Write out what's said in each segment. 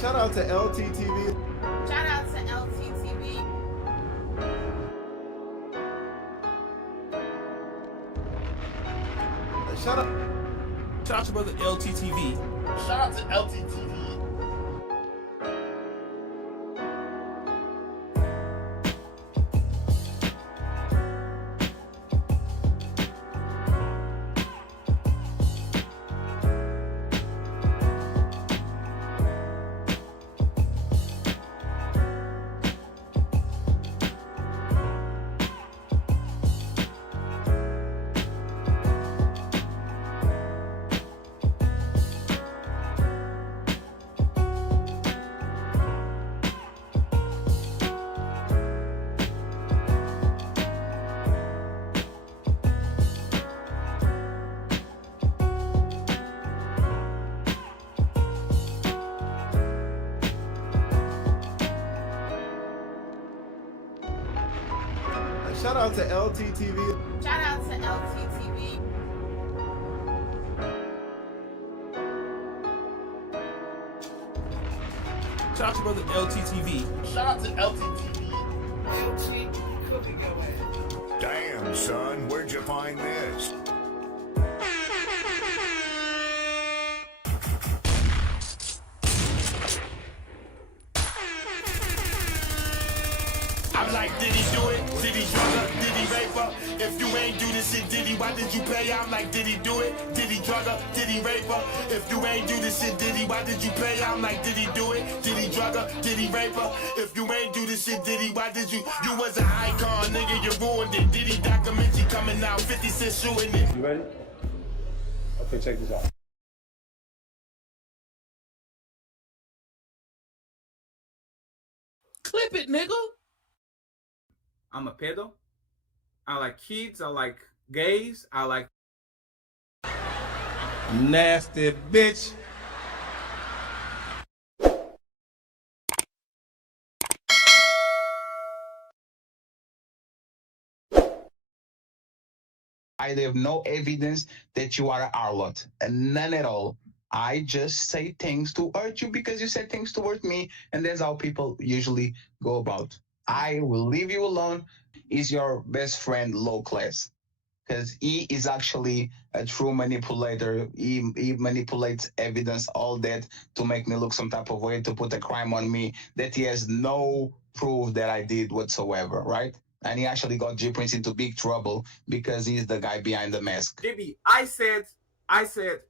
Shout out to LTTV. Shout out to LTTV. Shout out. Shout out to brother LTTV. Shout out to LTTV. Shout out to LTTV. Shout out to LTTV. Shout out to brother LTTV. Shout out to LTTV. LT cooking your ass. Damn, son, where'd you find this? I'm like, did he do it? Did he drug her? Did he rape her? If you ain't do this shit, did he? Why did you pay her? I'm like, did he do it? Did he drug her? Did he rape her? If you ain't do this shit, did he? Why did you pay her? I'm like, did he do it? Did he drug her? Did he rape her? If you ain't do this shit, did he? Why did you? You was an icon, nigga, you ruined it. Did he documentary coming out, 50 Cent shooting it? You ready? Okay, check this out. Clip it, nigga. I'm a pedo. I like kids. I like gays. I like nasty bitch. I have no evidence that you are an harlot, and none at all. I just say things to hurt you because you said things to hurt me, and that's how people usually go about. I will leave you alone. He's your best friend, low class, because he is actually a true manipulator. He manipulates evidence, all that, to make me look some type of way, to put a crime on me that he has no proof that I did whatsoever, right? And he actually got G Prince into big trouble because he's the guy behind the mask. Jumbee, I said,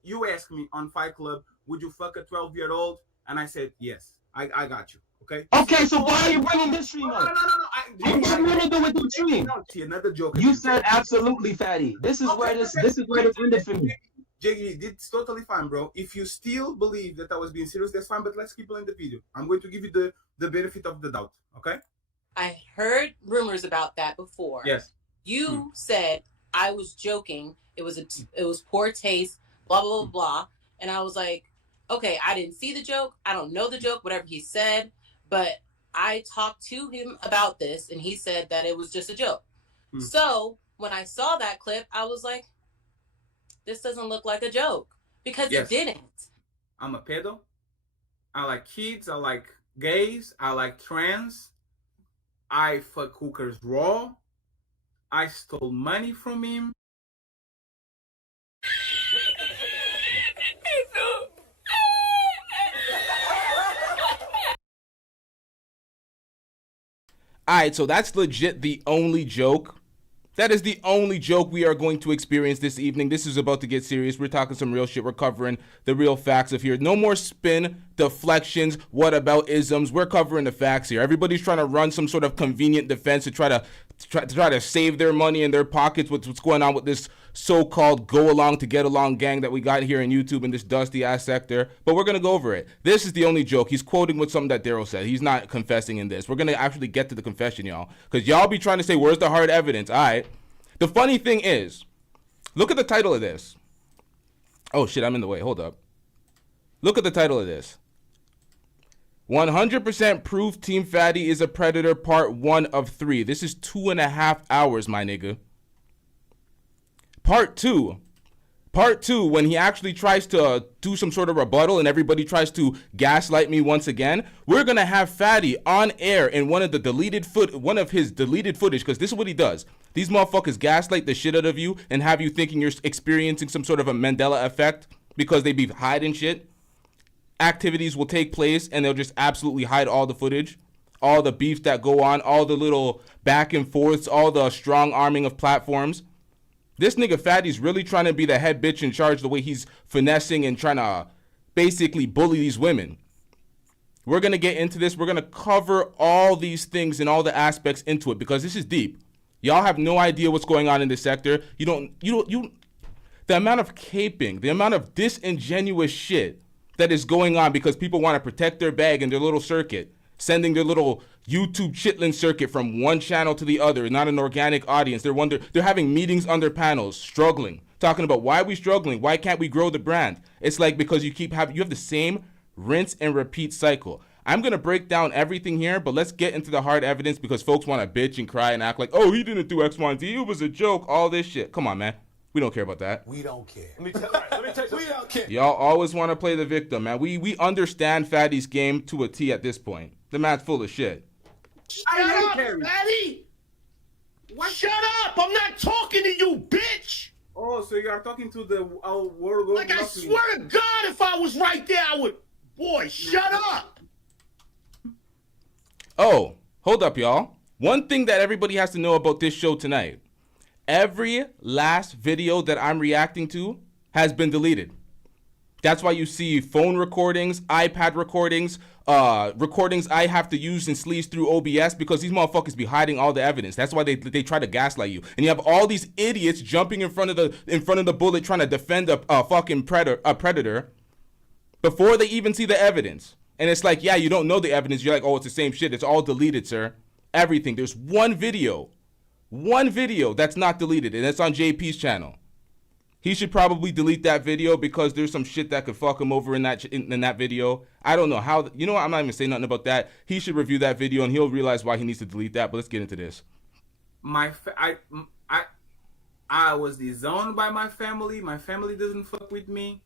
you asked me on Fight Club, would you fuck a 12-year-old? And I said, yes. I got you. Okay. Okay, so why are you bringing this stream up? No. What does it do with the stream? Another joke. You said absolutely, fatty. This is where this ended for me. Jiggy, it's totally fine, bro. If you still believe that I was being serious, that's fine. But let's keep playing the video. I'm going to give you the benefit of the doubt. Okay. I heard rumors about that before. Yes. You said I was joking. It was poor taste. Blah blah blah blah. And I was like, okay, I didn't see the joke. I don't know the joke. Whatever he said. But I talked to him about this, and he said that it was just a joke. So when I saw that clip, I was like, this doesn't look like a joke. Because it didn't. I'm a pedo. I like kids. I like gays. I like trans. I fuck hookers raw. I stole money from him. Alright, so that's legit the only joke. That is the only joke we are going to experience this evening. This is about to get serious. We're talking some real shit. We're covering the real facts of here. No more spin, deflections, what about isms. We're covering the facts here. Everybody's trying to run some sort of convenient defense to try to save their money in their pockets with what's going on with this so-called go along to get along gang that we got here in YouTube in this dusty ass sector. But we're gonna go over it. This is the only joke. He's quoting with something that Daryl said. He's not confessing in this. We're gonna actually get to the confession, y'all, because y'all be trying to say where's the hard evidence. All right. The funny thing is, look at the title of this. Oh shit, I'm in the way. Hold up. Look at the title of this. 100% proof Team Fatty is a predator, part 1 of 3. This is 2.5 hours, my nigga. Part 2. Part 2, when he actually tries to do some sort of rebuttal and everybody tries to gaslight me once again, we're gonna have Fatty on air in one of his deleted footage, because this is what he does. These motherfuckers gaslight the shit out of you and have you thinking you're experiencing some sort of a Mandela effect because they be hiding shit. Activities will take place and they'll just absolutely hide all the footage, all the beef that go on, all the little back and forths, all the strong arming of platforms. This nigga Fatty's really trying to be the head bitch in charge the way he's finessing and trying to basically bully these women. We're going to get into this. We're going to cover all these things and all the aspects into it because this is deep. Y'all have no idea what's going on in this sector. The amount of caping, the amount of disingenuous shit that is going on because people want to protect their bag and their little circuit, sending their little YouTube chitlin circuit from one channel to the other, not an organic audience. They're having meetings on their panels, struggling, talking about why are we struggling? Why can't we grow the brand? It's like because you have the same rinse and repeat cycle. I'm going to break down everything here, but let's get into the hard evidence because folks want to bitch and cry and act like, oh, he didn't do X, Y, and Z. It was a joke, all this shit. Come on, man. We don't care about that. We don't care. Let me tell you. We don't care. Y'all always want to play the victim, man. We understand Fatty's game to a T at this point. The man's full of shit. Shut up, Fatty! Shut up! I'm not talking to you, bitch! Oh, so you are talking to the world? Like, I swear to God, if I was right there, I would... Boy, shut up! Oh, hold up, y'all. One thing that everybody has to know about this show tonight. Every last video that I'm reacting to has been deleted. That's why you see phone recordings, iPad recordings, recordings I have to use and sleaze through OBS because these motherfuckers be hiding all the evidence. That's why they try to gaslight you. And you have all these idiots jumping in front of the bullet trying to defend a fucking predator before they even see the evidence. And it's like, yeah, you don't know the evidence. You're like, oh, it's the same shit. It's all deleted, sir. Everything. There's one video that's not deleted, and it's on JP's channel. He should probably delete that video because there's some shit that could fuck him over in that video. I don't know how. You know what? I'm not even saying nothing about that. He should review that video and he'll realize why he needs to delete that. But let's get into this. I was disowned by my family. My family doesn't fuck with me.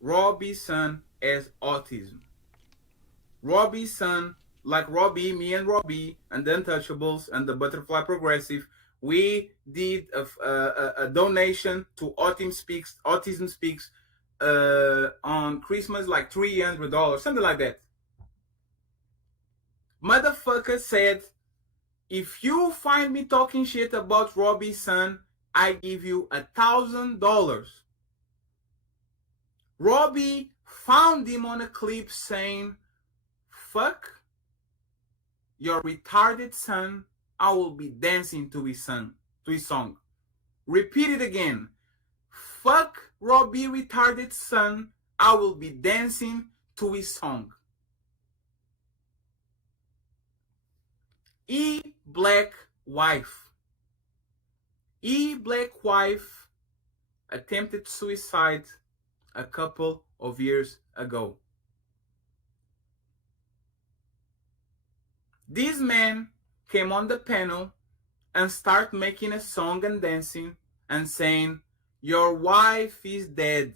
Robbie's son has autism. Robbie's son, like Robbie, me and Robbie, and the Untouchables and the Butterfly Progressive, we did a donation to Autism Speaks on Christmas, like $300, something like that. Motherfucker said, if you find me talking shit about Robbie's son, I give you $1,000. Robbie found him on a clip saying, fuck your retarded son, I will be dancing to his song. Repeat it again. Fuck Robbie retarded son, I will be dancing to his song. Black wife attempted suicide a couple of years ago. This man came on the panel and start making a song and dancing and saying, your wife is dead.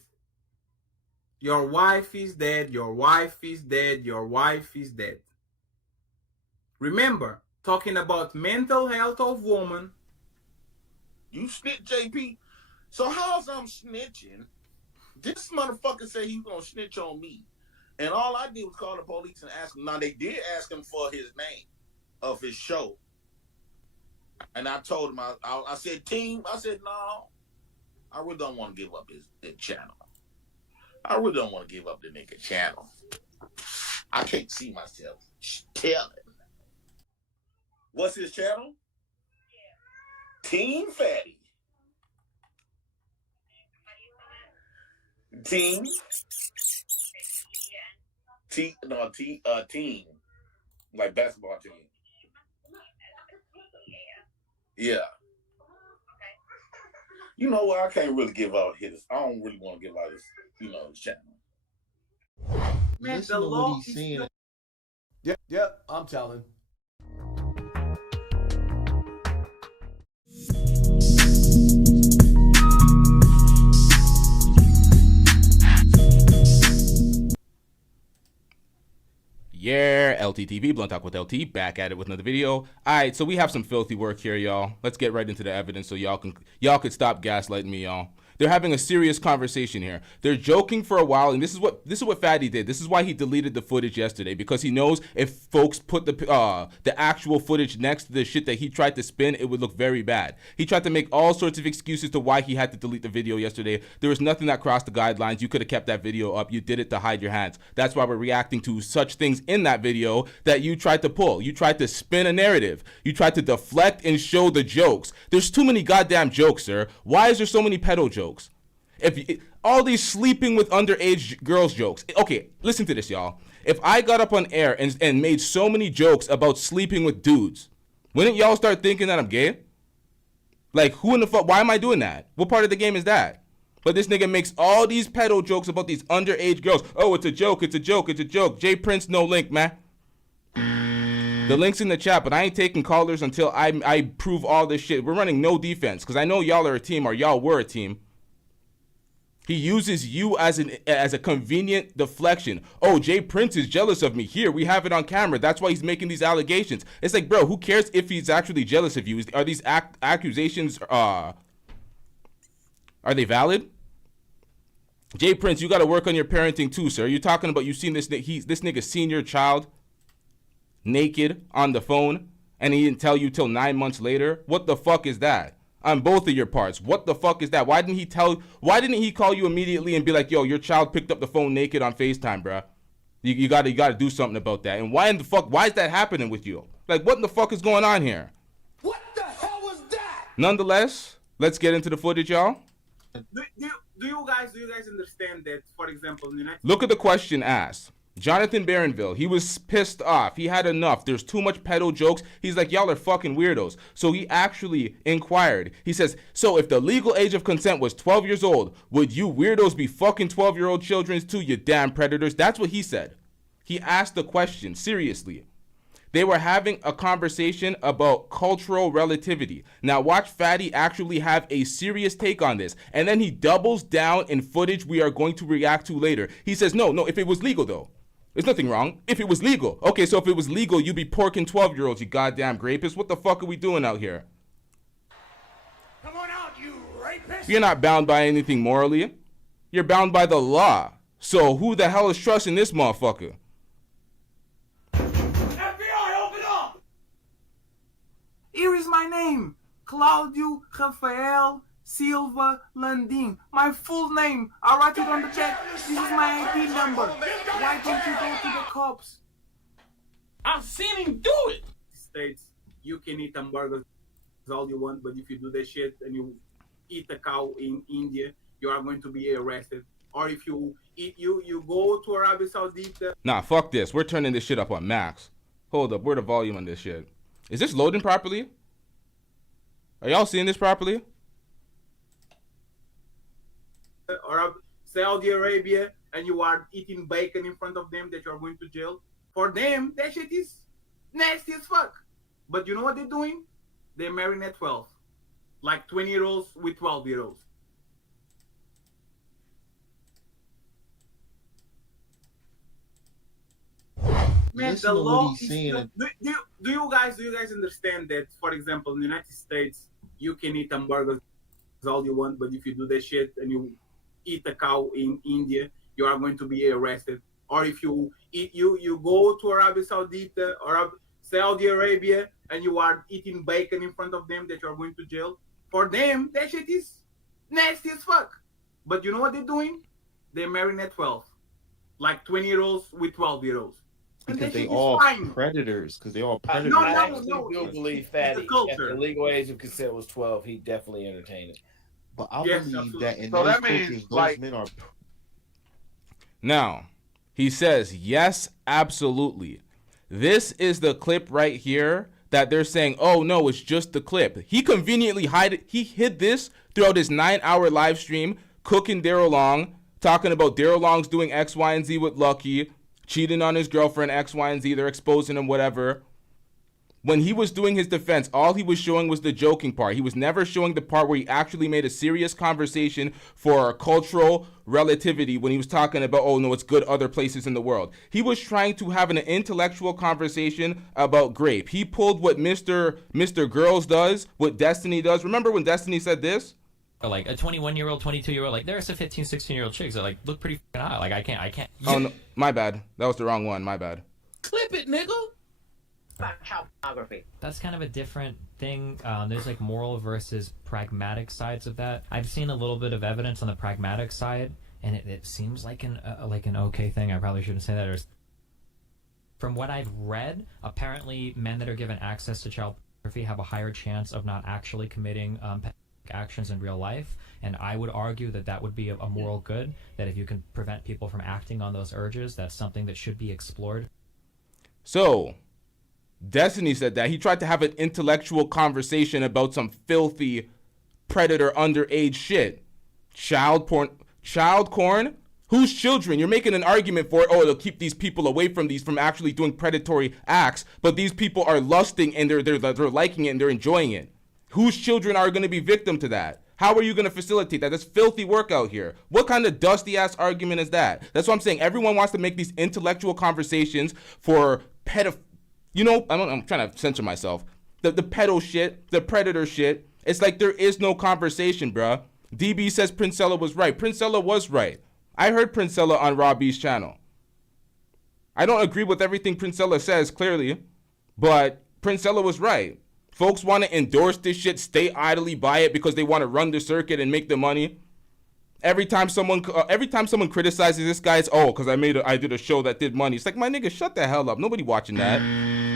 Your wife is dead. Your wife is dead. Your wife is dead. Remember, talking about mental health of woman. You snitch, JP? So how's I'm snitching? This motherfucker said he was gonna snitch on me. And all I did was call the police and ask him. Now, they did ask him for his name of his show. And I told him, I said, team, I said, no, I really don't want to give up his channel. I really don't want to give up the nigga channel. I can't see myself telling. What's his channel? Team Fatty. Team. Team. Like basketball team. Yeah. You know what? I can't really give out his. I don't really want to give out his, his channel. Man, Listen to what he's saying. Yep, I'm telling. LTTV, Blunt Talk with LT, back at it with another video. All right, so we have some filthy work here, y'all. Let's get right into the evidence so y'all could stop gaslighting me, y'all. They're having a serious conversation here. They're joking for a while, and this is what Fatty did. This is why he deleted the footage yesterday, because he knows if folks put the actual footage next to the shit that he tried to spin, it would look very bad. He tried to make all sorts of excuses to why he had to delete the video yesterday. There was nothing that crossed the guidelines. You could have kept that video up. You did it to hide your hands. That's why we're reacting to such things in that video that you tried to pull. You tried to spin a narrative. You tried to deflect and show the jokes. There's too many goddamn jokes, sir. Why is there so many pedo jokes? All these sleeping with underage girls jokes. Okay, listen to this, y'all. If I got up on air and made so many jokes about sleeping with dudes, wouldn't y'all start thinking that I'm gay? Like, who in the fuck? Why am I doing that? What part of the game is that? But this nigga makes all these pedo jokes about these underage girls. Oh, it's a joke, it's a joke, it's a joke. J Prince, no link, man. The link's in the chat, but I ain't taking callers until I prove all this shit. We're running no defense, because I know y'all are a team, or y'all were a team. He uses you as a convenient deflection. Oh, Jay Prince is jealous of me. Here, we have it on camera. That's why he's making these allegations. It's like, bro, who cares if he's actually jealous of you? Are these accusations, are they valid? Jay Prince, you got to work on your parenting too, sir. You're talking about you seen this nigga seen your child naked on the phone, and he didn't tell you till 9 months later? What the fuck is that? On both of your parts. What the fuck is that? Why didn't he call you immediately and be like, yo, your child picked up the phone naked on FaceTime, bruh? You gotta do something about that. And why is that happening with you? Like, what in the fuck is going on here? What the hell was that? Nonetheless, let's get into the footage, y'all. Do you guys understand that, for example, in the United Look at the question asked. Jonathan Barronville, he was pissed off. He had enough. There's too much pedo jokes. He's like, y'all are fucking weirdos. So he actually inquired. He says, so if the legal age of consent was 12 years old, would you weirdos be fucking 12-year-old children too, you damn predators? That's what he said. He asked the question, seriously. They were having a conversation about cultural relativity. Now watch Fatty actually have a serious take on this. And then he doubles down in footage we are going to react to later. He says, no, if it was legal though. There's nothing wrong. If it was legal. Okay, so if it was legal, you'd be porking 12-year-olds, you goddamn rapist. What the fuck are we doing out here? Come on out, you rapist! You're not bound by anything morally. You're bound by the law. So who the hell is trusting this motherfucker? FBI, open up! Here is my name. Claudio Rafael Silva Landim. My full name. I'll write it on the chat. This is my ID number. Why don't you go to the cops? I've seen him do it! States, you can eat hamburgers all you want, but if you do that shit and you eat a cow in India, you are going to be arrested. Or if you go to Arabia Saudita. Nah, fuck this. We're turning this shit up on max. Hold up, where's the volume on this shit? Is this loading properly? Are y'all seeing this properly? Or Saudi Arabia, and you are eating bacon in front of them, that you are going to jail. For them, that shit is nasty as fuck. But you know what they're doing? They're marrying at 12. Like 20-year-olds with 12-year-olds. Man, the law is still, do you guys understand that, for example, in the United States, you can eat hamburgers all you want, but if you do that shit and you eat a cow in India, you are going to be arrested. Or if you go to Arabia Saudita or Saudi Arabia and you are eating bacon in front of them, that you are going to jail. For them, that shit is nasty as fuck. But you know what they're doing? They're marrying at 12. Like 20-year-olds with 12-year-olds. Because they all predators. Because they all predators. I do believe Fatty. If the legal age of consent was 12, he definitely entertained it. But I believe that in those cultures, those men are. Now, he says, yes, absolutely. This is the clip right here that they're saying, oh, no, it's just the clip. He conveniently hid this throughout his 9-hour live stream, cooking Daryl Long, talking about Daryl Long's doing X, Y, and Z with Lucky, cheating on his girlfriend, X, Y, and Z, they're exposing him, whatever. When he was doing his defense, all he was showing was the joking part. He was never showing the part where he actually made a serious conversation for cultural relativity when he was talking about, oh no, it's good other places in the world. He was trying to have an intellectual conversation about grape. He pulled what Mr. Girls does, what Destiny does. Remember when Destiny said this? Like a 21-year-old, 22-year-old, like there's some 15, 16-year-old chicks that like look pretty fucking hot. Like I can't. Oh no, my bad. That was the wrong one. My bad. Clip it, nigga. Child pornography. That's kind of a different thing. There's like moral versus pragmatic sides of that. I've seen a little bit of evidence on the pragmatic side, and it seems like an okay thing. I probably shouldn't say that. Or from what I've read, apparently men that are given access to child pornography have a higher chance of not actually committing actions in real life, and I would argue that that would be a moral good, that if you can prevent people from acting on those urges, that's something that should be explored. So Destiny said that he tried to have an intellectual conversation about some filthy predator underage shit. Child corn? Whose children? You're making an argument for it. Oh, it'll keep these people away from actually doing predatory acts, but these people are lusting and they're liking it and they're enjoying it. Whose children are going to be victim to that? How are you going to facilitate that? That's filthy work out here. What kind of dusty ass argument is that? That's what I'm saying. Everyone wants to make these intellectual conversations for you know, I'm trying to censor myself. The pedo shit, the predator shit. It's like there is no conversation, bruh. DB says Princella was right. Princella was right. I heard Princella on Robbie's channel. I don't agree with everything Princella says, clearly, but Princella was right. Folks want to endorse this shit, stay idly by it because they want to run the circuit and make the money. Every time someone criticizes this guy, it's because I did a show that did money. It's like, my nigga, shut the hell up. Nobody watching that.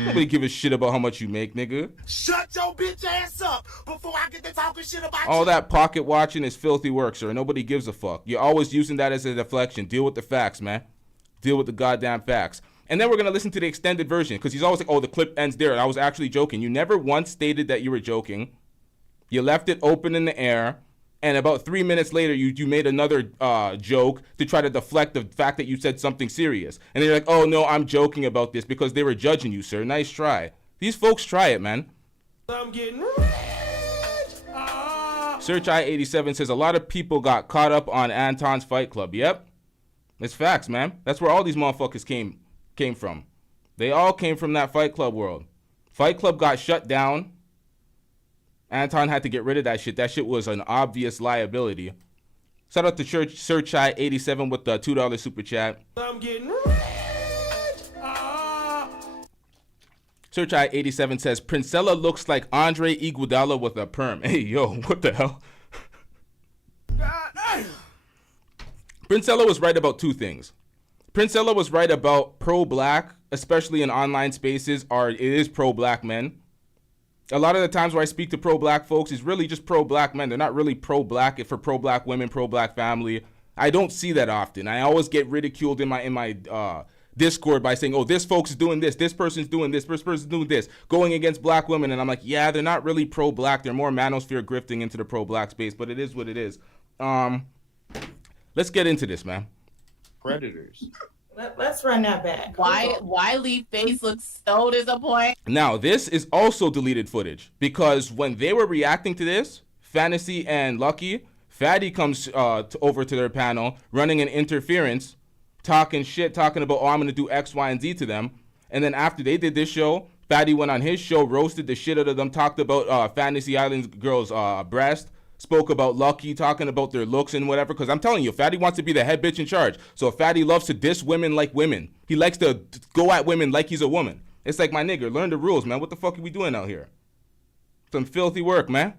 Nobody give a shit about how much you make, nigga. Shut your bitch ass up before I get to talking shit about All you. that pocket watching is filthy work, sir. Nobody gives a fuck. You're always using that as a deflection. Deal with the facts, man. Deal with the goddamn facts. And then we're going to listen to the extended version because he's always like, oh, the clip ends there. And I was actually joking. You never once stated that you were joking. You left it open in the air. And about 3 minutes later, you made another joke to try to deflect the fact that you said something serious. And they're like, oh, no, I'm joking about this because they were judging you, sir. Nice try. These folks try it, man. I'm getting rich. Search I87 says a lot of people got caught up on Anton's Fight Club. Yep. It's facts, man. That's where all these motherfuckers came from. They all came from that Fight Club world. Fight Club got shut down. Anton had to get rid of that shit. That shit was an obvious liability. Shout out to Search I87 with the $2 super chat. I'm getting rich. Search I87 says Princella looks like Andre Iguodala with a perm. Hey, yo, what the hell? Princella was right about two things. Princella was right about pro-black, especially in online spaces, it is pro-black men. A lot of the times where I speak to pro-black folks is really just pro-black men. They're not really pro-black for pro-black women, pro-black family. I don't see that often. I always get ridiculed in my Discord by saying, oh, this folks is doing this person's doing this person's doing this, going against black women. And I'm like, yeah, they're not really pro-black. They're more manosphere grifting into the pro-black space, but it is what it is. Let's get into this, man. Predators. Let's run that back. Why Lee face looks so disappointed? Now, this is also deleted footage because when they were reacting to this, Fantasy and Lucky, Fatty comes over to their panel running an interference, talking shit, talking about, oh, I'm going to do X, Y, and Z to them. And then after they did this show, Fatty went on his show, roasted the shit out of them, talked about Fantasy Island girls' breast, spoke about Lucky, talking about their looks and whatever. Because I'm telling you, Fatty wants to be the head bitch in charge. So Fatty loves to diss women like women. He likes to go at women like he's a woman. It's like, my nigga, learn the rules, man. What the fuck are we doing out here? Some filthy work, man.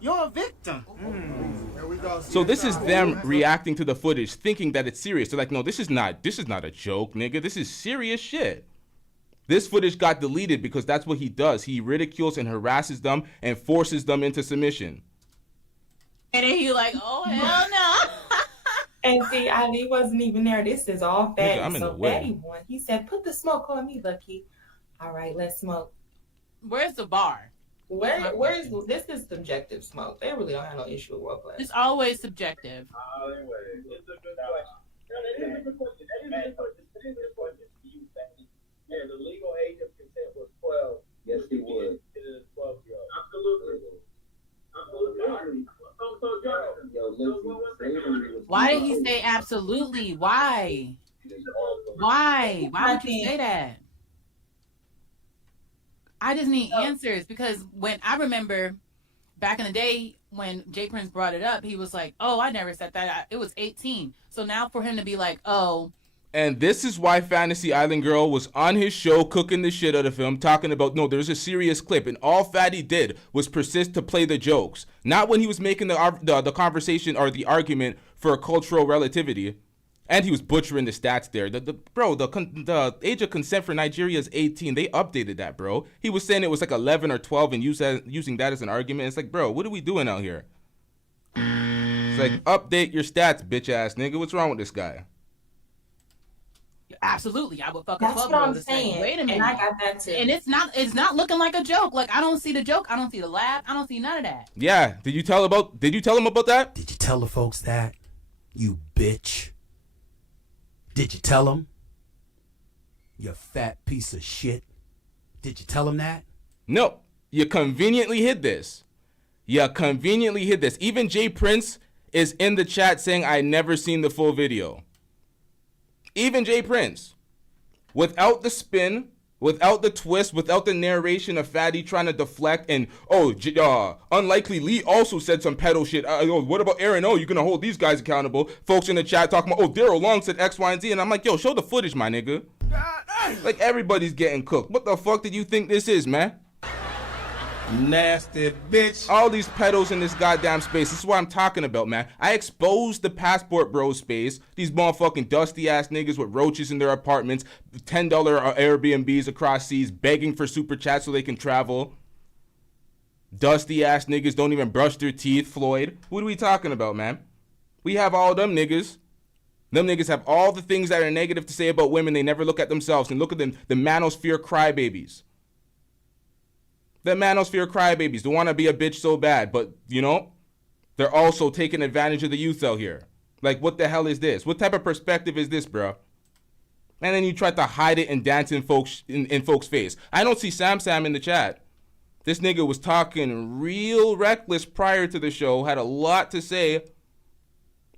You're a victim. So this is them reacting to the footage, thinking that it's serious. They're like, no, this is not a joke, nigga. This is serious shit. This footage got deleted because that's what he does. He ridicules and harasses them and forces them into submission. And then he like, oh, hell no. And see, Ali wasn't even there. This is all Fatty. Nigga, I'm in so the way. Fatty won. He said, put the smoke on me, Lucky. All right, let's smoke. Where's the bar? Where's this is subjective smoke. They really don't have no issue with world class. It's always subjective. It's a good question. That is a good question. Yeah, the legal age of consent was 12. Yes, Why did he say absolutely? Why? Why would you say that? I just need answers, because when I remember back in the day when Jay Prince brought it up, he was like, oh, I never said that. It was 18. So now for him to be like, oh. And this is why Fantasy Island Girl was on his show cooking the shit out of him, talking about, no, there's a serious clip. And all Fatty did was persist to play the jokes. Not when he was making the conversation or the argument for cultural relativity. And he was butchering the stats there. The age of consent for Nigeria is 18. They updated that, bro. He was saying it was like 11 or 12 and using that as an argument. It's like, bro, what are we doing out here? It's like, update your stats, bitch ass nigga. What's wrong with this guy? Absolutely, I would fuck a 12-year-old. That's what I'm saying. Wait a minute. And I got that too. And it's not looking like a joke. Like, I don't see the joke. I don't see the laugh. I don't see none of that. Yeah. Did you tell him about that? Did you tell the folks that? You bitch. Did you tell them? You fat piece of shit. Did you tell them that? No. You conveniently hid this. Even Jay Prince is in the chat saying, I never seen the full video. Even Jay Prince. Without the spin, without the twist, without the narration of Fatty trying to deflect and, UNLIKELEE also said some pedo shit. What about Aaron? Oh, you're going to hold these guys accountable. Folks in the chat talking about, Daryl Long said X, Y, and Z. And I'm like, yo, show the footage, my nigga. Like, everybody's getting cooked. What the fuck did you think this is, man? Nasty bitch. All these pedos in this goddamn space. This is what I'm talking about, man. I exposed the Passport Bros space. These motherfucking dusty ass niggas with roaches in their apartments, $10 Airbnbs across seas, begging for super chats so they can travel. Dusty ass niggas don't even brush their teeth, Floyd. What are we talking about, man? We have all them niggas. Them niggas have all the things that are negative to say about women. They never look at themselves. And look at them, the manosphere crybabies. The manosphere crybabies. They want to be a bitch so bad. But, they're also taking advantage of the youth out here. Like, what the hell is this? What type of perspective is this, bro? And then you try to hide it and dance in folks' face. I don't see Sam in the chat. This nigga was talking real reckless prior to the show. Had a lot to say.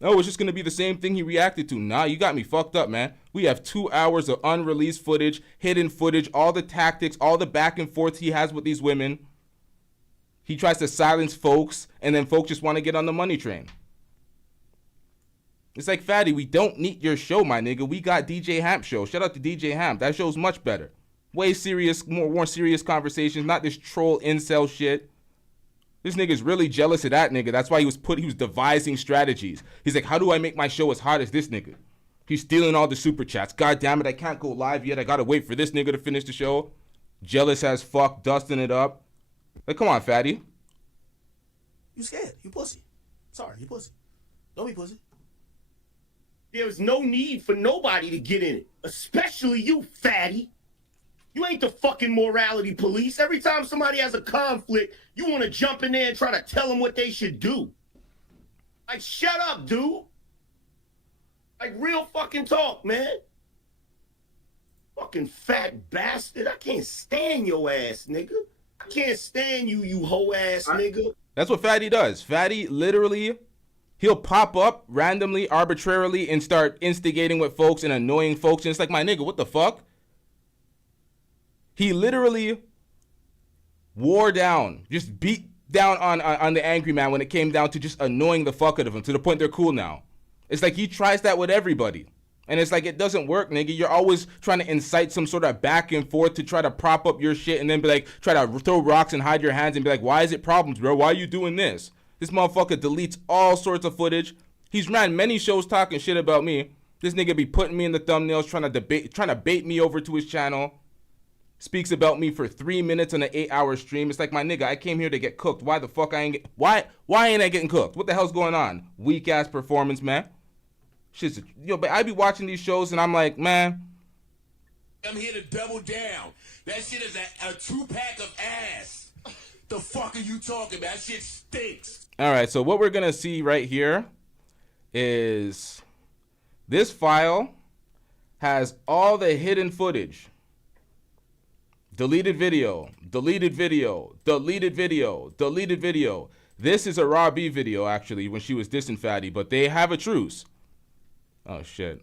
Oh, it's just going to be the same thing he reacted to. Nah, you got me fucked up, man. We have 2 hours of unreleased footage, hidden footage, all the tactics, all the back and forth he has with these women. He tries to silence folks, and then folks just want to get on the money train. It's like, Fatty, we don't need your show, my nigga. We got DJ Hamp show. Shout out to DJ Hamp. That show's much better. Way serious, more serious conversations, not this troll incel shit. This nigga's really jealous of that nigga. That's why he was devising strategies. He's like, how do I make my show as hot as this nigga? He's stealing all the super chats. God damn it, I can't go live yet. I gotta wait for this nigga to finish the show. Jealous as fuck, dusting it up. Like, come on, Fatty. You scared. You pussy. Sorry, you pussy. Don't be pussy. There's no need for nobody to get in it, especially you, Fatty. You ain't the fucking morality police. Every time somebody has a conflict, you want to jump in there and try to tell them what they should do. Like, shut up, dude. Like, real fucking talk, man. Fucking fat bastard. I can't stand your ass, nigga. I can't stand you, you hoe ass nigga. That's what Fatty does. Fatty literally, he'll pop up randomly, arbitrarily, and start instigating with folks and annoying folks. And it's like, my nigga, what the fuck? He literally wore down, just beat down on the angry man when it came down to just annoying the fuck out of him to the point they're cool now. It's like he tries that with everybody. And it's like, it doesn't work, nigga. You're always trying to incite some sort of back and forth to try to prop up your shit and then be like, try to throw rocks and hide your hands and be like, why is it problems, bro? Why are you doing this? This motherfucker deletes all sorts of footage. He's ran many shows talking shit about me. This nigga be putting me in the thumbnails, trying to bait me over to his channel. Speaks about me for 3 minutes on an 8-hour stream. It's like, my nigga, I came here to get cooked. Why the fuck why ain't I getting cooked? What the hell's going on? Weak ass performance, man. Shit's, but I be watching these shows and I'm like, man. I'm here to double down. That shit is a 2-pack of ass. The fuck are you talking about? That shit stinks. All right, so what we're gonna see right here is this file has all the hidden footage. Deleted video, deleted video, deleted video, deleted video. This is a Raw B video, actually, when she was dissing Fatty, but they have a truce. Oh, shit.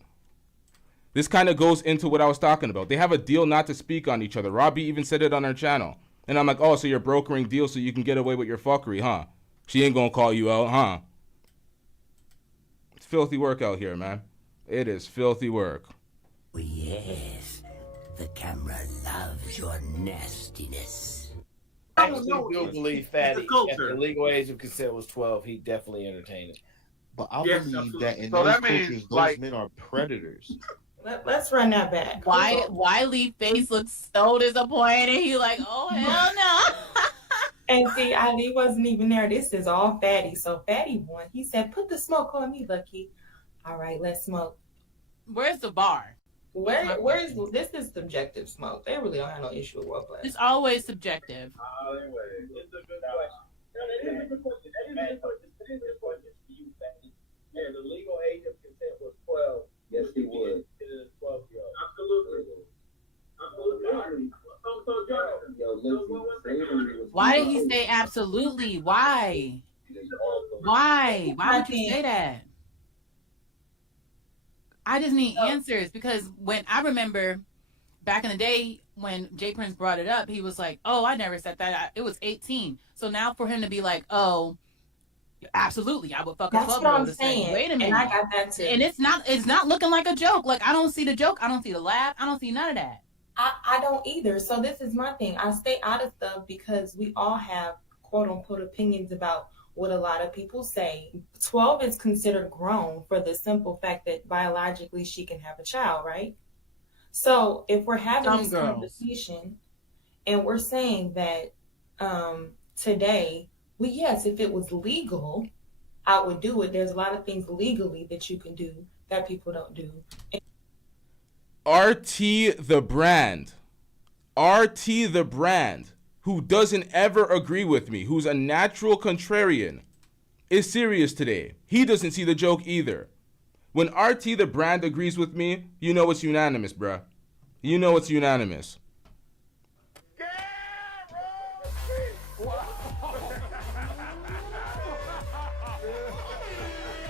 This kind of goes into what I was talking about. They have a deal not to speak on each other. Raw B even said it on her channel. And I'm like, oh, so you're brokering deals so you can get away with your fuckery, huh? She ain't gonna call you out, huh? It's filthy work out here, man. It is filthy work. Oh, yes. The camera loves your nastiness. I actually do believe Fatty. If the legal age of consent was 12, he definitely entertained it. But I believe that in those cultures, those men are predators. Let's run that back. Why Lee face looks so disappointed? He like, oh hell no. And see, Ali wasn't even there. This is all Fatty. So Fatty won. He said, "Put the smoke on me, Lucky." All right, let's smoke. Where's the bar? Where's this is subjective smoke. They really don't have no issue with role play. It's always subjective. It's a good question. It is a good question. That is a good question. It is a good question to you, Fatty. And the legal age of consent was 12. Yes, he would. It is 12-year-old. Absolutely. Why did he say absolutely? Why? Why would you say that? I just need answers, because when I remember back in the day when J Prince brought it up, he was like, oh, I never said that. It was 18. So now for him to be like, oh, absolutely, I would fuck a 12-year-old to say, wait a minute. And I got that too. And it's not looking like a joke. Like, I don't see the joke. I don't see the laugh. I don't see none of that. I don't either. So this is my thing. I stay out of stuff because we all have quote unquote opinions about what a lot of people say. 12 is considered grown for the simple fact that biologically she can have a child, right? So if we're having this conversation and we're saying that today, yes, if it was legal, I would do it. There's a lot of things legally that you can do that people don't do. RT the brand, who doesn't ever agree with me, who's a natural contrarian, is serious today. He doesn't see the joke either. When RT the brand agrees with me, you know it's unanimous, bruh. You know it's unanimous.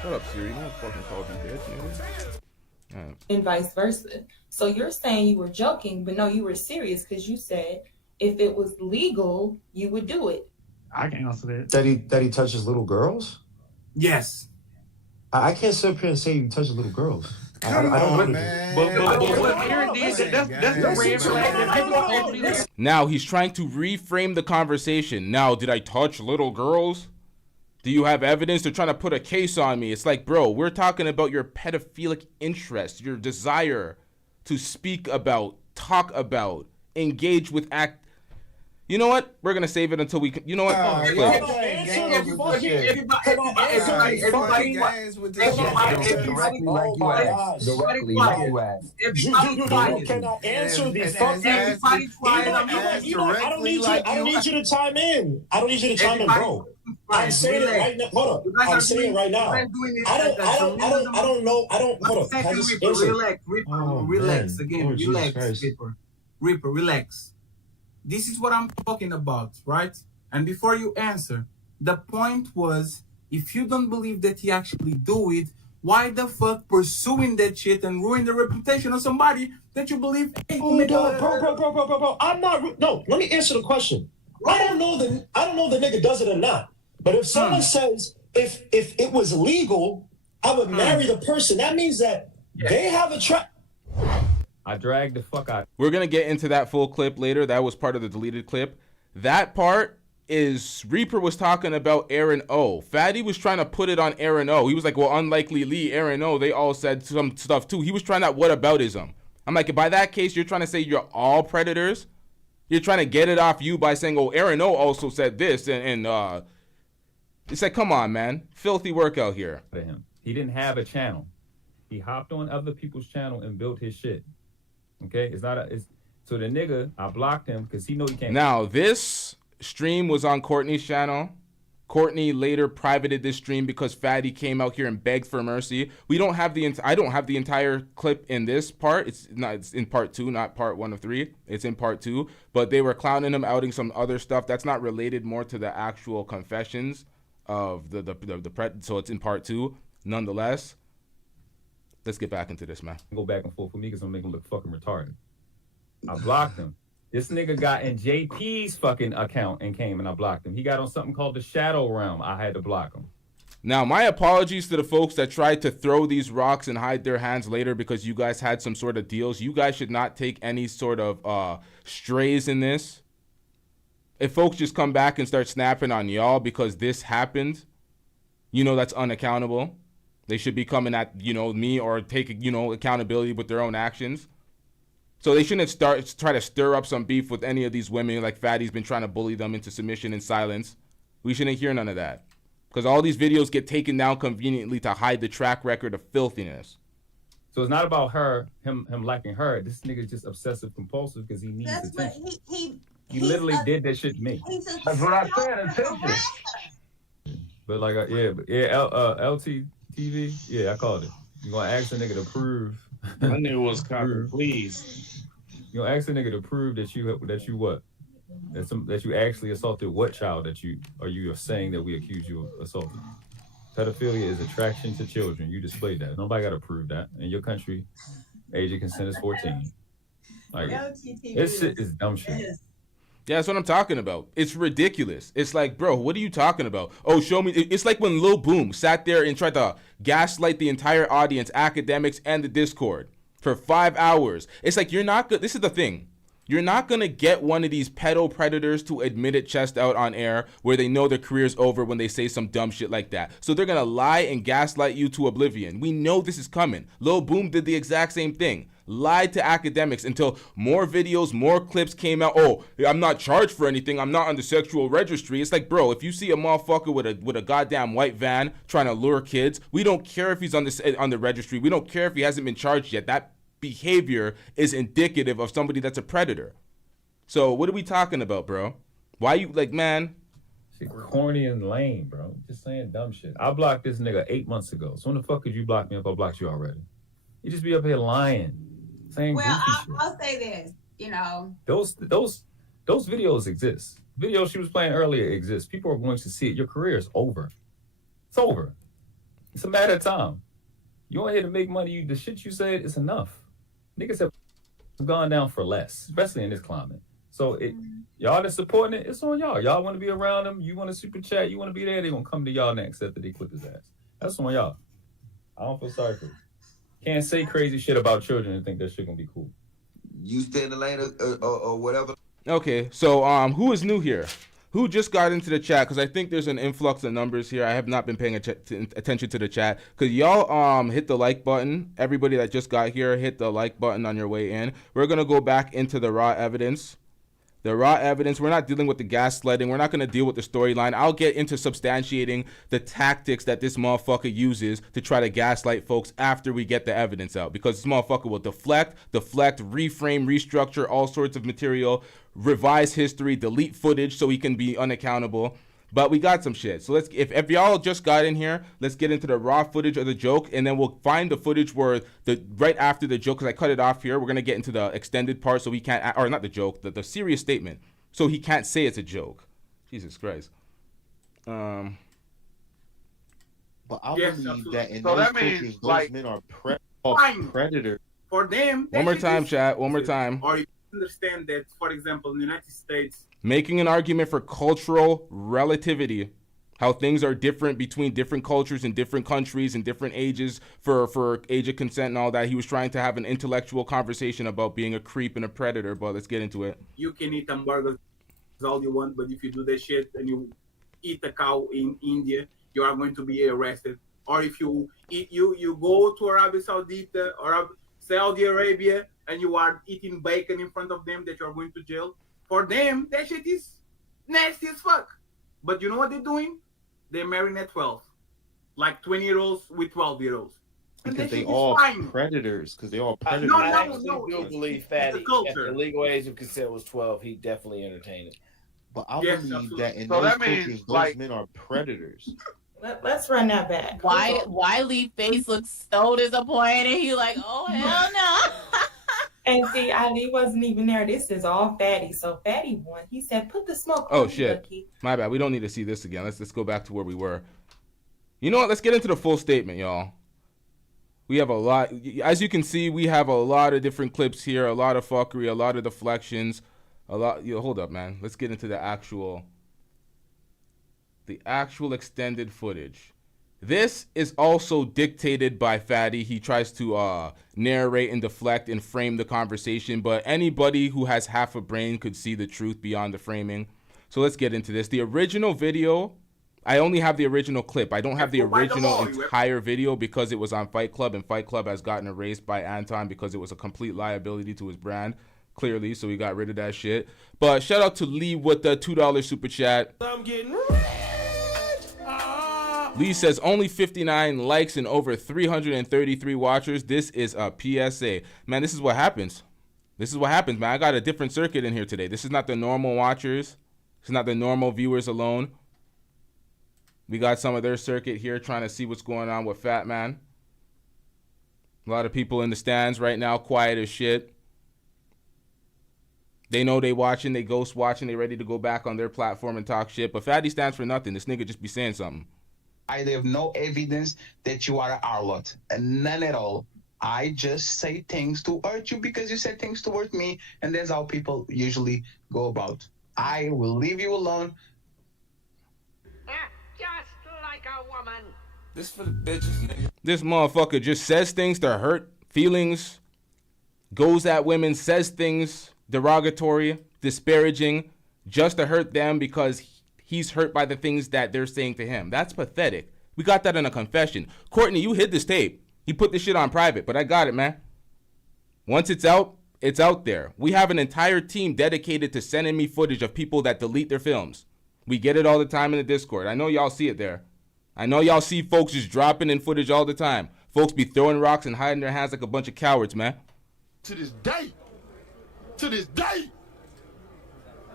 Shut up, Siri. You don't fucking call me bitch, nigga. And vice versa. So you're saying you were joking, but no, you were serious because you said if it was legal, you would do it. I can answer that. That he touches little girls? Yes. I can't sit up here and say he touches little girls. Come on, man. But what Aaron did, that's the red flag. Now he's trying to reframe the conversation. Now, did I touch little girls? Do you have evidence? They're trying to put a case on me. It's like, bro, we're talking about your pedophilic interest, your desire to speak about, talk about, engage with act. You know what? We're gonna save it until we can. You know what? I don't need you to chime in. I don't need you to chime in, bro. I'm saying it right now. Hold up. I'm saying it right now. I don't know. Hold up. Relax again. Relax, Reaper, relax. This is what I'm talking about, right? And before you answer, the point was, if you don't believe that he actually do it, why the fuck pursuing that shit and ruin the reputation of somebody that you believe? Hey, bro. I'm not. No, let me answer the question. I don't know the nigga does it or not. But if someone says if it was legal, I would marry the person. That means that they have a track. I dragged the fuck out. We're going to get into that full clip later. That was part of the deleted clip. That part is Reaper was talking about Aaron O. Fatty was trying to put it on Aaron O. He was like, well, UNLIKELEE, Aaron O, they all said some stuff too. He was trying to whataboutism. I'm like, by that case, you're trying to say you're all predators? You're trying to get it off you by saying, oh, Aaron O also said this. And it's like, come on, man. Filthy work out here. He didn't have a channel. He hopped on other people's channel and built his shit. Okay, so the nigga, I blocked him because he know he can't. Now this stream was on Courtney's channel. Courtney later privated this stream because Fatty came out here and begged for mercy. We don't have I don't have the entire clip in this part. It's in part 2, not part 1 of 3. It's in part 2. But they were clowning him, outing some other stuff that's not related more to the actual confessions of so it's in part 2. Nonetheless, let's get back into this, man. Go back and forth with me because I'm making him look fucking retarded. I blocked him. This nigga got in JP's fucking account and came and I blocked him. He got on something called the Shadow Realm. I had to block him. Now, my apologies to the folks that tried to throw these rocks and hide their hands later because you guys had some sort of deals. You guys should not take any sort of strays in this. If folks just come back and start snapping on y'all because this happened, that's unaccountable. They should be coming at, me or taking, accountability with their own actions. So they shouldn't try to stir up some beef with any of these women like Fatty's been trying to bully them into submission and silence. We shouldn't hear none of that. Because all these videos get taken down conveniently to hide the track record of filthiness. So it's not about him liking her. This nigga's just obsessive compulsive because he needs attention. He literally did that shit to me. That's what I said, attention. But like, LTTV, yeah, I called it. You gonna ask a nigga to prove? I knew it was covered. Please. You gonna ask a nigga to prove that you what? That you actually assaulted what child that you are saying that we accuse you of assaulting? Pedophilia is attraction to children. You displayed that. Nobody got to prove that. In your country, age of consent is 14. Like, this shit is dumb shit. Yeah, that's what I'm talking about. It's ridiculous. It's like, bro, what are you talking about? Oh, show me. It's like when Lil Boom sat there and tried to gaslight the entire audience, academics, and the Discord for 5 hours. It's like, you're not good. This is the thing. You're not going to get one of these pedo predators to admit it chest out on air where they know their career's over when they say some dumb shit like that. So they're going to lie and gaslight you to oblivion. We know this is coming. Lil Boom did the exact same thing. Lied to academics until more videos, more clips came out. Oh, I'm not charged for anything. I'm not on the sexual registry. It's like, bro, if you see a motherfucker with a goddamn white van trying to lure kids, we don't care if he's on the registry. We don't care if he hasn't been charged yet. That behavior is indicative of somebody that's a predator. So what are we talking about, bro? Why you like, man? Shit corny and lame, bro. Just saying dumb shit. I blocked this nigga 8 months ago. So when the fuck could you block me if I blocked you already? You just be up here lying. Saying I'll say this, Those videos exist. Videos she was playing earlier exist. People are going to see it. Your career is over. It's over. It's a matter of time. You ain't here to make money. The shit you said is enough. Niggas have gone down for less, especially in this climate. So y'all that's supporting it, it's on y'all. Y'all want to be around them. You want to super chat. You want to be there. They're going to come to y'all next after they clip his ass. That's on y'all. I don't feel sorry for you. Can't say crazy shit about children and think that shit going to be cool. You stay in the lane or whatever. Okay, so who is new here? Who just got into the chat? Because I think there's an influx of numbers here. I have not been paying attention to the chat. Because y'all hit the like button. Everybody that just got here, hit the like button on your way in. We're going to go back into the raw evidence. The raw evidence. We're not dealing with the gaslighting. We're not going to deal with the storyline. I'll get into substantiating the tactics that this motherfucker uses to try to gaslight folks after we get the evidence out. Because this motherfucker will deflect, reframe, restructure all sorts of material, revise history, delete footage so he can be unaccountable. But we got some shit. So if y'all just got in here, let's get into the raw footage of the joke, and then we'll find the footage where right after the joke, because I cut it off here, we're gonna get into the extended part so he can't, or not the joke, the serious statement, so he can't say it's a joke. Jesus Christ. But I believe that in those cultures, those men are predators. For them. One more time, chat. One more time. Or you understand that, for example, in the United States, making an argument for cultural relativity, how things are different between different cultures and different countries and different ages for age of consent and all that. He was trying to have an intellectual conversation about being a creep and a predator, but let's get into it. You can eat hamburgers all you want, but if you do that shit and you eat a cow in India, you are going to be arrested. Or if you go to Arabia Saudita or Saudi Arabia and you are eating bacon in front of them, that you are going to jail. For them, that shit is nasty as fuck. But you know what they're doing? They're marrying at 12. Like 20-year-olds with 12-year-olds. Because they all predators. Because they all predators. I actually do believe Fatty, if the legal age of consent was 12, he definitely entertained it. But I believe that in those cultures, those men are predators. Let's run that back. Wiley face looks so disappointed. He like, oh hell no. And see, Ali wasn't even there. This is all Fatty. So Fatty won. He said, "Put the smoke on Oh me, shit, Lucky." my bad. We don't need to see this again. Let's go back to where we were. You know what? Let's get into the full statement, y'all. We have a lot. As you can see, we have a lot of different clips here. A lot of fuckery. A lot of deflections. A lot. Yo, hold up, man. Let's get into the actual extended footage. This is also dictated by Fatty. He tries to narrate and deflect and frame the conversation, but anybody who has half a brain could see the truth beyond the framing. So let's get into this. The original video, I only have the original clip. I don't have the original entire video because it was on Fight Club, and Fight Club has gotten erased by Anton because it was a complete liability to his brand, clearly, so we got rid of that shit. But shout out to Lee with the $2 super chat. I'm getting Lee says only 59 likes and over 333 watchers. This is a PSA. Man, this is what happens. This is what happens, man. I got a different circuit in here today. This is not the normal watchers. This is not the normal viewers alone. We got some of their circuit here trying to see what's going on with Fat Man. A lot of people in the stands right now, quiet as shit. They know they watching, they ghost watching, they ready to go back on their platform and talk shit. But Fatty stands for nothing. This nigga just be saying something. I have no evidence that you are a harlot, and none at all. I just say things to hurt you because you said things to hurt me, and that's how people usually go about. I will leave you alone. Just like a woman. This for the bitches, nigga. This motherfucker just says things to hurt feelings, goes at women, says things derogatory, disparaging, just to hurt them because he's hurt by the things that they're saying to him. That's pathetic. We got that in a confession. Courtney, you hid this tape. He put this shit on private, but I got it, man. Once it's out there. We have an entire team dedicated to sending me footage of people that delete their films. We get it all the time in the Discord. I know y'all see it there. I know y'all see folks just dropping in footage all the time. Folks be throwing rocks and hiding their hands like a bunch of cowards, man. To this day. To this day.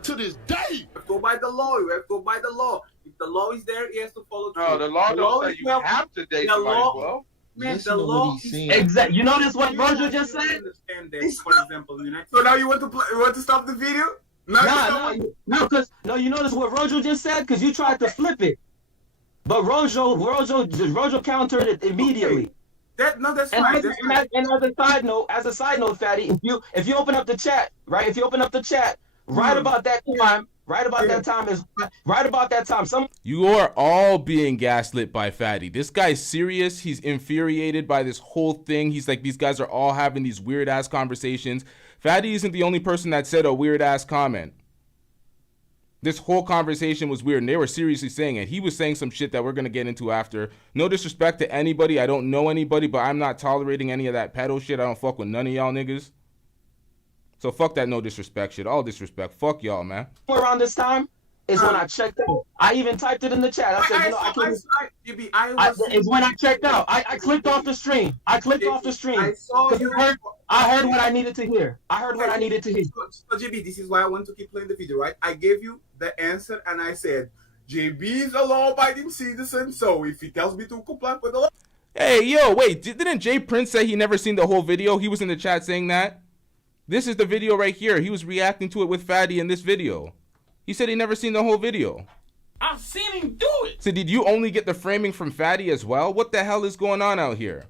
To this day. Go by the law. You have to go by the law. If the law is there, he has to follow through. No, the law don't say you have to date somebody, bro. Man, the law is exactly. You notice what Rojo just said? Understand that, for example, so now you want to stop the video? No, you notice what Rojo just said? Because you tried to flip it. But Rojo countered it immediately. That's fine. And as a side note, Fatty, if you open up the chat, right? If you open up the chat, right about that time, you are all being gaslit by Fatty. This guy's serious. He's infuriated by this whole thing. He's like, these guys are all having these weird ass conversations. Fatty isn't the only person that said a weird ass comment. This whole conversation was weird, and they were seriously saying it. He was saying some shit that we're going to get into after. No disrespect to anybody. I don't know anybody, but I'm not tolerating any of that pedo shit. I don't fuck with none of y'all niggas. So fuck that no disrespect shit. All disrespect. Fuck y'all, man. Around this time is when I checked out. I even typed it in the chat. I said, it's when I checked out. I clicked off the stream. I saw you. I heard what I needed to hear. So JB, this is why I want to keep playing the video, right? I gave you the answer, and I said, JB is a law-abiding citizen, so if he tells me to comply with the law. Hey, yo, wait. Didn't Jay Prince say he never seen the whole video? He was in the chat saying that. This is the video right here. He was reacting to it with Fatty in this video. He said he never seen the whole video. I've seen him do it. So did you only get the framing from Fatty as well? What the hell is going on out here?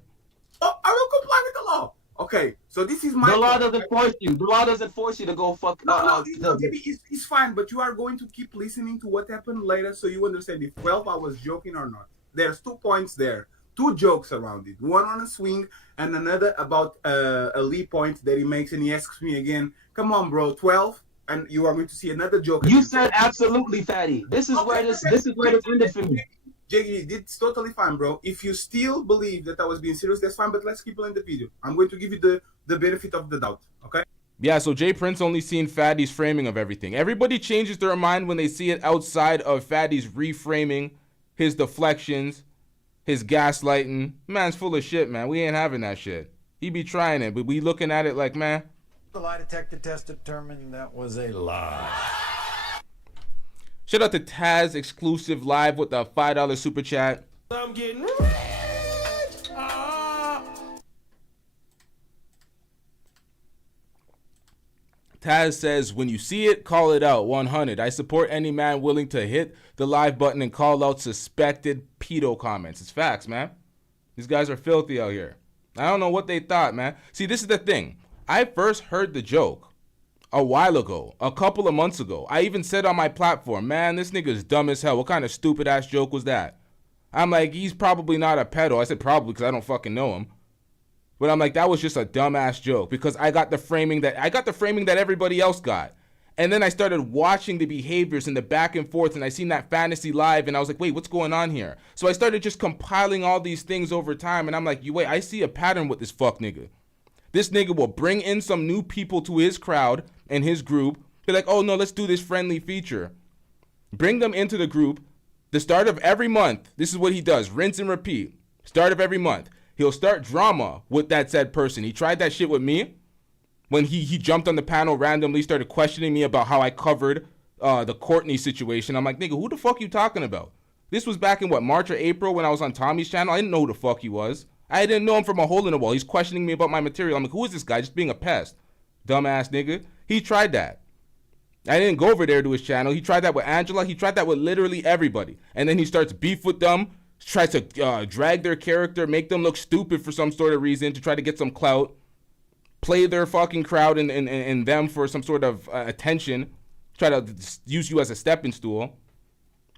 Oh, I will comply with the law. Okay, so this is my... The law doesn't force you. The law doesn't force you to go fuck... It's fine, but you are going to keep listening to what happened later so you understand if 12 I was joking or not. There's 2 points there. 2 jokes around it. One on a swing and another about a Lee point that he makes, and he asks me again, come on, bro, 12, and you are going to see another joke. You said absolutely, Fatty. This is where this ended for me. Jiggy, it's totally fine, bro. If you still believe that I was being serious, that's fine, but let's keep playing the video. I'm going to give you the benefit of the doubt, okay? Yeah, so Jay Prince only seen Fatty's framing of everything. Everybody changes their mind when they see it outside of Fatty's reframing, his deflections, his gaslighting. Man's full of shit, man. We ain't having that shit. He be trying it, but we looking at it like, man. The lie detector test determined that was a lie. Shout out to Taz exclusive live with the $5 super chat. I'm getting Taz says, when you see it, call it out. 100. I support any man willing to hit the live button and call out suspected pedo comments. It's facts, man. These guys are filthy out here. I don't know what they thought, man. See, this is the thing. I first heard the joke a while ago, a couple of months ago. I even said on my platform, man, this nigga's dumb as hell. What kind of stupid ass joke was that? I'm like, he's probably not a pedo. I said probably because I don't fucking know him. But I'm like, that was just a dumbass joke because I got the framing that everybody else got. And then I started watching the behaviors and the back and forth, and I seen that fantasy live, and I was like, wait, what's going on here? So I started just compiling all these things over time, and I'm like, wait, I see a pattern with this fuck nigga. This nigga will bring in some new people to his crowd and his group, be like, oh no, let's do this friendly feature. Bring them into the group. The start of every month, this is what he does, rinse and repeat. Start of every month, he'll start drama with that said person. He tried that shit with me. When he jumped on the panel randomly, started questioning me about how I covered the Courtney situation. I'm like, nigga, who the fuck you talking about? This was back in, March or April when I was on Tommy's channel. I didn't know who the fuck he was. I didn't know him from a hole in the wall. He's questioning me about my material. I'm like, who is this guy? Just being a pest. Dumbass nigga. He tried that. I didn't go over there to his channel. He tried that with Angela. He tried that with literally everybody. And then he starts beef with them, tries to drag their character, make them look stupid for some sort of reason to try to get some clout. Play their fucking crowd and them for some sort of attention. Try to use you as a stepping stool.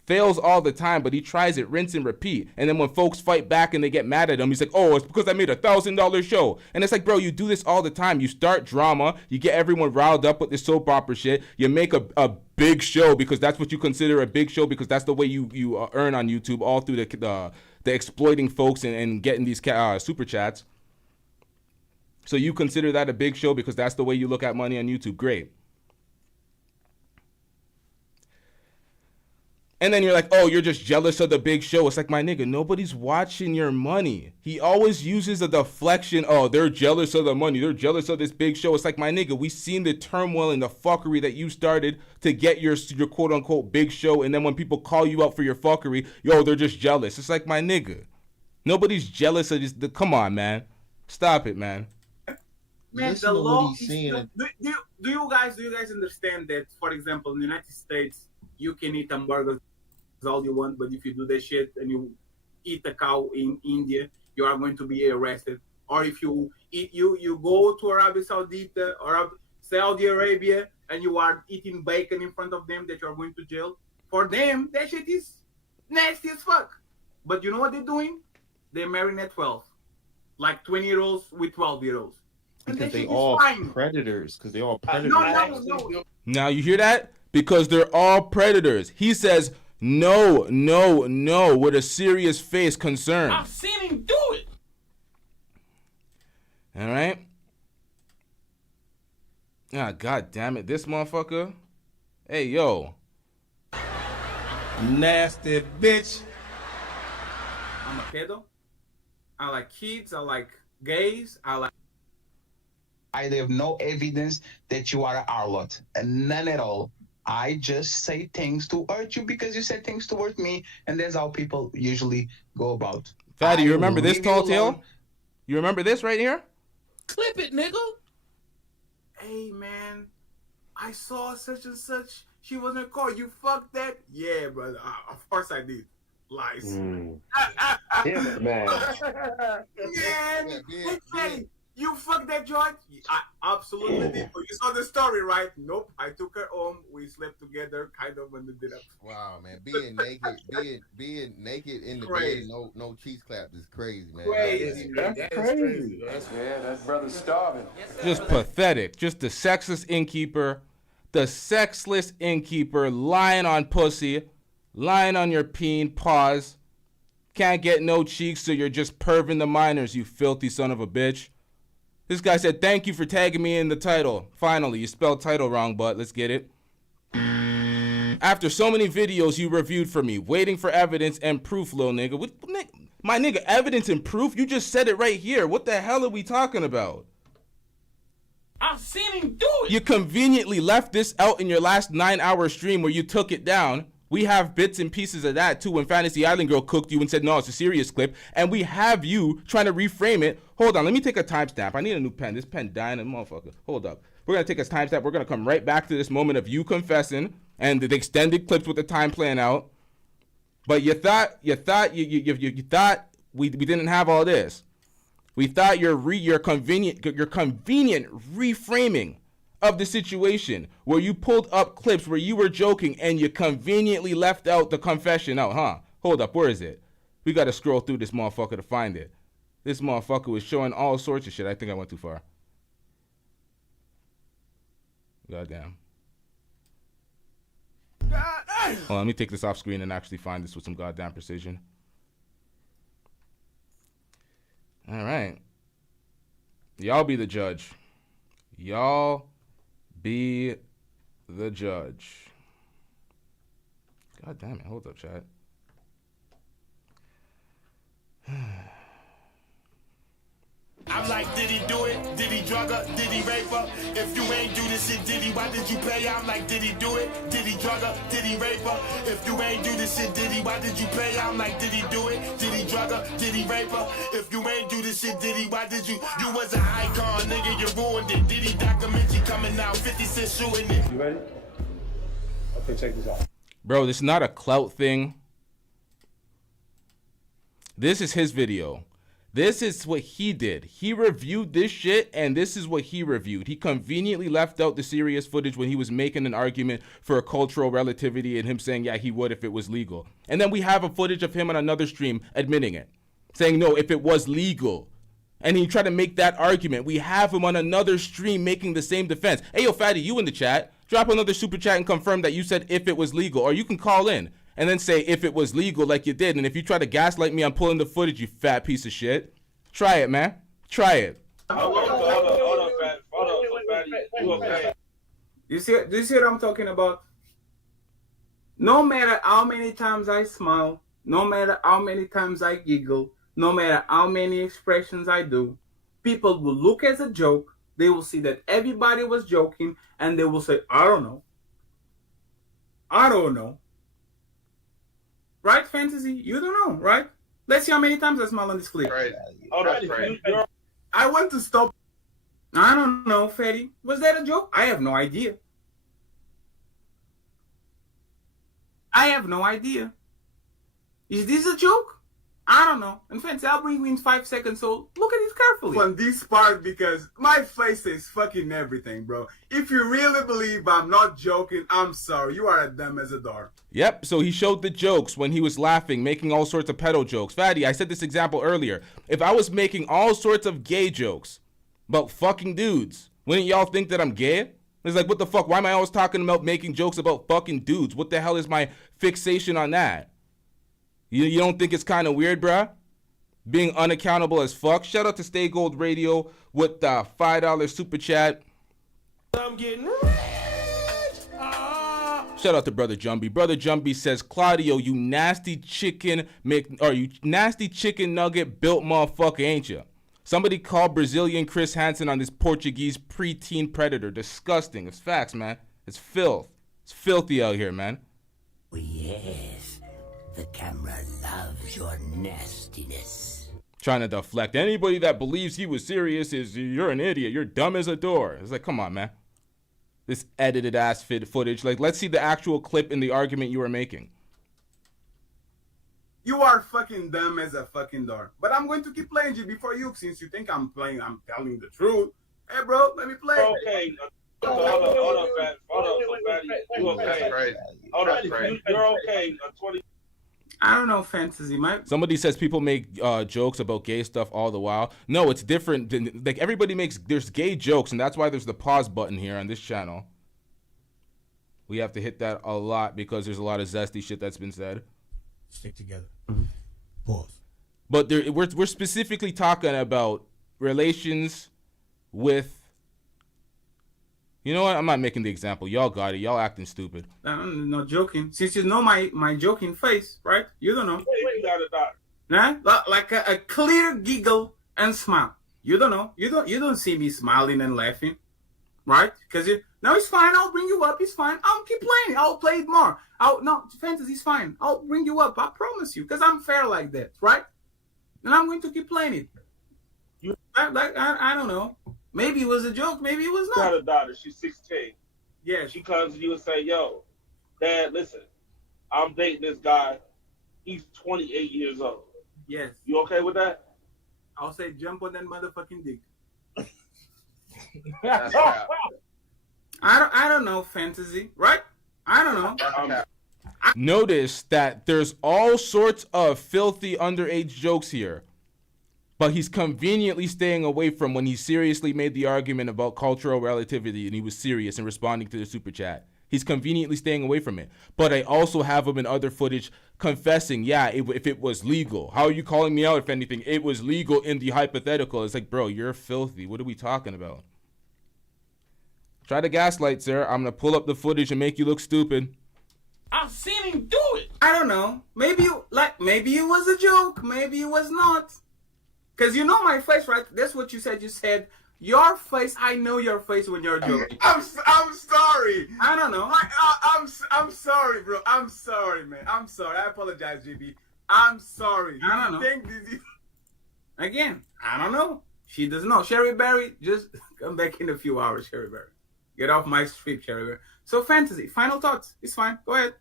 Fails all the time, but he tries it, rinse and repeat. And then when folks fight back and they get mad at him, he's like, oh, it's because I made $1,000 show. And it's like, bro, you do this all the time. You start drama. You get everyone riled up with this soap opera shit. You make a big show because that's what you consider a big show because that's the way you earn on YouTube all through the exploiting folks and getting these super chats. So you consider that a big show because that's the way you look at money on YouTube. Great. And then you're like, oh, you're just jealous of the big show. It's like, my nigga, nobody's watching your money. He always uses a deflection. Oh, they're jealous of the money. They're jealous of this big show. It's like, my nigga, we seen the turmoil and the fuckery that you started to get your quote unquote big show. And then when people call you out for your fuckery, yo, they're just jealous. It's like, my nigga, nobody's jealous of this. Come on, man. Stop it, man. Man, the law is still, do you guys understand that, for example, in the United States, you can eat hamburgers all you want, but if you do that shit and you eat a cow in India, you are going to be arrested. Or if you go to Arabia Saudita or Saudi Arabia and you are eating bacon in front of them, that you are going to jail. For them, that shit is nasty as fuck. But you know what they're doing? They're marrying at 12. Like 20-year-olds with 12-year-olds. Because they all predators. Because they all predators. No. Now you hear that? Because they're all predators. He says, no, with a serious face concern. I've seen him do it. All right. Ah, god damn it, this motherfucker. Hey, yo. Nasty bitch. I'm a pedo. I like kids. I like gays. I have no evidence that you are an harlot, and none at all. I just say things to hurt you because you said things to hurt me, and that's how people usually go about. Fatty, you remember this tall tale? You remember this right here? Clip it, nigga. Hey, man, I saw such and such. She was in a car. You fucked that? Yeah, brother. Of course I did. Lies. Yeah, man. Hey, you fucked that joint? I absolutely did. But you saw the story, right? Nope. I took her home. We slept together, kind of when they did up. Wow, man. Being naked in the Crazy. bed, no cheese claps is crazy, man. Crazy. That's crazy. That brother's starving. Just pathetic. Just the sexless innkeeper. The sexless innkeeper lying on pussy. Lying on your peen. Pause. Can't get no cheeks, so you're just perving the minors, you filthy son of a bitch. This guy said, thank you for tagging me in the title. Finally, you spelled title wrong, but let's get it. After so many videos you reviewed for me, waiting for evidence and proof, little nigga. My nigga, evidence and proof? You just said it right here. What the hell are we talking about? I've seen him do it. You conveniently left this out in your last 9-hour stream where you took it down. We have bits and pieces of that too when Fantasy Island Girl cooked you and said, no, it's a serious clip. And we have you trying to reframe it. Hold on, let me take a timestamp. I need a new pen. This pen dying, motherfucker. Hold up. We're going to take a timestamp. We're going to come right back to this moment of you confessing and the extended clips with the time playing out. But you thought we didn't have all this. We thought your convenient reframing of the situation where you pulled up clips where you were joking and you conveniently left out the confession out, huh? Hold up, where is it? We got to scroll through this motherfucker to find it. This motherfucker was showing all sorts of shit. I think I went too far. Goddamn. Hold on, let me take this off screen and actually find this with some goddamn precision. All right. Y'all be the judge. Y'all be the judge. God damn it. Hold up, chat. I'm like, did he do it? Did he drug her? Did he rape her? If you ain't do this shit, did he? Why did you pay? I'm like, did he do it? Did he drug her? Did he rape her? If you ain't do this shit, did he? Why did you pay? I'm like, did he do it? Did he drug her? Did he rape her? If you ain't do this shit, did he? Why did you? You was an icon, nigga, you ruined it. Did he documentary coming out? 50 Cent shooting it. You ready? Okay, check this out. Bro, this is not a clout thing. This is his video. This is what he did. He reviewed this shit, and this is what he reviewed. He conveniently left out the serious footage when he was making an argument for a cultural relativity and him saying, yeah, he would if it was legal. And then we have a footage of him on another stream admitting it, saying, no, if it was legal. And he tried to make that argument. We have him on another stream making the same defense. Hey, yo, Fatty, you in the chat. Drop another super chat and confirm that you said if it was legal. Or you can call in and then say if it was legal like you did. And if you try to gaslight me, I'm pulling the footage, you fat piece of shit. Try it, man. Try it. Hold on, Fatty. You okay? Do you see what I'm talking about? No matter how many times I smile, no matter how many times I giggle, no matter how many expressions I do, people will look as a joke. They will see that everybody was joking, and they will say, I don't know. I don't know. Right, Fantasy? You don't know, right? Let's see how many times I smile on this clip. Right. Hold on, I want to stop. I don't know, Fatty. Was that a joke? I have no idea. I have no idea. Is this a joke? I don't know. In fact, I'll bring you in 5 seconds, so look at it carefully. On this part, because my face is fucking everything, bro. If you really believe I'm not joking, I'm sorry. You are as dumb as a door. Yep, so he showed the jokes when he was laughing, making all sorts of pedo jokes. Fatty, I said this example earlier. If I was making all sorts of gay jokes about fucking dudes, wouldn't y'all think that I'm gay? It's like, what the fuck? Why am I always talking about making jokes about fucking dudes? What the hell is my fixation on that? You don't think it's kind of weird, bruh? Being unaccountable as fuck. Shout out to Stay Gold Radio with the $5 super chat. I'm getting rich. Shout out to Brother Jumbee. Brother Jumbee says, Claudio, you nasty chicken nugget built motherfucker, ain't you? Somebody called Brazilian Chris Hansen on this Portuguese preteen predator. Disgusting. It's facts, man. It's filth. It's filthy out here, man. Oh, yes. The camera loves your nastiness. Trying to deflect. Anybody that believes he was serious you're an idiot. You're dumb as a door. It's like, come on, man. This edited ass footage. Like, let's see the actual clip in the argument you were making. You are fucking dumb as a fucking door. But I'm going to keep playing you before you, since you think I'm telling the truth. Hey, bro, let me play. Okay. Hold on, Fatty. You okay? Hold on, you're okay. 20. I don't know, Fantasy, Mike. Somebody says people make jokes about gay stuff all the while. No, it's different. Like, everybody there's gay jokes, and that's why there's the pause button here on this channel. We have to hit that a lot because there's a lot of zesty shit that's been said. Stick together. Pause. But we're specifically talking about relations with... You know what? I'm not making the example. Y'all got it. Y'all acting stupid. I'm not joking. Since you know my joking face, right? You don't know. You got it, Doc. Nah? Like a clear giggle and smile. You don't know. You don't see me smiling and laughing, right? Because no, it's fine. I'll bring you up. It's fine. I'll keep playing. I'll play it more. No, Fantasy's fine. I'll bring you up. I promise you. Because I'm fair like that, right? And I'm going to keep playing it. I don't know. Maybe it was a joke. Maybe it was Got not. a daughter. She's 16. Yeah. She comes to you and say, "Yo, Dad, listen, I'm dating this guy. He's 28 years old. Yes. You okay with that?" I'll say jump on that motherfucking dick. I don't know, fantasy, right? I don't know. Notice that there's all sorts of filthy underage jokes here, but he's conveniently staying away from when he seriously made the argument about cultural relativity and he was serious in responding to the super chat. He's conveniently staying away from it. But I also have him in other footage confessing, yeah, if it was legal. How are you calling me out if anything? It was legal in the hypothetical. It's like, bro, you're filthy. What are we talking about? Try to gaslight, sir. I'm going to pull up the footage and make you look stupid. I've seen him do it. I don't know. Maybe it was a joke. Maybe it was not. Because you know my face, right? That's what you said. You said, your face, I know your face when you're joking. I'm sorry. I don't know. I'm sorry, bro. I'm sorry, man. I'm sorry. I apologize, GB. I'm sorry. I don't know. Again, I don't know. She doesn't know. Sherry Berry, just come back in a few hours, Sherry Berry. Get off my street, Sherry Berry. So, fantasy, final thoughts. It's fine. Go ahead.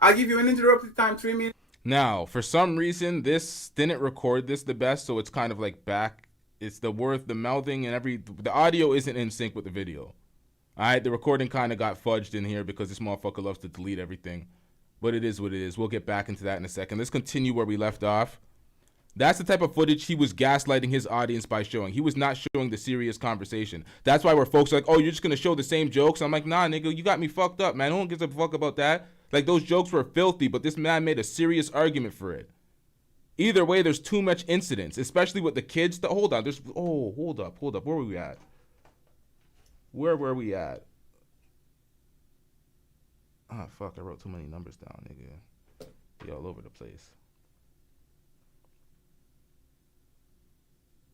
I'll give you an interrupted time, 3 minutes. Now, for some reason, this didn't record this the best, so it's kind of like back. It's the mouthing and the audio isn't in sync with the video. All right, the recording kind of got fudged in here because this motherfucker loves to delete everything. But it is what it is. We'll get back into that in a second. Let's continue where we left off. That's the type of footage he was gaslighting his audience by showing. He was not showing the serious conversation. That's why where folks are like, oh, you're just going to show the same jokes? I'm like, nah, nigga, you got me fucked up, man. No one gives a fuck about that. Like, those jokes were filthy, but this man made a serious argument for it. Either way, there's too much incidents, especially with the kids. Hold on. Hold up. Where were we at? Where were we at? Ah, fuck. I wrote too many numbers down, nigga. Be all over the place.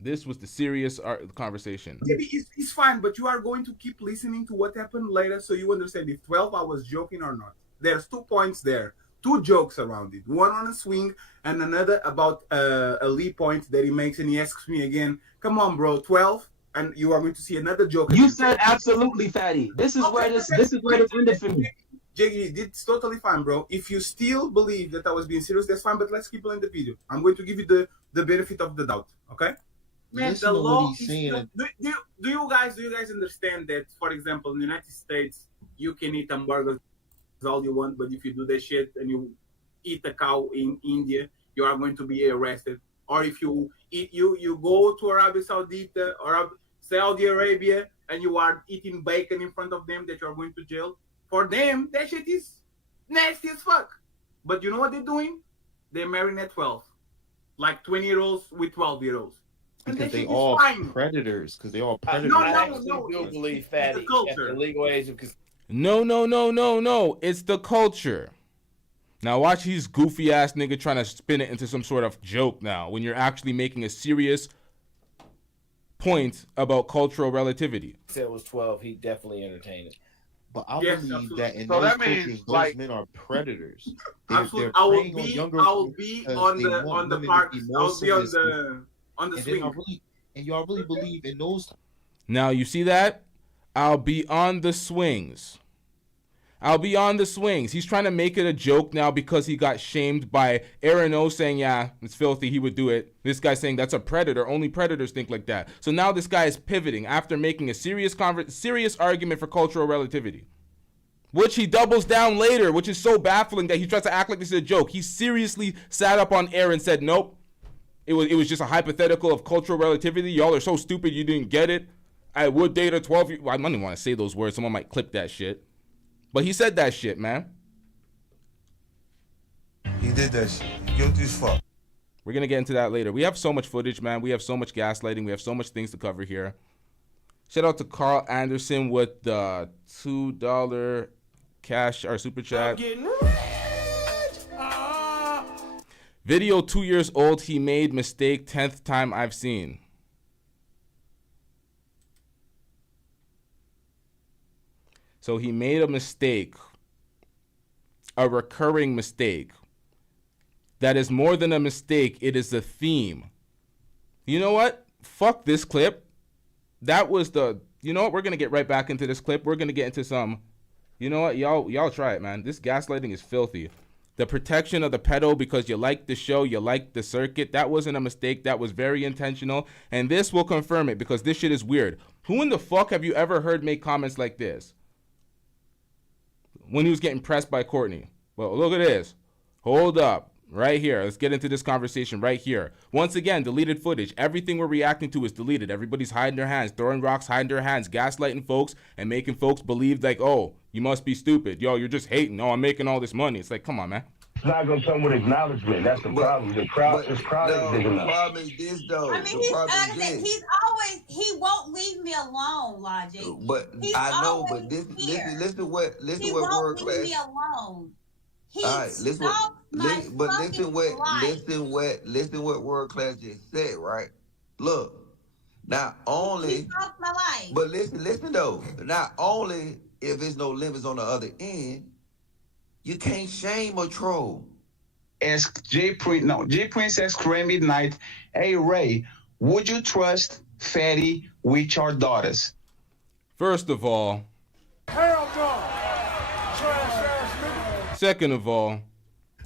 This was the serious conversation. Maybe it's fine, but you are going to keep listening to what happened later so you understand if 12 I was joking or not. There's 2 points there. 2 jokes around it. One on a swing and another about a lead point that he makes, and he asks me again, come on, bro, 12? And you are going to see another joke. You said absolutely, Fatty. This is where this ended for me. Jiggy, it's totally fine, bro. If you still believe that I was being serious, that's fine, but let's keep playing the video. I'm going to give you the benefit of the doubt, okay? Man, the law is still, do you guys understand that, for example, in the United States, you can eat hamburgers all you want, but if you do that shit and you eat a cow in India, you are going to be arrested. Or if you go to Arabia Saudita or Saudi Arabia and you are eating bacon in front of them, that you are going to jail. For them, that shit is nasty as fuck. But you know what they're doing? They're marrying at 12. Like 20-year-olds with 12-year-olds. Because they all predators. Because they all predators. I do believe, Fatty, the culture. The legal age of No. It's the culture. Now watch these goofy ass nigga trying to spin it into some sort of joke now when you're actually making a serious point about cultural relativity. If it was 12, he definitely entertained it. But I believe that in those cultures, those men are predators. They're I will preying on be younger on the park. I'll be on the swing. And y'all really believe in those. Now you see that? I'll be on the swings. He's trying to make it a joke now because he got shamed by Aaron O saying, yeah, it's filthy, he would do it. This guy saying that's a predator. Only predators think like that. So now this guy is pivoting after making a serious argument for cultural relativity, which he doubles down later, which is so baffling that he tries to act like this is a joke. He seriously sat up on air and said, nope, it was just a hypothetical of cultural relativity. Y'all are so stupid you didn't get it. I would date a 12-year-old. I don't even want to say those words. Someone might clip that shit. But he said that shit, man. He did that shit. Guilty as fuck. We're going to get into that later. We have so much footage, man. We have so much gaslighting. We have so much things to cover here. Shout out to Carl Anderson with the $2 cash or super chat. Video 2 years old. He made mistake 10th time I've seen. So he made a mistake, a recurring mistake. That is more than a mistake. It is a theme. You know what? Fuck this clip. that was the, you know what, we're going to get right back into this clip. We're going to get into some, you know what, y'all try it, man. This gaslighting is filthy. The protection of the pedo because you like the show, you like the circuit, that wasn't a mistake. That was very intentional. And this will confirm it because this shit is weird. Who in the fuck have you ever heard make comments like this? When he was getting pressed by Courtney. Well, look at this. Hold up. Right here. Let's get into this conversation right here. Once again, deleted footage. Everything we're reacting to is deleted. Everybody's hiding their hands, throwing rocks, hiding their hands, gaslighting folks, and making folks believe like, oh, you must be stupid. Yo, you're just hating. Oh, I'm making all this money. It's like, come on, man. It's not going to come with acknowledgement. That's the problem. The crowd is big enough. The problem is this, though. I mean, he's always, he won't leave me alone, Logic. But he's I know, but listen to what word class. Leave me alone. He all right, listen what word class just said, right? Look, not only, my life. But listen though. Not only if there's no limits on the other end, you can't shame or troll. Ask J Prince asks Ray Midnight, hey Ray, would you trust Fatty with your daughters? First of all, Hell no. Trash ass nigga. Second of all,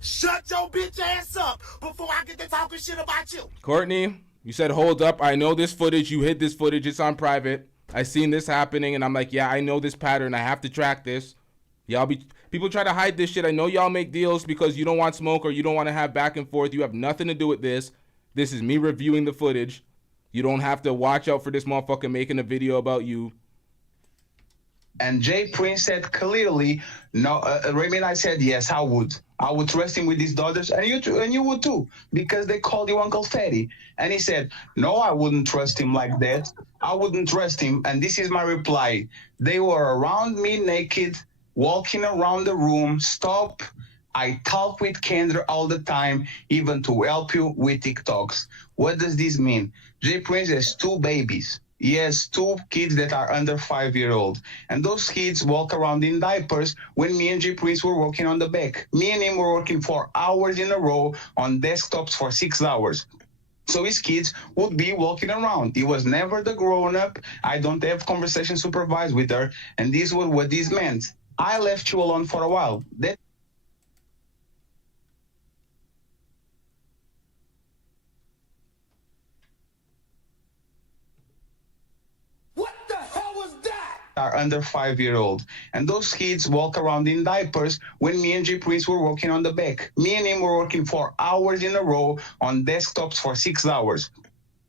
shut your bitch ass up before I get to talking shit about you. Courtney, you said hold up. I know this footage. You hid this footage. It's on private. I seen this happening, and I'm like, yeah, I know this pattern. I have to track this. People try to hide this shit. I know y'all make deals because you don't want smoke or you don't want to have back and forth. You have nothing to do with this. This is me reviewing the footage. You don't have to watch out for this motherfucker making a video about you. And J Prince said clearly, no. Ray Midnight said, yes, I would. I would trust him with his daughters, and you would too, because they called you Uncle Fatty. And he said, no, I wouldn't trust him like that. I wouldn't trust him. And this is my reply. They were around me naked, walking around the room. Stop. I talk with Kendra all the time, even to help you with TikToks. What does this mean? J Prince has 2 babies. He has 2 kids that are under 5-year-old. And those kids walk around in diapers when me and J Prince were working on the back. Me and him were working 4 hours in a row on desktops for 6 hours. So his kids would be walking around. He was never the grown-up. I don't have conversation supervised with her. And this was what this meant. I left you alone for a while. Are under 5-year-old, and those kids walk around in diapers when me and J Prince were working on the back. Me and him were working 4 hours in a row on desktops for 6 hours.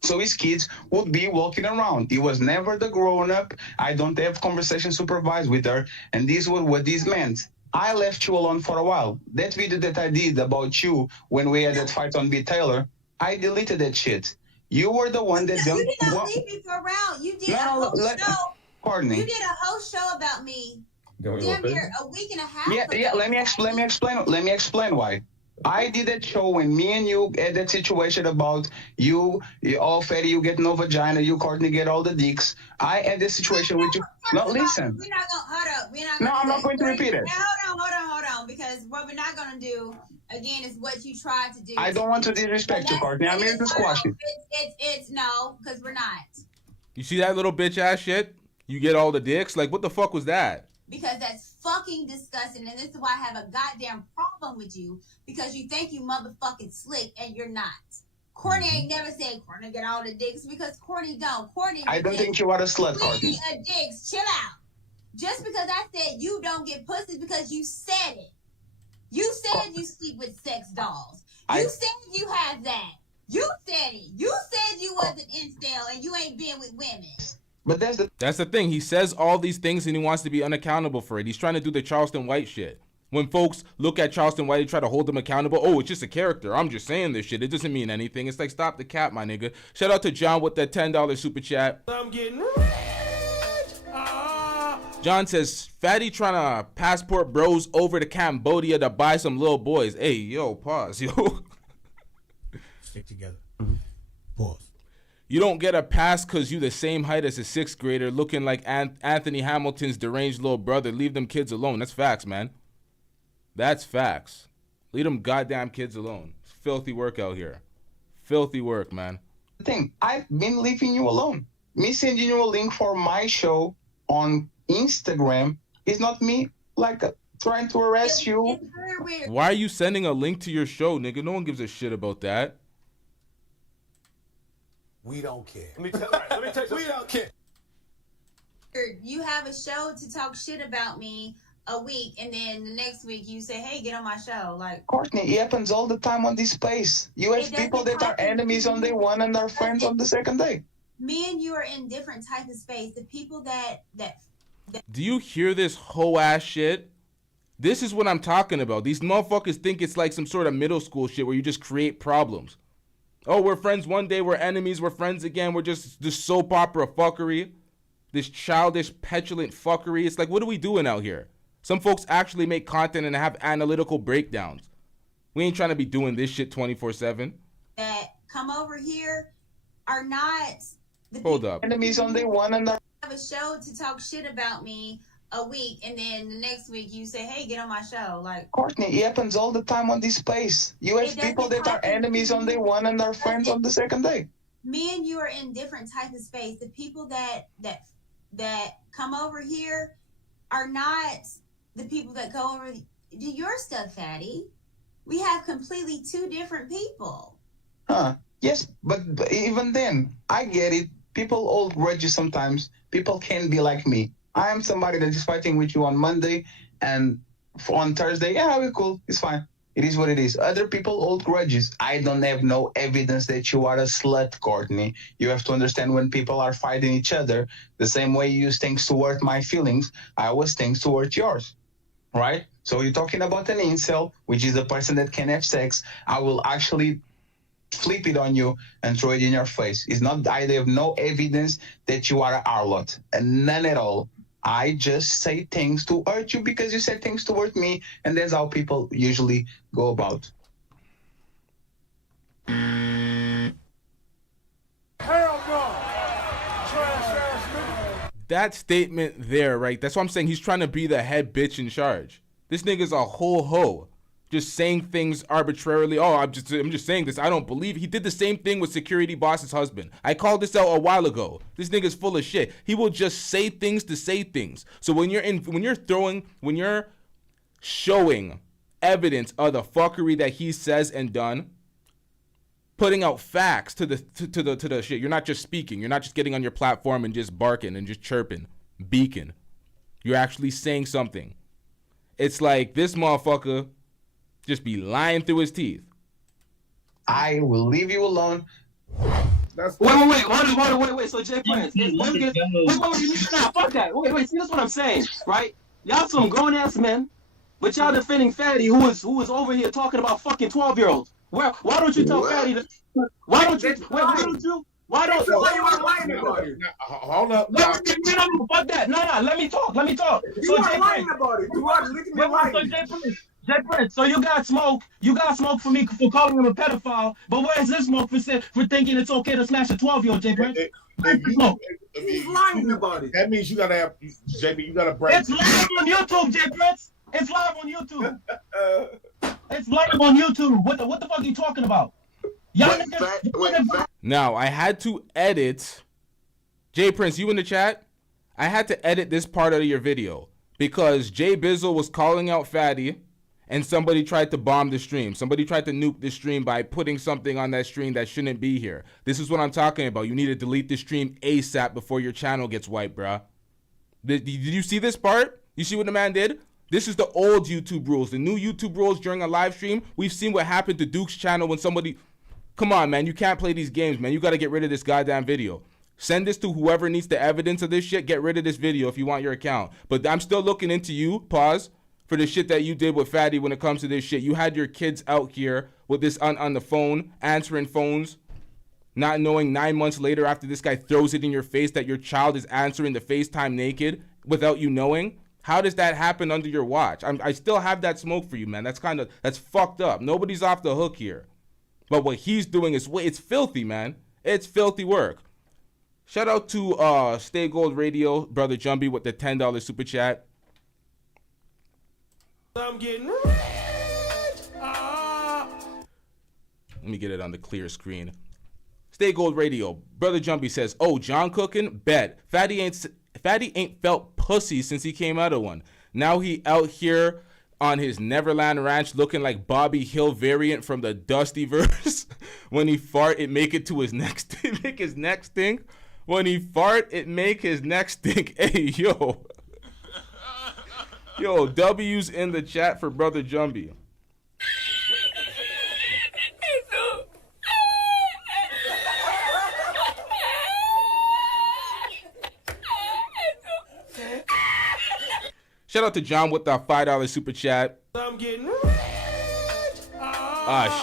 So his kids would be walking around. He was never the grown-up. I don't have conversation supervised with her, and this was what this meant. I left you alone for a while. That video that I did about you when we had that fight on B. Taylor, I deleted that shit. You were the one that You did not leave me for around. You did a whole show. Pardon me. You did a whole show about me. Damn near a week and a half. Yeah. Let me explain why. I did that show when me and you had that situation about you all Fatty, you get no vagina, you Courtney get all the dicks. I had this situation with you. No, listen. We're not gonna hold up. No, I'm not going to repeat it. Now, hold on, because what we're not gonna do again is what you tried to do. I don't want to disrespect you, Courtney. I'm here to squash it. It's no, because we're not. You see that little bitch ass shit? You get all the dicks? Like, what the fuck was that? Because that's fucking disgusting, and this is why I have a goddamn problem with you, because you think you motherfucking slick, and you're not. Courtney ain't never said Courtney get all the dicks, because Courtney don't. Courtney, I don't think you are a slut, Courtney. Dicks, chill out. Just because I said you don't get pussy because you said it. You said you sleep with sex dolls. You said you have that. You said it. You said you was an incel and you ain't been with women. But that's the thing. He says all these things and he wants to be unaccountable for it. He's trying to do the Charleston White shit. When folks look at Charleston White, they try to hold him accountable. Oh, it's just a character. I'm just saying this shit. It doesn't mean anything. It's like, stop the cap, my nigga. Shout out to John with that $10 super chat. I'm getting rich. John says, Fatty trying to passport bros over to Cambodia to buy some little boys. Hey, yo, pause, yo. Stick together. Pause. You don't get a pass because you the same height as a 6th grader looking like Anthony Hamilton's deranged little brother. Leave them kids alone. That's facts, man. That's facts. Leave them goddamn kids alone. It's filthy work out here. Filthy work, man. Thing, I've been leaving you alone. Me sending you a link for my show on Instagram is not me like trying to arrest you. Why are you sending a link to your show, nigga? No one gives a shit about that. We don't care. Let me tell you, we don't care. You have a show to talk shit about me a week, and then the next week you say, "Hey, get on my show." Like, Courtney, it happens all the time on this space. You have people that are enemies on day one and are friends on the second day. me and you are in different type of space. The people that Do you hear this whole ass shit? This is what I'm talking about. These motherfuckers think it's like some sort of middle school shit where you just create problems. Oh, we're friends one day, we're enemies, we're friends again. We're just this soap opera fuckery. This childish, petulant fuckery. It's like, what are we doing out here? Some folks actually make content and have analytical breakdowns. We ain't trying to be doing this shit 24/7. that come over here are not the Hold up. Enemies on day one and are have a show to talk shit about me a week, and then the next week you say, "Hey, get on my show." Like, Courtney, it happens all the time on this space. You have people that are enemies on day one and are friends on the second day. me and you are in different type of space. The people that come over here are not the people that go over do your stuff, Fatty. We have completely two different people. Huh. Yes, but even then, I get it. People hold grudges sometimes. People can be like me. I am somebody that is fighting with you on Monday, and on Thursday, yeah, we're cool. It's fine. It is what it is. Other people hold grudges. I don't have no evidence that you are a slut, Courtney. You have to understand when people are fighting each other, the same way you use things to hurt my feelings, I was things to hurt yours, right? So you're talking about an incel, which is a person that can have sex. I will actually flip it on you and throw it in your face. It's not, I have no evidence that you are a harlot, and none at all. I just say things to hurt you because you said things to hurt me, and that's how people usually go about. Hell no. Trash ass nigga. That statement there, right? That's what I'm saying. He's trying to be the head bitch in charge. This nigga's a whole hoe. Just saying things arbitrarily. Oh, I'm just saying this. I don't believe it. He did the same thing with security boss's husband. I called this out a while ago. This nigga's full of shit. He will just say things to say things. So when you're showing evidence of the fuckery that he says and done, putting out facts to the shit. You're not just speaking. You're not just getting on your platform and just barking and just chirping, beacon. You're actually saying something. It's like this motherfucker just be lying through his teeth. I will leave you alone. Wait. So Jay Prince, fuck that. Wait. See, that's what I'm saying, right? Y'all some grown ass men, but y'all defending Fatty, who is over here talking about fucking 12-year-olds. Why don't you tell Fatty? Why don't you? Why you are lying about it? Hold up. No, fuck that. No, let me talk. You are lying about it. You are literally lying. Jay Prince, so you got smoke for me for calling him a pedophile, but where's this smoke for thinking it's okay to smash a 12-year-old, Jay Prince? He's lying about it. That means you gotta have, JB, you gotta break. It's live on YouTube, Jay Prince. It's live on YouTube. It's live on YouTube. What the fuck are you talking about? Now, I had to edit. Jay Prince, you in the chat? I had to edit this part of your video because Jay Bizzle was calling out Fatty, and somebody tried to bomb the stream. Somebody tried to nuke the stream by putting something on that stream that shouldn't be here. This is what I'm talking about. You need to delete the stream ASAP before your channel gets wiped, bruh. Did you see this part? You see what the man did? This is the old YouTube rules. The new YouTube rules during a live stream, we've seen what happened to Duke's channel when somebody... Come on, man. You can't play these games, man. You got to get rid of this goddamn video. Send this to whoever needs the evidence of this shit. Get rid of this video if you want your account. But I'm still looking into you, pause, for the shit that you did with Fatty when it comes to this shit. You had your kids out here with this on the phone, answering phones, not knowing 9 months later after this guy throws it in your face that your child is answering the FaceTime naked without you knowing. How does that happen under your watch? I still have that smoke for you, man. That's fucked up. Nobody's off the hook here. But what he's doing is, it's filthy, man. It's filthy work. Shout out to Stay Gold Radio, brother Jumbee, with the $10 super chat. I'm getting rich. Let me get it on the clear screen. Stay Gold Radio. Brother Jumbee says, "Oh, John cooking? Bet. Fatty ain't felt pussy since he came out of one. Now he out here on his Neverland Ranch looking like Bobby Hill variant from the Dusty verse. When he fart, it make it to his next make his neck stink. When he fart, it make his neck stink." Hey, yo. Yo, W's in the chat for Brother Jumbee. Shout out to John with the $5 super chat. I'm getting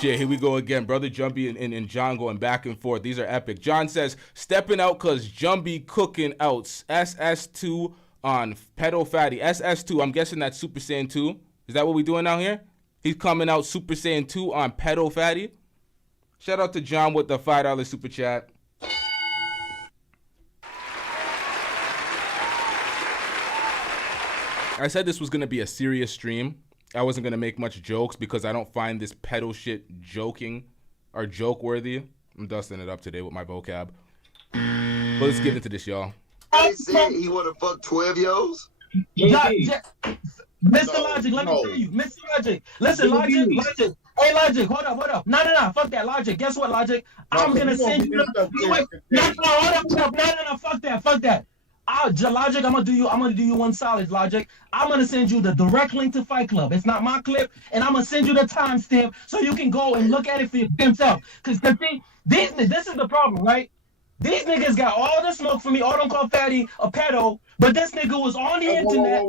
Shit, here we go again. Brother Jumbee and John going back and forth. These are epic. John says, "Stepping out cause Jumbee cooking out. SS2 on Pedo Fatty." SS2, I'm guessing that's Super Saiyan 2. Is that what we doing out here? He's coming out Super Saiyan 2 on Pedo Fatty. Shout out to John with the $5 super chat. I said this was going to be a serious stream. I wasn't going to make much jokes because I don't find this pedo shit joking or joke worthy. I'm dusting it up today with my vocab. But let's get into this, y'all. He said he want to fuck 12-years? Mr. Logic, let me tell you. Mr. Logic. Listen, Logic. Hey, Logic, hold up. No, fuck that, Logic. Guess what, Logic? I'm going to send you... Hold up. No, fuck that. Logic, I'm gonna do you one solid, Logic. I'm gonna send you the direct link to Fight Club. It's not my clip, and I'm gonna send you the timestamp so you can go and look at it for yourself. Cause this is the problem, right? These niggas got all the smoke for me. All them call Fatty a pedo, but this nigga was on the internet.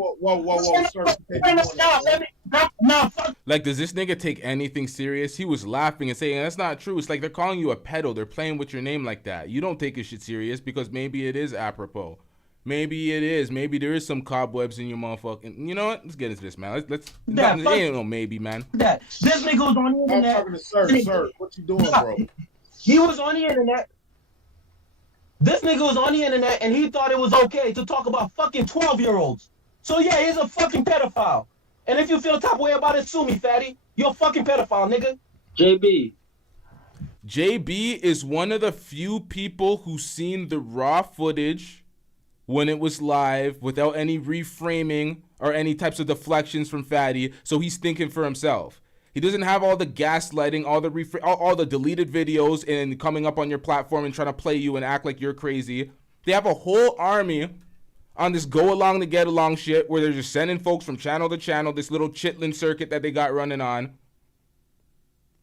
Fuck. Like, does this nigga take anything serious? He was laughing and saying that's not true. It's like they're calling you a pedo. They're playing with your name like that. You don't take his shit serious because maybe it is apropos. Maybe it is. Maybe there is some cobwebs in your motherfucking. You know what? Let's get into this, man. Let's. Ain't no maybe, man. This nigga was on the internet. I'm talking to sir. What you doing, bro? He was on the internet. This nigga was on the internet and he thought it was okay to talk about fucking 12-year-olds. So yeah, he's a fucking pedophile. And if you feel top way about it, sue me, Fatty. You're a fucking pedophile, nigga. JB is one of the few people who seen the raw footage when it was live without any reframing or any types of deflections from Fatty, so he's thinking for himself. He doesn't have all the gaslighting, all the deleted videos and coming up on your platform and trying to play you and act like you're crazy. They have a whole army on this go along to get along shit where they're just sending folks from channel to channel, this little chitlin circuit that they got running on.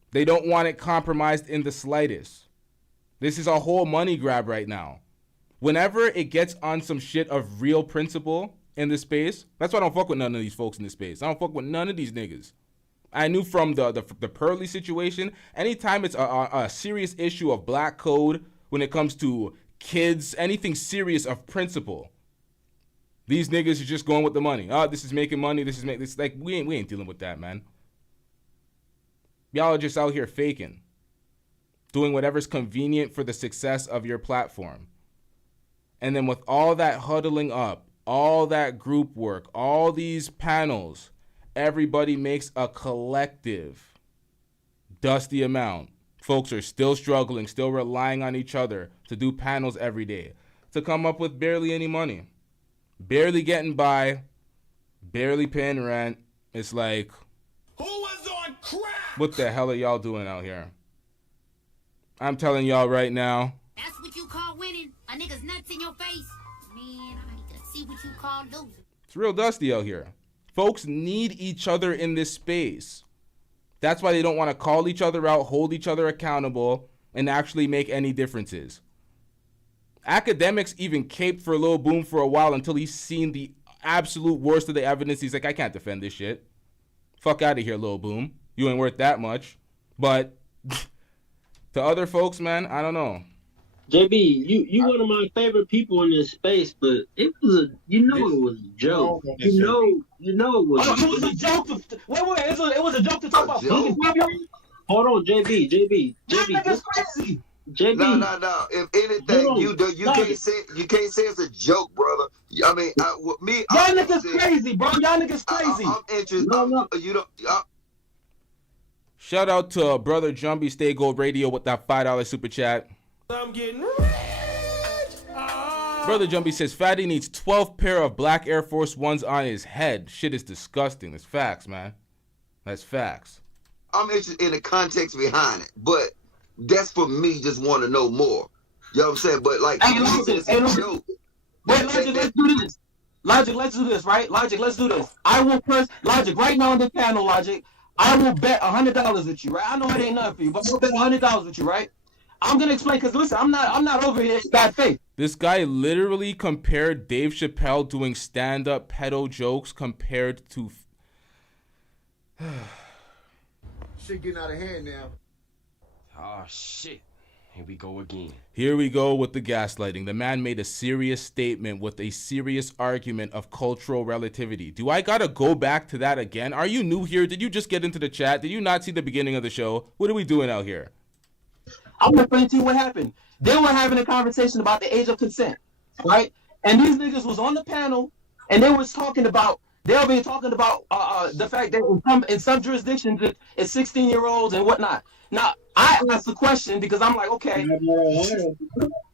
They don't want it compromised in the slightest. This is a whole money grab right now. Whenever it gets on some shit of real principle in this space, that's why I don't fuck with none of these folks in this space. I don't fuck with none of these niggas. I knew from the Pearly situation, anytime it's a serious issue of black code, when it comes to kids, anything serious of principle, these niggas are just going with the money. Oh, this is making money. This like we ain't dealing with that, man. Y'all are just out here faking, doing whatever's convenient for the success of your platform. And then with all that huddling up, all that group work, all these panels, everybody makes a collective dusty amount. Folks are still struggling, still relying on each other to do panels every day to come up with barely any money. Barely getting by, barely paying rent. It's like, who was on crack? What the hell are y'all doing out here? I'm telling y'all right now. That's what you call winning? A nigga's nuts in your face? Man, I need to see what you call losing. It's real dusty out here. Folks need each other in this space. That's why they don't want to call each other out, hold each other accountable, and actually make any differences. Academics even caped for Lil Boom for a while until he's seen the absolute worst of the evidence. He's like, I can't defend this shit. Fuck out of here, Lil Boom. You ain't worth that much. But to other folks, man, I don't know. JB, you one of my favorite people in this space, but it was it was a joke. You know it was. It was a joke. It was a joke to talk about. Hold on, JB. That's crazy. JB. No. If anything, you can't say it's a joke, brother. I mean, y'all niggas crazy, bro. Y'all niggas crazy. I'm interested. You don't. Shout out to brother Jumbee Stay Gold Radio with that $5 super chat. I'm getting rich. Brother Jumbee says Fatty needs 12 pair of black Air Force Ones on his head. Shit is disgusting. That's facts, man. That's facts. I'm interested in the context behind it, but that's for me. Just want to know more. You know what I'm saying? But like, Hey, Logic, let's do this. Logic, let's do this, right? Logic, let's do this. I will press Logic right now on the panel. Logic, I will bet $100 with you, right? I know it ain't nothing for you, but I'll bet $100 with you, right? I'm gonna explain because listen, I'm not over here in bad faith. This guy literally compared Dave Chappelle doing stand-up pedo jokes compared to. Shit getting out of hand now. Oh shit. Here we go again. Here we go with the gaslighting. The man made a serious statement with a serious argument of cultural relativity. Do I gotta go back to that again? Are you new here? Did you just get into the chat? Did you not see the beginning of the show? What are we doing out here? I'm gonna explain to you what happened. They were having a conversation about the age of consent, right? And these niggas was on the panel, and they were talking about the fact that in some jurisdictions it's 16-year-olds and whatnot. Now I asked the question because I'm like, okay,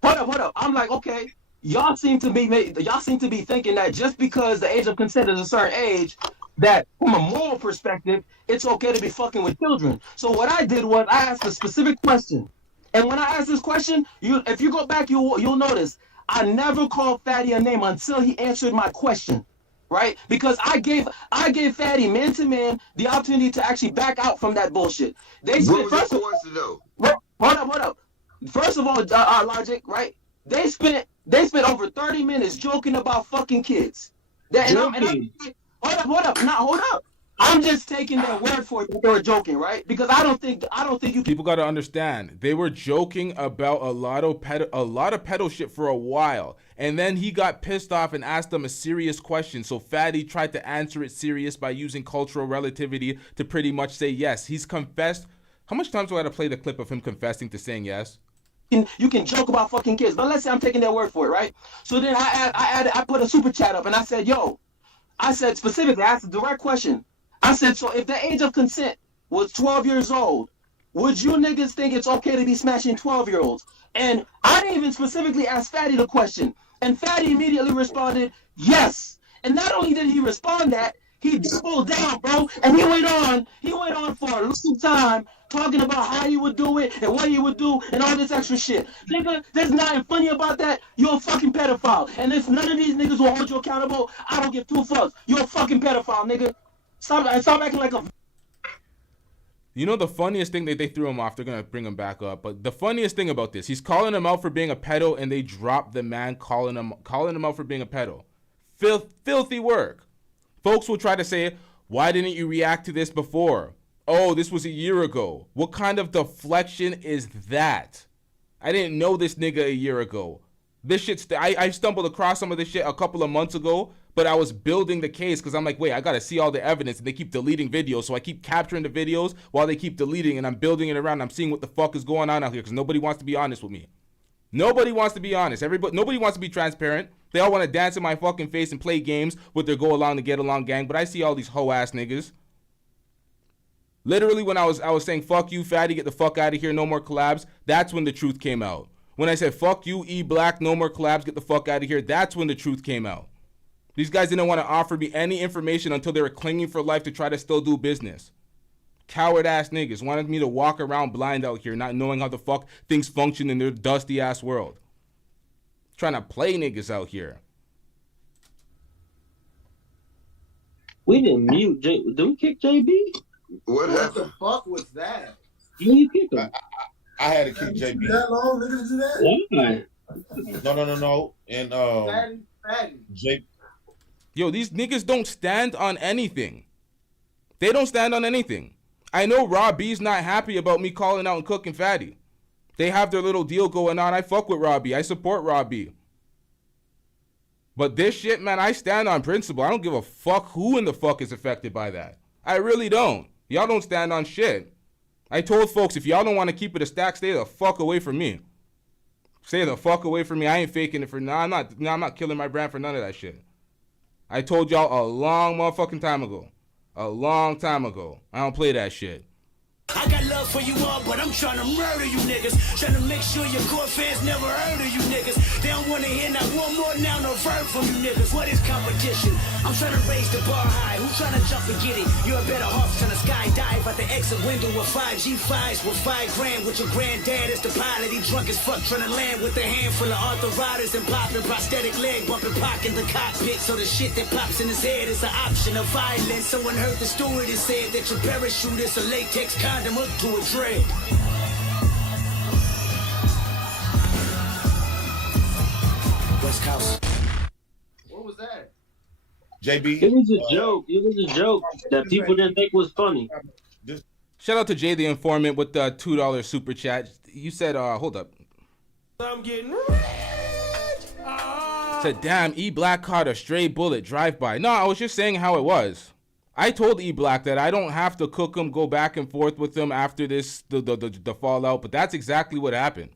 hold up. I'm like, okay, y'all seem to be thinking that just because the age of consent is a certain age, that from a moral perspective, it's okay to be fucking with children. So what I did was I asked a specific question. And when I asked this question, if you go back, you'll notice I never called Fatty a name until he answered my question, right? Because I gave Fatty man to man the opportunity to actually back out from that bullshit. Hold up. First of all, Logic, right? They spent over 30 minutes joking about fucking kids. Hold up. I'm just taking their word for it that they were joking, right? Because I don't think you people got to understand. They were joking about a lot of pedo shit for a while, and then he got pissed off and asked them a serious question. So Fatty tried to answer it serious by using cultural relativity to pretty much say yes. He's confessed. How much times do I have to play the clip of him confessing to saying yes? You can joke about fucking kids, but let's say I'm taking their word for it, right? So then I put a super chat up and I said, I said specifically, I asked a direct question. I said, so if the age of consent was 12 years old, would you niggas think it's okay to be smashing 12-year-olds? And I didn't even specifically ask Fatty the question. And Fatty immediately responded, yes. And not only did he respond that, he doubled down, bro. And he went on for a long time talking about how he would do it and what he would do and all this extra shit. Nigga, there's nothing funny about that. You're a fucking pedophile. And if none of these niggas will hold you accountable, I don't give two fucks. You're a fucking pedophile, nigga. Stop acting like a... You know the funniest thing that they threw him off, they're going to bring him back up, but the funniest thing about this, he's calling him out for being a pedo and they dropped the man calling him out for being a pedo. Filthy work. Folks will try to say, why didn't you react to this before? Oh, this was a year ago. What kind of deflection is that? I didn't know this nigga a year ago. This shit's... I stumbled across some of this shit a couple of months ago, but I was building the case because I'm like, wait, I got to see all the evidence, and they keep deleting videos, so I keep capturing the videos while they keep deleting, and I'm building it around. I'm seeing what the fuck is going on out here because nobody wants to be honest with me. Nobody wants to be honest. Nobody wants to be transparent. They all want to dance in my fucking face and play games with their go along to get along gang, but I see all these hoe ass niggas. Literally, when I was saying fuck you, Fatty, get the fuck out of here, no more collabs, that's when the truth came out. When I said fuck you, E Black, no more collabs, get the fuck out of here, that's when the truth came out. These guys didn't want to offer me any information until they were clinging for life to try to still do business. Coward ass niggas wanted me to walk around blind out here, not knowing how the fuck things function in their dusty ass world. Trying to play niggas out here. We didn't mute J. Did we kick JB? What the fuck was that? You kick him. I had to kick JB. That long, niggas do that? Why? No. And Fatty. Yo, these niggas don't stand on anything. They don't stand on anything. I know Rob B's not happy about me calling out and cooking Fatty. They have their little deal going on. I fuck with Rob B. I support Rob B. But this shit, man, I stand on principle. I don't give a fuck who in the fuck is affected by that. I really don't. Y'all don't stand on shit. I told folks, if y'all don't want to keep it a stack, stay the fuck away from me. Stay the fuck away from me. I ain't faking it for I'm not killing my brand for none of that shit. I told y'all a long motherfucking time ago. A long time ago. I don't play that shit. I got love for you all, but I'm trying to murder you niggas. Trying to make sure your core fans never heard of you niggas. They don't want to hear not one more now, no verb from you niggas. What is competition? I'm trying to raise the bar high. Who trying to jump and get it? You're a better off trying to skydive out the exit window with 5 G5s with $5 grand with your granddad as the pilot. He drunk as fuck trying to land with a handful of arthritis and popping prosthetic leg bumping Pac in the cockpit. So the shit that pops in his head is the option of violence. Someone heard the stewardess said that your parachute is a latex condom up to a dread. West Coast. What was that? JB. It was a joke. It was a joke that people didn't think was funny. Shout out to Jay the Informant with the $2 super chat. You said, hold up. I'm getting Said, damn, E Black caught a stray bullet drive-by. No, I was just saying how it was. I told E Black that I don't have to cook him, go back and forth with him after this, the fallout, but that's exactly what happened.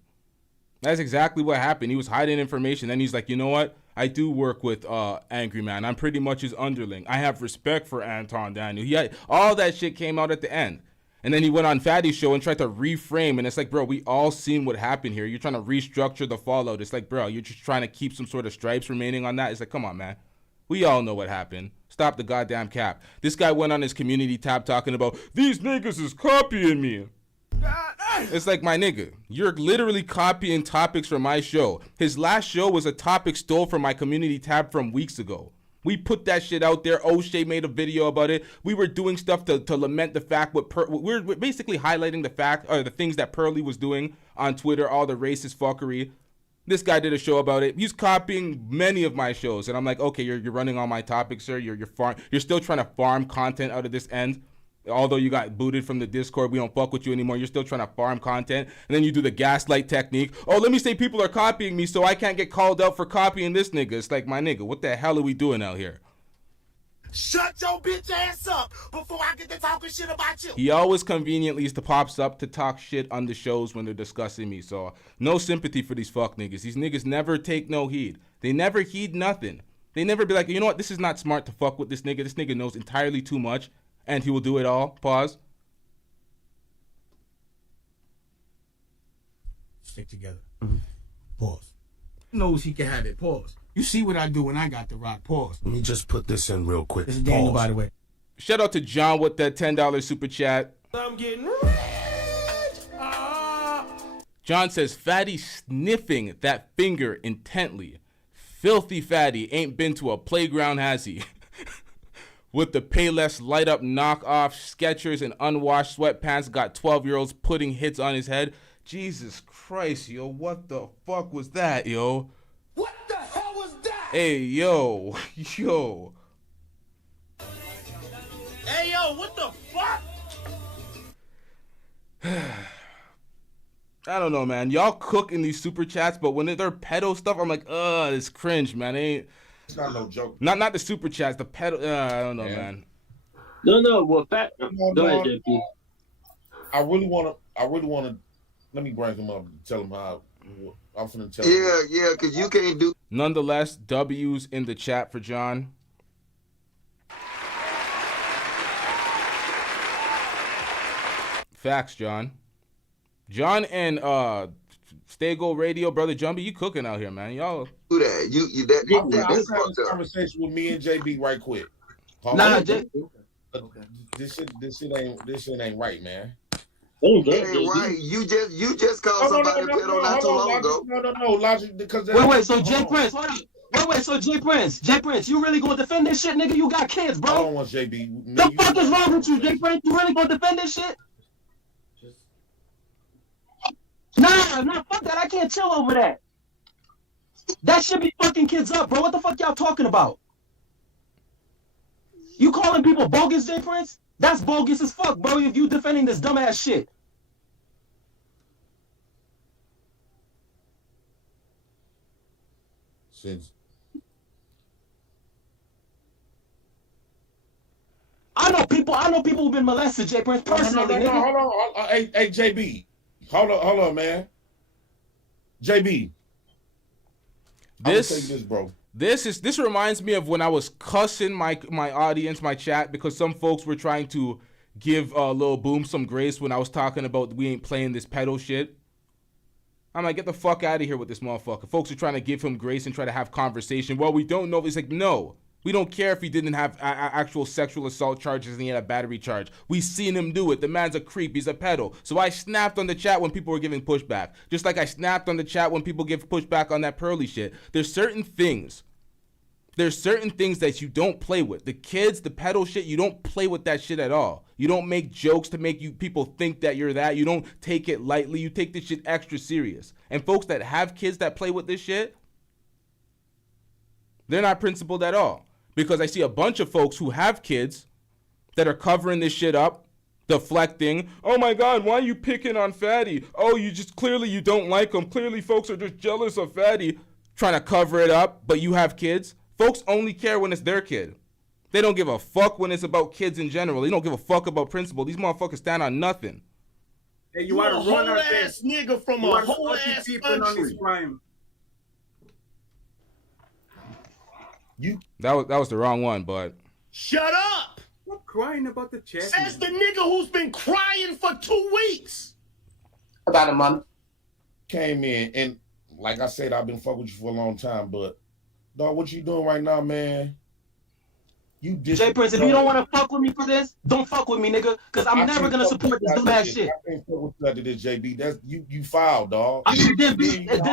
That's exactly what happened. He was hiding information. Then he's like, you know what? I do work with Angry Man. I'm pretty much his underling. I have respect for Anton Daniel. All that shit came out at the end. And then he went on Fatty's show and tried to reframe. And it's like, bro, we all seen what happened here. You're trying to restructure the fallout. It's like, bro, you're just trying to keep some sort of stripes remaining on that. It's like, come on, man. We all know what happened. Stop the goddamn cap. This guy went on his community tab talking about, these niggas is copying me. It's like, my nigga, you're literally copying topics from my show. His last show was a topic stole from my community tab from weeks ago. We put that shit out there. O'Shea made a video about it. We were doing stuff to lament the fact we're basically highlighting the fact or the things that Pearly was doing on Twitter, all the racist fuckery. This guy did a show about it. He's copying many of my shows, and I'm like, okay, you're running on my topics, sir. You're still trying to farm content out of this end. Although you got booted from the Discord, we don't fuck with you anymore. You're still trying to farm content. And then you do the gaslight technique. Oh, let me say people are copying me so I can't get called out for copying this nigga. It's like, my nigga, what the hell are we doing out here? Shut your bitch ass up before I get to talking shit about you. He always conveniently pops up to talk shit on the shows when they're discussing me. So no sympathy for these fuck niggas. These niggas never take no heed. They never heed nothing. They never be like, you know what? This is not smart to fuck with this nigga. This nigga knows entirely too much. And he will do it all. Pause. Stick together. Pause. Knows he can have it. Pause. You see what I do when I got the rock. Pause. Let me just put this in real quick. This is Daniel, by the way. Shout out to John with that $10 super chat. I'm getting John says, Fatty sniffing that finger intently. Filthy Fatty ain't been to a playground, has he? With the Payless light up knockoff Skechers and unwashed sweatpants, got 12-year-olds putting hits on his head. Jesus Christ, yo, what the fuck was that, yo? What the hell was that? Hey, yo. Hey, yo, what the fuck? I don't know, man. Y'all cook in these super chats, but when they're pedo stuff, I'm like, it's cringe, man. It's not no joke. Not the super chats, the pedo. I don't know, man. No. Well, go ahead, JP. I really want to. Let me bring him up and tell him how. I'm finna tell him. Yeah, yeah, because you can't do. Nonetheless, W's in the chat for John. Facts, John. John and Stego Radio, brother Jumbee, you cooking out here, man. Y'all do that. Let's have this conversation with me and JB right quick. This shit ain't right, man. It ain't right. You just called somebody pedo not too long ago. No, logic because wait. So Jay Prince, hold on. Wait. So Jay Prince, you really gonna defend this shit, nigga? You got kids, bro. I don't want JB. The fuck is wrong with you, Jay Prince? You really gonna defend this shit? Nah, fuck that. I can't chill over that. That should be fucking kids up, bro. What the fuck y'all talking about? You calling people bogus, Jay Prince? That's bogus as fuck, bro, if you defending this dumbass shit. I know people who've been molested, Jay Prince, personally. No, hold on. Hey, JB. Hold on, man. JB. This bro. This reminds me of when I was cussing my audience, my chat, because some folks were trying to give Lil Boom some grace when I was talking about we ain't playing this pedo shit. I'm like, get the fuck out of here with this motherfucker. Folks are trying to give him grace and try to have conversation. Well, we don't know. It's like, no. We don't care if he didn't have actual sexual assault charges and he had a battery charge. We seen him do it. The man's a creep. He's a pedo. So I snapped on the chat when people were giving pushback. Just like I snapped on the chat when people give pushback on that Pearly shit. There's certain things that you don't play with. The kids, the pedo shit, you don't play with that shit at all. You don't make jokes to make people think that you're that. You don't take it lightly. You take this shit extra serious. And folks that have kids that play with this shit, they're not principled at all. Because I see a bunch of folks who have kids that are covering this shit up, deflecting. Oh my God, why are you picking on Fatty? Oh, clearly you don't like him. Clearly folks are just jealous of Fatty. Trying to cover it up, but you have kids. Folks only care when it's their kid. They don't give a fuck when it's about kids in general. They don't give a fuck about principle. These motherfuckers stand on nothing. Hey, you want to run our ass nigga from a whole ass country. That was the wrong one, but shut up. Stop crying about the chat. Says the nigga who's been crying for 2 weeks. About a month. Came in and like I said, I've been fucking with you for a long time, but dog, what you doing right now, man? You Jay Prince, if you don't want to fuck with me for this, don't fuck with me, nigga, because I'm never gonna support this dumbass shit. I can't fuck with you after this, JB. That's you foul, dog. I mean, then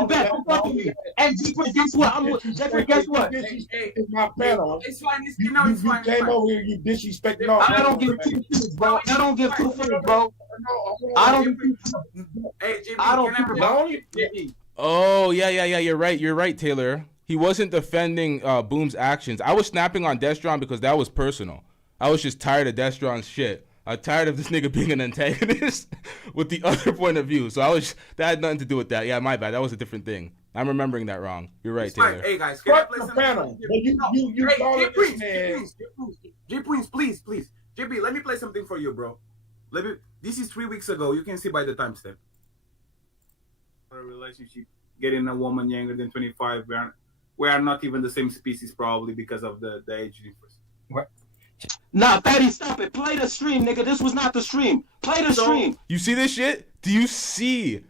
bet, don't fuck with me. And Jay Prince, guess what? Jay Prince, guess what? It's my panel. It's fine. It's fine. You came over here, you disrespecting. I don't give 2 fucks, bro. I don't give 2 fucks, bro. I don't. Hey, JB, I don't. Oh, yeah. You're right, Taylor. He wasn't defending Boom's actions. I was snapping on Destron because that was personal. I was just tired of Destron's shit. I'm tired of this nigga being an antagonist with the other point of view. So that had nothing to do with that. Yeah, my bad. That was a different thing. I'm remembering that wrong. You're right, Taylor. Hey, guys, can I play something? J Prince, please. JB, let me play something for you, bro. This is 3 weeks ago. You can see by the timestamp. A relationship, getting a woman younger than 25. We are not even the same species, probably because of the age difference. What? Nah, Fatty, stop it. Play the stream, nigga. This was not the stream. Play the stream. You see this shit? Do you see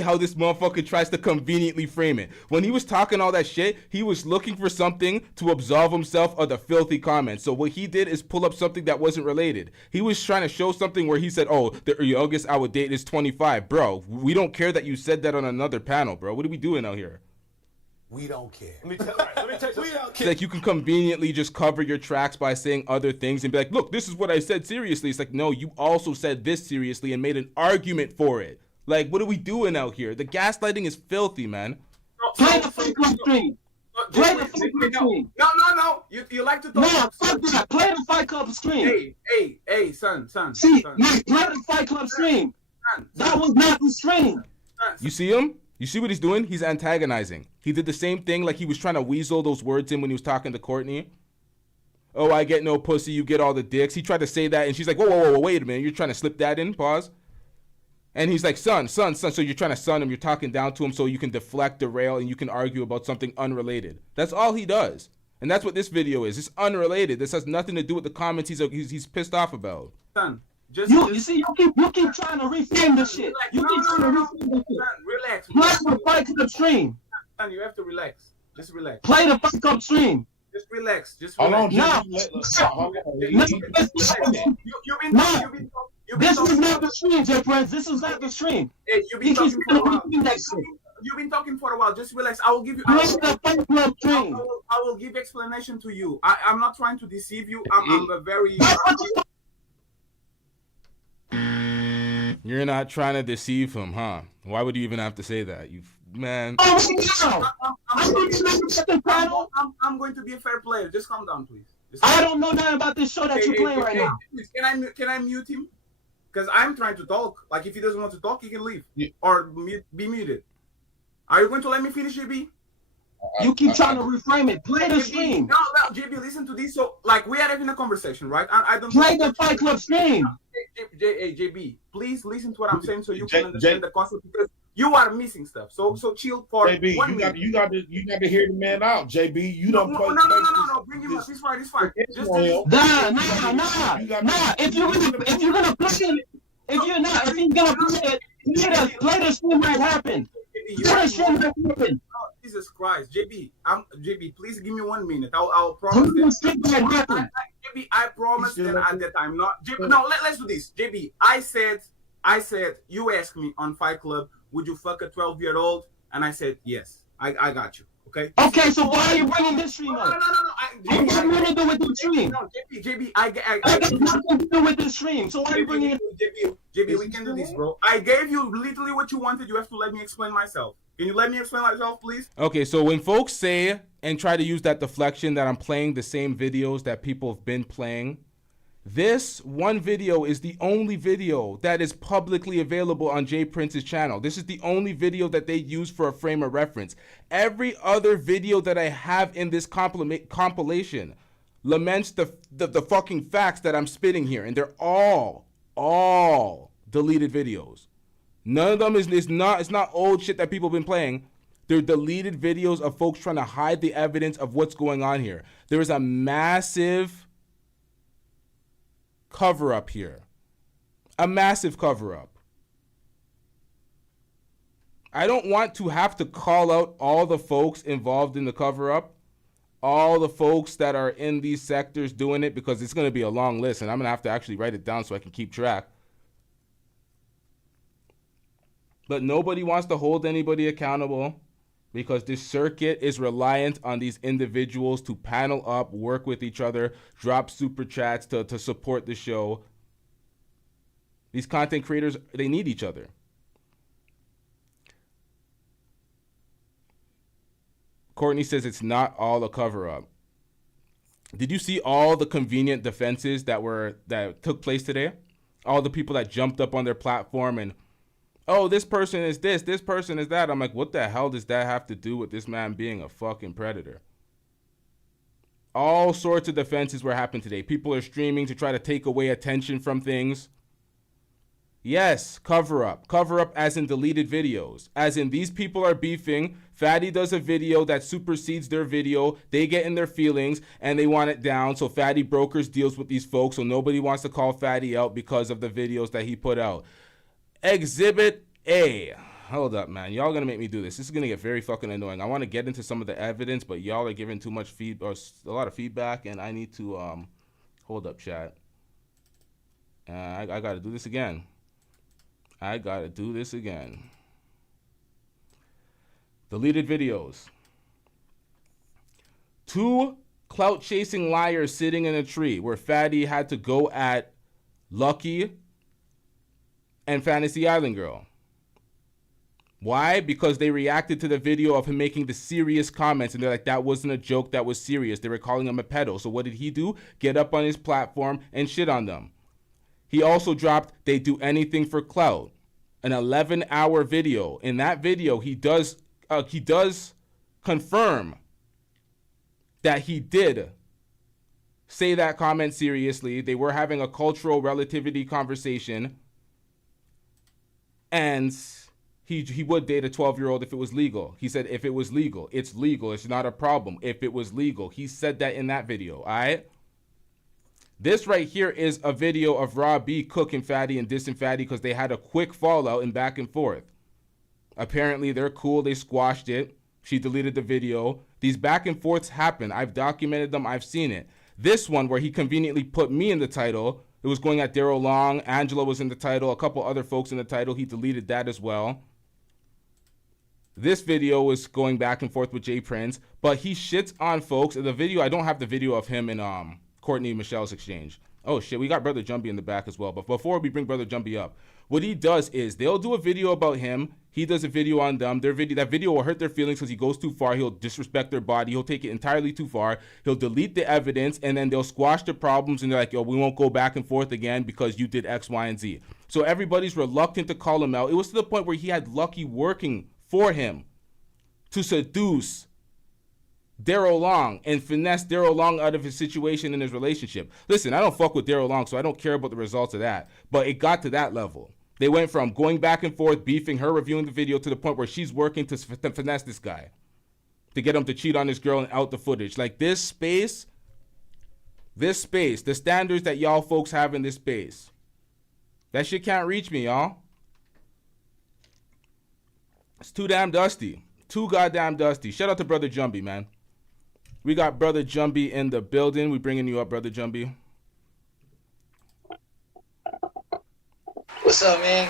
how this motherfucker tries to conveniently frame it? When he was talking all that shit, he was looking for something to absolve himself of the filthy comments. So what he did is pull up something that wasn't related. He was trying to show something where he said, oh, the youngest I would date is 25. Bro, we don't care that you said that on another panel, bro. What are we doing out here? We don't care. Let me tell you, we don't care. It's like you can conveniently just cover your tracks by saying other things and be like, look, this is what I said seriously. It's like, no, you also said this seriously and made an argument for it. Like, what are we doing out here? The gaslighting is filthy, man. Play the Fight Club stream. Play the Fight Club stream. No. You like to talk. No, fuck that. Play the Fight Club stream. Hey, son. See, play the Fight Club stream. That was not the stream. You see him? You see what he's doing? He's antagonizing. He did the same thing, like he was trying to weasel those words in when he was talking to Courtney. Oh, I get no pussy, you get all the dicks. He tried to say that, and she's like, whoa, wait a minute. You're trying to slip that in? Pause. And he's like, son. So you're trying to son him. You're talking down to him so you can deflect, derail, and you can argue about something unrelated. That's all he does. And that's what this video is. It's unrelated. This has nothing to do with the comments he's pissed off about. Son. You see, you keep trying to reframe the shit. You keep trying to reframe the shit. Relax. Play the Fight Club stream. Son, you have to relax. Just relax. Play the Fight Club stream. Just relax. Hold on, no. This was not the stream, J Prince. This was not the stream. Hey, you've been talking for a while. You've been talking for a while. Just relax. I will give you. I will give explanation to you. I'm not trying to deceive you. I'm a very. You're not trying to deceive him, huh? Why would you even have to say that? Man. I'm going to be a fair player. Just calm down, please. I don't know nothing about this show that you're playing right now. Can I mute him? Because I'm trying to talk. Like, if he doesn't want to talk, he can leave. Yeah. Or be muted. Are you going to let me finish, JB? You keep trying to reframe it. Play the stream. No, JB, listen to this. So, like, we are having a conversation, right? I don't play the Fight Club stream. Hey, JB, please listen to what I'm saying so you can understand the concept, because You are missing stuff. So chill for JB, 1 minute. you got to hear the man out, JB. You don't play. No. Bring him up. He's fine. He's fine. Just Nah. If you're gonna play it, if you're gonna play the shit might happen. Jesus Christ, JB, please give me 1 minute. I'll promise. JB, I promise that at that time. Not JB. No, let's do this. JB, I said you asked me on Fight Club, would you fuck a 12-year-old? And I said yes. I got you. Okay. Okay, so why are you bringing this stream up? No. I got nothing to do with the stream. No, JB, I got nothing to do with the stream. So why are you bringing it? JB, we can do this, bro. I gave you literally what you wanted. You have to let me explain myself. Can you let me explain myself, please? Okay, so when folks say and try to use that deflection that I'm playing the same videos that people have been playing, this one video is the only video that is publicly available on J Prince's channel. This is the only video that they use for a frame of reference. Every other video that I have in this compilation laments the fucking facts that I'm spitting here, and they're all deleted videos. None of them it's not old shit that people have been playing. They're deleted videos of folks trying to hide the evidence of what's going on here. There is a massive cover-up here. A massive cover-up. I don't want to have to call out all the folks involved in the cover-up, all the folks that are in these sectors doing it, because it's going to be a long list, and I'm going to have to actually write it down so I can keep track. But nobody wants to hold anybody accountable because this circuit is reliant on these individuals to panel up, work with each other, drop super chats to support the show. These content creators, they need each other. Courtney says it's not all a cover-up. Did you see all the convenient defenses that took place today? All the people that jumped up on their platform and, oh, this person is this person is that. I'm like, what the hell does that have to do with this man being a fucking predator? All sorts of defenses were happening today. People are streaming to try to take away attention from things. Yes, cover up as in deleted videos. As in these people are beefing. Fatty does a video that supersedes their video. They get in their feelings and they want it down. So Fatty brokers deals with these folks. So nobody wants to call Fatty out because of the videos that he put out. Exhibit A. Hold up, man. Y'all gonna make me do this. This is gonna get very fucking annoying. I want to get into some of the evidence, but y'all are giving too much a lot of feedback, and I need to hold up, chat. I gotta do this again. Deleted videos. 2 clout chasing liars sitting in a tree where Fatty had to go at Lucky and Fantasy Island Girl. Why? Because they reacted to the video of him making the serious comments, and they're like, that wasn't a joke, that was serious. They were calling him a pedo. So what did he do? Get up on his platform and shit on them. He also dropped They Do Anything for Clout, an 11-hour video. In that video, he does confirm that he did say that comment seriously. They were having a cultural relativity conversation. And he would date a 12-year-old if it was legal. He said if it was legal, it's legal. It's not a problem. If it was legal. He said that in that video, all right? This right here is a video of Raw B cooking Fatty and dissing Fatty because they had a quick fallout and back and forth. Apparently, they're cool. They squashed it. She deleted the video. These back and forths happen. I've documented them. I've seen it. This one where he conveniently put me in the title, it was going at Daryl Long. Angela was in the title. A couple other folks in the title. He deleted that as well. This video was going back and forth with J Prince, but he shits on folks. In the video, I don't have the video of him and Courtney and Michelle's exchange. Oh shit, we got Brother Jumbee in the back as well. But before we bring Brother Jumbee up, what he does is they'll do a video about him. He does a video on them. That video will hurt their feelings because he goes too far. He'll disrespect their body. He'll take it entirely too far. He'll delete the evidence, and then they'll squash the problems, and they're like, yo, we won't go back and forth again because you did X, Y, and Z. So everybody's reluctant to call him out. It was to the point where he had Lucky working for him to seduce Daryl Long and finesse Daryl Long out of his situation in his relationship. Listen, I don't fuck with Daryl Long, so I don't care about the results of that. But it got to that level. They went from going back and forth, beefing, her reviewing the video, to the point where she's working to finesse this guy, to get him to cheat on his girl and out the footage. Like, this space, the standards that y'all folks have in this space, that shit can't reach me, y'all. It's too damn dusty. Too goddamn dusty. Shout out to Brother Jumbee, man. We got Brother Jumbee in the building. We bringing you up, Brother Jumbee. What's up, man?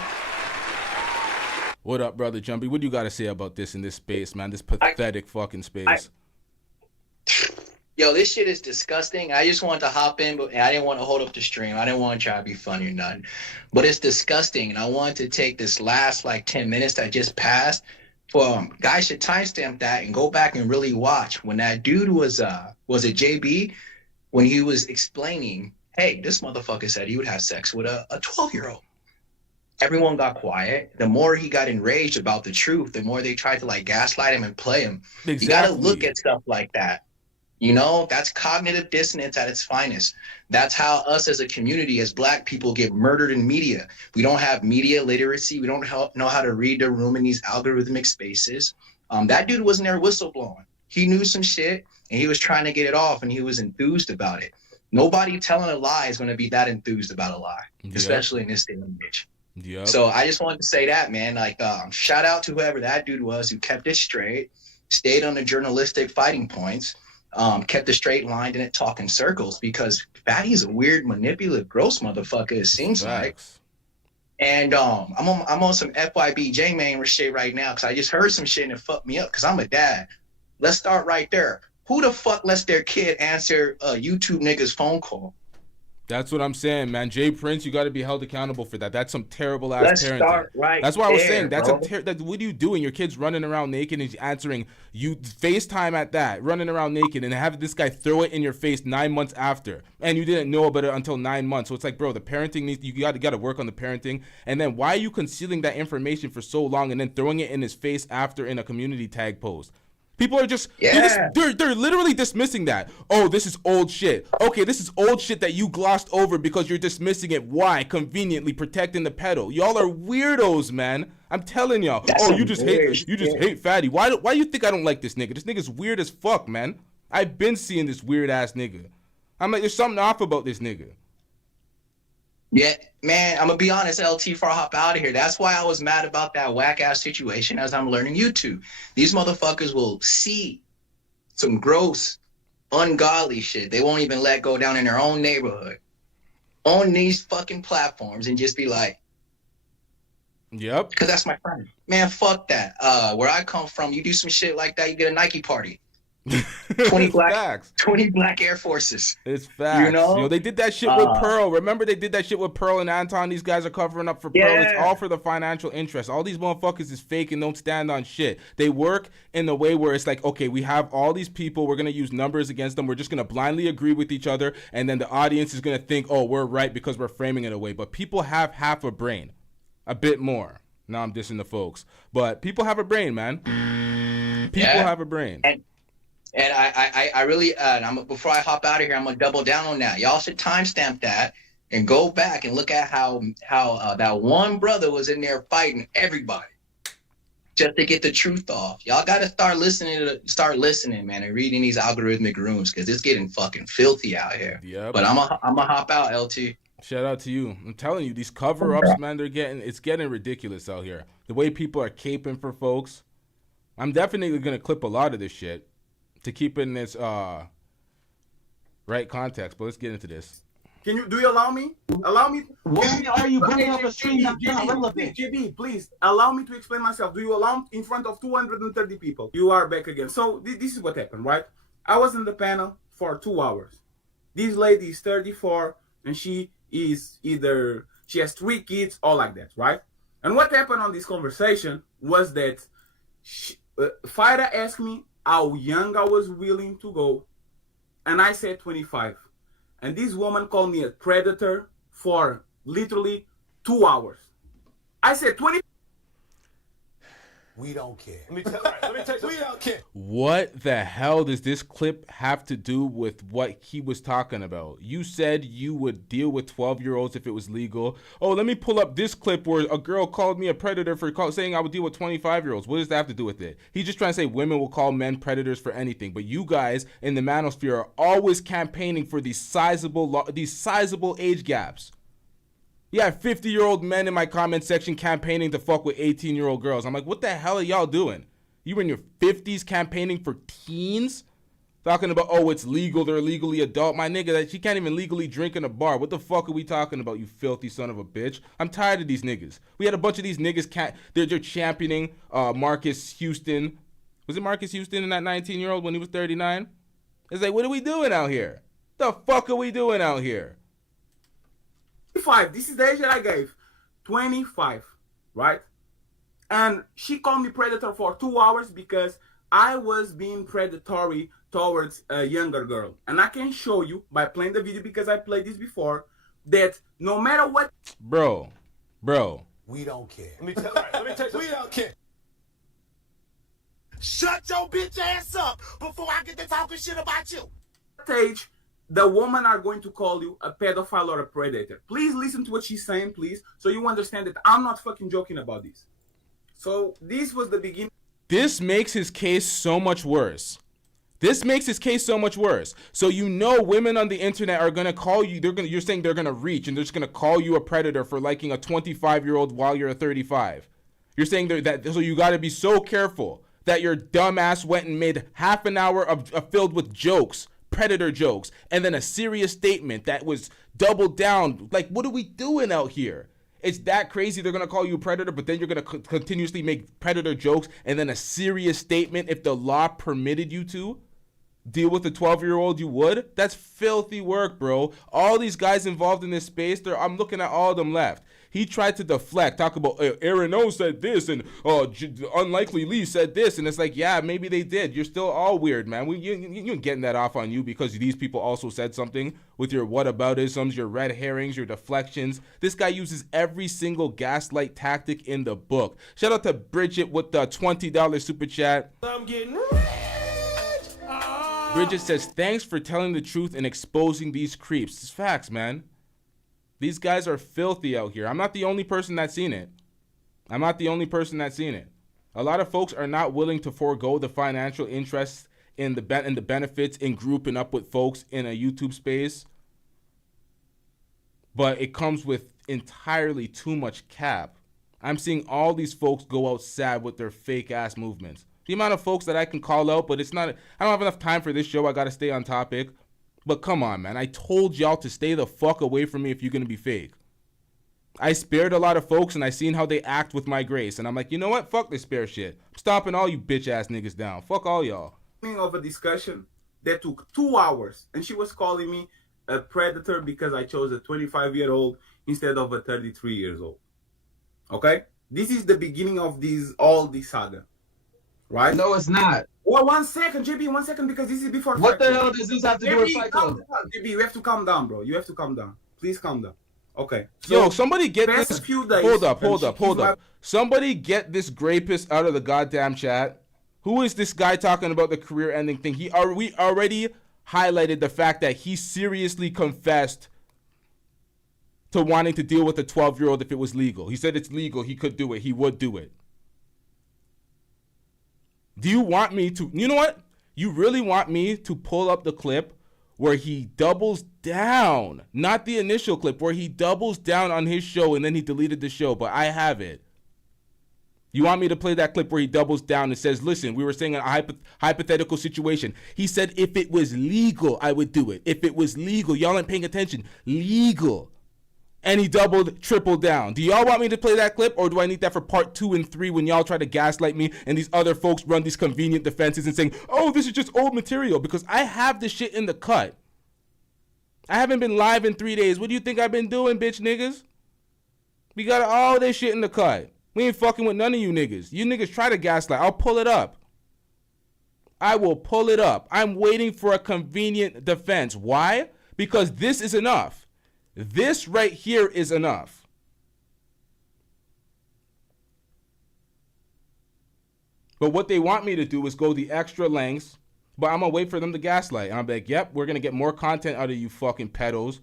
What up, Brother Jumbee? What do you got to say about this in this space, man? This pathetic fucking space. Yo, this shit is disgusting. I just wanted to hop in, but I didn't want to hold up the stream. I didn't want to try to be funny or nothing. But it's disgusting, and I wanted to take this last, 10 minutes that just passed for guys should timestamp that and go back and really watch when that dude was it JB, when he was explaining, hey, this motherfucker said he would have sex with a 12-year-old. Everyone got quiet. The more he got enraged about the truth, the more they tried to gaslight him and play him. Exactly. You got to look at stuff like that. You know, that's cognitive dissonance at its finest. That's how us as a community, as Black people, get murdered in media. We don't have media literacy. We don't know how to read the room in these algorithmic spaces. That dude wasn't there whistleblowing. He knew some shit, and he was trying to get it off, and he was enthused about it. Nobody telling a lie is going to be that enthused about a lie, especially in this day and age. Yep. So I just wanted to say that, man. Shout out to whoever that dude was who kept it straight, stayed on the journalistic fighting points, kept a straight line, didn't talk in circles, because Fatty's a weird, manipulative, gross motherfucker, it seems like. And I'm on some FYB J-Man shit right now, because I just heard some shit and it fucked me up, because I'm a dad. Let's start right there. Who the fuck lets their kid answer a YouTube nigga's phone call? That's what I'm saying, man. Jay Prince, you got to be held accountable for that. That's some terrible ass Let's parenting. start right That's why I was there, saying that's bro. what are you doing? Your kid's running around naked and he's answering you FaceTime at that, running around naked, and have this guy throw it in your face 9 months after, and you didn't know about it until 9 months. So it's like, bro, the parenting needs, you got to work on the parenting. And then why are you concealing that information for so long and then throwing it in his face after in a community tag post? People are just, they're literally dismissing that. Oh, this is old shit. Okay, this is old shit that you glossed over because you're dismissing it. Why? Conveniently protecting the pedo. Y'all are weirdos, man. I'm telling y'all. You just hate Fatty. Why do you think I don't like this nigga? This nigga's weird as fuck, man. I've been seeing this weird ass nigga. I'm like, there's something off about this nigga. Yeah, man, I'm gonna be honest, LT, before I hop out of here. That's why I was mad about that whack ass situation as I'm learning YouTube. These motherfuckers will see some gross, ungodly shit. They won't even let go down in their own neighborhood on these fucking platforms and just be like, yep. Because that's my friend. Man, fuck that. Where I come from, you do some shit like that, you get a Nike party. 20 black Air Forces. It's facts. You know? They did that shit with Pearl. Remember they did that shit with Pearl and Anton? These guys are covering up for Pearl. It's all for the financial interest. All these motherfuckers is fake and don't stand on shit. They work in the way where it's like, okay, we have all these people. We're going to use numbers against them. We're just going to blindly agree with each other. And then the audience is going to think, oh, we're right because we're framing it away. But people have half a brain. A bit more. Now I'm dissing the folks. But people have a brain, man. People have a brain. And I really, before I hop out of here, I'm gonna double down on that. Y'all should timestamp that and go back and look at how that one brother was in there fighting everybody just to get the truth off. Y'all got to start listening, man, and reading these algorithmic rooms, because it's getting fucking filthy out here. Yeah. But I'm gonna hop out, LT. Shout out to you. I'm telling you, these cover-ups, man, it's getting ridiculous out here. The way people are caping for folks. I'm definitely gonna clip a lot of this shit to keep in this right context, but let's get into this. Do you allow me? Why are you bringing up a stream that's not relevant? JB, please allow me to explain myself. Do you allow in front of 230 people? You are back again. So this is what happened, right? I was in the panel for 2 hours. This lady is 34 and she has 3 kids, all like that, right? And what happened on this conversation was that Fida asked me how young I was willing to go, and I said 25. And this woman called me a predator for literally 2 hours. I said 20. We don't care. Let me tell you. We don't care. What the hell does this clip have to do with what he was talking about? You said you would deal with 12-year-olds if it was legal. Oh, let me pull up this clip where a girl called me a predator for saying I would deal with 25-year-olds. What does that have to do with it? He's just trying to say women will call men predators for anything. But you guys in the manosphere are always campaigning for these sizable age gaps. You have 50-year-old men in my comment section campaigning to fuck with 18-year-old girls. I'm like, what the hell are y'all doing? You were in your 50s campaigning for teens? Talking about, oh, it's legal, they're legally adult. My nigga, that she can't even legally drink in a bar. What the fuck are we talking about, you filthy son of a bitch? I'm tired of these niggas. We had a bunch of these niggas, they're championing Marcus Houston. Was it Marcus Houston in that 19-year-old when he was 39? It's like, what are we doing out here? The fuck are we doing out here? 25. This is the age that I gave. 25, right? And she called me predator for 2 hours because I was being predatory towards a younger girl. And I can show you by playing the video, because I played this before, that no matter what... Bro. We don't care. Let me tell you. We don't care. Shut your bitch ass up before I get to talking shit about you. Stage, the women are going to call you a pedophile or a predator. Please listen to what she's saying, please, so you understand that I'm not fucking joking about this. So this was the beginning. This makes his case so much worse. So you know women on the internet are gonna call you. You're saying they're gonna reach and they're just gonna call you a predator for liking a 25-year-old while you're a 35. You're saying that so you got to be so careful that your dumbass went and made half an hour of filled with jokes. Predator jokes, and then a serious statement that was doubled down. Like, what are we doing out here? It's that crazy they're gonna call you a predator, but then you're gonna continuously make predator jokes, and then a serious statement if the law permitted you to deal with a 12-year-old, you would? That's filthy work, bro. All these guys involved in this space, I'm looking at all of them left. He tried to deflect, talk about Aaron O said this and UNLIKELEE said this, and it's like, yeah, maybe they did. You're still all weird, man. You're getting that off on you because these people also said something with your whataboutisms, your red herrings, your deflections. This guy uses every single gaslight tactic in the book. Shout out to Bridget with the $20 super chat. I'm getting rich. Bridget says, thanks for telling the truth and exposing these creeps. It's facts, man. These guys are filthy out here. I'm not the only person that's seen it. A lot of folks are not willing to forego the financial interests in the benefits in grouping up with folks in a YouTube space. But it comes with entirely too much cap. I'm seeing all these folks go out sad with their fake ass movements. The amount of folks that I can call out, but I don't have enough time for this show. I got to stay on topic. But come on, man. I told y'all to stay the fuck away from me if you're going to be fake. I spared a lot of folks, and I seen how they act with my grace. And I'm like, you know what? Fuck this spare shit. I'm stomping all you bitch-ass niggas down. Fuck all y'all. Of a discussion that took 2 hours. And she was calling me a predator because I chose a 25-year-old instead of a 33-year-old. Okay? This is the beginning of all this saga. Right? No, it's not. Well, 1 second, JB, 1 second, because this is before. What the hell does this have to do with psycho? JB, you have to calm down, bro. You have to calm down. Please calm down. Okay. So yo, somebody get this. Hold up. Somebody get this grapist out of the goddamn chat. Who is this guy talking about the career-ending thing? We already highlighted the fact that he seriously confessed to wanting to deal with a 12-year-old if it was legal. He said it's legal. He could do it. He would do it. Do you want me to, you know what? You really want me to pull up the clip where he doubles down, not the initial clip, where he doubles down on his show and then he deleted the show, but I have it. You want me to play that clip where he doubles down and says, listen, we were saying a hypothetical situation. He said, if it was legal, I would do it. If it was legal, y'all ain't paying attention. Legal. And he tripled down. Do y'all want me to play that clip, or do I need that for part 2 and 3 when y'all try to gaslight me and these other folks run these convenient defenses and saying, oh, this is just old material? Because I have this shit in the cut. I haven't been live in 3 days. What do you think I've been doing, bitch niggas? We got all this shit in the cut. We ain't fucking with none of you niggas. You niggas try to gaslight. I'll pull it up. I will pull it up. I'm waiting for a convenient defense. Why? Because this is enough. This right here is enough. But what they want me to do is go the extra lengths, but I'm going to wait for them to gaslight. And I'm like, yep, we're going to get more content out of you fucking pedos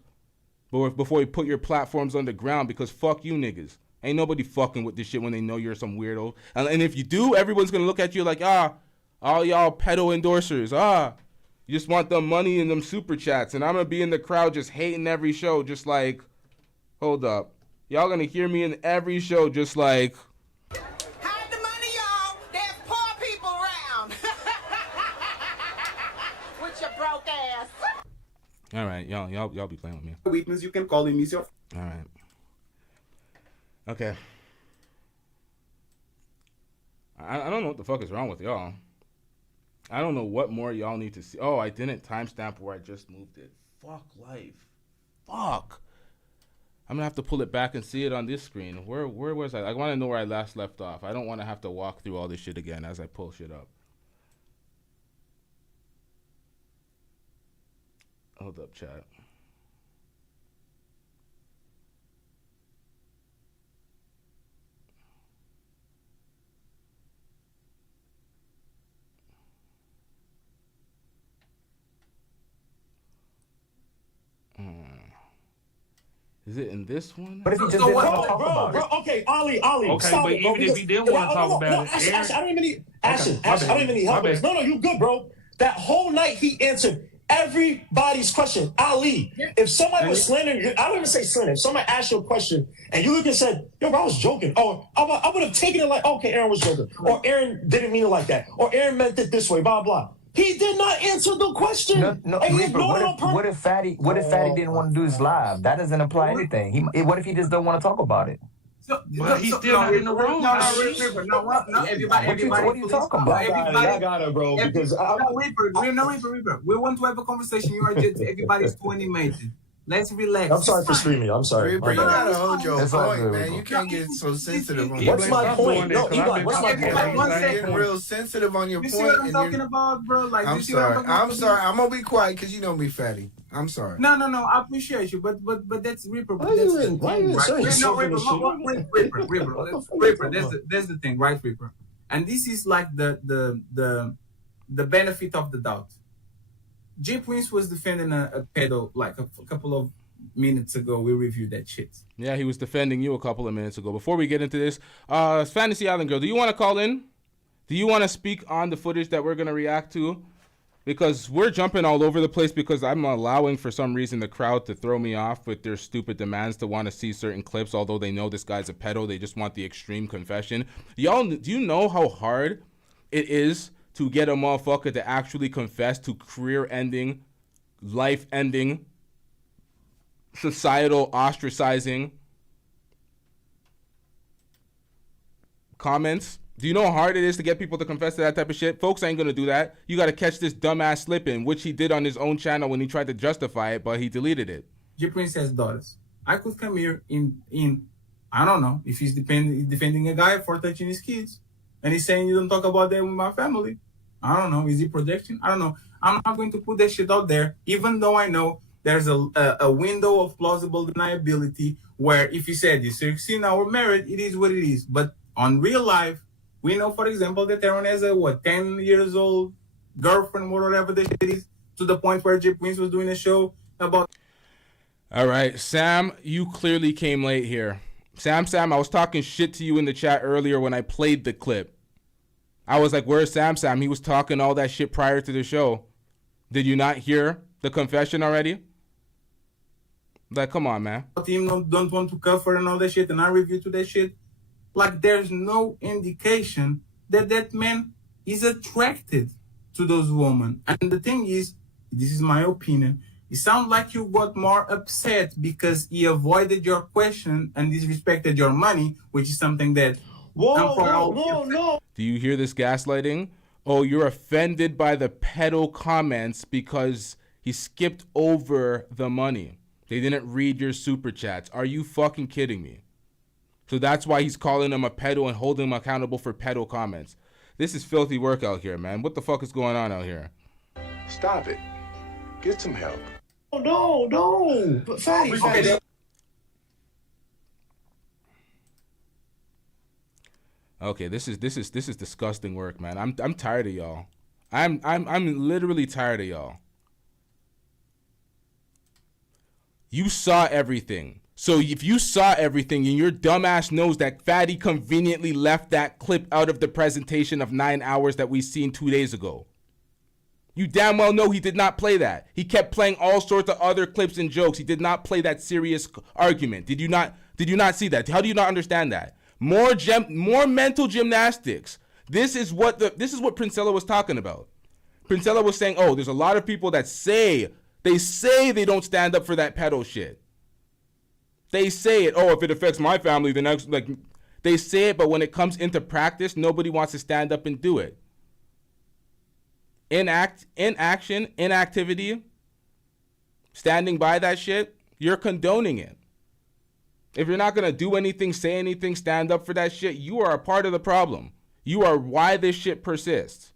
before you put your platforms underground, because fuck you niggas. Ain't nobody fucking with this shit when they know you're some weirdo. And if you do, everyone's going to look at you like, all y'all pedo endorsers, you just want them money and them super chats. And I'm going to be in the crowd just hating every show, just like, hold up. Y'all going to hear me in every show just like... Hide the money, y'all. There's poor people around. With your broke ass. All right, y'all be playing with me. Weakness, you can call him yourself. All right. Okay. I don't know what the fuck is wrong with y'all. I don't know what more y'all need to see. Oh, I didn't timestamp where I just moved it. Fuck life. Fuck. I'm gonna have to pull it back and see it on this screen. Where was I? I want to know where I last left off. I don't want to have to walk through all this shit again as I pull shit up. Hold up, chat. Is it in this one? But if he just didn't want to talk about it. Okay, Ali, okay, stop but it, bro, even if he didn't want to talk about it, Ash, I don't even need Ash, Okay, I don't even need help. No, you good, bro. That whole night he answered everybody's question. Ali, if somebody was slandering you, I don't even say slander. If somebody asked you a question and you looked and said, yo, bro, I was joking. Or I would have taken it like, okay, Aaron was joking. Or Aaron didn't mean it like that. Or Aaron meant it this way, blah, blah. He did not answer the question. No, and he Reaper, ignored it on purpose. What if Fatty didn't want to do his live? That doesn't imply anything. What if he just don't want to talk about it? But he's still not in the room. No, everybody. What are you talking about? I got it, bro. Because Reaper. We want to have a conversation. You are just everybody's too animated. Let's relax. I'm sorry for streaming. I'm sorry. Reaper, you gotta hold your It's all point, good, man. Reaper. You can't get so sensitive on What's my point? No, Eli, what's my point? One You're second. getting real sensitive on your You point. see what I'm and talking about, bro? Like, I'm you see what sorry. I'm talking about? I'm gonna be quiet because you know me, Fatty. I'm sorry. No. I appreciate you, but that's Reaper. Why you in Reaper. That's the thing, right, Reaper? And this is like the benefit of the doubt. J Prince was defending a pedo like a couple of minutes ago. We reviewed that shit. Yeah, he was defending you a couple of minutes ago. Before we get into this, Fantasy Island Girl, do you want to call in? Do you want to speak on the footage that we're going to react to? Because we're jumping all over the place because I'm allowing, for some reason, the crowd to throw me off with their stupid demands to want to see certain clips, although they know this guy's a pedo. They just want the extreme confession. Y'all, do you know how hard it is to get a motherfucker to actually confess to career-ending, life-ending, societal ostracizing comments? Do you know how hard it is to get people to confess to that type of shit? Folks ain't gonna do that. You gotta catch this dumbass slipping, which he did on his own channel when he tried to justify it, but he deleted it. J Prince has daughters. I could come here in I don't know if he's defending a guy for touching his kids, and he's saying you don't talk about that with my family. I don't know. Is he projection? I don't know. I'm not going to put that shit out there, even though I know there's a window of plausible deniability where if you said you're 16 hour married, it is what it is. But on real life, we know, for example, that Aaron has a 10 years old girlfriend, whatever the shit is, to the point where J Prince was doing a show about. All right, Sam, you clearly came late here. Sam, I was talking shit to you in the chat earlier when I played the clip. I was like, where's Sam? He was talking all that shit prior to the show. Did you not hear the confession already? Like, come on, man. Team don't want to cover and all that shit, and I review to that shit. Like, there's no indication that that man is attracted to those women. And the thing is, this is my opinion, it sounds like you got more upset because he avoided your question and disrespected your money, which is something that... No. Do you hear this gaslighting? Oh, you're offended by the pedo comments because he skipped over the money. They didn't read your super chats. Are you fucking kidding me? So that's why he's calling him a pedo and holding him accountable for pedo comments. This is filthy work out here, man. What the fuck is going on out here? Stop it. Get some help. No. But Fatty. Okay, this is disgusting work, man. I'm tired of y'all. I'm literally tired of y'all. You saw everything. So if you saw everything and your dumbass knows that Fatty conveniently left that clip out of the presentation of 9 hours that we seen 2 days ago, you damn well know he did not play that. He kept playing all sorts of other clips and jokes. He did not play that serious argument. Did you not see that? How do you not understand that? More mental gymnastics. This is what Princella was talking about. Princella was saying, oh, there's a lot of people that say they don't stand up for that pedo shit. They say it, oh, if it affects my family, then they say it, but when it comes into practice, nobody wants to stand up and do it. Inactivity, standing by that shit, you're condoning it. If you're not going to do anything, say anything, stand up for that shit, you are a part of the problem. You are why this shit persists.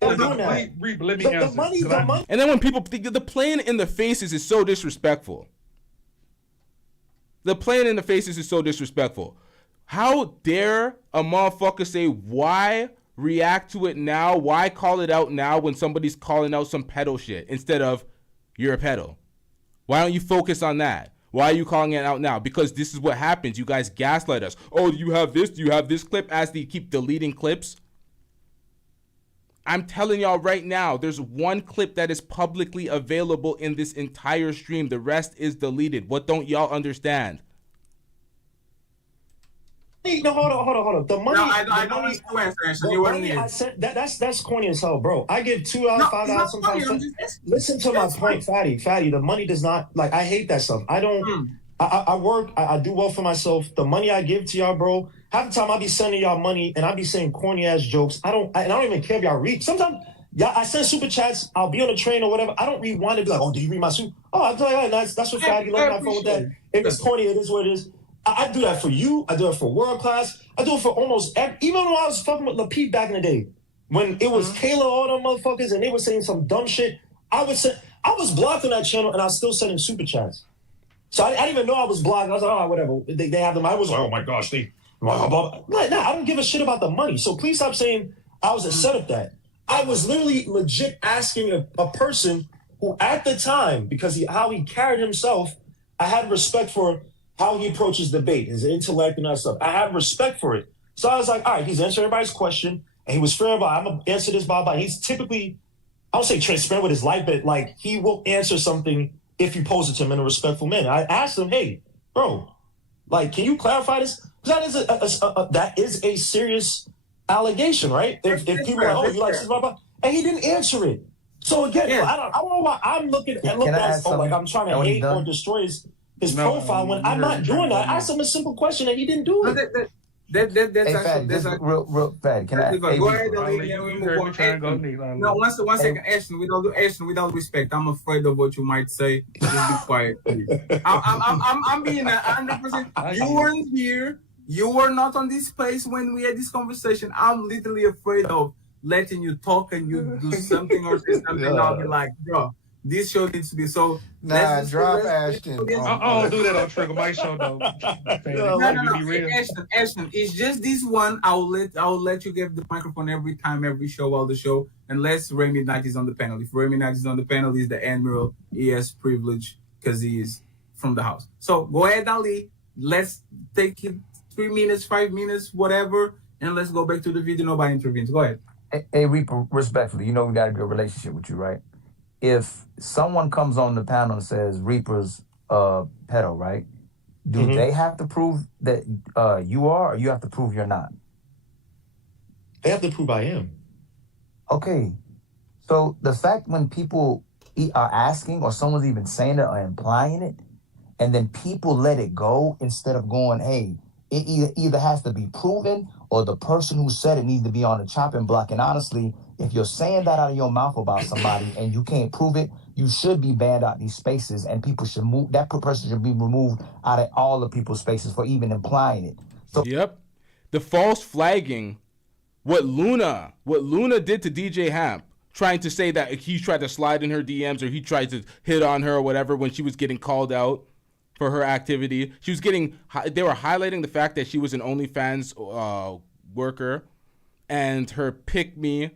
Let me answer. And then when people think the playing in the faces is so disrespectful. The playing in the faces is so disrespectful. How dare a motherfucker say, why react to it now? Why call it out now when somebody's calling out some pedo shit instead of you're a pedo? Why don't you focus on that? Why are you calling it out now? Because this is what happens. You guys gaslight us. Oh, do you have this? Do you have this clip? As they keep deleting clips. I'm telling y'all right now, there's one clip that is publicly available in this entire stream. The rest is deleted. What don't y'all understand? No, hold on. The money. No, I don't need to answer. That's corny as hell, bro. I give $2, $5 sometimes. Listen to my point, Fatty. The money does not, like, I hate that stuff. I don't. I work. I do well for myself. The money I give to y'all, bro. Half the time I be sending y'all money and I be saying corny ass jokes. I don't even care if y'all read. Sometimes I send super chats. I'll be on a train or whatever. I don't rewind and be like, oh, did you read my super? Oh, I'll tell you what, that's what Fatty love my phone with that. If it's corny, it is what it is. I do that for you. I do it for World Class. I do it for almost even when I was fucking with Lapeep back in the day, when it was Kayla, all them motherfuckers, and they were saying some dumb shit. I was blocked on that channel, and I was still sending super chats. So I didn't even know I was blocked. I was like, oh, whatever. They have them. I was like, oh my gosh, they. Like, nah, I don't give a shit about the money. So please stop saying I was a set of that. I was literally legit asking a person who, at the time, because how he carried himself, I had respect for how he approaches debate, his intellect and that stuff. I had respect for it. So I was like, all right, he's answering everybody's question, and he was fair about, I'm going to answer this, blah. He's typically, I don't say transparent with his life, but like he will answer something if you pose it to him in a respectful manner. I asked him, hey, bro, like, can you clarify this? Because that is a serious allegation, right? If people are like, oh, you like this, blah, blah, and he didn't answer it. So again, I don't know why I'm looking at like I'm trying to hate or destroy his profile when I'm not doing that. I asked him a simple question and he didn't do it. That's real Fatty. Can I? Go ahead, No, one second, Ashton. We don't respect. I'm afraid of what you might say. Just be quiet, please. I'm being 100%. You weren't here. You were not on this place when we had this conversation. I'm literally afraid of letting you talk and you do something or say something. Yeah. I'll be like, bro, this show needs to be so. Nah, drop Ashton. I don't do that on Trigger Mike show though. No. Ashton, it's just this one. I'll let you give the microphone every time, every show, all the show, unless Remy Knight is on the panel. If Remy Knight is on the panel, he's the admiral. He has privilege because he is from the house. So go ahead, Ali. Let's take it 3 minutes, 5 minutes, whatever, and let's go back to the video. Nobody intervenes. Go ahead. Hey, Reaper, respectfully, you know we got a good relationship with you, right? If someone comes on the panel and says Reaper's pedo, right? Do they have to prove that you are, or you have to prove you're not? They have to prove I am. Okay. So the fact when people are asking or someone's even saying it or implying it, and then people let it go instead of going, hey, it either has to be proven or the person who said it needs to be on the chopping block. And honestly, if you're saying that out of your mouth about somebody and you can't prove it, you should be banned out these spaces, and people should move. That person should be removed out of all the people's spaces for even implying it. So yep, the false flagging, what Luna did to DJ Hamp, trying to say that he tried to slide in her DMs or he tried to hit on her or whatever when she was getting called out. for her activity. She was getting, they were highlighting the fact that she was an OnlyFans worker, and her pick me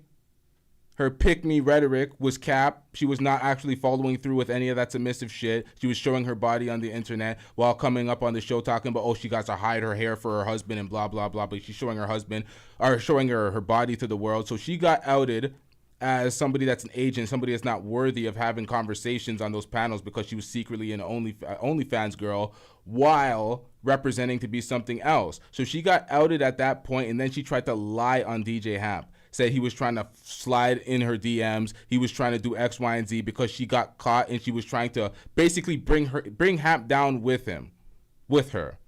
rhetoric was cap. She was not actually following through with any of that submissive shit. She was showing her body on the internet while coming up on the show talking about, oh, she got to hide her hair for her husband and blah, blah, blah. But she's showing her husband, or showing her body to the world. So she got outed as somebody that's an agent, somebody that's not worthy of having conversations on those panels because she was secretly an OnlyFans girl while representing to be something else. So she got outed at that point, and then she tried to lie on DJ Hamp. Said he was trying to slide in her DMs. He was trying to do X, Y, and Z because she got caught, and she was trying to basically bring Hamp down with her.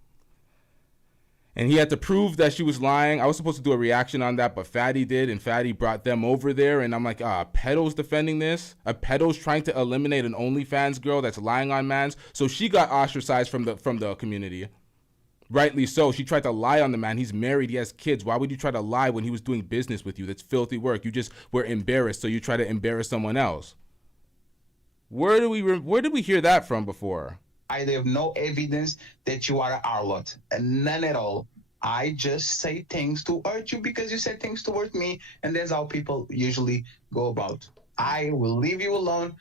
And he had to prove that she was lying. I was supposed to do a reaction on that, but Fatty did, and Fatty brought them over there. And I'm like, Pedo's defending this? A Pedo's trying to eliminate an OnlyFans girl that's lying on mans? So she got ostracized from the community. Rightly so. She tried to lie on the man. He's married. He has kids. Why would you try to lie when he was doing business with you? That's filthy work. You just were embarrassed, so you try to embarrass someone else. Where did we hear that from before? I have no evidence that you are a harlot, and none at all. I just say things to hurt you because you said things to hurt me, and that's how people usually go about. I will leave you alone.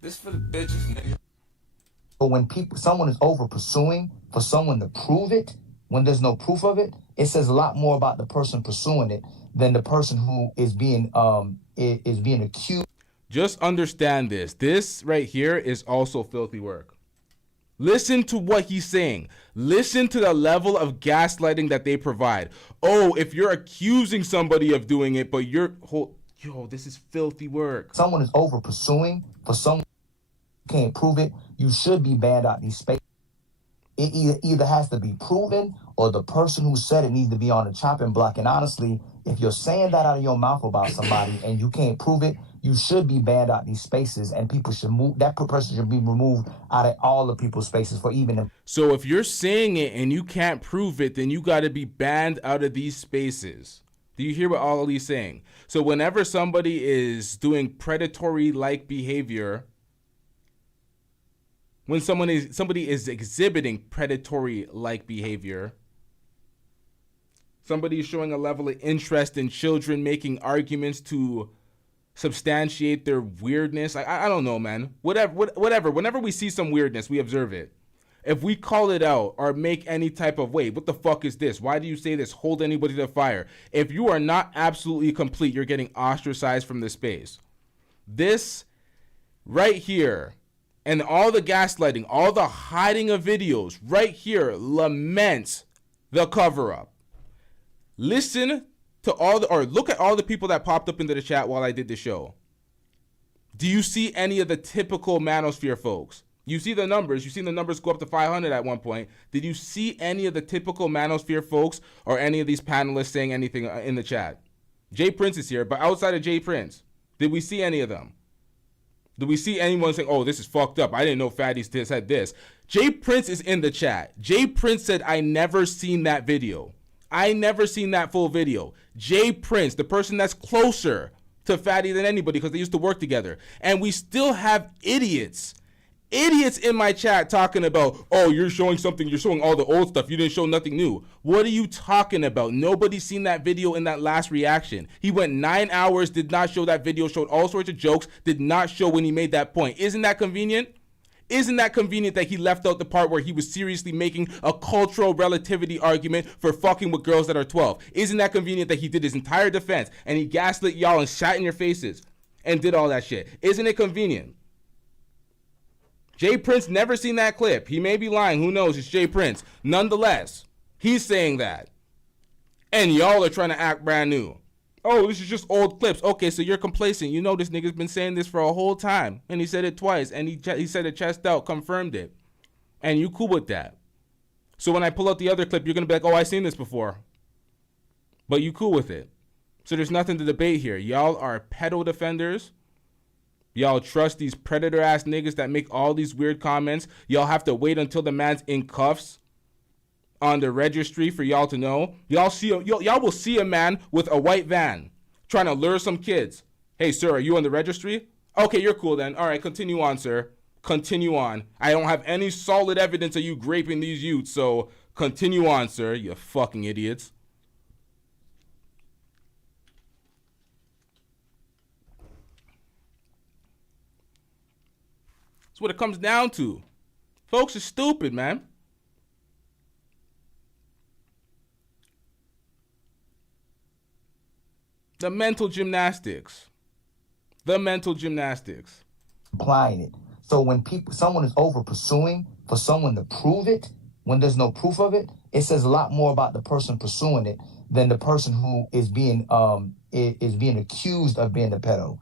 This for the bitches, nigga. But when someone is over pursuing for someone to prove it, when there's no proof of it, it says a lot more about the person pursuing it than the person who is being accused. Just understand this. This right here is also filthy work. Listen to what he's saying. Listen to the level of gaslighting that they provide. Oh, if you're accusing somebody of doing it, but this is filthy work. Someone is over pursuing for someone who can't prove it, you should be banned out these spaces. It either has to be proven, or the person who said it needs to be on the chopping block. And honestly, if you're saying that out of your mouth about somebody and you can't prove it, you should be banned out these spaces, and people should move. That person should be removed out of all the people's spaces for even them. So if you're saying it and you can't prove it, then you got to be banned out of these spaces. Do you hear what all of these saying? So whenever somebody is doing predatory-like behavior, when somebody is exhibiting predatory-like behavior, somebody is showing a level of interest in children, making arguments to substantiate their weirdness. I don't know, man. Whatever. Whenever we see some weirdness, we observe it. If we call it out or make any type of, wait, what the fuck is this? Why do you say this? Hold anybody to fire. If you are not absolutely complete, you're getting ostracized from the space. This right here, and all the gaslighting, all the hiding of videos right here laments the cover-up. Listen to look at all the people that popped up into the chat while I did the show. Do you see any of the typical manosphere folks? You see the numbers. You've seen the numbers go up to 500 at one point. Did you see any of the typical manosphere folks or any of these panelists saying anything in the chat? Jay Prince is here, but outside of Jay Prince, did we see any of them? Did we see anyone saying, oh, this is fucked up? I didn't know Fatty said this. Jay Prince is in the chat. Jay Prince said, I never seen that video. I never seen that full video. Jay Prince, the person that's closer to Fatty than anybody because they used to work together. And we still have idiots in my chat talking about, oh, you're showing something, you're showing all the old stuff, you didn't show nothing new. What are you talking about? Nobody's seen that video in that last reaction. He went 9 hours, did not show that video, showed all sorts of jokes, did not show when he made that point. Isn't that convenient? Isn't that convenient that he left out the part where he was seriously making a cultural relativity argument for fucking with girls that are 12? Isn't that convenient that he did his entire defense and he gaslit y'all and shat in your faces and did all that shit? Isn't it convenient? Jay Prince never seen that clip. He may be lying. Who knows? It's Jay Prince. Nonetheless, he's saying that. And y'all are trying to act brand new. Oh, this is just old clips. Okay, so you're complacent. You know this nigga's been saying this for a whole time. And he said it twice. And he said it chest out, confirmed it. And you cool with that. So when I pull out the other clip, you're going to be like, oh, I seen this before. But you cool with it. So there's nothing to debate here. Y'all are pedo defenders. Y'all trust these predator-ass niggas that make all these weird comments. Y'all have to wait until the man's in cuffs on the registry for y'all to know. Y'all will see a man with a white van trying to lure some kids. Hey, sir, are you on the registry? Okay, you're cool then. All right, continue on, sir. Continue on. I don't have any solid evidence of you raping these youths, so continue on, sir, you fucking idiots. That's what it comes down to. Folks are stupid, man. The mental gymnastics. Applying it. So when someone is over pursuing for someone to prove it, when there's no proof of it, it says a lot more about the person pursuing it than the person who is being accused of being a pedo.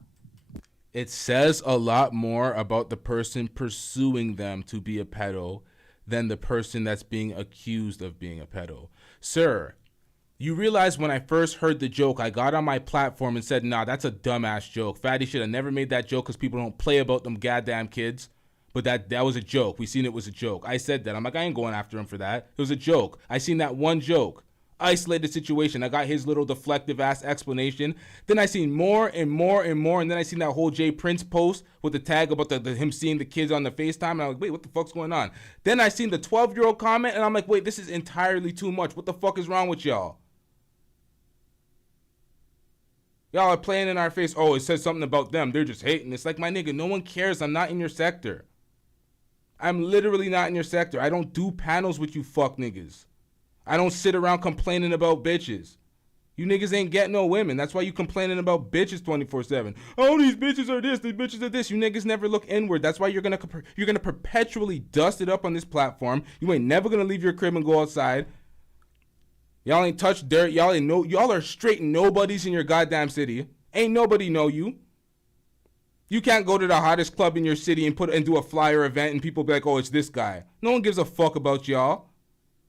It says a lot more about the person pursuing them to be a pedo than the person that's being accused of being a pedo. Sir, you realize when I first heard the joke, I got on my platform and said, nah, that's a dumbass joke. Fatty should have never made that joke because people don't play about them goddamn kids. But that was a joke. We seen it was a joke. I said that. I'm like, I ain't going after him for that. It was a joke. I seen that one joke. Isolated situation. I got his little deflective ass explanation. Then I seen more and more and more. And then I seen that whole Jay Prince post with the tag about him seeing the kids on the FaceTime. And I'm like, wait, what the fuck's going on? Then I seen the 12-year-old comment and I'm like, wait, this is entirely too much. What the fuck is wrong with y'all? Y'all are playing in our face. Oh, it says something about them. They're just hating. It's like, my nigga, no one cares. I'm not in your sector. I'm literally not in your sector. I don't do panels with you fuck niggas. I don't sit around complaining about bitches. You niggas ain't getting no women. That's why you complaining about bitches 24/7. Oh, these bitches are this, these bitches are this. You niggas never look inward. That's why you're gonna perpetually dust it up on this platform. You ain't never gonna leave your crib and go outside. Y'all ain't touch dirt. Y'all are straight nobodies in your goddamn city. Ain't nobody know you. You can't go to the hottest club in your city and do a flyer event and people be like, oh, it's this guy. No one gives a fuck about y'all.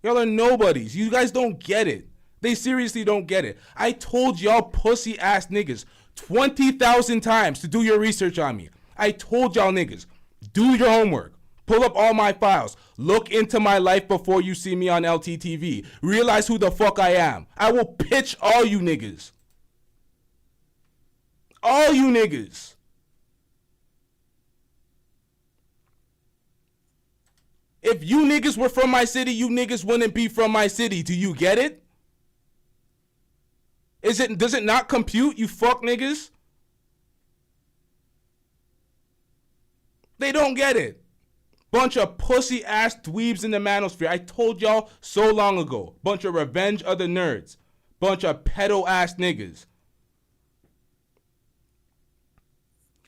Y'all are nobodies. You guys don't get it. They seriously don't get it. I told y'all pussy ass niggas 20,000 times to do your research on me. I told y'all niggas, do your homework. Pull up all my files. Look into my life before you see me on LTTV. Realize who the fuck I am. I will pitch all you niggas. All you niggas. If you niggas were from my city, you niggas wouldn't be from my city. Do you get it? Does it not compute, you fuck niggas? They don't get it. Bunch of pussy ass dweebs in the manosphere. I told y'all so long ago. Bunch of revenge of the nerds. Bunch of pedo ass niggas.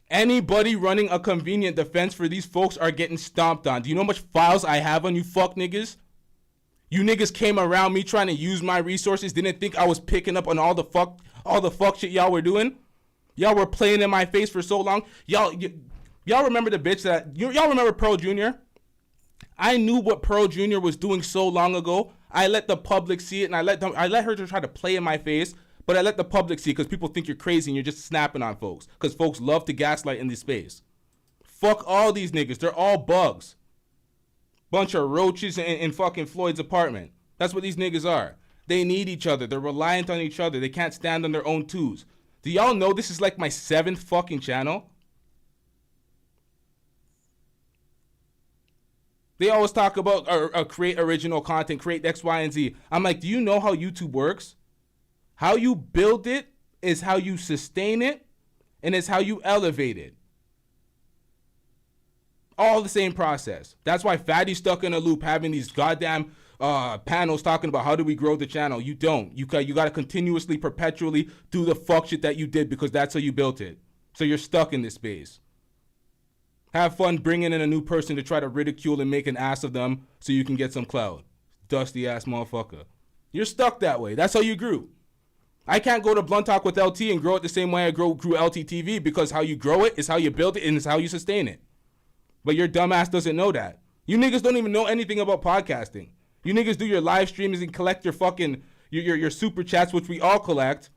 Anybody running a convenient defense for these folks are getting stomped on. Do you know how much files I have on you fuck niggas? You niggas came around me trying to use my resources, didn't think I was picking up on all the fuck shit y'all were doing? Y'all were playing in my face for so long. Y'all remember the bitch y'all remember Pearl Jr.? I knew what Pearl Jr. was doing so long ago. I let the public see it and I let her just try to play in my face. But I let the public see it because people think you're crazy and you're just snapping on folks. Because folks love to gaslight in this space. Fuck all these niggas. They're all bugs. Bunch of roaches in fucking Floyd's apartment. That's what these niggas are. They need each other. They're reliant on each other. They can't stand on their own twos. Do y'all know this is like my 7th fucking channel? They always talk about create original content, create X, Y, and Z. I'm like, do you know how YouTube works? How you build it is how you sustain it, and it's how you elevate it. All the same process. That's why Fatty's stuck in a loop having these goddamn panels talking about how do we grow the channel. You don't. You got to continuously, perpetually do the fuck shit that you did because that's how you built it. So you're stuck in this space. Have fun bringing in a new person to try to ridicule and make an ass of them so you can get some clout. Dusty ass motherfucker. You're stuck that way. That's how you grew. I can't go to Blunt Talk with LT and grow it the same way I grew LTTV because how you grow it is how you build it and it's how you sustain it. But your dumbass doesn't know that. You niggas don't even know anything about podcasting. You niggas do your live streams and collect your fucking, your super chats, which we all collect.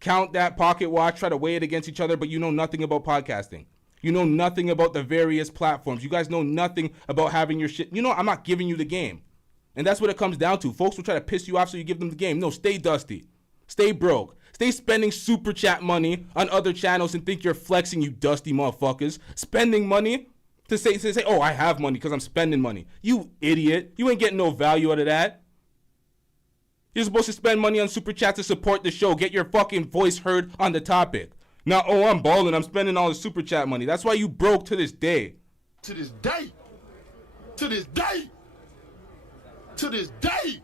Count that, pocket watch, try to weigh it against each other, but you know nothing about podcasting. You know nothing about the various platforms. You guys know nothing about having your shit. You know, I'm not giving you the game. And that's what it comes down to. Folks will try to piss you off so you give them the game. No, stay dusty. Stay broke. Stay spending super chat money on other channels and think you're flexing, you dusty motherfuckers. Spending money. To say, oh, I have money because I'm spending money. You idiot. You ain't getting no value out of that. You're supposed to spend money on Super Chat to support the show. Get your fucking voice heard on the topic. Now, oh, I'm balling. I'm spending all the Super Chat money. That's why you broke to this day. To this day. To this day. To this day.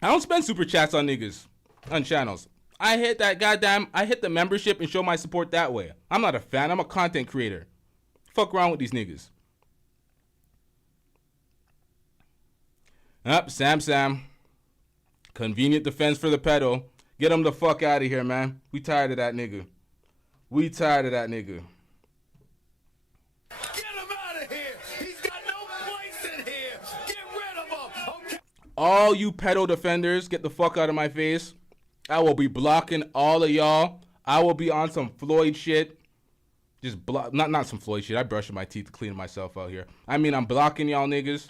I don't spend Super Chats on niggas, on channels. I hit the membership and show my support that way. I'm not a fan. I'm a content creator. Fuck around with these niggas. Sam. Convenient defense for the pedo. Get him the fuck out of here, man. We tired of that nigga. We tired of that nigga. Get him out of here. He's got no place in here. Get rid of him. Okay. All you pedo defenders, get the fuck out of my face. I will be blocking all of y'all. I will be on some Floyd shit. Just block, not some Floyd shit. I brushing my teeth to clean myself out here. I mean, I'm blocking y'all niggas.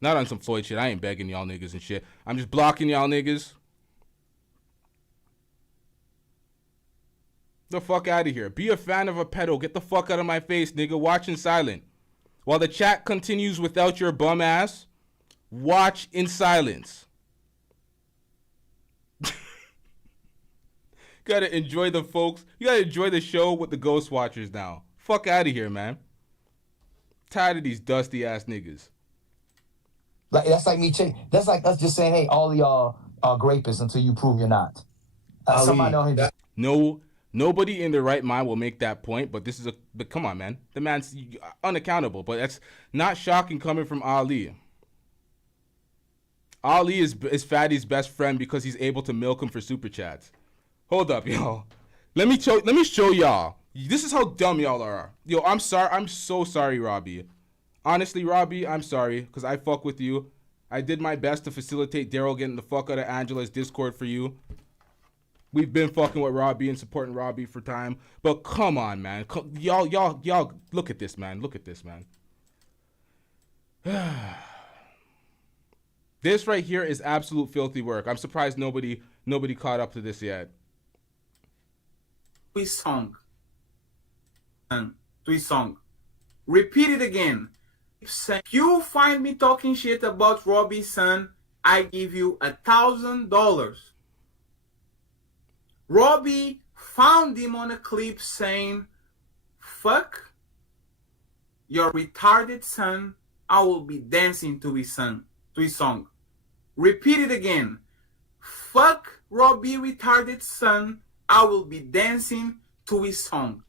Not on some Floyd shit. I ain't begging y'all niggas and shit. I'm just blocking y'all niggas. The fuck out of here. Be a fan of a pedo. Get the fuck out of my face, nigga. Watch in silent. While the chat continues without your bum ass, watch in silence. Gotta enjoy the folks. You gotta enjoy the show with the ghost watchers now. Fuck out of here, man. Tired of these dusty ass niggas. Like that's like me. That's like us just saying, "Hey, all of y'all are grapists until you prove you're not." Somebody on here. No, nobody in their right mind will make that point. But this is But come on, man. The man's unaccountable. But that's not shocking coming from Ali. Ali is Fatty's best friend because he's able to milk him for super chats. Hold up, y'all. Let me show y'all. This is how dumb y'all are. Yo, I'm sorry. I'm so sorry, Robbie. Honestly, Robbie, I'm sorry because I fuck with you. I did my best to facilitate Daryl getting the fuck out of Angela's Discord for you. We've been fucking with Robbie and supporting Robbie for time. But come on, man. Y'all, look at this, man. Look at this, man. This right here is absolute filthy work. I'm surprised nobody caught up to this yet. Twist song. Repeat it again. If you find me talking shit about Robbie's son, I give you $1,000. Robbie found him on a clip saying, "Fuck your retarded son. I will be dancing to his song." Repeat it again. Fuck Robbie retarded son. I will be dancing to his song.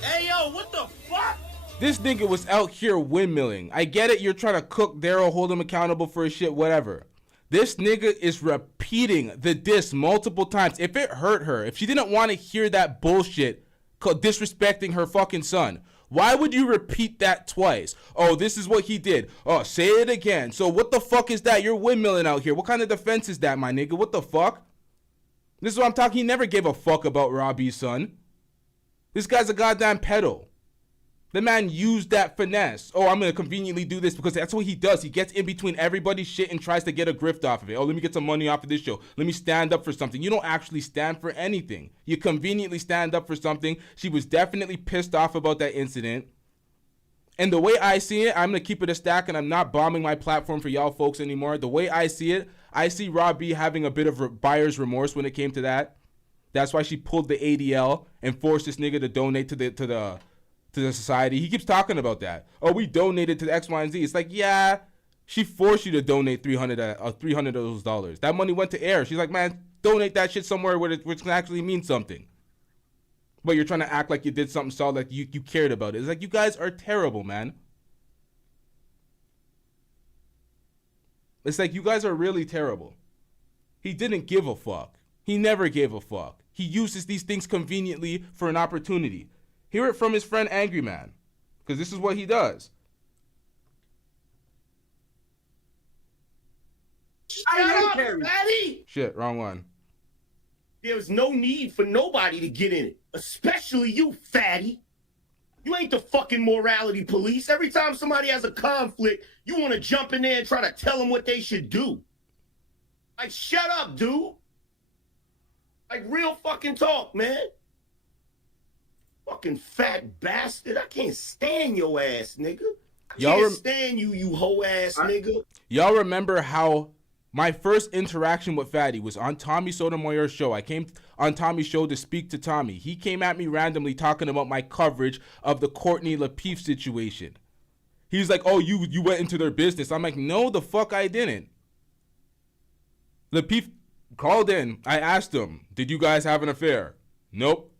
Hey, yo, what the fuck? This nigga was out here windmilling. I get it, you're trying to cook Daryl, hold him accountable for his shit, whatever. This nigga is repeating the diss multiple times. If it hurt her, if she didn't want to hear that bullshit disrespecting her fucking son, why would you repeat that twice? Oh, this is what he did. Oh, say it again. So what the fuck is that? You're windmilling out here. What kind of defense is that, my nigga? What the fuck? This is what I'm talking. He never gave a fuck about Robbie's son. This guy's a goddamn pedo. The man used that finesse. Oh, I'm going to conveniently do this because that's what he does. He gets in between everybody's shit and tries to get a grift off of it. Oh, let me get some money off of this show. Let me stand up for something. You don't actually stand for anything. You conveniently stand up for something. She was definitely pissed off about that incident. And the way I see it, I'm going to keep it a stack and I'm not bombing my platform for y'all folks anymore. The way I see it, I see Robbie having a bit of buyer's remorse when it came to that. That's why she pulled the ADL and forced this nigga to donate to the society. He keeps talking about that. Oh, we donated to the X, Y, and Z. It's like, yeah, she forced you to donate $300 of those dollars. That money went to air. She's like, man, donate that shit somewhere which can actually mean something. But you're trying to act like you did something solid, like you cared about it. It's like, you guys are terrible, man. It's like, you guys are really terrible. He didn't give a fuck. He never gave a fuck. He uses these things conveniently for an opportunity. Hear it from his friend Angry Man, because this is what he does. Shut up, Fatty! Shit, wrong one. There's no need for nobody to get in it, especially you, Fatty. You ain't the fucking morality police. Every time somebody has a conflict, you want to jump in there and try to tell them what they should do. Like, shut up, dude. Like, real fucking talk, man. Fucking fat bastard. I can't stand your ass, nigga. I Y'all can't stand you, you hoe ass nigga. Y'all remember how my first interaction with Fatty was on Tommy Sotomayor's show. I came on Tommy's show to speak to Tommy. He came at me randomly talking about my coverage of the Courtney Lapeef situation. He's like, oh, you went into their business. I'm like, no, the fuck I didn't. Lapeef called in. I asked him, did you guys have an affair? Nope.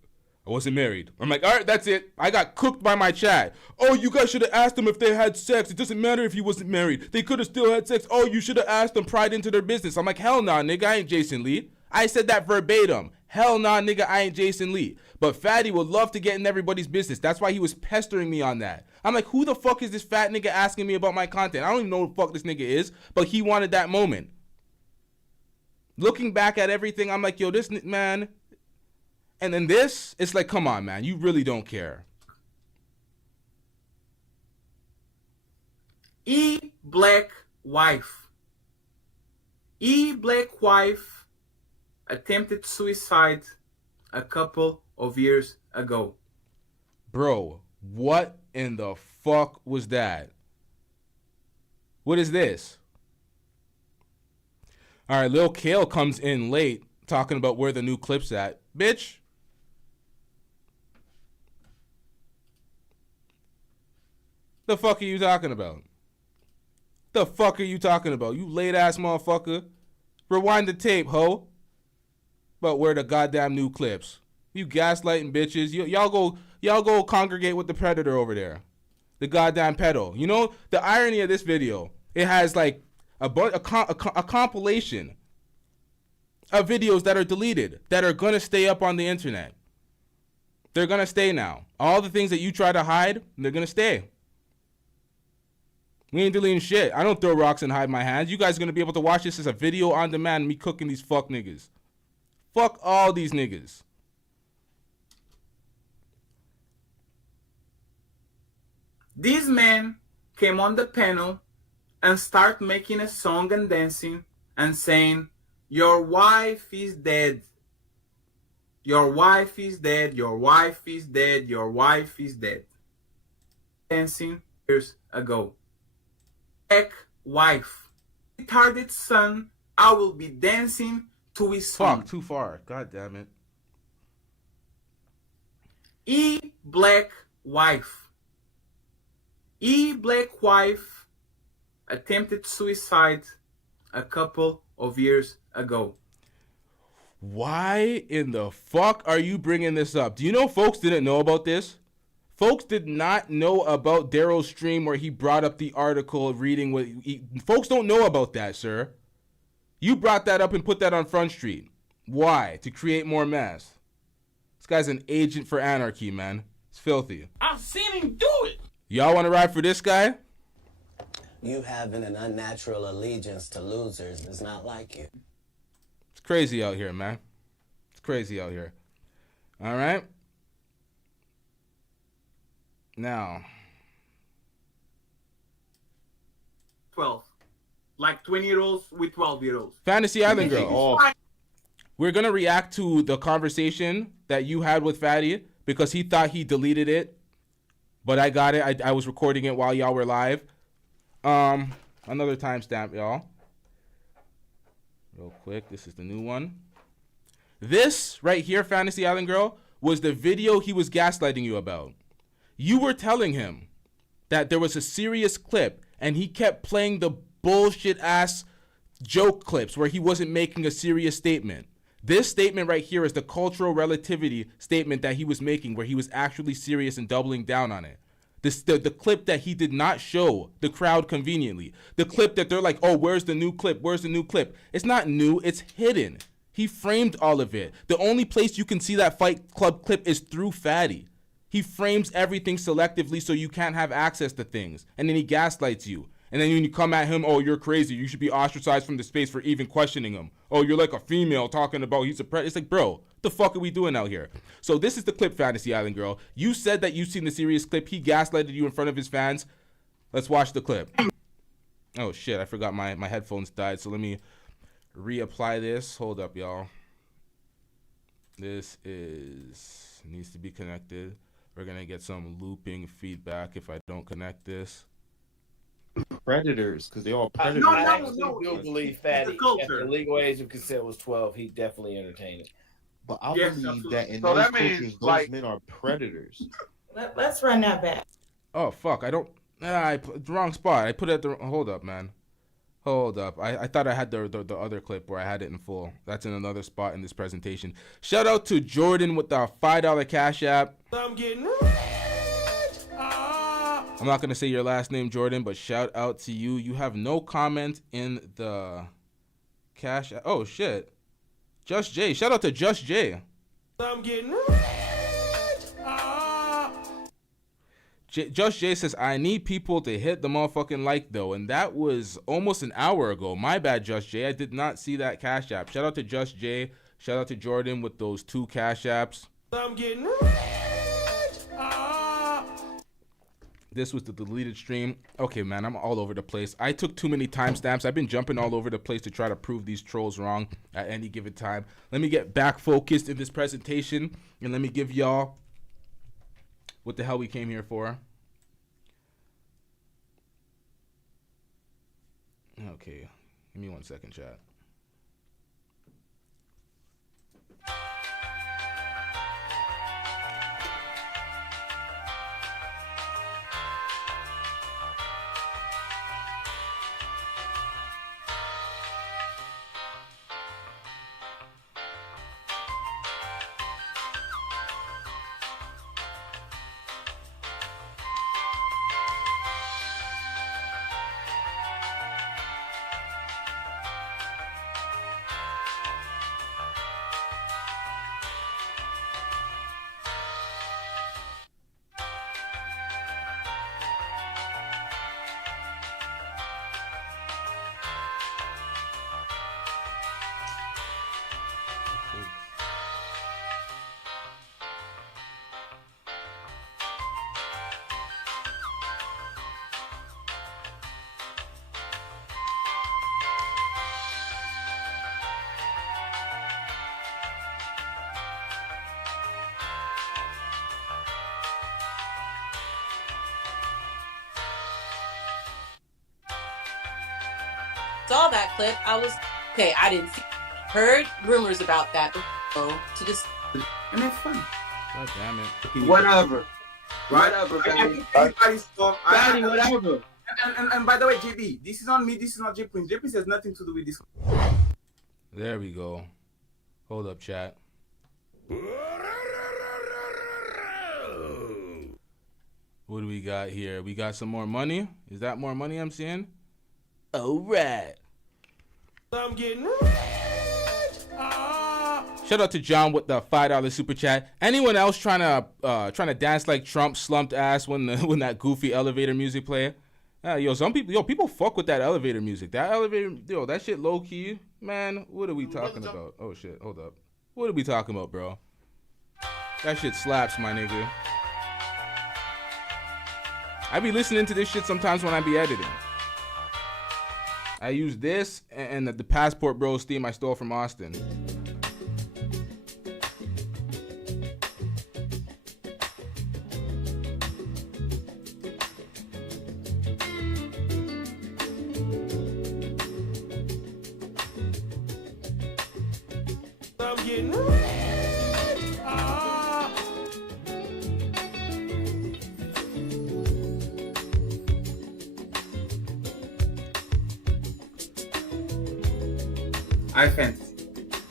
I wasn't married. I'm like, all right, that's it. I got cooked by my chat. Oh, you guys should have asked them if they had sex. It doesn't matter if he wasn't married. They could have still had sex. Oh, you should have asked them, pried into their business. I'm like, hell nah, nigga, I ain't Jason Lee. I said that verbatim. Hell nah, nigga, I ain't Jason Lee. But Fatty would love to get in everybody's business. That's why he was pestering me on that. I'm like, who the fuck is this fat nigga asking me about my content? I don't even know who the fuck this nigga is, but he wanted that moment. Looking back at everything, I'm like, yo, this man... And then this, it's like, come on, man. You really don't care. Black wife. Black wife attempted suicide a couple of years ago. Bro, what in the fuck was that? What is this? All right, Lil Kale comes in late talking about where the new clip's at. Bitch. The fuck are you talking about? The fuck are you talking about? You late ass motherfucker. Rewind the tape, ho. But where the goddamn new clips? You gaslighting bitches. Y'all go congregate with the predator over there. The goddamn pedo. You know the irony of this video? It has like a compilation of videos that are deleted that are gonna stay up on the internet. They're gonna stay now. All the things that you try to hide, they're gonna stay. We ain't deleting shit. I don't throw rocks and hide my hands. You guys are going to be able to watch this as a video on demand, me cooking these fuck niggas. Fuck all these niggas. This man came on the panel and start making a song and dancing and saying, your wife is dead. Your wife is dead. Your wife is dead. Your wife is dead. Dancing years ago. Wife, retarded son, I will be dancing to his song. Fuck, too far. God damn it. Black wife. Black wife attempted suicide a couple of years ago. Why in the fuck are you bringing this up? Do you know folks didn't know about this? Folks did not know about Daryl's stream where he brought up the article of reading what folks don't know about that, sir. You brought that up and put that on Front Street. Why? To create more mess. This guy's an agent for anarchy, man. It's filthy. I've seen him do it. Y'all want to ride for this guy? You having an unnatural allegiance to losers is not like you. It's crazy out here, man. It's crazy out here. All right. Now, 12. Like 20-year-olds with 12-year-olds. Fantasy Island Girl. Oh. We're going to react to the conversation that you had with Fatty because he thought he deleted it. But I got it. I was recording it while y'all were live. Another timestamp, y'all. Real quick. This is the new one. This right here, Fantasy Island Girl, was the video he was gaslighting you about. You were telling him that there was a serious clip and he kept playing the bullshit ass joke clips where he wasn't making a serious statement. This statement right here is the cultural relativity statement that he was making where he was actually serious and doubling down on it. The clip that he did not show the crowd conveniently. The clip that they're like, oh, where's the new clip? Where's the new clip? It's not new. It's hidden. He framed all of it. The only place you can see that Fight Club clip is through Fatty. He frames everything selectively so you can't have access to things. And then he gaslights you. And then when you come at him, oh, you're crazy. You should be ostracized from the space for even questioning him. Oh, you're like a female talking about he's a predator. It's like, bro, what the fuck are we doing out here? So this is the clip, Fantasy Island Girl. You said that you've seen the serious clip. He gaslighted you in front of his fans. Let's watch the clip. Oh, shit. I forgot my headphones died. So let me reapply this. Hold up, y'all. This needs to be connected. We're going to get some looping feedback if I don't connect this. Predators, because they all predators. I do believe Fatty, if the legal age of consent was 12, he definitely entertained it. But I Yes, believe absolutely. that in So those that cultures, means, those like- men are predators. Let's run that back. Oh, fuck. I don't... I put the wrong spot. I put it at the... Hold up, man. Hold up. I thought I had the other clip where I had it in full. That's in another spot in this presentation. Shout out to Jordan with the $5 Cash App. I'm getting I'm not going to say your last name, Jordan, but shout out to you. You have no comment in the Cash App. Oh, shit. Just Jay. Shout out to Just Jay. I'm getting Just Jay says, I need people to hit the motherfucking like, though. And that was almost an hour ago. My bad, Just Jay. I did not see that Cash App. Shout out to Just Jay. Shout out to Jordan with those 2 Cash Apps. I'm getting This was the deleted stream. Okay, man, I'm all over the place. I took too many timestamps. I've been jumping all over the place to try to prove these trolls wrong at any given time. Let me get back focused in this presentation, and let me give y'all what the hell we came here for. Okay, give me 1 second, chat. Saw that clip. I was okay. I didn't see. Heard rumors about that. To just and it's fun. God damn it. Whatever. Right? Whatever, Fatty. Fatty, whatever. And by the way, JB, this is on me. This is not J Prince. J Prince has nothing to do with this. There we go. Hold up, chat. What do we got here? We got some more money? Is that more money I'm seeing? All right. I'm getting Shout out to John with the $5 super chat. Anyone else trying to dance like Trump slumped ass when that goofy elevator music play? People fuck with that elevator music. That elevator, that shit low key, man. What are we talking about? Oh shit, hold up. What are we talking about, bro? That shit slaps, my nigga. I be listening to this shit sometimes when I be editing. I use this and the Passport Bros theme I stole from Austin. I'm getting I can't.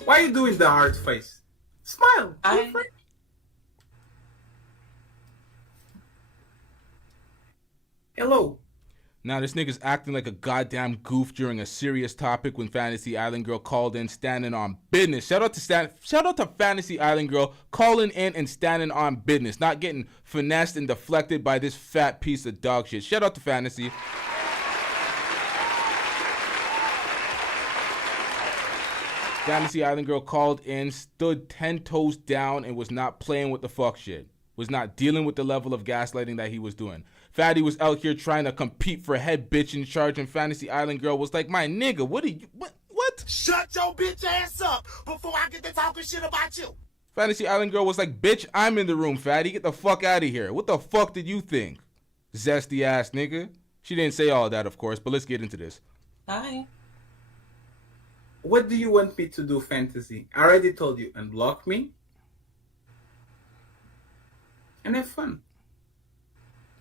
Why are you doing the hard face? Smile. Hello. Now this nigga's acting like a goddamn goof during a serious topic when Fantasy Island Girl called in standing on business. Shout out to Fantasy Island Girl calling in and standing on business, not getting finessed and deflected by this fat piece of dog shit. Shout out to Fantasy. Fantasy Island Girl called in, stood 10 toes down, and was not playing with the fuck shit. Was not dealing with the level of gaslighting that he was doing. Fatty was out here trying to compete for head bitch in charge, and Fantasy Island Girl was like, my nigga, what? Shut your bitch ass up before I get to talking shit about you. Fantasy Island girl was like, bitch, I'm in the room, fatty. Get the fuck out of here. What the fuck did you think? Zesty ass nigga. She didn't say all that, of course, but let's get into this. Hi. What do you want me to do, Fantasy? I already told you, unblock me and have fun.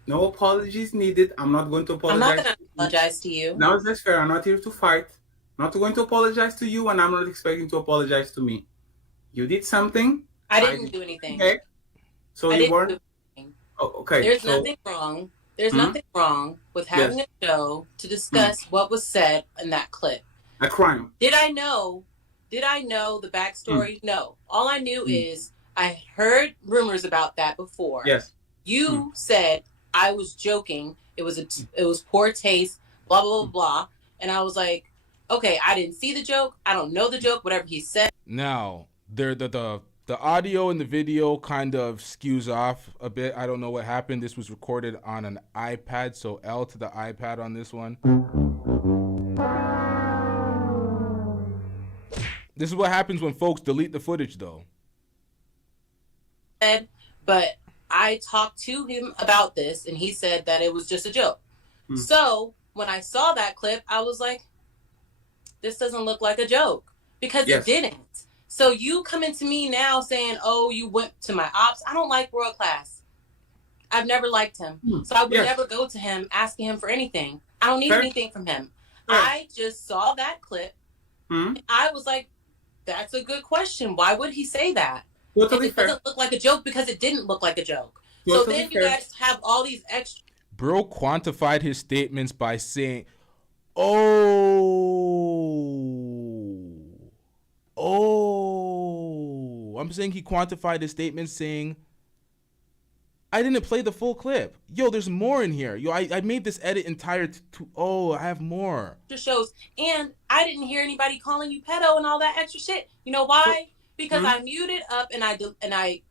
No apologies needed. I'm not going to apologize. I'm not going to apologize to you. No, that's fair. I'm not here to fight. I'm not going to apologize to you, and I'm not expecting to apologize to me. You did something. I didn't do anything. Okay. So you weren't. Oh, okay. There's nothing wrong. There's nothing wrong with having a show to discuss what was said in that clip. A crime. Did I know the backstory? No. All I knew is I heard rumors about that before. Yes. You said I was joking. It was poor taste. Blah blah blah blah. And I was like, okay, I didn't see the joke. I don't know the joke. Whatever he said. Now, the audio and the video kind of skews off a bit. I don't know what happened. This was recorded on an iPad, so L to the iPad on this one. This is what happens when folks delete the footage, though. But I talked to him about this, and he said that it was just a joke. So when I saw that clip, I was like, this doesn't look like a joke, because it didn't. So you coming to me now saying, oh, you went to my ops. I don't like World Class. I've never liked him. So I would never go to him asking him for anything. I don't need anything from him. I just saw that clip. And I was like, that's a good question. Why would he say that? Totally it doesn't look like a joke, because it didn't look like a joke. So then you guys have all these extra. Bro quantified his statements by saying, I'm saying he quantified his statement saying, I didn't play the full clip. Yo, there's more in here. Yo, I made this edit entire I have more. Shows, and I didn't hear anybody calling you pedo and all that extra shit. You know why? Because I muted up and I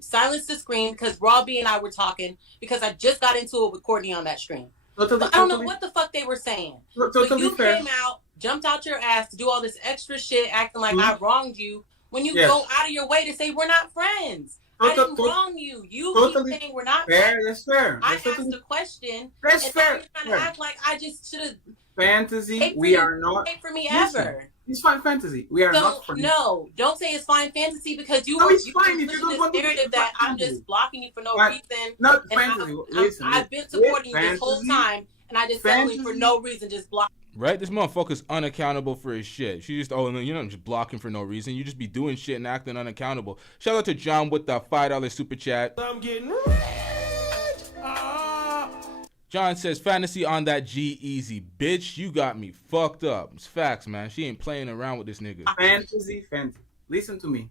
silenced the screen because Robbie and I were talking, because I just got into it with Courtney on that stream. I don't know what the fuck they were saying. But you came out, jumped out your ass to do all this extra shit, acting like I wronged you, when you go out of your way to say we're not friends. I didn't wrong you. You keep saying we're not friends. That's fair. I asked a question. That's fair. You're trying to act like I just should have. Fantasy, we are not. For me ever. It's fine, Fantasy. We are not friends. No, don't say it's fine, Fantasy, because you. No, it's fine if you don't want to. Narrative that I'm just blocking you for no reason. No, Fantasy. Listen, I've been supporting you this whole time, and I just suddenly for no reason just block. Right? This motherfucker's unaccountable for his shit. She just, you're not just blocking for no reason. You just be doing shit and acting unaccountable. Shout out to John with the $5 super chat. I'm getting rich. John says, Fantasy on that G-Easy. Bitch, you got me fucked up. It's facts, man. She ain't playing around with this nigga. Fantasy. Listen to me.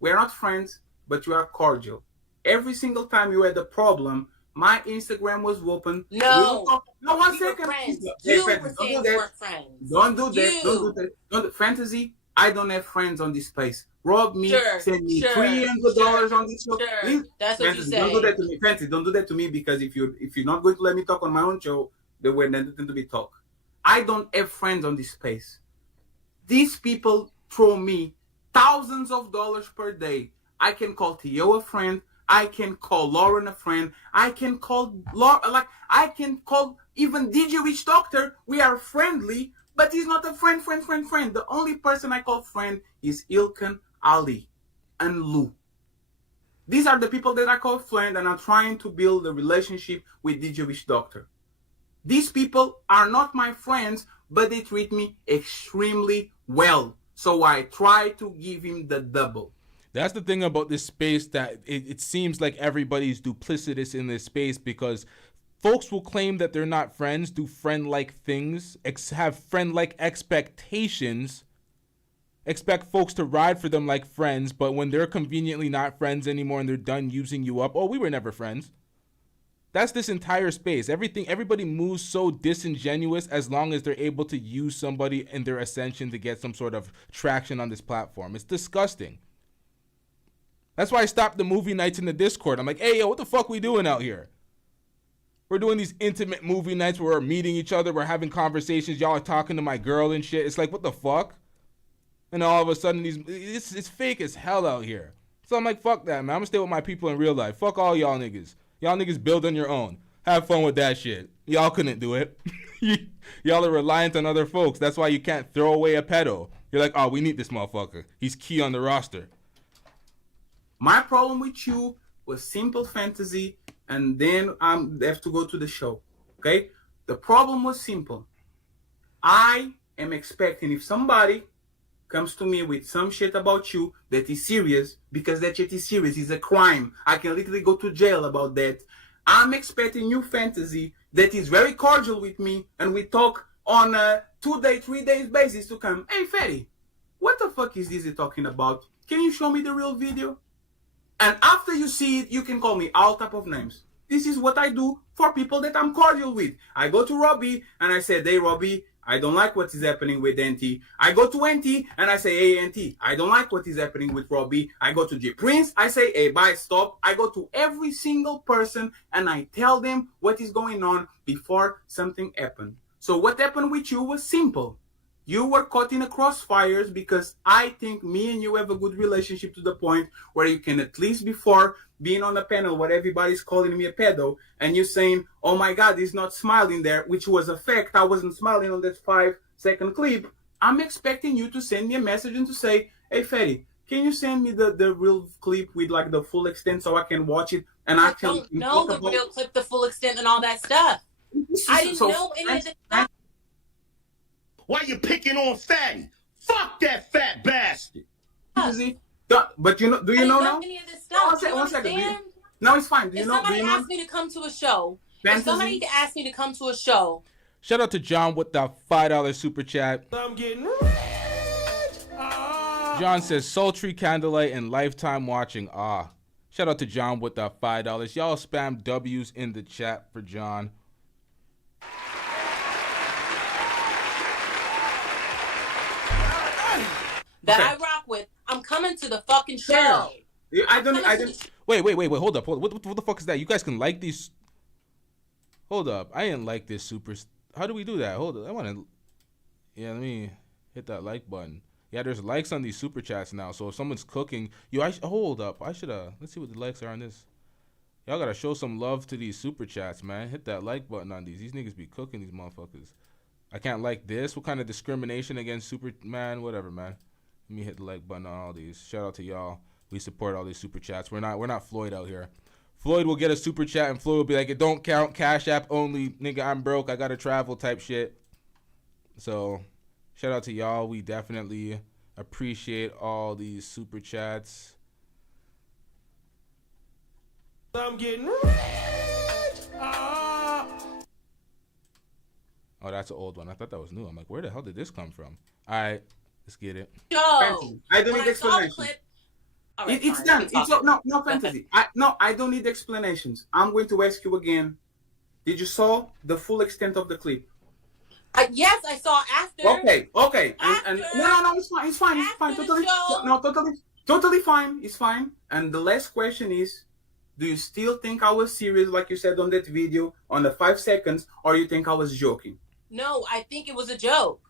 We're not friends, but you are cordial. Every single time you had a problem, my Instagram was open. No, one second. You were saying we weren't friends. Don't do that. Fantasy, I don't have friends on this place. Rob me, send me $300 on this show. That's what you say. Don't do that to me, Fantasy. Don't do that to me, because if you're not going to let me talk on my own show, there were nothing to be talk. I don't have friends on this place. These people throw me thousands of dollars per day. I can call Theo a friend. I can call Lauren a friend. I can call I can call even DJ Witch Doctor. We are friendly, but he's not a friend. The only person I call friend is Ilkan, Ali, and Lou. These are the people that I call friend, and I'm trying to build a relationship with DJ Witch Doctor. These people are not my friends, but they treat me extremely well. So I try to give him the double. That's the thing about this space, that it seems like everybody's duplicitous in this space, because folks will claim that they're not friends, do friend-like things, have friend-like expectations, expect folks to ride for them like friends, but when they're conveniently not friends anymore and they're done using you up, we were never friends. That's this entire space. Everybody moves so disingenuous as long as they're able to use somebody in their ascension to get some sort of traction on this platform. It's disgusting. That's why I stopped the movie nights in the Discord. I'm like, hey, yo, what the fuck we doing out here? We're doing these intimate movie nights where we're meeting each other. We're having conversations. Y'all are talking to my girl and shit. It's like, what the fuck? And all of a sudden, it's fake as hell out here. So I'm like, fuck that, man. I'm gonna stay with my people in real life. Fuck all y'all niggas. Y'all niggas build on your own. Have fun with that shit. Y'all couldn't do it. Y'all are reliant on other folks. That's why you can't throw away a pedo. You're like, oh, we need this motherfucker. He's key on the roster. My problem with you was simple fantasy, and then I have to go to the show. Okay? The problem was simple. I am expecting if somebody comes to me with some shit about you that is serious, because that shit is serious, is a crime. I can literally go to jail about that. I'm expecting you fantasy that is very cordial with me, and we talk on a 2-day, 3 days basis to come, hey, Fatty, what the fuck is this you're talking about? Can you show me the real video? And after you see it, you can call me all type of names. This is what I do for people that I'm cordial with. I go to Robbie and I say, hey, Robbie, I don't like what is happening with NT. I go to NT and I say, hey, NT, I don't like what is happening with Robbie. I go to J Prince, I say, hey, bye, stop. I go to every single person and I tell them what is going on before something happened. So what happened with you was simple. You were caught in a crossfires because I think me and you have a good relationship to the point where you can, at least before being on a panel where everybody's calling me a pedo and you saying, oh my God, he's not smiling there, which was a fact. I wasn't smiling on that 5-second clip. I'm expecting you to send me a message and to say, hey, Fatty, can you send me the real clip with like the full extent so I can watch it? And I don't know the real clip, the full extent and all that stuff. I didn't know any of this stuff. Why you picking on Fatty? Fuck that fat bastard. But you know, do you know now? Any of this stuff. One second. No, it's fine. If somebody asked me to come to a show, if somebody asked me to come to a show. Shout out to John with the $5 super chat. I'm getting rich. John says sultry candlelight and lifetime watching. Shout out to John with the $5. Y'all spam W's in the chat for John. That I rock with. I'm coming to the fucking show. I don't. Wait. Hold up. What the fuck is that? You guys can like these. Hold up. I didn't like this super. How do we do that? Hold up. I want to. Yeah, let me hit that like button. Yeah, there's likes on these super chats now. So if someone's cooking, hold up. I should let's see what the likes are on this. Y'all gotta show some love to these super chats, man. Hit that like button on these. These niggas be cooking these motherfuckers. I can't like this. What kind of discrimination against Superman? Whatever, man. Let me hit the like button on all these. Shout out to y'all. We support all these super chats. We're not Floyd out here. Floyd will get a super chat and Floyd will be like, it don't count. Cash App only. Nigga, I'm broke. I gotta travel type shit. So, shout out to y'all. We definitely appreciate all these super chats. I'm getting rich. Oh, that's an old one. I thought that was new. I'm like, where the hell did this come from? All right. Let's get it. Fantasy. I don't need explanation. Right, it's done. It's no fantasy. I don't need explanations. I'm going to ask you again. Did you saw the full extent of the clip? Yes, I saw after. Okay. And no, it's fine. Totally fine. It's fine. And the last question is, do you still think I was serious, like you said on that video, on the 5 seconds, or you think I was joking? No, I think it was a joke.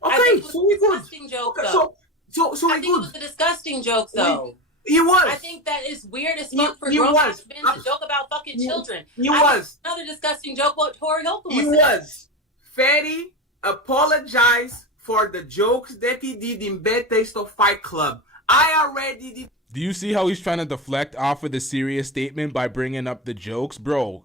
Okay, so we good. Joke, okay, though. So I think it was a disgusting joke, though. He was. I think that is weird as fuck for grown-ass men to joke about fucking children. Another disgusting joke what Tori Hilton was. He was. Fatty apologized for the jokes that he did in Bad Taste of Fight Club. I already did. Do you see how he's trying to deflect off of the serious statement by bringing up the jokes? Bro,